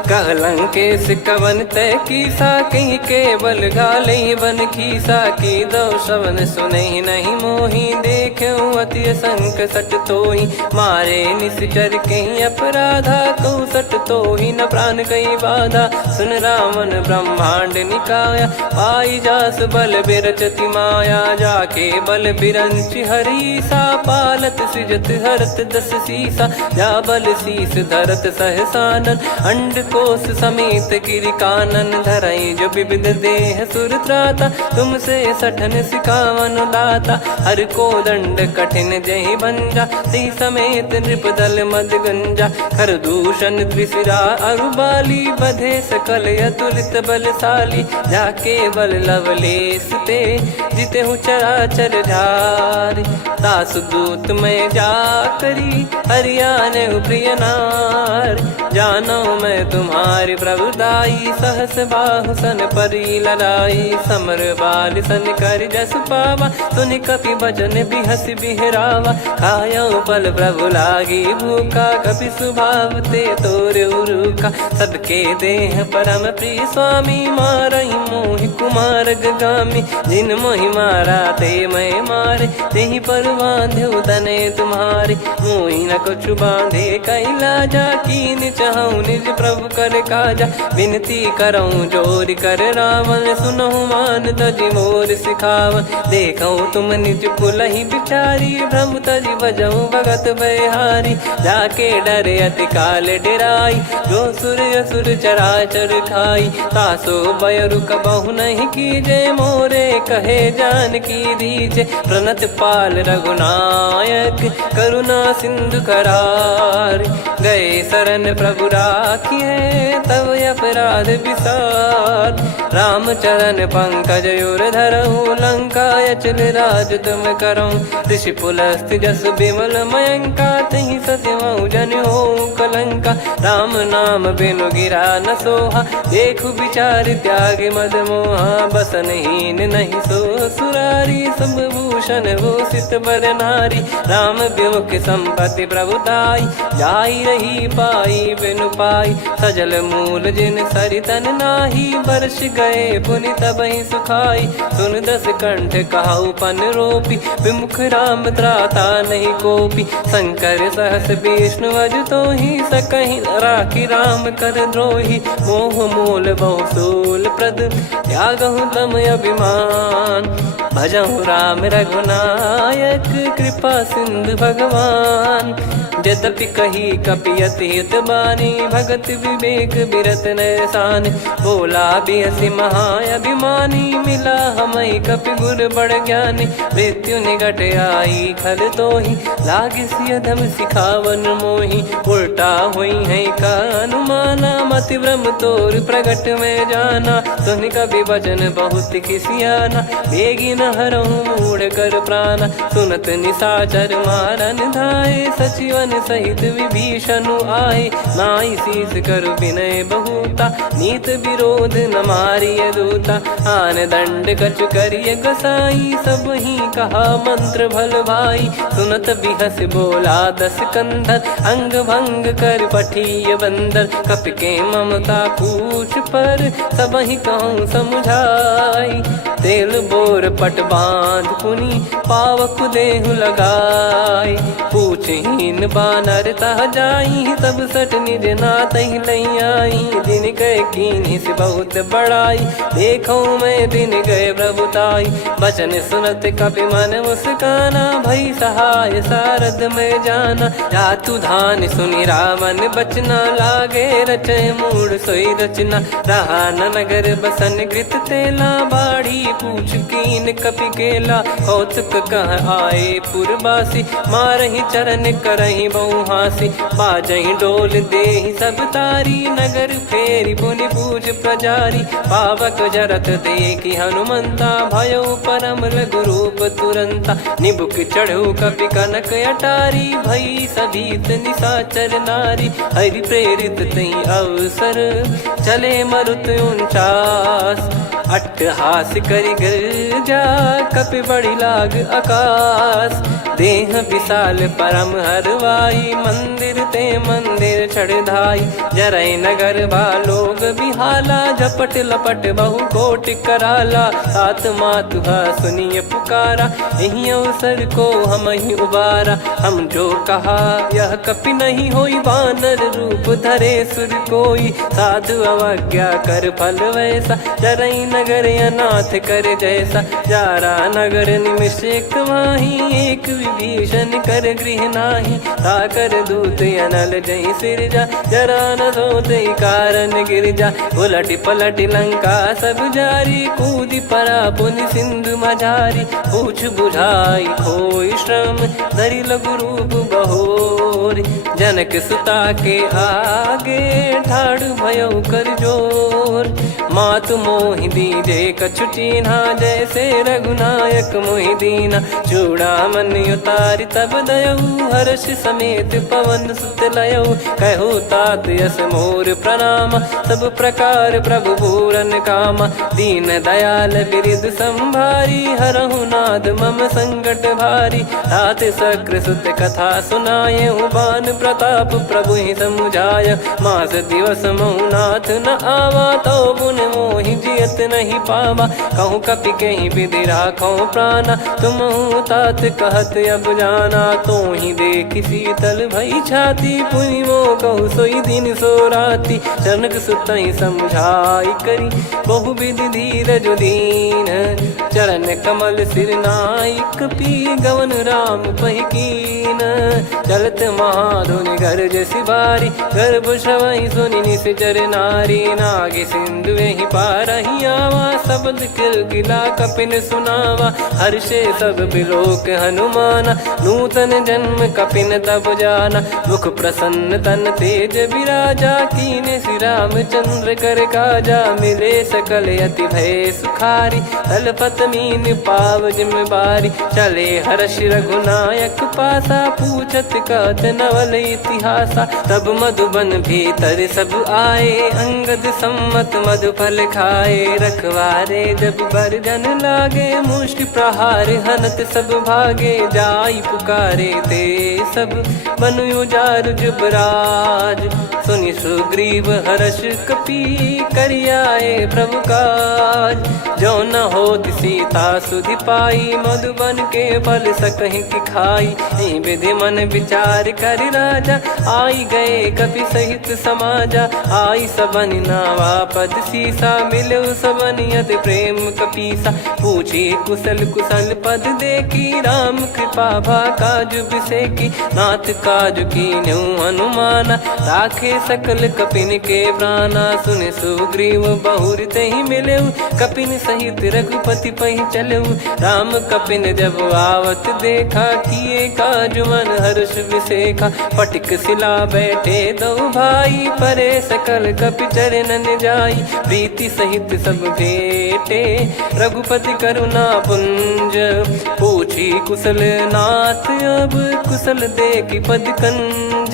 कहलंकेश कवन तय कीसा कहीं केवल घाले बन खीसा की दो श्रवण सुने नहीं मोही देखे अति संक सट तोही मारे निश्चर कहीं अपराधा कहूँ सट तोही न प्राण कहीं बाधा। सुन रावण ब्रह्मांड निकाया पाई जास बल बिरचति माया जाके बल बिरंच हरी सा पालत सृजत हरत दस सीसा जा बल शीस धरत सहसानन अंड कोश समेत गिरि कानन धरई जो विविध देह सुर त्राता तुमसे सठन सिखावन दाता हर को दंड कठिन जहि भंजा ती समेत नृप दल मद गंजा खर दूषण त्रिशिरा अरुबाली बधे सकल अतुलित बलशाली जाके बल लवलेस ते जिते हूँ चराचर झारी दास दूत में जा करी हरियाने प्रिय नार जानो मैं तुम्हारी प्रभुदाई सहस बाहु सन परी लड़ाई समर बाल सन कर जस पावा सुनि कपि भजन बिहस बिहरावा खायो बल प्रभु लागी भूखा कपि सुभाव ते तोर उरुका सबके देह परम प्रिय स्वामी मारई मोहि कुमार गगामी जिन मोहि मारा ते मैं मारे तेहि पर बांधे तने तुम्हारे मोहि न कुछ बांधे कैला जा कीन चाहूं निज प्रभु कर काजा विनती करऊं जोर कर रावण सुनहु मान तजि मोर सिखावन देखऊं तुम निज पुलहि बिचारी भ्रम तजि बजऊं भगत बहारी जाके डरे अति काल डेराई जो सुर असुर चराचर खाई तासो बयरु कबहु नहीं कीजे मोरे कहे जान की दीजे प्रणत पाल रघुनायक करुणा सिंधु करार गए शरण प्रभु राखिए तब अपराध विसार राम चरण पंकज उर धरऊं लंका अचल राज तुम करऊं ऋषि पुलस्त्य जस विमल मयंका तहि सत्यमऊ जन हो कलंका राम नाम बिनु गिरा न सोहा देखु विचार त्याग मद मोहा बसनहीन नहीं सो सुरारी सब भूषण भूषित बर नारी राम विमुख संपत्ति प्रभुताई जाई रही पाई बिनु पाई सजल मूल जिन सरितन नाही वर्ष गए पुनि तबहि सुखाई सुन दस कंठ कहाऊ पन रोपी विमुख राम त्राता नहीं कोपी शंकर सहस विष्णु अज तो ही सकहि राखी राम कर द्रोही मोह मूल बहुसूल प्रद त्यागहु तम अभिमान भजहु राम रघुनायक कृपा सिंधु भगवान यद्यपि कही कपियति हित बानी भगत विवेक बिरत नैसान बोला बिहसी महाअभिमानी मिला हमई कपि गुर बड़ ज्ञानी मृत्यु निकट आई खल तो ही लागे सियधम सिखावन मोही उल्टा हुई है का अनुमाना मति ब्रह्म तोर प्रगट में जाना सुन कभी भजन बहुत खिसियाना बेगी न हरहु मूढ़ कर प्राणा सुनत निशाचर मारन धाये सचिवन सहित विभीषणु आए नाई शीस कर विनय बहुता नीत विरोध न मारिय दूता आन दंड कछु करिय गसाई सब ही कहा मंत्र भल भाई सुनत बिहस बोला दस कंधर अंग भंग कर पठिय बंदर कप के ममता पूछ पर सब ही कहूँ समझाई तेल बोर पट बांध पुनि पावक देहु लगाई पूछहीन बानर तह जाई तब सट निज नाथ ही लई आई दिन गए कीन्ही से बहुत बड़ाई देखो मैं दिन गए प्रभुताई बचन सुनत कपि मन मुस्काना भई सहाय सारद में जाना जातु धान सुनि रावण बचना लागे रचे मूड सोई रचना रहा न नगर बसन कृत तेला बाड़ी पूछ कीन कपि केला कौतुक कह आए पुरबासी मारहि चरण करहि बहु हासी बाजहि डोल देहि सब तारी नगर फेरी पुनि पूज प्रजारी पावक जरत देखि हनुमंता भयो परम लघु रूप तुरंता निबुक चढ़ऊ कपि कनक अटारी भई सभीत निशाचर नारी हरि प्रेरित तई अवसर चले मरुत 49 अट्टहास करि गर्जा कपि बड़ी लाग आकाश देह विशाल परम हरवाई, मंदिर ते मंदिर चढ़ाई। जरई नगर बा लोग बिहाला, झपट लपट बहु कोट कराला। सात मातुहा सुनिए पुकारा, यही अवसर को हम ही उबारा। हम जो कहा यह कपि नहीं होई, वानर रूप धरे सुर कोई। साधु अवज्ञा कर फल वैसा, जरई नगर अनाथ कर जैसा। जारा नगर निमिष एक माही, एक विभीषण कर गृह नाही। ताकर दूत अनल जय सिरजा, जरा न सोते कारण गिरजा। उलट पलट लंका सब जारी, कूदी परा पुनि सिंधु मझारी। पूछ बुझाई खोई श्रम, धरि लघु रूप बहोरी। जनक सुता के आगे, ठाड़ भयो कर जोर। मातु मोहि दीजे कछु चीन्हा, जैसे रघुनायक मोहि दीना। चूड़ामणि उतारि तब दयऊ, हर्ष समेत पवन सुत लयऊ। कहु तात यस मोर प्रणाम, सब प्रकार प्रभु पूरन कामा। दीन दयाल बिरिद संभारी, हरहु नाद मम संकट भारी। तात सक्र सुत कथा सुनाये, बान प्रताप प्रभु ही समुझाय। मास दिवस महु नाथ न आवा, तो पुन मोहि जियत नहीं पावा। कहूँ कपि कहीं विधि राखो प्राणा, तुम तात कहत अब जाना। तो ही देख शीतल भई छाती, पुनि मो कहु सोई दिन सो राती। जनक सुतहि समझाई करी, बहु विधि धीरज दीन। चरण कमल सिर नाई, कपि गवन राम पहिकीन। चलत महाधुनि गरज सिबारी, गर्भ श्रवहि सुनि निश्चर नारी। नागे सिंधु ही पारहि आवा, शब्द किलकिला कपिन सुनावा। हर्षे सब बिलोक हनुमाना, नूतन जन्म कपिन तब जाना। मुख प्रसन्न तन तेज विराजा, कीने श्री रामचंद्र कर काजा। मिले सकल अति भय सुखारी, तलपत मीन पाव जिम्मेवारी। चले हर्ष रघुनायक पासा, पूछत कहत नवल इतिहासा। तब मधुबन भीतर सब आए, अंगद सम्मत मधुफल खाए। रखवारे जब बरजन लागे, मुष्टि प्रहार हनत सब भागे। जाई पुकारे ते सब, बनु उजार जुबराज। सुनि सुग्रीव हर्ष कपि, करियाए प्रभु काज। जो न होत सीता सुधि पाई, मधुबन के फल सकहि की खाई। विधि मन विचार कर राजा, आई गए कपि सहित समाजा। आई सबनि नावा पद सीसा, मिलो सबनि अति प्रेम कपीसा। पूछी कुशल कुशल पद देखी, राम कृपा भा काज बिसेकी। नाथ काज कीन्हु हनुमाना, राखे सकल कपिन के प्राणा। सुनि सुग्रीव बहुर तेहि मिलेउ, कपिन सहित रघुपति पहि चलेउ। राम कपिन जब आवत देखा, किए काज मन हर्ष विसेखा। पटिक सिला बैठे दो भाई, परे सकल कपि चरणन जाई। प्रीति सहित सब भेटे, रघुपति करुणा पुंज। पूछी कुशल नाथ अब, कुशल देखि पद कंज।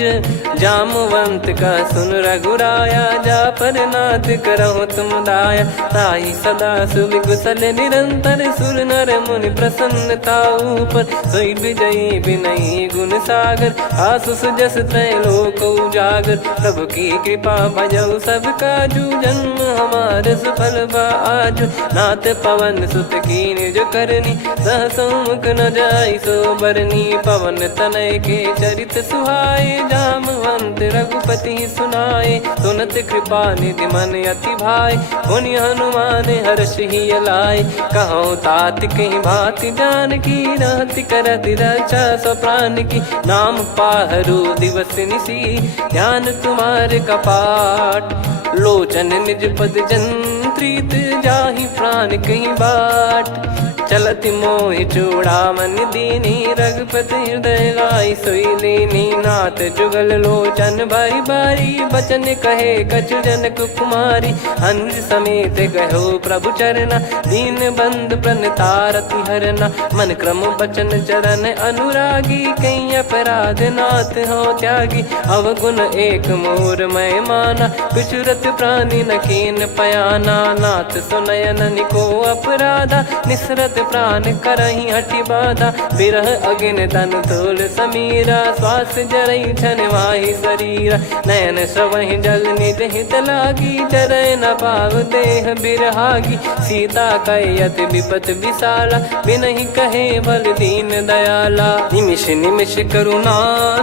जामवंत का सुन रघुराया, जा पर नाथ करहु तुम दाया। ताहि सदा सुभि कुशल निरंतर, सुर नर मुनि प्रसन्नता ऊपर। सोई विजयी विनयी गुण सागर, आसु सुजस त्रैलोक उजागर। प्रभु की कृपा भजऊ सब काजू, जन्म हमार सफल बा आज। नाथ पवन सुत कीन्ह जो करनी, सहसो मुख न जाई सो बरनी। पवन तनय के चरित सुहाए, जामवंत रघुपति सुनाए। सुनत कृपा निधि मन अति भाई, पुनि हनुमान हर्ष ही लाए। कहो तात कहीं भांति जानकी, रहति करति रक्षा सो प्राण की। नाम पाहरु दिवस निसी, ध्यान तुम्हारे कपाट। लोचन निज पद जंत्रित, जाहि प्राण कहीं बाट। चलति मोहि चूड़ामणि दीनी, रघुपति हृदय लाई सोई लीनी। नाथ जुगल लोचन बारी बारी, बचन कहे कछु जनक कुमारी। अनुज समेत गयो प्रभु चरना, दीन बंद प्रणतारति हरना। मन क्रम बचन चरण अनुरागी, कहीं अपराध नाथ हो त्यागी। अवगुण एक मोर मैं माना, कुछुरत प्राणी न कीन पयाना। नाथ सुनयन निको अपराधा, निसरत प्राण करही हटि बाधा, बिरह अगिन तन तोल समीरा, श्वास जरई छन वाहि शरीरा, नयन श्रवहि जल निज हित लागी, चरय न पाव देह बिरहागी, सीता कयत विपत विशाला, बिनहि कहे बल दीन दयाला, निमिष निमिष करुणा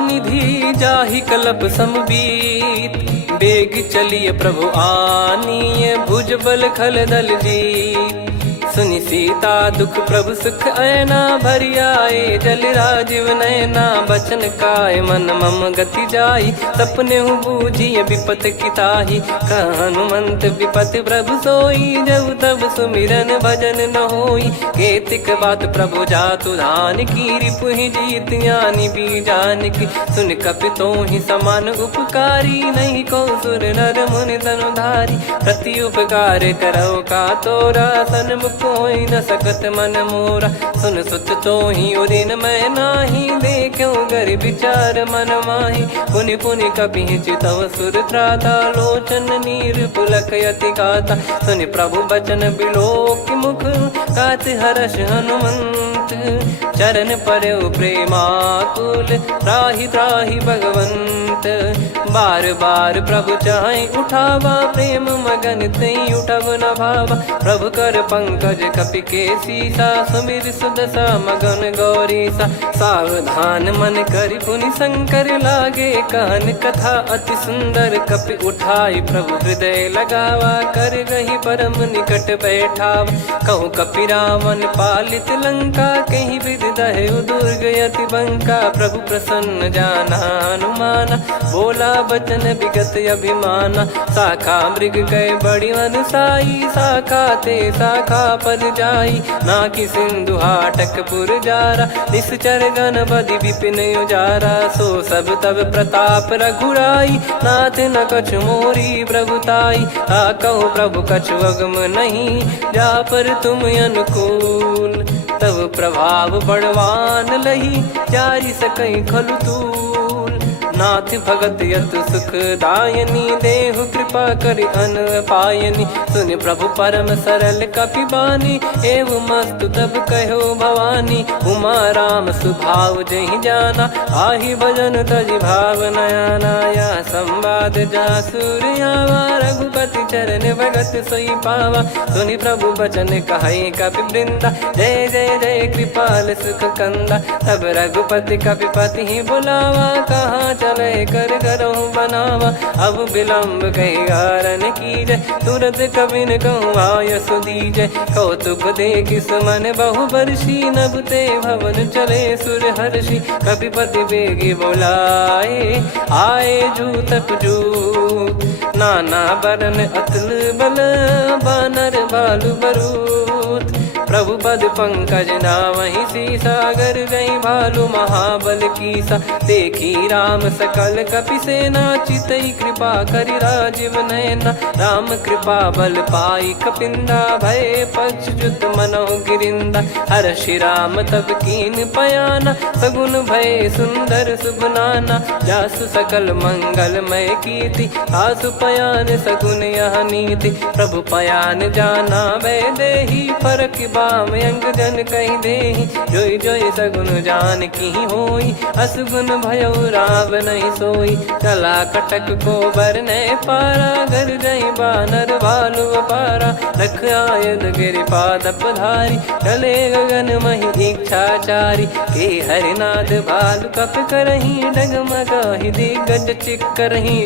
निधि, जाहि कल्प समबीत, बेग चलिए प्रभु आनीय, भुज बल खल दल जीत, सुनि सीता दुख प्रभु सुख ऐना, भरि आए जल राजीव नैना, बचन काय मन मम गति जाई, सपने बूझिए विपत किताही, हनुमंत विपत प्रभु सोई, जब तब सुमिरन भजन न होई, केतिक बात प्रभु जातु धान की, रिपुहि जीत ज्ञानी बीजान की, सुन कपितो ही समान उपकारी, नहीं को सुर नर मुनि तनुधारी, प्रति उपकार करो का तोरा, सन्मुख कोई न सकत मन मोरा, सुन सुत तो ही उदिन मैं नाही, देखो गर विचार मन माही, पुनि पुनि कपि चितव सुर त्राता, लोचन नीर पुलक यति गाता, सुनि प्रभु बचन बिलोक मुख, गात हर्ष हनुमंत, चरण परयो प्रेमाकुल, त्राहि त्राहि भगवंत, बार बार प्रभु चाहि उठावा, प्रेम मगन तई उठब न भावा, प्रभु कर पंकज कपि के सीसा, सुमिर सुदशा मगन गौरीसा, सावधान मन करि पुनि शंकर लागे, कहन कथा अति सुंदर, कपि उठाई प्रभु हृदय लगावा, कर गही परम निकट बैठावा, कहूँ कपि रावण पालित लंका, कहीं विधि दहु दुर्ग यति बंका, प्रभु प्रसन्न जाना हनुमाना, बोला बचन विगत अभिमाना, शाखा मृग गए बड़ी अनुसाई, शाखा ते शाखा पर जाई, नाकि सिंधु हाटक पुर जारा, निश्चर गण बदि विपिन उजारा, सो सब तब प्रताप रघुराई, नाथ न कछु मोरी प्रभुताई, कहो प्रभु कछु अगम नहीं, जा पर तुम अनुकूल, तब प्रभाव बड़वान लही, जारी सकई खलु तूल, नाथ भगत यत सुख दायनी, देहु कृपा करि अन पायनी, सुन प्रभु परम सरल कपि बानी, एव मस्तु तब कहो भवानी, उमा राम सुभाव जहि जाना, आहि भजन तजि भाव नयाना, या संवाद जासुर आवा, रघुपति चरण भगत सोई पावा, सुनि प्रभु बचन कहै कपि वृंदा, जय जय जय कृपाल सुख कंदा, तब रघुपति कपिपति ही बुलावा, कहाँ चले कर करहु बनावा, अब विलम्ब कही कारण कीजय, तुरत कबिन कहूँ आयस दीजय, कौतुक देखि सुमन बहु बरसी, नभ ते भवन चले सुर हर्षि, कपिपति बेगी बोलाए, आए जूतक जूत, नाना बरन अतुल बल, बानर बालु बरूत, प्रभु पद पंकज नावहि सीसा, गर गई भालु महाबल कीसा, देखी राम सकल कपि सेना, चितई कृपा करि राजीव नयना, राम कृपा बल पाई कपिंदा, भय पक्ष जुत मनोह गिरिंदा, हर्षि राम तब कीन पयाना, सगुन भय सुंदर सुबनाना, जासु सकल मंगलमय कीर्ति, आसु पयान सगुन यह नीति, प्रभु पयान जाना वै देहि, फरक बाम अंग जन कहि देहि, जोई जोई सगुन जान की होई, असगुन भयो राव नहीं सोई, चला कटक को बरने पारा, घर जई बानर भालु अपारा, लख आयद गिरिपाद पधारी, चले गगन महि इच्छाचारी, के हरिनाथ भालु कप करही, डगमगाहि दिग्गज चिक्करही,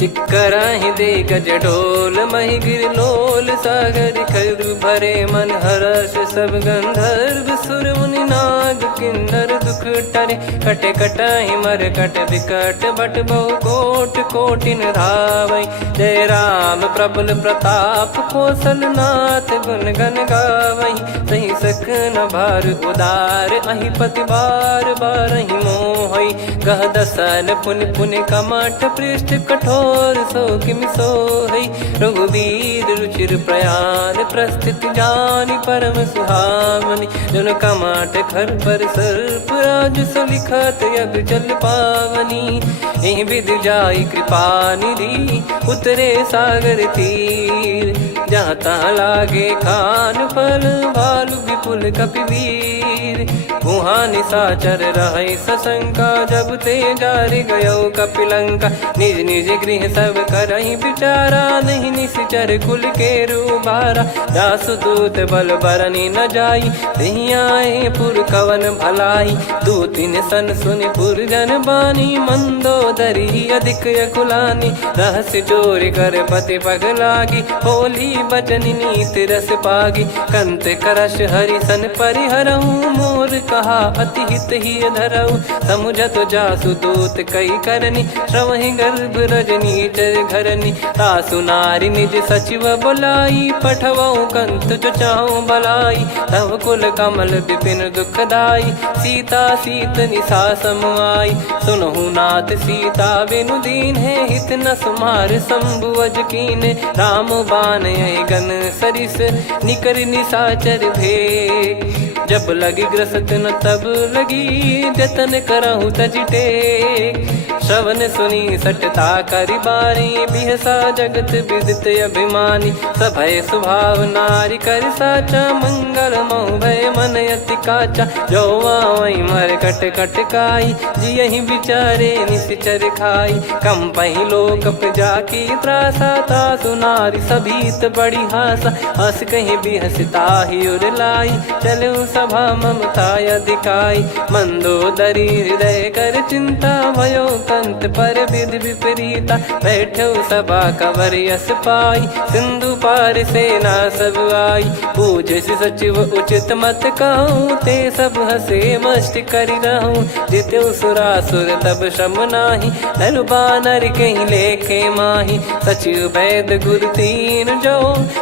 चिक्कराहि दे गज ढोल, महि गिर लोल, सागर खर भरे मन हर्ष, सब गंधर्व सुर मुनि नाग किन्नर दुख टरे, कटे कटाहि मर कट विकट, बट बहु कोट कोटिन धावै, जय राम प्रबल प्रताप कौशल नाथ, गुण गन गावै, सही सख न भार उदार, अहि पति बार बारहि मोहै, गह दसन पुनि पुनि कमठ पृष्ठ कठोर, सो किमि सोहै, रघुवीर रुचिर प्रयाण, प्रस्थित जानि परम सुहावनी, जन कमाट खर पर सर्प राज, सलिखत यग जल पावनी, एहि विधि जाई कृपा निधि, उतरे सागर तीर, जहाँ तहाँ लागे खान फल भालू विपुल कपिवीर। वहाँ निशाचर रहे सशंका जब ते जारि गयो कपिलंका। निज निज गृह सब करहि विचारा नहीं निश्चर कुल के रूबारा। दासदूत बल बरनी न जाई नहीं आए पुर कवन भलाई। दू तीन सन सुन पुरजन बानी मंदोदरी अधिक यकुलानी। रहस्य चोर कर पति पग लागी होली बचन नीत रस पागी। कंत करश हरिसन परिहरहु मोर कहा अति हित ही धरऊ। समुझत जासु दूत कई करनी श्रवहि गर्भ रजनी चर घरनी। तासु नारी निज सचिव बुलाई पठवऊ कंत जो चाहूं बलाई। तव कुल कमल विपिन दुखदाई सीता सीत निशा समाई। सुनहु नाथ सीता बिनु दीन है हित न सुमार शंभु अज कीने। राम बान गन सरिस निकर निशाचर भेग। जब लगी ग्रसत न तब लगी जतन करहु तज टेक। श्रवण सुनी सटता करि बारी बिहसा जगत विदित अभिमानी। सभय स्वभाव नारी कर साचा मंगल मऊ भय मन अति काचा। जो आवई मर कट कट काई जियहि विचारे निश्चर खाई। कम पही लोक जाकी त्रासा तासु नारी सभीत बड़ी हासा। हस कहीं बिहसता ही उर लाई चलऊ सभा ममता अधिकाई। मंदोदरी हृदय कर चिंता भयो कंत पर विधि विपरीता। बैठो सभा कवर यस पाई सिंधु पार सेना सब आई। पूज सचिव उचित मत कहूँ ते सब हसे मस्त करि रहूं। जित्यु सुरासुर तब श्रम नाही नल बानर कहीं लेखे माही। सचिव वैद गुरु तीन जो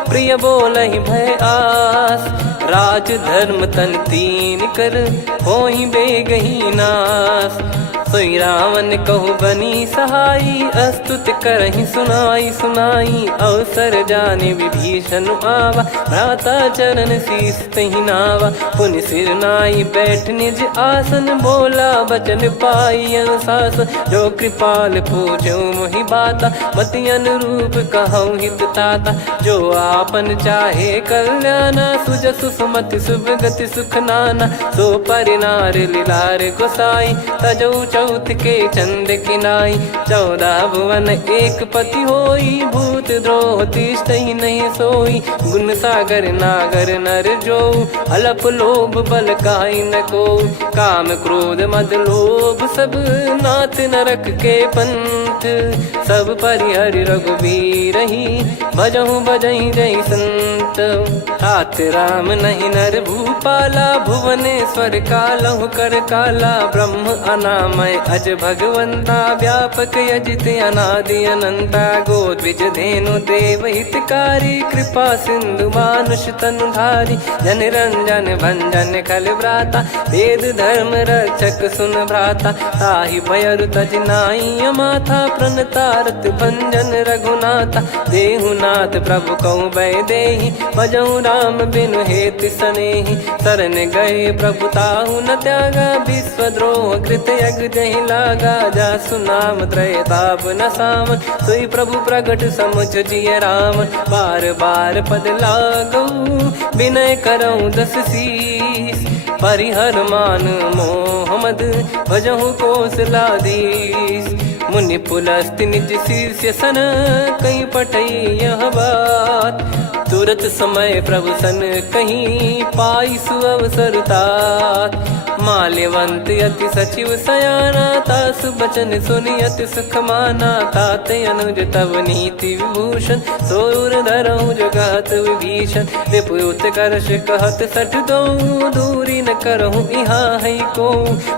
प्रिय बोलहि भय आस। राज धर्म तन तीन कर होई बेगही नास। सोई रावण कहु बनी सहाई अस्तुत करहि सुनाई सुनाई। अवसर जाने विभीषण आवा भ्राता चरण शीस तहि नावा। पुनि सिर नाई बैठ निज आसन बोला बचन पाई अनुशासन। जो कृपाल पूजो मोहि बाता मति अनुरूप कहूँ हित ताता। जो आपन चाहे कल्याणा सुजसु सुमति शुभ गति सुख नाना। सो परिनार लीलार गोसाई तजौ चौथ के चंद किनाई। 14 भुवन एक पति होई भूत द्रोह तिष्ठहि नहीं सोई। गुण सागर नागर नर जो अलप लोभ बल काई न को। काम क्रोध मद लोभ सब नाथ नरक के पंथ। सब परिहरि रघुबीर ही भजहु भजहि जय संत। तात राम नहीं नर भूपाला भुवनेश्वर कालहु कर काला। ब्रह्म अनामय अज भगवंता व्यापक यजित अनादि अनंता। गोद्विज धेनु देव हितकारी कृपा सिंधु मानुष तनुधारी। जन रंजन भंजन खल भ्राता वेद धर्म रक्षक सुन भ्राता। ताहि भयरु तज नाई माथा प्रणतारत भंजन रघुनाथा। देहुनाथ प्रभु कहु भय देहि भजहु राम बिनु हेतु सनेहि। शरण गए प्रभु ताहु न त्यागा विश्वद्रोह कृत यज्ञ जहि लागा। जासु नाम त्रय ताप न साम सोई प्रभु प्रगट समुझ जिय राम। बार बार पद लागऊ विनय करऊँ 10 शीस। परिहर मान मोह मद भजहु कौशलाधीश। मुनि पुलस्त्य निज शीर्ष सन कहीं पठई यह बात। तुरत समय प्रभु सन कहीं पाई सुअवसर तात। माल्यवंत अति सचिव सयाना तासु बचन सुनि अति सुख माना। तात अनुज तव नीति विभूषण सोर धरहु जगत विभीषण। विपुत करश कहत सठ दो दूरी न करहु यहाँ है को।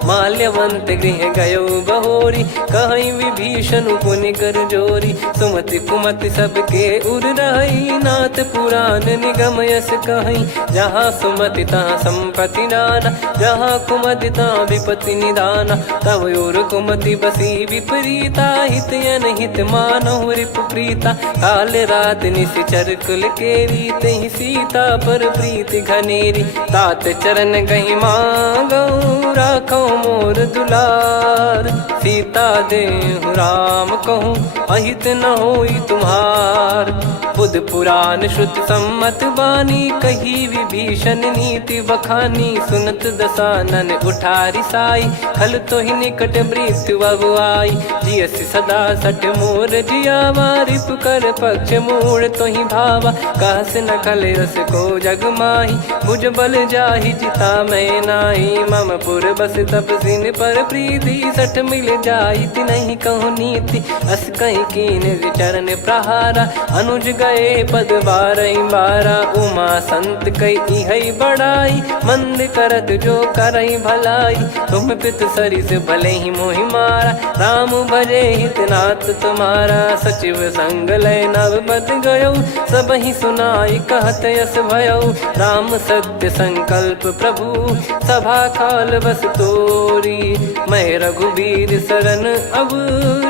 माल्यवंत गृह गयो बहोरी कहीं विभीषण पुनि कर जोरी। सुमति कुमति सबके उर रही नाथ पुराण निगम यस कहीं। जहाँ सुमति तहाँ संपत्ति नाना जहाँ कुमति तहाँ विपत्ति निदाना। तव और कुमति बसी विपरीता हित अनहित मानहु रिपु प्रीता। काल रात निशिचर कुल केरी तहि सीता पर प्रीति घनेरी। तात चरण गहि मांगऊ राखो मोर दुलार। सीता देहु राम कहूँ अहित न होई तुम्हार। बुध पुराण श्रुत सम्मत बानी, कही विभीषण नीति बखानी। सुनत दसानन उठारी साई, खल तो ही निकट मृत्यु अब आई। जियसि सदा सठ मोर जियावा, रिप कर पक्ष मूड़ तो ही भावा। कहस न खल रस को जग माही, भुज बल जाहि जिता मैं नाही। मम पुर बस तपसिन पर प्रीति, सठ मिल जाई तिनहि कहूँ नीति। अस कहीं कीन चरण प्रहारा, अनुज गए पद बारही बारा। उमा संत कई है बड़ाई, मंद करत जो करई भलाई। तुम पित सरिस भले ही मोहि मारा, राम भजे हितनाथ तुम्हारा। सचिव संग लय नव बद गयो, सब ही सुनाई कहत यस भयो। राम सत्य संकल्प प्रभु, सभा काल बस तोरी। मैं रघुबीर शरण अब,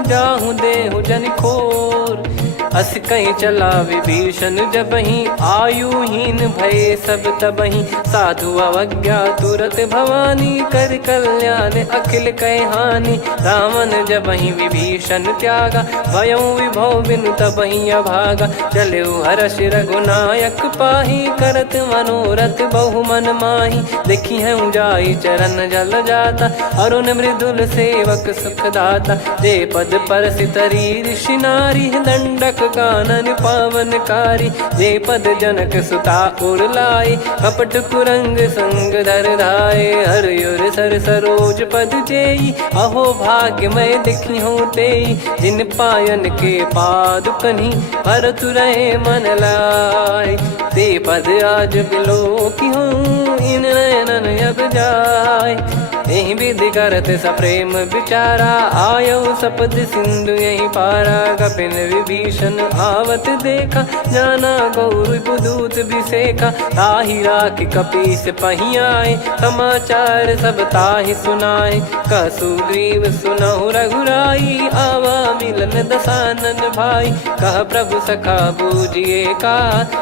जाहूँ देहु जन खोर। अस कहीं चला विभीषण जबहि, आयुहीन भये सब तबहि। साधु अवज्ञा तुरत भवानी, कर कल्याण अखिल कह हानि। रावण जबहि विभीषण त्यागा, भयउ विभव बिनु तबहि अभागा। चलऊ हर्ष रघुनायक पाहि, करत मनोरथ बहु मन माहि। देखी है जाई चरण जल जाता, अरुण मृदुल सेवक सुखदाता। जे पद पर सितरी ऋषि नारी, दंडक कानन पावनकारी। जे पद जनक सुता उर लाई, कपट कुरंग संग धर धाये। हरियुर सर सरोज पद जेई, अहो भाग्य मैं दिखी हूँ तेई। जिन पायन के पाद कन्ही, भरत रहे मन लाय। ते पद आज बिलो की हूँ, इन नयनन अब जाय। यही विधि करत सप्रेम विचारा, आयो सपद सिंधु यही पारा। कपिन विभीषण आवत देखा, जाना गौर पुदूत बिसेखा। ताहि राखि कपीस पही आए, समाचार सब ताहि सुनाए। कह सुग्रीव सुनहु रघुराई, आवा मिलन दसानन भाई। कह प्रभु सखा बूझिए का,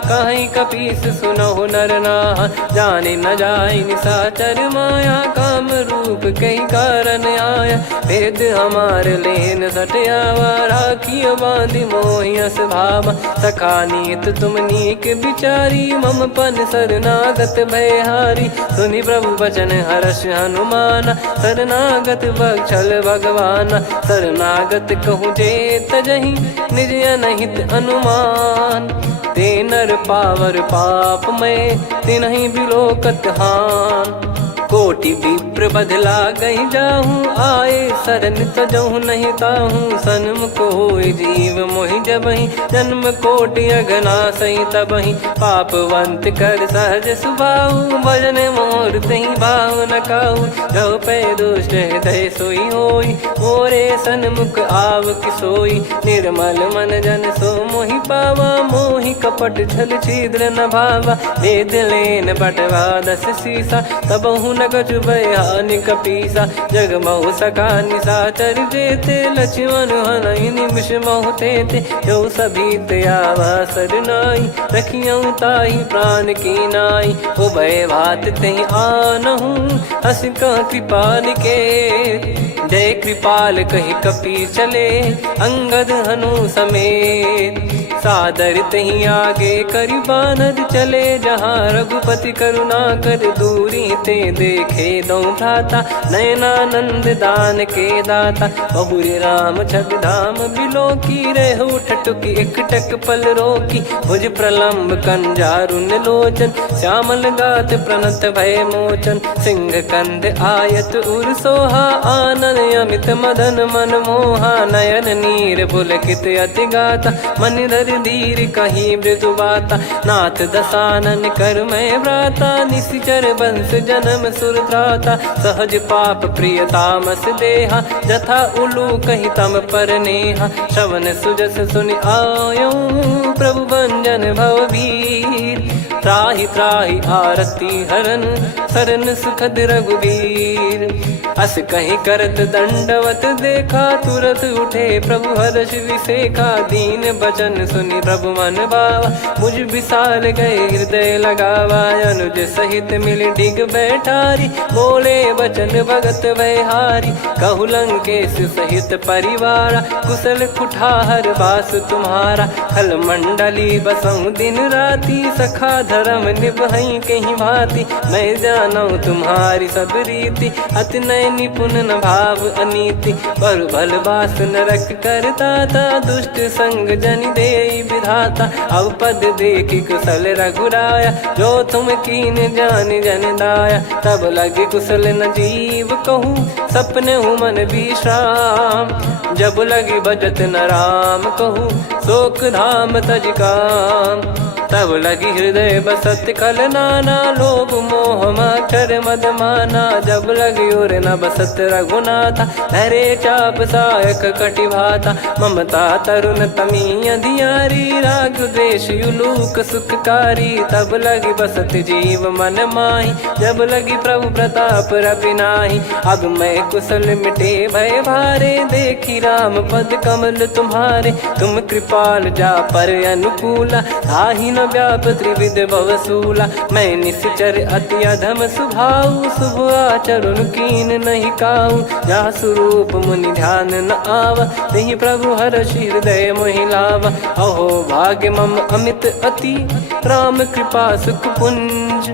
कहीं कपीस सुनहु नर नाहा। जाने न जाय निशाचर माया, काम रूप कई कारण आया। वेद हमार लेन सटयावा, राखियो बांधि मोहियस भावा। सखा नीत तुम नीक बिचारी, मम पन शरणागत भयहारी। सुनि प्रभु वचन हर्ष हनुमाना, शरणागत बक्षल भगवाना। शरणागत कहूँ जे तजहि, निज अनहित अनुमान। ते नर पावर पाप में, तिन्हि बिलोकत हान। कोटि विप्र बदला गई जाहूँ, आए शरण तजहु नहीं ताहूँ। सन्मुख होय जीव मोहि जबहि, जन्म कोटि अगना सही तबहि। पापवंत कर सहज सुभाऊ, भजन मोर तहि भाव न काऊ। जो पै दुष्ट हृदय सोई होई, मोरे सन्मुख आव किसोई। निर्मल मन जन सो मोहि पावा, मोहि कपट छल छिद्र न भावा। वेद लेन बटवा दस सीसा, तबहु न कछु बयान कपीसा। जग महु सका निशाचर जेते, लक्ष्मण हनहि निमिष महु तेते। जो सभी त्यावा सरनाई, रखियऊ ताहि प्राण की नाई। उभय भात तेहि आनहु, हस कह कृपाल के। जय कृपाल कहि कपी चले, अंगद हनु समेत। सादर तही आगे करि बानर चले, जहाँ रघुपति करुणा कर दूरी ते देखे दो भ्राता। नयनानंद दान के दाता, बहुरे राम छग धाम बिलो की। रेहु ठटुकी एकटक पल रोकी, भुज प्रलम्ब कंजारुन लोचन। श्यामल गात प्रणत भय मोचन, सिंह कंद आयत उर सोहा। आनन अमित मदन मन मोहा, नयन नीर पुलकित अति गाता। मन धर धीर कहीं मृदु बाता, नाथ दसानन कर मैं व्राता। निशिचर वंश जन्म सुर त्राता, सहज पाप प्रिय तामस देहा। जथा उलू कहीं तम पर नेहा, श्रवण सुजस सुनि आयो। प्रभु भंजन भवभीर, त्राहि त्राहि आरती हरन। शरण सुखद रघुबीर, अस कहीं करत दंडवत देखा, तुरत उठे प्रभु हर्ष विसेखा। दीन बचन सुनि प्रभु मन भावा, मुझ विशाल गए हृदय लगावा। अनुज सहित मिल डिग बैठारी, बोले बचन भगत वैहारी। कहु लंकेश सहित परिवारा, कुशल कुठार बास तुम्हारा। खल मंडली बसऊं दिन राती, सखा धर्म निभई कहीं भांति। मैं जानऊ तुम्हारी सब रीति, अति नय निपुण न भाव अनीति। पर भल बास नरक करता था, दुष्ट संग जन दे विधाता। अब पद देखी कुशल रघुराया, जो तुम कीन जान जन दाया। तब लगे कुशल न जीव कहूँ, सपने हूँ मन विश्राम। जब लगी बजत न राम कहूँ, शोक धाम तज काम। तब लगी हृदय बसत खल नाना, लोभ मोह मच्छर मद माना। जब लगी उर न बसत रघुनाथा, धरे चाप सायक कटि भाता। ममता तरुण तमी अधियारी, राग द्वेष युलूक सुखकारी। तब लगी बसत जीव मन माही, जब लगी प्रभु प्रताप रवि नाही। अब मैं कुशल मिटे भय भारे, देखी राम पद कमल तुम्हारे। तुम कृपाल जा पर अनुकूला, आही न व्याप त्रिविध भवसूला। मैं निश्चर अति अधम सुभाऊ, शुभ आचरण कीन नहीं काऊ। जहाँ स्वरूप मुनि ध्यान न आवा, नहीं प्रभु हर्ष हृदय मोहि लावा। अहो भाग्य मम अमित अति, राम कृपा सुख पुंज।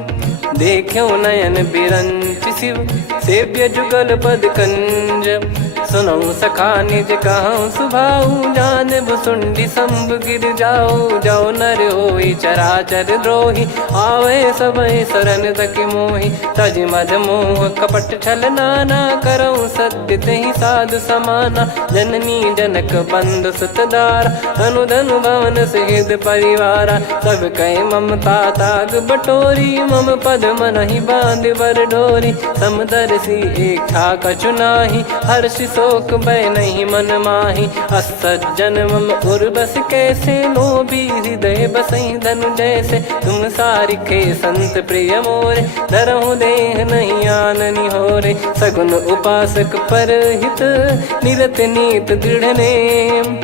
देख्यो नयन बिरंच शिव, सेव्य जुगल पद कंज। सुनऊ सखा निज कहूँ सुभाऊ, जान भुसुंडी शंभ गिर जाओ। जाओ नर होई चराचर द्रोही, आवे सबय शरण तक मोहि। तज मद मोह कपट छल नाना, करऊँ सत्य तेहि साधु समाना। जननी जनक बंधु सुतदारा, धनु धनु भवन सहित परिवारा। सब कहे ममता ताग बटोरी, मम पद मनहि बांध बर डोरी। समदर्शी इच्छा कछु नाही, हर्ष शोक भय नहीं मन माही। असज्जन मम उर्वश कैसे, लोभी हृदय बसई धनु जैसे। तुम सारिखे संत प्रिय मोरे, धरहु देह नहीं आननि होरे। सगुन उपासक पर हित, निरत नीत दृढ़ नेम।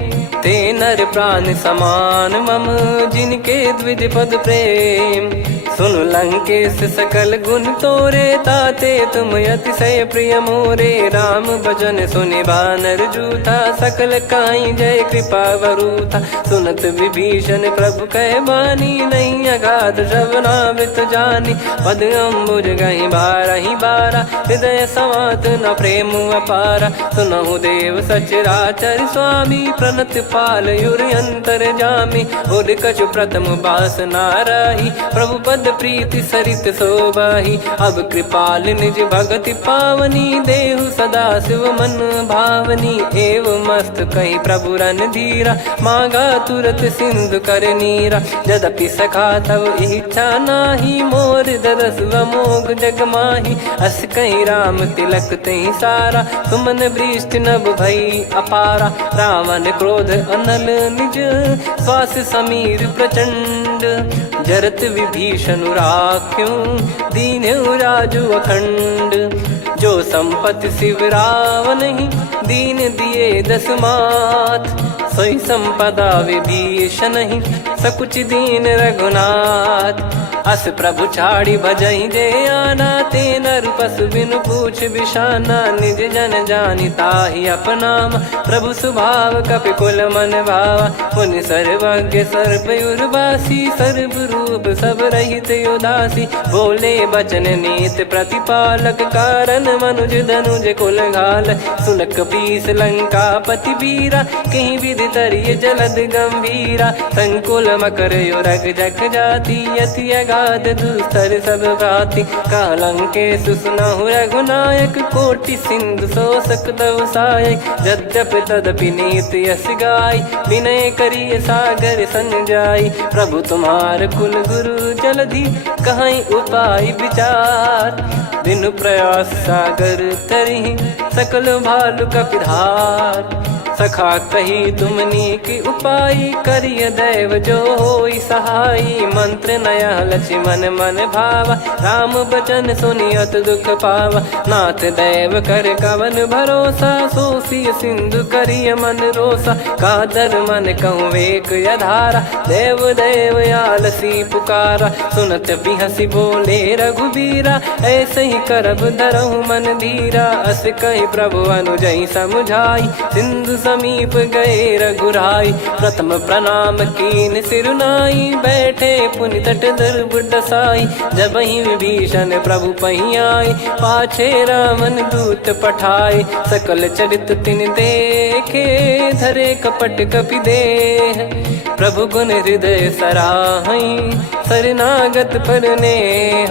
ते नर प्राण समान मम, जिनके द्विज पद प्रेम। सुन लंकेश सकल गुण तोरे, ताते तुम अतिशय प्रिय मोरे। राम भजन सुनि बानर जूथा, सकल काई जय कृपा वरूथा। सुनत विभीषण प्रभु कह बानी, नहीं अगाध श्रवणामृत जानी। पद अम्बुज गहि बारहि बारा, हृदय समात न प्रेम अपारा। सुनहु देव सचराचर स्वामी, प्रणत पाल युर अंतर जामी। उर कछु प्रथम बास नाराही, प्रभु पद प्रीति सरित शोभाही। अब कृपाल निज भगति पावनी, देहु सदा शिव मन भावनी। एव मस्त कही प्रभु रन धीरा, मांगा तुरत सिंधु कर नीरा। यद्यपि सखा तब इच्छा नाही, मोर दरस अमोघ जग माही। अस कहीं राम तिलक तहि सारा, सुमन वृष्टि नभ भई अपारा। रावण क्रोध अनल निज, श्वास समीर प्रचंड। जरत विभीषण राख्यों, दीन्हु राजु अखंड। जो संपत्ति शिव रावण ही, दीन दिए दस मात। सोई संपदा विभीषण ही, सकुच दीन रघुनाथ। अस प्रभु छाड़ी भजई जे आना, ते नर पशु बिनु पूछ बिशाना। निज जन जानि ताहि अपनाम, प्रभु स्वभाव कपि कुल मन भावा। मुनि सर्वज्ञ सर्वयुर्वासी, सर्व रूप सब रहित उदासी। बोले बचन नीत प्रतिपालक, कारण मनुज धनुज कुल घाल। सुन कपीस लंका पति वीरा, कहीं विधि तरिय जलद गंभीरा। संकुल मकर युरग जग जाति, यति अगाध दुस्तर सब भाति। कालंकेश सुनहु रघुनायक, कोटि सिंधु शोषक तव सहायक। यद्यपि तदपि नीत यस गाय, विनय करिय सागर सन जाय। प्रभु तुम्हार कुल गुरु जलधि, कहीं उपाय विचार। बिनु प्रयास सागर तरिहि, सकल भालु कपिधार। सखा कही तुमनी की उपाय, करिय दैव जो होई सहाई। मंत्र नया लक्ष्मण मन भावा, राम बचन सुनियत दुख पावा। नाथ दैव कर कवन भरोसा, सोसी सिंधु करिय मन रोसा। कादर मन कहूँ एक यधारा, देव देव आलसी पुकारा। सुनत बिहसी बोले रघुबीरा, ऐसे ही करब धरहु मन धीरा। अस कहि प्रभु अनुजई समझाई, सिंधु समीप गए रघुराई। प्रथम प्रणाम कीन सिरुनाई, बैठे पुनि तट दर्भ डसाई। जब ही विभीषण प्रभु पही आए, पाछे रामन दूत पठाए। सकल चरित तिन देखे, धरे कपट कपि देह। प्रभु गुण हृदय सराहई, शरणागत पर नेह।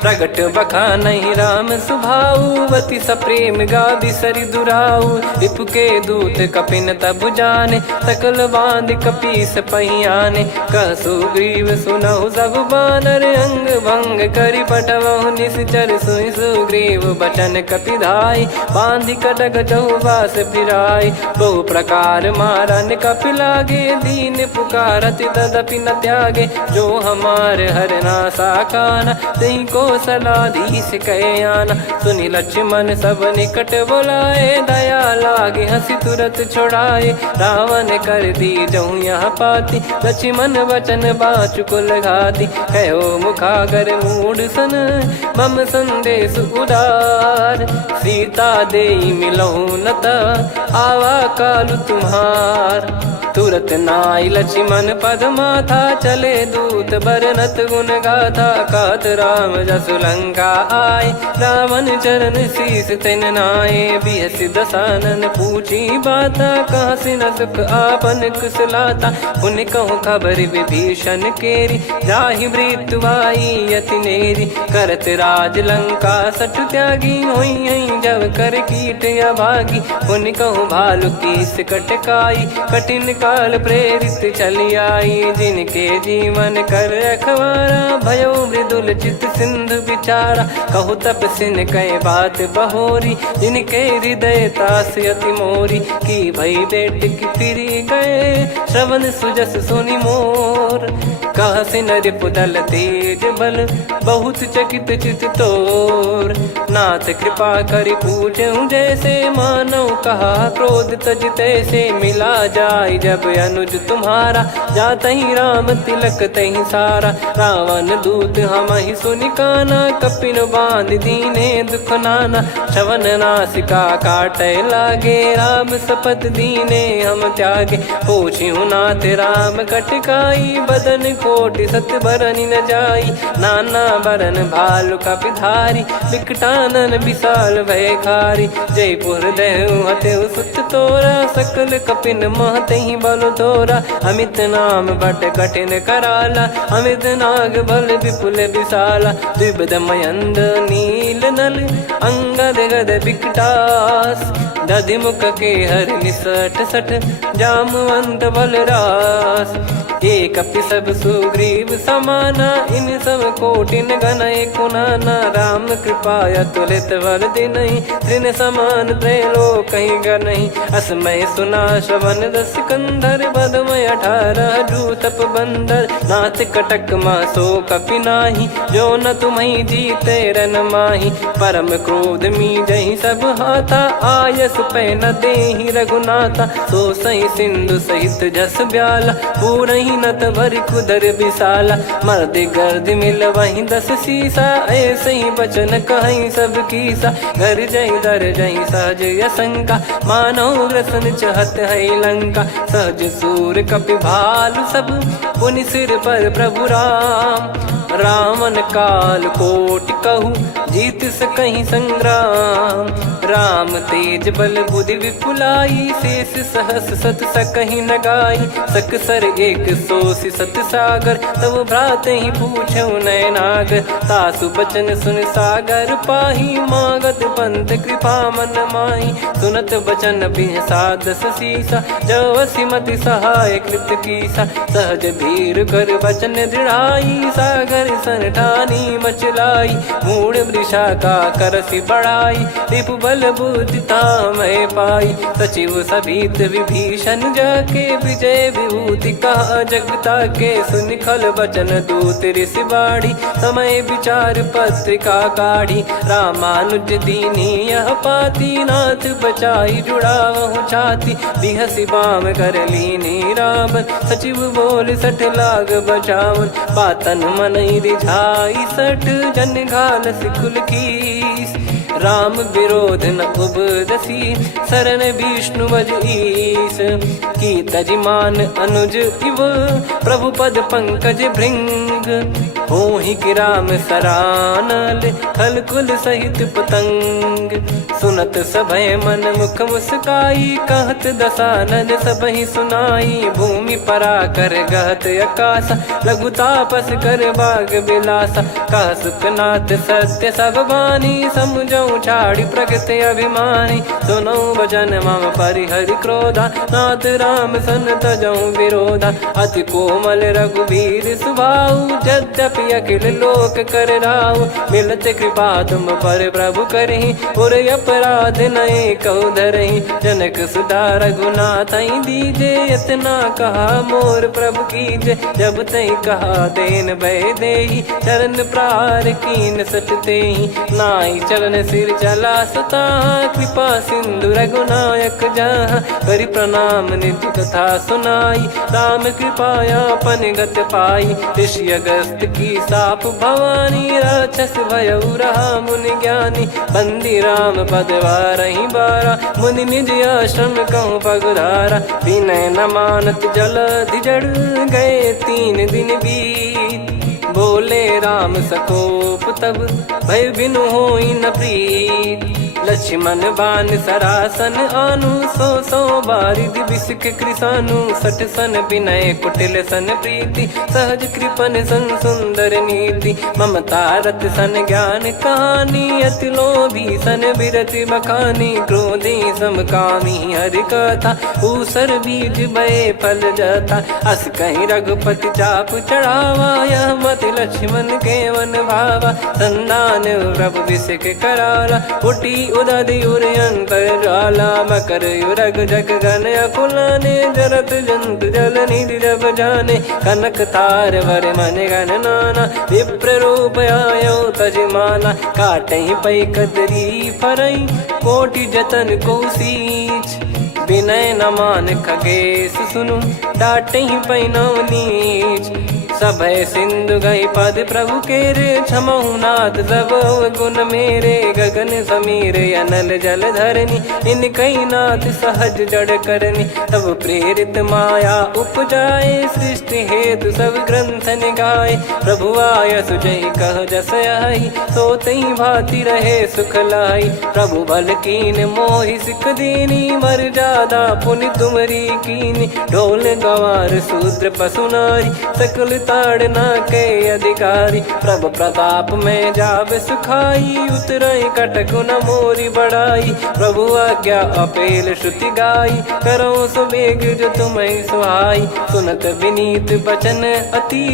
प्रगट बखानहि राम सुभाऊ, बति सप्रेम गादि सरि दुराऊ। रिपु के दूत कपिन तब जाने, सकल बांध कपीस पहियाने। कह सुग्रीव सुनहु सब बानर, अंग भंग करि पठवहु निश्चर। सुनि सुग्रीव बचन कपिधाई, बांधि कटक चहुबास फिराई। बहु प्रकार मारन कपि लागे, दीन पुकारति तदपि न त्यागे। जो हमार हरना साकाना, तिहि को सलाधीश कहे आना। सुनि लक्ष्मण सब निकट बोलाए, दया लागे हंसी तुरत छोड़ाए। रावण कर दी जहु यहाँ पाती, लक्ष्मण वचन बाचु कुल घाती। कहो मुखागर मूढ़ सन, मम संदेश उदार। सीता देई मिलहु नता, आवा कालु तुम्हार। तुरत नाई लक्ष्मण पद माथा, चले दूत बरनत गुण गाथा। कहत राम जसु लंका आए, रावण चरण शीस तिन नाये। बिहसि दसानन पूछी बाता, कहाँ से न सुख आपन कुशलाता। पुनि कहूँ खबर विभीषण केरी, जाहि मृत्यु आई अति नेरी। करत राज लंका सठ त्यागी, होई जब कर कीट अभागी। पुनि कहूँ भालु कीस कटकाई, कठिन काल प्रेरित चली आई। जिनके जीवन कर रखवारा, भयो मृदुल चित सिंधु विचारा। कहु तपसिन कह बात बहोरी, जिनके हृदय तास अति मोरी। की भई बेट की फिरी गए, श्रवण सुजस सुनि मोर। कह सिन रिपुदल तेज बल, बहुत चकित चित तोर। नाथ कृपा करि पूछऊँ जैसे, मानव कहा क्रोध तज तैसे। मिला जाय जब अनुज तुम्हारा, जातहि राम तिलक तहि सारा। रावण दूत हमहि सुनि काना, कपिन बांध दीने दुख नाना। श्रवण नासिका काटय लागे, राम शपथ दीने हम त्यागे। पूछिहु नाथ राम कटकाई, बदन कोटि सत बरनि न जाई। नाना बरन भालु कपिधारी, विकटानन विशाल भयखारी। जयपुर देहु हतेउ सुत तोरा, सकल कपिन महतहि बल तोरा। अमित नाम बट कठिन कराला, अमित नाग बल विपुल विशाला। द्विबद मयंद नील नल, अंगद गद विकटास। दधिमुख के हर निसठ सठ, जामवंत बलरास। एक कपि सब सुग्रीव समाना, इन सब कोटिन गनय कुनाना। राम कृपा अतुलित बल दिनहि, तृण समान त्रैलोकहि गनहि। असमय सुना श्रवण दस कंधर, बदमय 18 जूतप बंदर। नाथ कटक मासो कपि नाही, जो न तुम्हि जीते रन माही। परम क्रोध मीजहि सब हाथा, आयस पै न देहि रघुनाथा। सो सही सिंधु सहित जस ब्याला, पूरहि नत भरि कुदर विशाला। मर्द गर्द मिल वहीं 10 सीसा, ऐसे ही बचन कहीं सब कीसा। घर जय दर जय सहज यसंका, मानो ग्रसन चहत है लंका। सहज सूर कपि भालु सब, पुनि सिर पर प्रभु राम। रामन काल कोटि कहु, जीत सकहि संग्राम। राम तेज बल बुद्धि विपुलाई, शेष सहस सत सकहि न गाई। सकसर एक सोसि सत सागर, तब भ्राते ही पूछौ नयनागर। तासु बचन सुन सागर पाही, मागत पंथ कृपा मन माही। सुनत बचन बिहसा 10 सीसा, जवसि मति सहाय कृत कीसा। सहज भीर कर बचन दृढ़ाई, सागर सन ठानी मचलाई। मूढ़ दिशा का करसी बढ़ाई, रिपु बल बुद्धिता मैं पाई। सचिव सभीत विभीषण जाके, विजय विभूति कहा जगता के। सुन खल बचन दूत ऋषि बाड़ी, समय विचार पत्रिका काढ़ी। रामानुज दीनी यह पाती, नाथ बचाई जुड़ावहु छाती। बिहसी बाम कर लीनी रावण, सचिव बोल सठ लाग बचावन। बातन मन रिझाई सठ, जन घाल सिकुल कीस। राम विरोध न उपदसी, शरण विष्णु भज ईस। की तजिमान अनुज इव, प्रभु पद पंकज भृंग। होहि कि राम सरानल, खल कुल सहित पतंग। सुनत सभय मन मुख मुस्काई, कहत दसानन सबहि सुनाई। भूमि परा कर गहत आकाशा, लघु तापस कर बाग बिलासा। कह सुखनाथ सत्य सब बानी, समुझौ छाड़ी प्रकृति अभिमानी। सुनौ भजन मम परिहरि क्रोधा, नाथ राम सन तजौ विरोधा। अति कोमल रघुवीर सुभाऊ, यद्यपि अखिल लोक कर राऊ। मिलत कृपा तुम पर प्रभु करहि, और अपराध नये कौ धरहि। जनक सुधा रघुनाथ दीजे, इतना कहा मोर प्रभु कीजे। जब तई कहा देन भय देहि, चरण प्रार कीन सट तेहि। नाई चरण सिर चला सता, कृपा सिंधु रघुनायक जहाँ। करि प्रणाम निधि कथा सुनाई, राम कृपाया पन गत पाई। ऋषि अगस्त की साप भवानी, राक्षस भयउ रहा मुनि ज्ञानी। बंदी राम पद वारहि बारा, मुनि निज आश्रम कहूँ पगुधारा। विनय न मानत जलधि जड़, गए 3 दिन बीत। बोले राम सकोप तब, भय बिनु होई न प्रीत। लक्ष्मण बान सरासन आनु, सो बारिद बिसक कृसानु। सठ सन विनय कुटिल सन प्रीति, सहज कृपन सन सुंदर नीति। ममता रत सन ज्ञान कहानी, अति लोभी सन बिरति बखानी। क्रोधी समकामी हरि कथा, ऊसर बीज भय फल जाता। अस कहीं रघुपति चाप चढ़ावा, यह मत लक्ष्मण के मन भावा। संदान प्रभु बिसक कराला, उठी उदधि उर अंतर ज्वाला। मकर युरग जग गन अकुलाने, जरत जंतु जल निधि जब जाने। कनक तार वर मन गण नाना, विप्र रूप आयो तजमाना। काटहि पै कदरी फरई, कोटि जतन को सींच। विनय न मान खगेश सुनु, डांटहि पै नव नीच। सभय सिंधु गई पद प्रभु केरे, क्षमहु नाथ सब गुण मेरे। गगन समीरे अनल जल धरनी, इन कई नाथ सहज जड़ करनी। तब प्रेरित माया उपजाए, सृष्टि हेतु सब ग्रंथ निगाए। प्रभु आय सुजहि कह जस आई, सोतहि भांति रहे सुख लाई। प्रभु बल कीन मोहि सिख दीनी, मर्यादा पुनि तुमरी कीनी। ढोल गंवार शूद्र पशु नारी, सकल ताड़ना के अधिकारी। प्रभु प्रताप में जाब सुखाई, उतरई कटक न मोरी बढ़ाई। प्रभु आज्ञा अपेल श्रुति गाई, करो सुबेग जो तुम्हें सुहाई। सुनत विनीत बचन अति,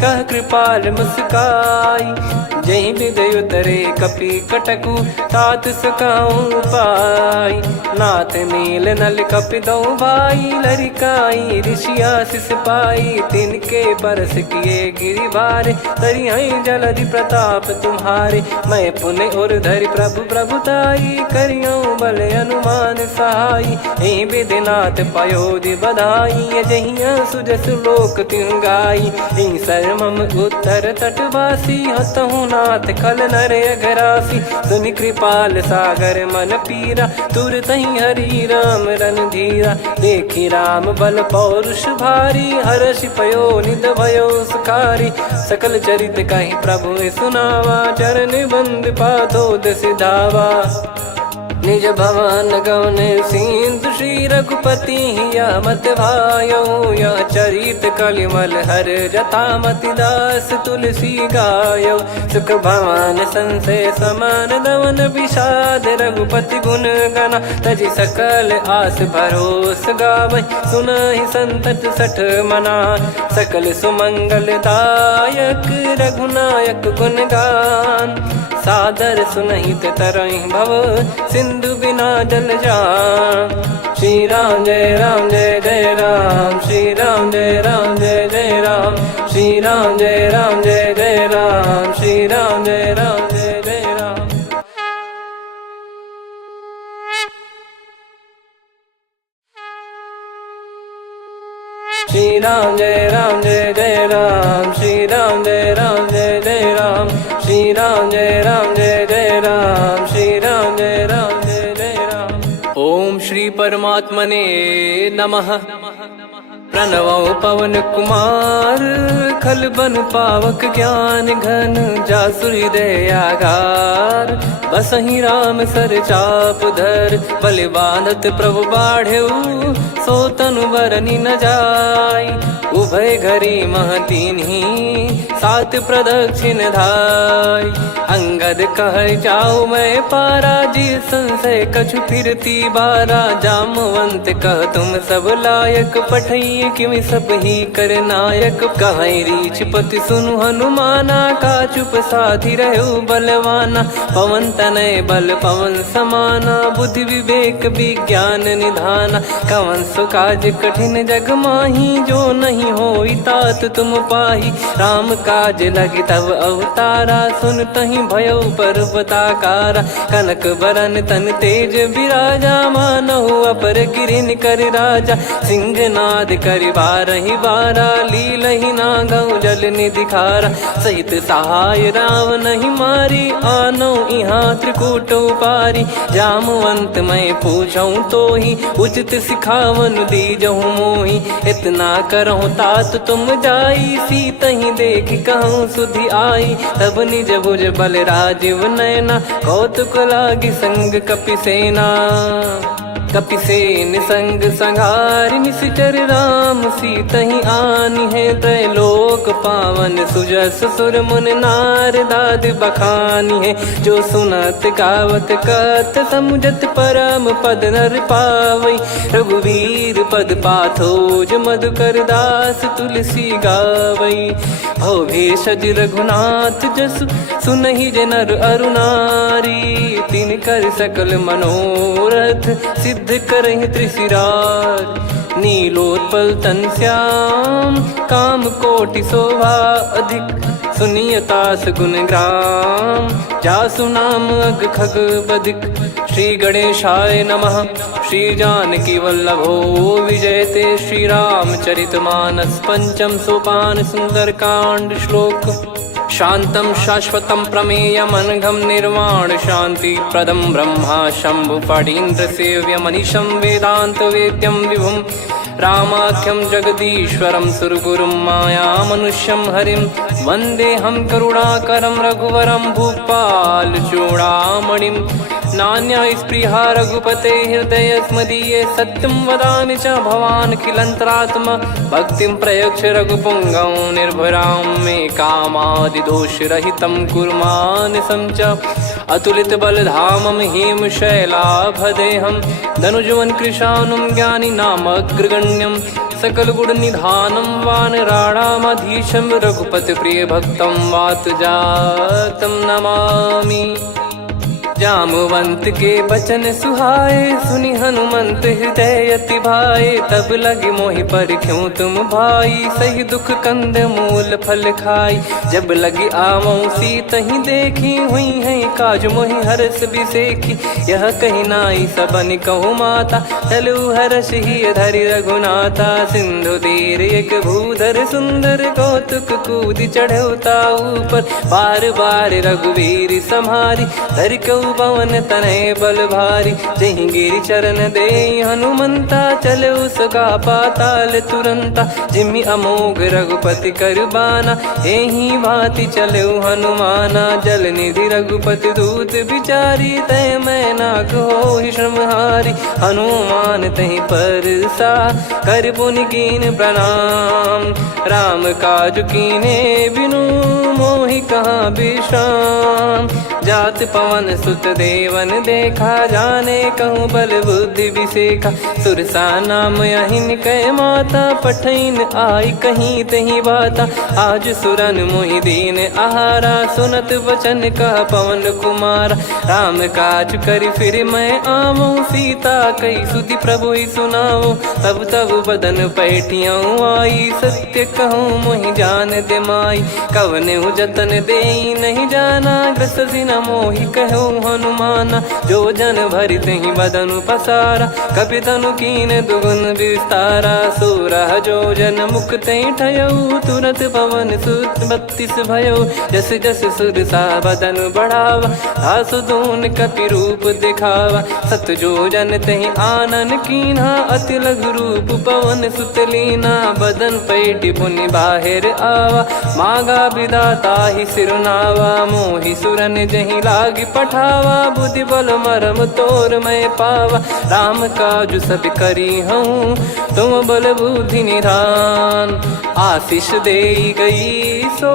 कह कृपाल मुस्काई। जहि विदय उतरे कपि कटकु, तात सकाऊं पाई। नाथ नील नल कपि दो भाई, लरिकाई ऋषि आशीष पाई। तिनके परस किए गिरि भारे, तरिहै जलधि प्रताप तुम्हारे। मैं पुने और धरि प्रभु प्रभुताई, करियौ बल अनुमान सहाई। एहि विधिनाथ पयोधि बधाई, जहिया सुजस लोक तिहुँ गाई। एहि सरमम उत्तर तटवासी, हतहु नाथ खल नर अघरासी। सुनि कृपाल सागर मन पीरा, तुरतहि हरि राम रणधीरा। देखि राम बल पौरुष भारी, हर्षि पयो निध भयो सुखारी। सकल चरित कहि प्रभु सुनावा, चरण बंद पादोद सिधावा। निज भवन गवन सिंधु श्री रघुपति या मत भायो, या चरित कलिमल हर जथा मति दास तुलसी गायो। सुख भवन संशय समान दवन विषाद, रघुपति गुण गना तजि सकल आस भरोस गावै। सुनहि संतत सठ मना सकल सुमंगल दायक, रघुनायक गुण गान। सादर सुनहित तरहि भव सिंधु बिना जल जान। श्री राम जय राम जय जय राम, श्री राम जय राम जय जय राम, श्री राम जय राम जय जय राम, श्री राम जय राम जय जय राम। श्री राम जय राम जय जय राम, श्री राम जय राम जय जय राम, श्री राम जय राम जय जय राम, श्री राम जय राम जय जय राम। ओम श्री परमात्मने नमः। प्रणवो पवन कुमार, खल बन पावक ज्ञान घन, जासु हृदय आगार। बसहि राम सर चाप धर, बलि बांधत प्रभु बाढ़ेउ, सो तनु बरनि न जाय। उभय घरी मह दीन्ही, सात प्रदक्षिण धाय। अंगद कह जाऊ मैं पारा, जी संशय कछु फिरती बारा। जामवंत कह तुम सब लायक, पठई किमि सब ही कर नायक। कहीं रीछ पति सुनु हनुमाना, का चुप साधि रहु बलवाना। पवन तनय बल पवन समाना, बुद्धि विवेक विज्ञान निधाना। कवन सु काज कठिन जग माही, जो नहीं होई तात तुम पाही। राम काज लगी तब अवतारा, सुन तहि भयो पर्वताकारा। कनक बरन तन तेज बिराजा, मानहु अपर गिरिन कर राजा। सिंहनाद करि बारहि बारा, लीलहि नागौ जल निधि खारा। सहित सहाय राम नहीं मारी, आनो इहाँ त्रिकूट उपारी। जामवंत मैं पूछऊँ तोहि, उचित सिखावन दीजहु मोहि। इतना करहु तात तुम जाई, सीतहि देख कहूँ सुधि आई। तब निज भुज बल राजीव नयना, कौतुक लागी संग कपिसेना। कपिसेन संग संघारि निशिचर राम, सीतहि आनि है त्रैलोक पावन। सुजस सुर मुन नार दाद बखानी है, जो सुनत गावत कथ समुझत परम पद नर पावै। रघुवीर पद पाथोज मधुकर दास तुलसी गावै। भव भेषज रघुनाथ जसु, सुनहि जे नर अरु नारी। तिन कर सकल मनोरथ, सिद्ध करहि त्रिशिरार। नीलोत्पल तन श्याम, काम कोटि शोभा अधिक। सुनियतास गुण ग्राम, जासु नाम अग खग बदिक। श्री गणेशाय नमः। श्री जानकी वल्लभो विजयते, श्री रामचरित मानस पंचम सोपान सुंदरकांड श्लोक। शांतं शाश्वतं प्रमेयमनघं निर्वाण शांति प्रदं ब्रह्मा शंभु फणीन्द्र सेव्य मनीषं वेदांत वेद्यं विभुं। रामाख्यं जगदीश्वरं सुरगुरुं माया मनुष्यं हरिं। वन्देऽहं करुणाकरं रघुवरं भूपाल चूडामणिं। नान्या स्पृहा रघुपते हृदय स्मदीये, सत्यं वदामि च भवान् खिलन्तरात्मा। भक्तिं प्रयच्छ रघुपुङ्गं निर्भरां मे कामादिदोषरहितं कुर्मानसं च। अतुलित बलधामं हेमशैलाभदेहं, धनुजवन कृशानुं ज्ञानी नामग्रगण्यं। सकल गुण निधानं वानराणामधीशं, रघुपति प्रिय भक्तं वात जातं नमामि। जामवंत के बचन सुहाए, सुनि हनुमंत हृदय अति भाए। तब लगे मोहि परख्यूं तुम भाई, सही दुख कंद मूल फल खाई। जब लगी आवऊं सीतहि देखी, हुई है काज मोहि हरस बिसेखी। यह कही नाई सबन कहु माता, चलू हरष ही धरि रघुनाथा। सिंधु तीर एक भूधर सुंदर, कौतुक कूद चढ़ौता ऊपर। बार बार रघुवीर सम्हारी, धरि कौ चलऊ पवन तनय बल भारी, जहि गिरि चरण दे हनुमंता, चले उसका पाताल तुरंता, जिमि अमोघ रघुपति कर बाना, एहि भांति चले हनुमाना, जल निधि रघुपति दूत बिचारी, तय मैं नाक होहि श्रमहारी, हनुमान तहि परसा कर पुनि कीन प्रणाम, राम काज कीने बिनु मोहि कहाँ विश्राम, जात पवन सुत देवन देखा, जाने कहूँ बल बुद्धि विसेखा, सुरसा नाम अहिन कै माता, पठैन आई कहीं तही बाता, आज सुरन मोहि दीन आहारा, सुनत वचन कह पवन कुमारा, राम काज करि फिर मैं आवऊँ, सीता कई सुधि प्रभु ही सुनाओ, तब तब बदन पैठियाँ आई, सत्य कहूँ मोहि जान दे माई, कवने जतन दे नहीं जाना, ग्रसिन मोहि कहूँ हनुमाना, जो जन भरि तहि बदनु पसारा, कपि तनु कीन दुगुन विस्तारा, सोरह जो जन मुख तहि ठयऊ, तुरत पवन सुत 32 भयऊ, जस जस सुरसा बदन बढ़ावा, आसु दून कपि रूप दिखावा, सत जो जन तहि आनन कीन्हा, अति लघु रूप पवन सुत लीना, बदन पैटि पुनि बाहिर आवा, मागा विधाता ही सिरुनावा, मोहि सुरन जहि लागी पठावा, बुद्धि बल मरम तोर मैं पावा, राम काजु सब करी हूँ तुम बल बुद्धि निधान, आशीष दे गई सो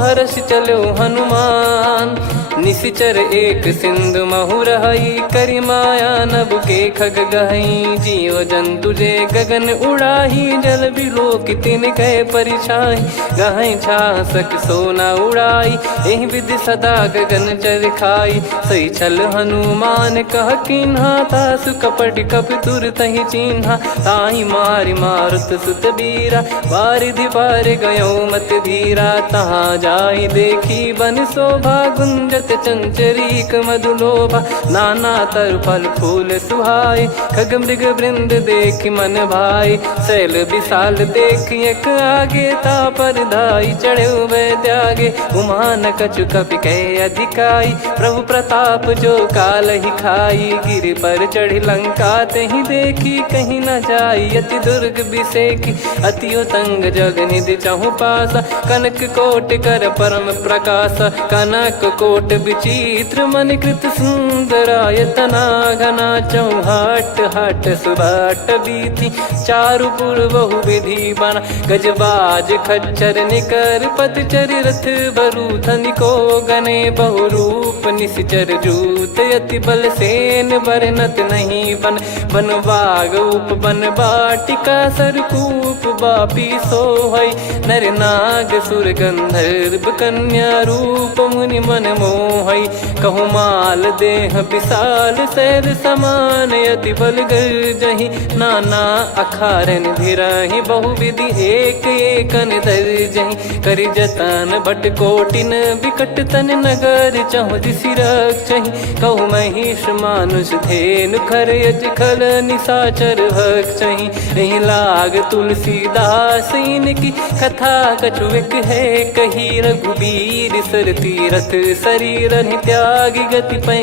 हर्ष चलो हनुमान, निशिचर एक सिंधु महु रहई, करि माया नभ के खग गहई, जीव जंतु जे गगन उड़ाही, जल बिलो तिन कह परिछाई, गहई छासक सोना उड़ाई, एहि विधि सदा गगन चर खाई, सही छल हनुमान कह किन्हा, तासु कपट कपि तुर तहि चिन्हा, ताहि मारि मारुत सुत बीरा, वारिधि पार गयो मत धीरा, तहाँ जाई देखी बन शोभा, गुंजत चंचरीक मधुलोभा, नाना तरु फल फूल सुहाए, खग मृग वृंद देख मन भाई, शैल विशाल देख एक आगे, तापर धाई चढ़े वै त्यागे, उमा न कछु कपि कह अधिकाई, प्रभु प्रताप जो काल ही खाई, गिर पर चढ़ी लंका तहि देखी, कहीं न जाई अति दुर्ग बिसेकी, अति उतंग जग निधि चहु पासा, कनक कोट कर परम प्रकाशा, कनक कोट विचित्र मन कृत सुंदरायतना, घना चौहाट हाट सुबाट बीथी, चारु पुर बहु विधि बना, गजबाज खच्चर निकर पतचर, रथ बरु धनिको गने बहु रूप, निश्चर जूत अति बल सेन, बरनत नहीं बन बन बाग उप बन बाटिका, सरकूप बापी सोहई, नर नाग सुर गंधर्व कन्या, रूप मुनि मन मोहई, कहु माल देह विशाल, शैल समान अति बल गर्जहि, नाना अखारन धिरहि, बहु विधि एक एकन दर्जहि, करि जतन भट कोटिन विकट तन, नगर चहु दिसि रक्षहि, कहु महिष मानुष धेनु, खर यज खल निशाचर भक्षहि, एहि लाग तुलसीदास इनकी, कथा कछु एक है कही, रघुबीर सर तीरथ शरीर त्यागी, गति पै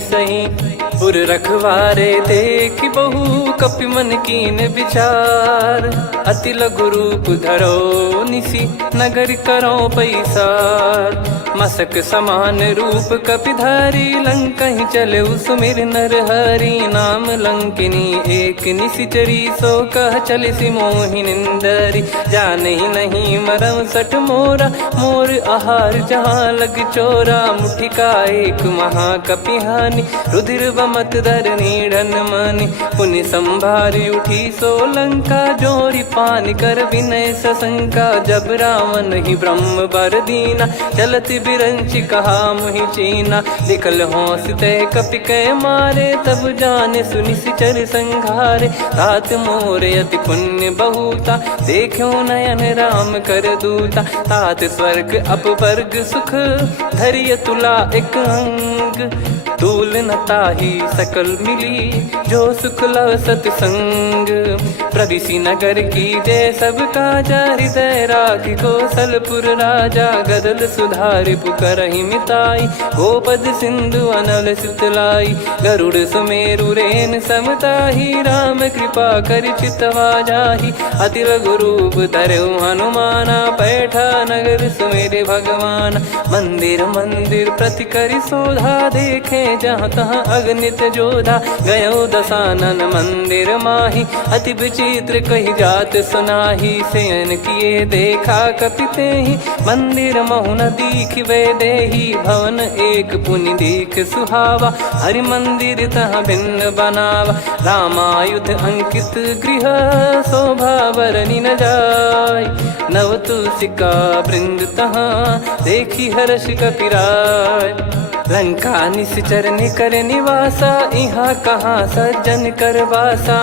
सही, पुर रखवारे देख बहु कपि मन कीन विचार, अति लघु रूप धरो निसी नगर करो पैसार, मसक समान रूप कपि धारी, लंकहि चले सुमिर नर हरि, नाम लंकिनी एक निशिचरी, सो कह चले सि मोहि निंदरी, जानहि नहीं मरम सठ मोरा, मोर आहार जहाँ लग चोरा, मुठिका एक महाकपिहानि, रुधिर बमत धरनी ढन मानि, पुनि संभारी उठी सो लंका, जोरी पान कर विनय सशंका, जब रावण ही ब्रह्म बर दीना, चलति बिरंचि कहा मुहि चीना, निकल होंस तय कपि कै मारे, तब जाने सुनि सिचर संघारे, तात मोरे अति पुण्य बहुता, देखो नयन राम कर दूता, तात स्वर्ग अपवर्ग सुख, धरिय तुला एक अंग, तूल न ताहि सकल मिली, जो सुख लव सतसंग, प्रविशि नगर की जय सब काजा हृदय राखि कौशलपुर राजा गदल सुधारि पुकरहि मिताई गोपद सिंधु अनल सितलाई गरुड़ सुमेरु रेन समताहि राम कृपा कर चितवा जाहि अति लघु रूप धरऊ हनुमाना बैठा नगर सुमेरे भगवान मंदिर मंदिर प्रति करि शोधा देखे जहाँ तहाँ अगणित जोधा गयो दशानन मंदिर माही अति विचित्र कही जात सुनाही सेन किए देखा कपिते ही मंदिर महु न दीख वे देही भवन एक पुनि दीख सुहावा हरि मंदिर तहाँ भिन्न बनावा रामायुध अंकित गृह शोभा बरनी न जाय नव तुलसिका वृंद तहाँ देखी हर्ष कपिराय लंका निश्चर निकर निवासा इहाँ कहाँ सज्जन कर वासा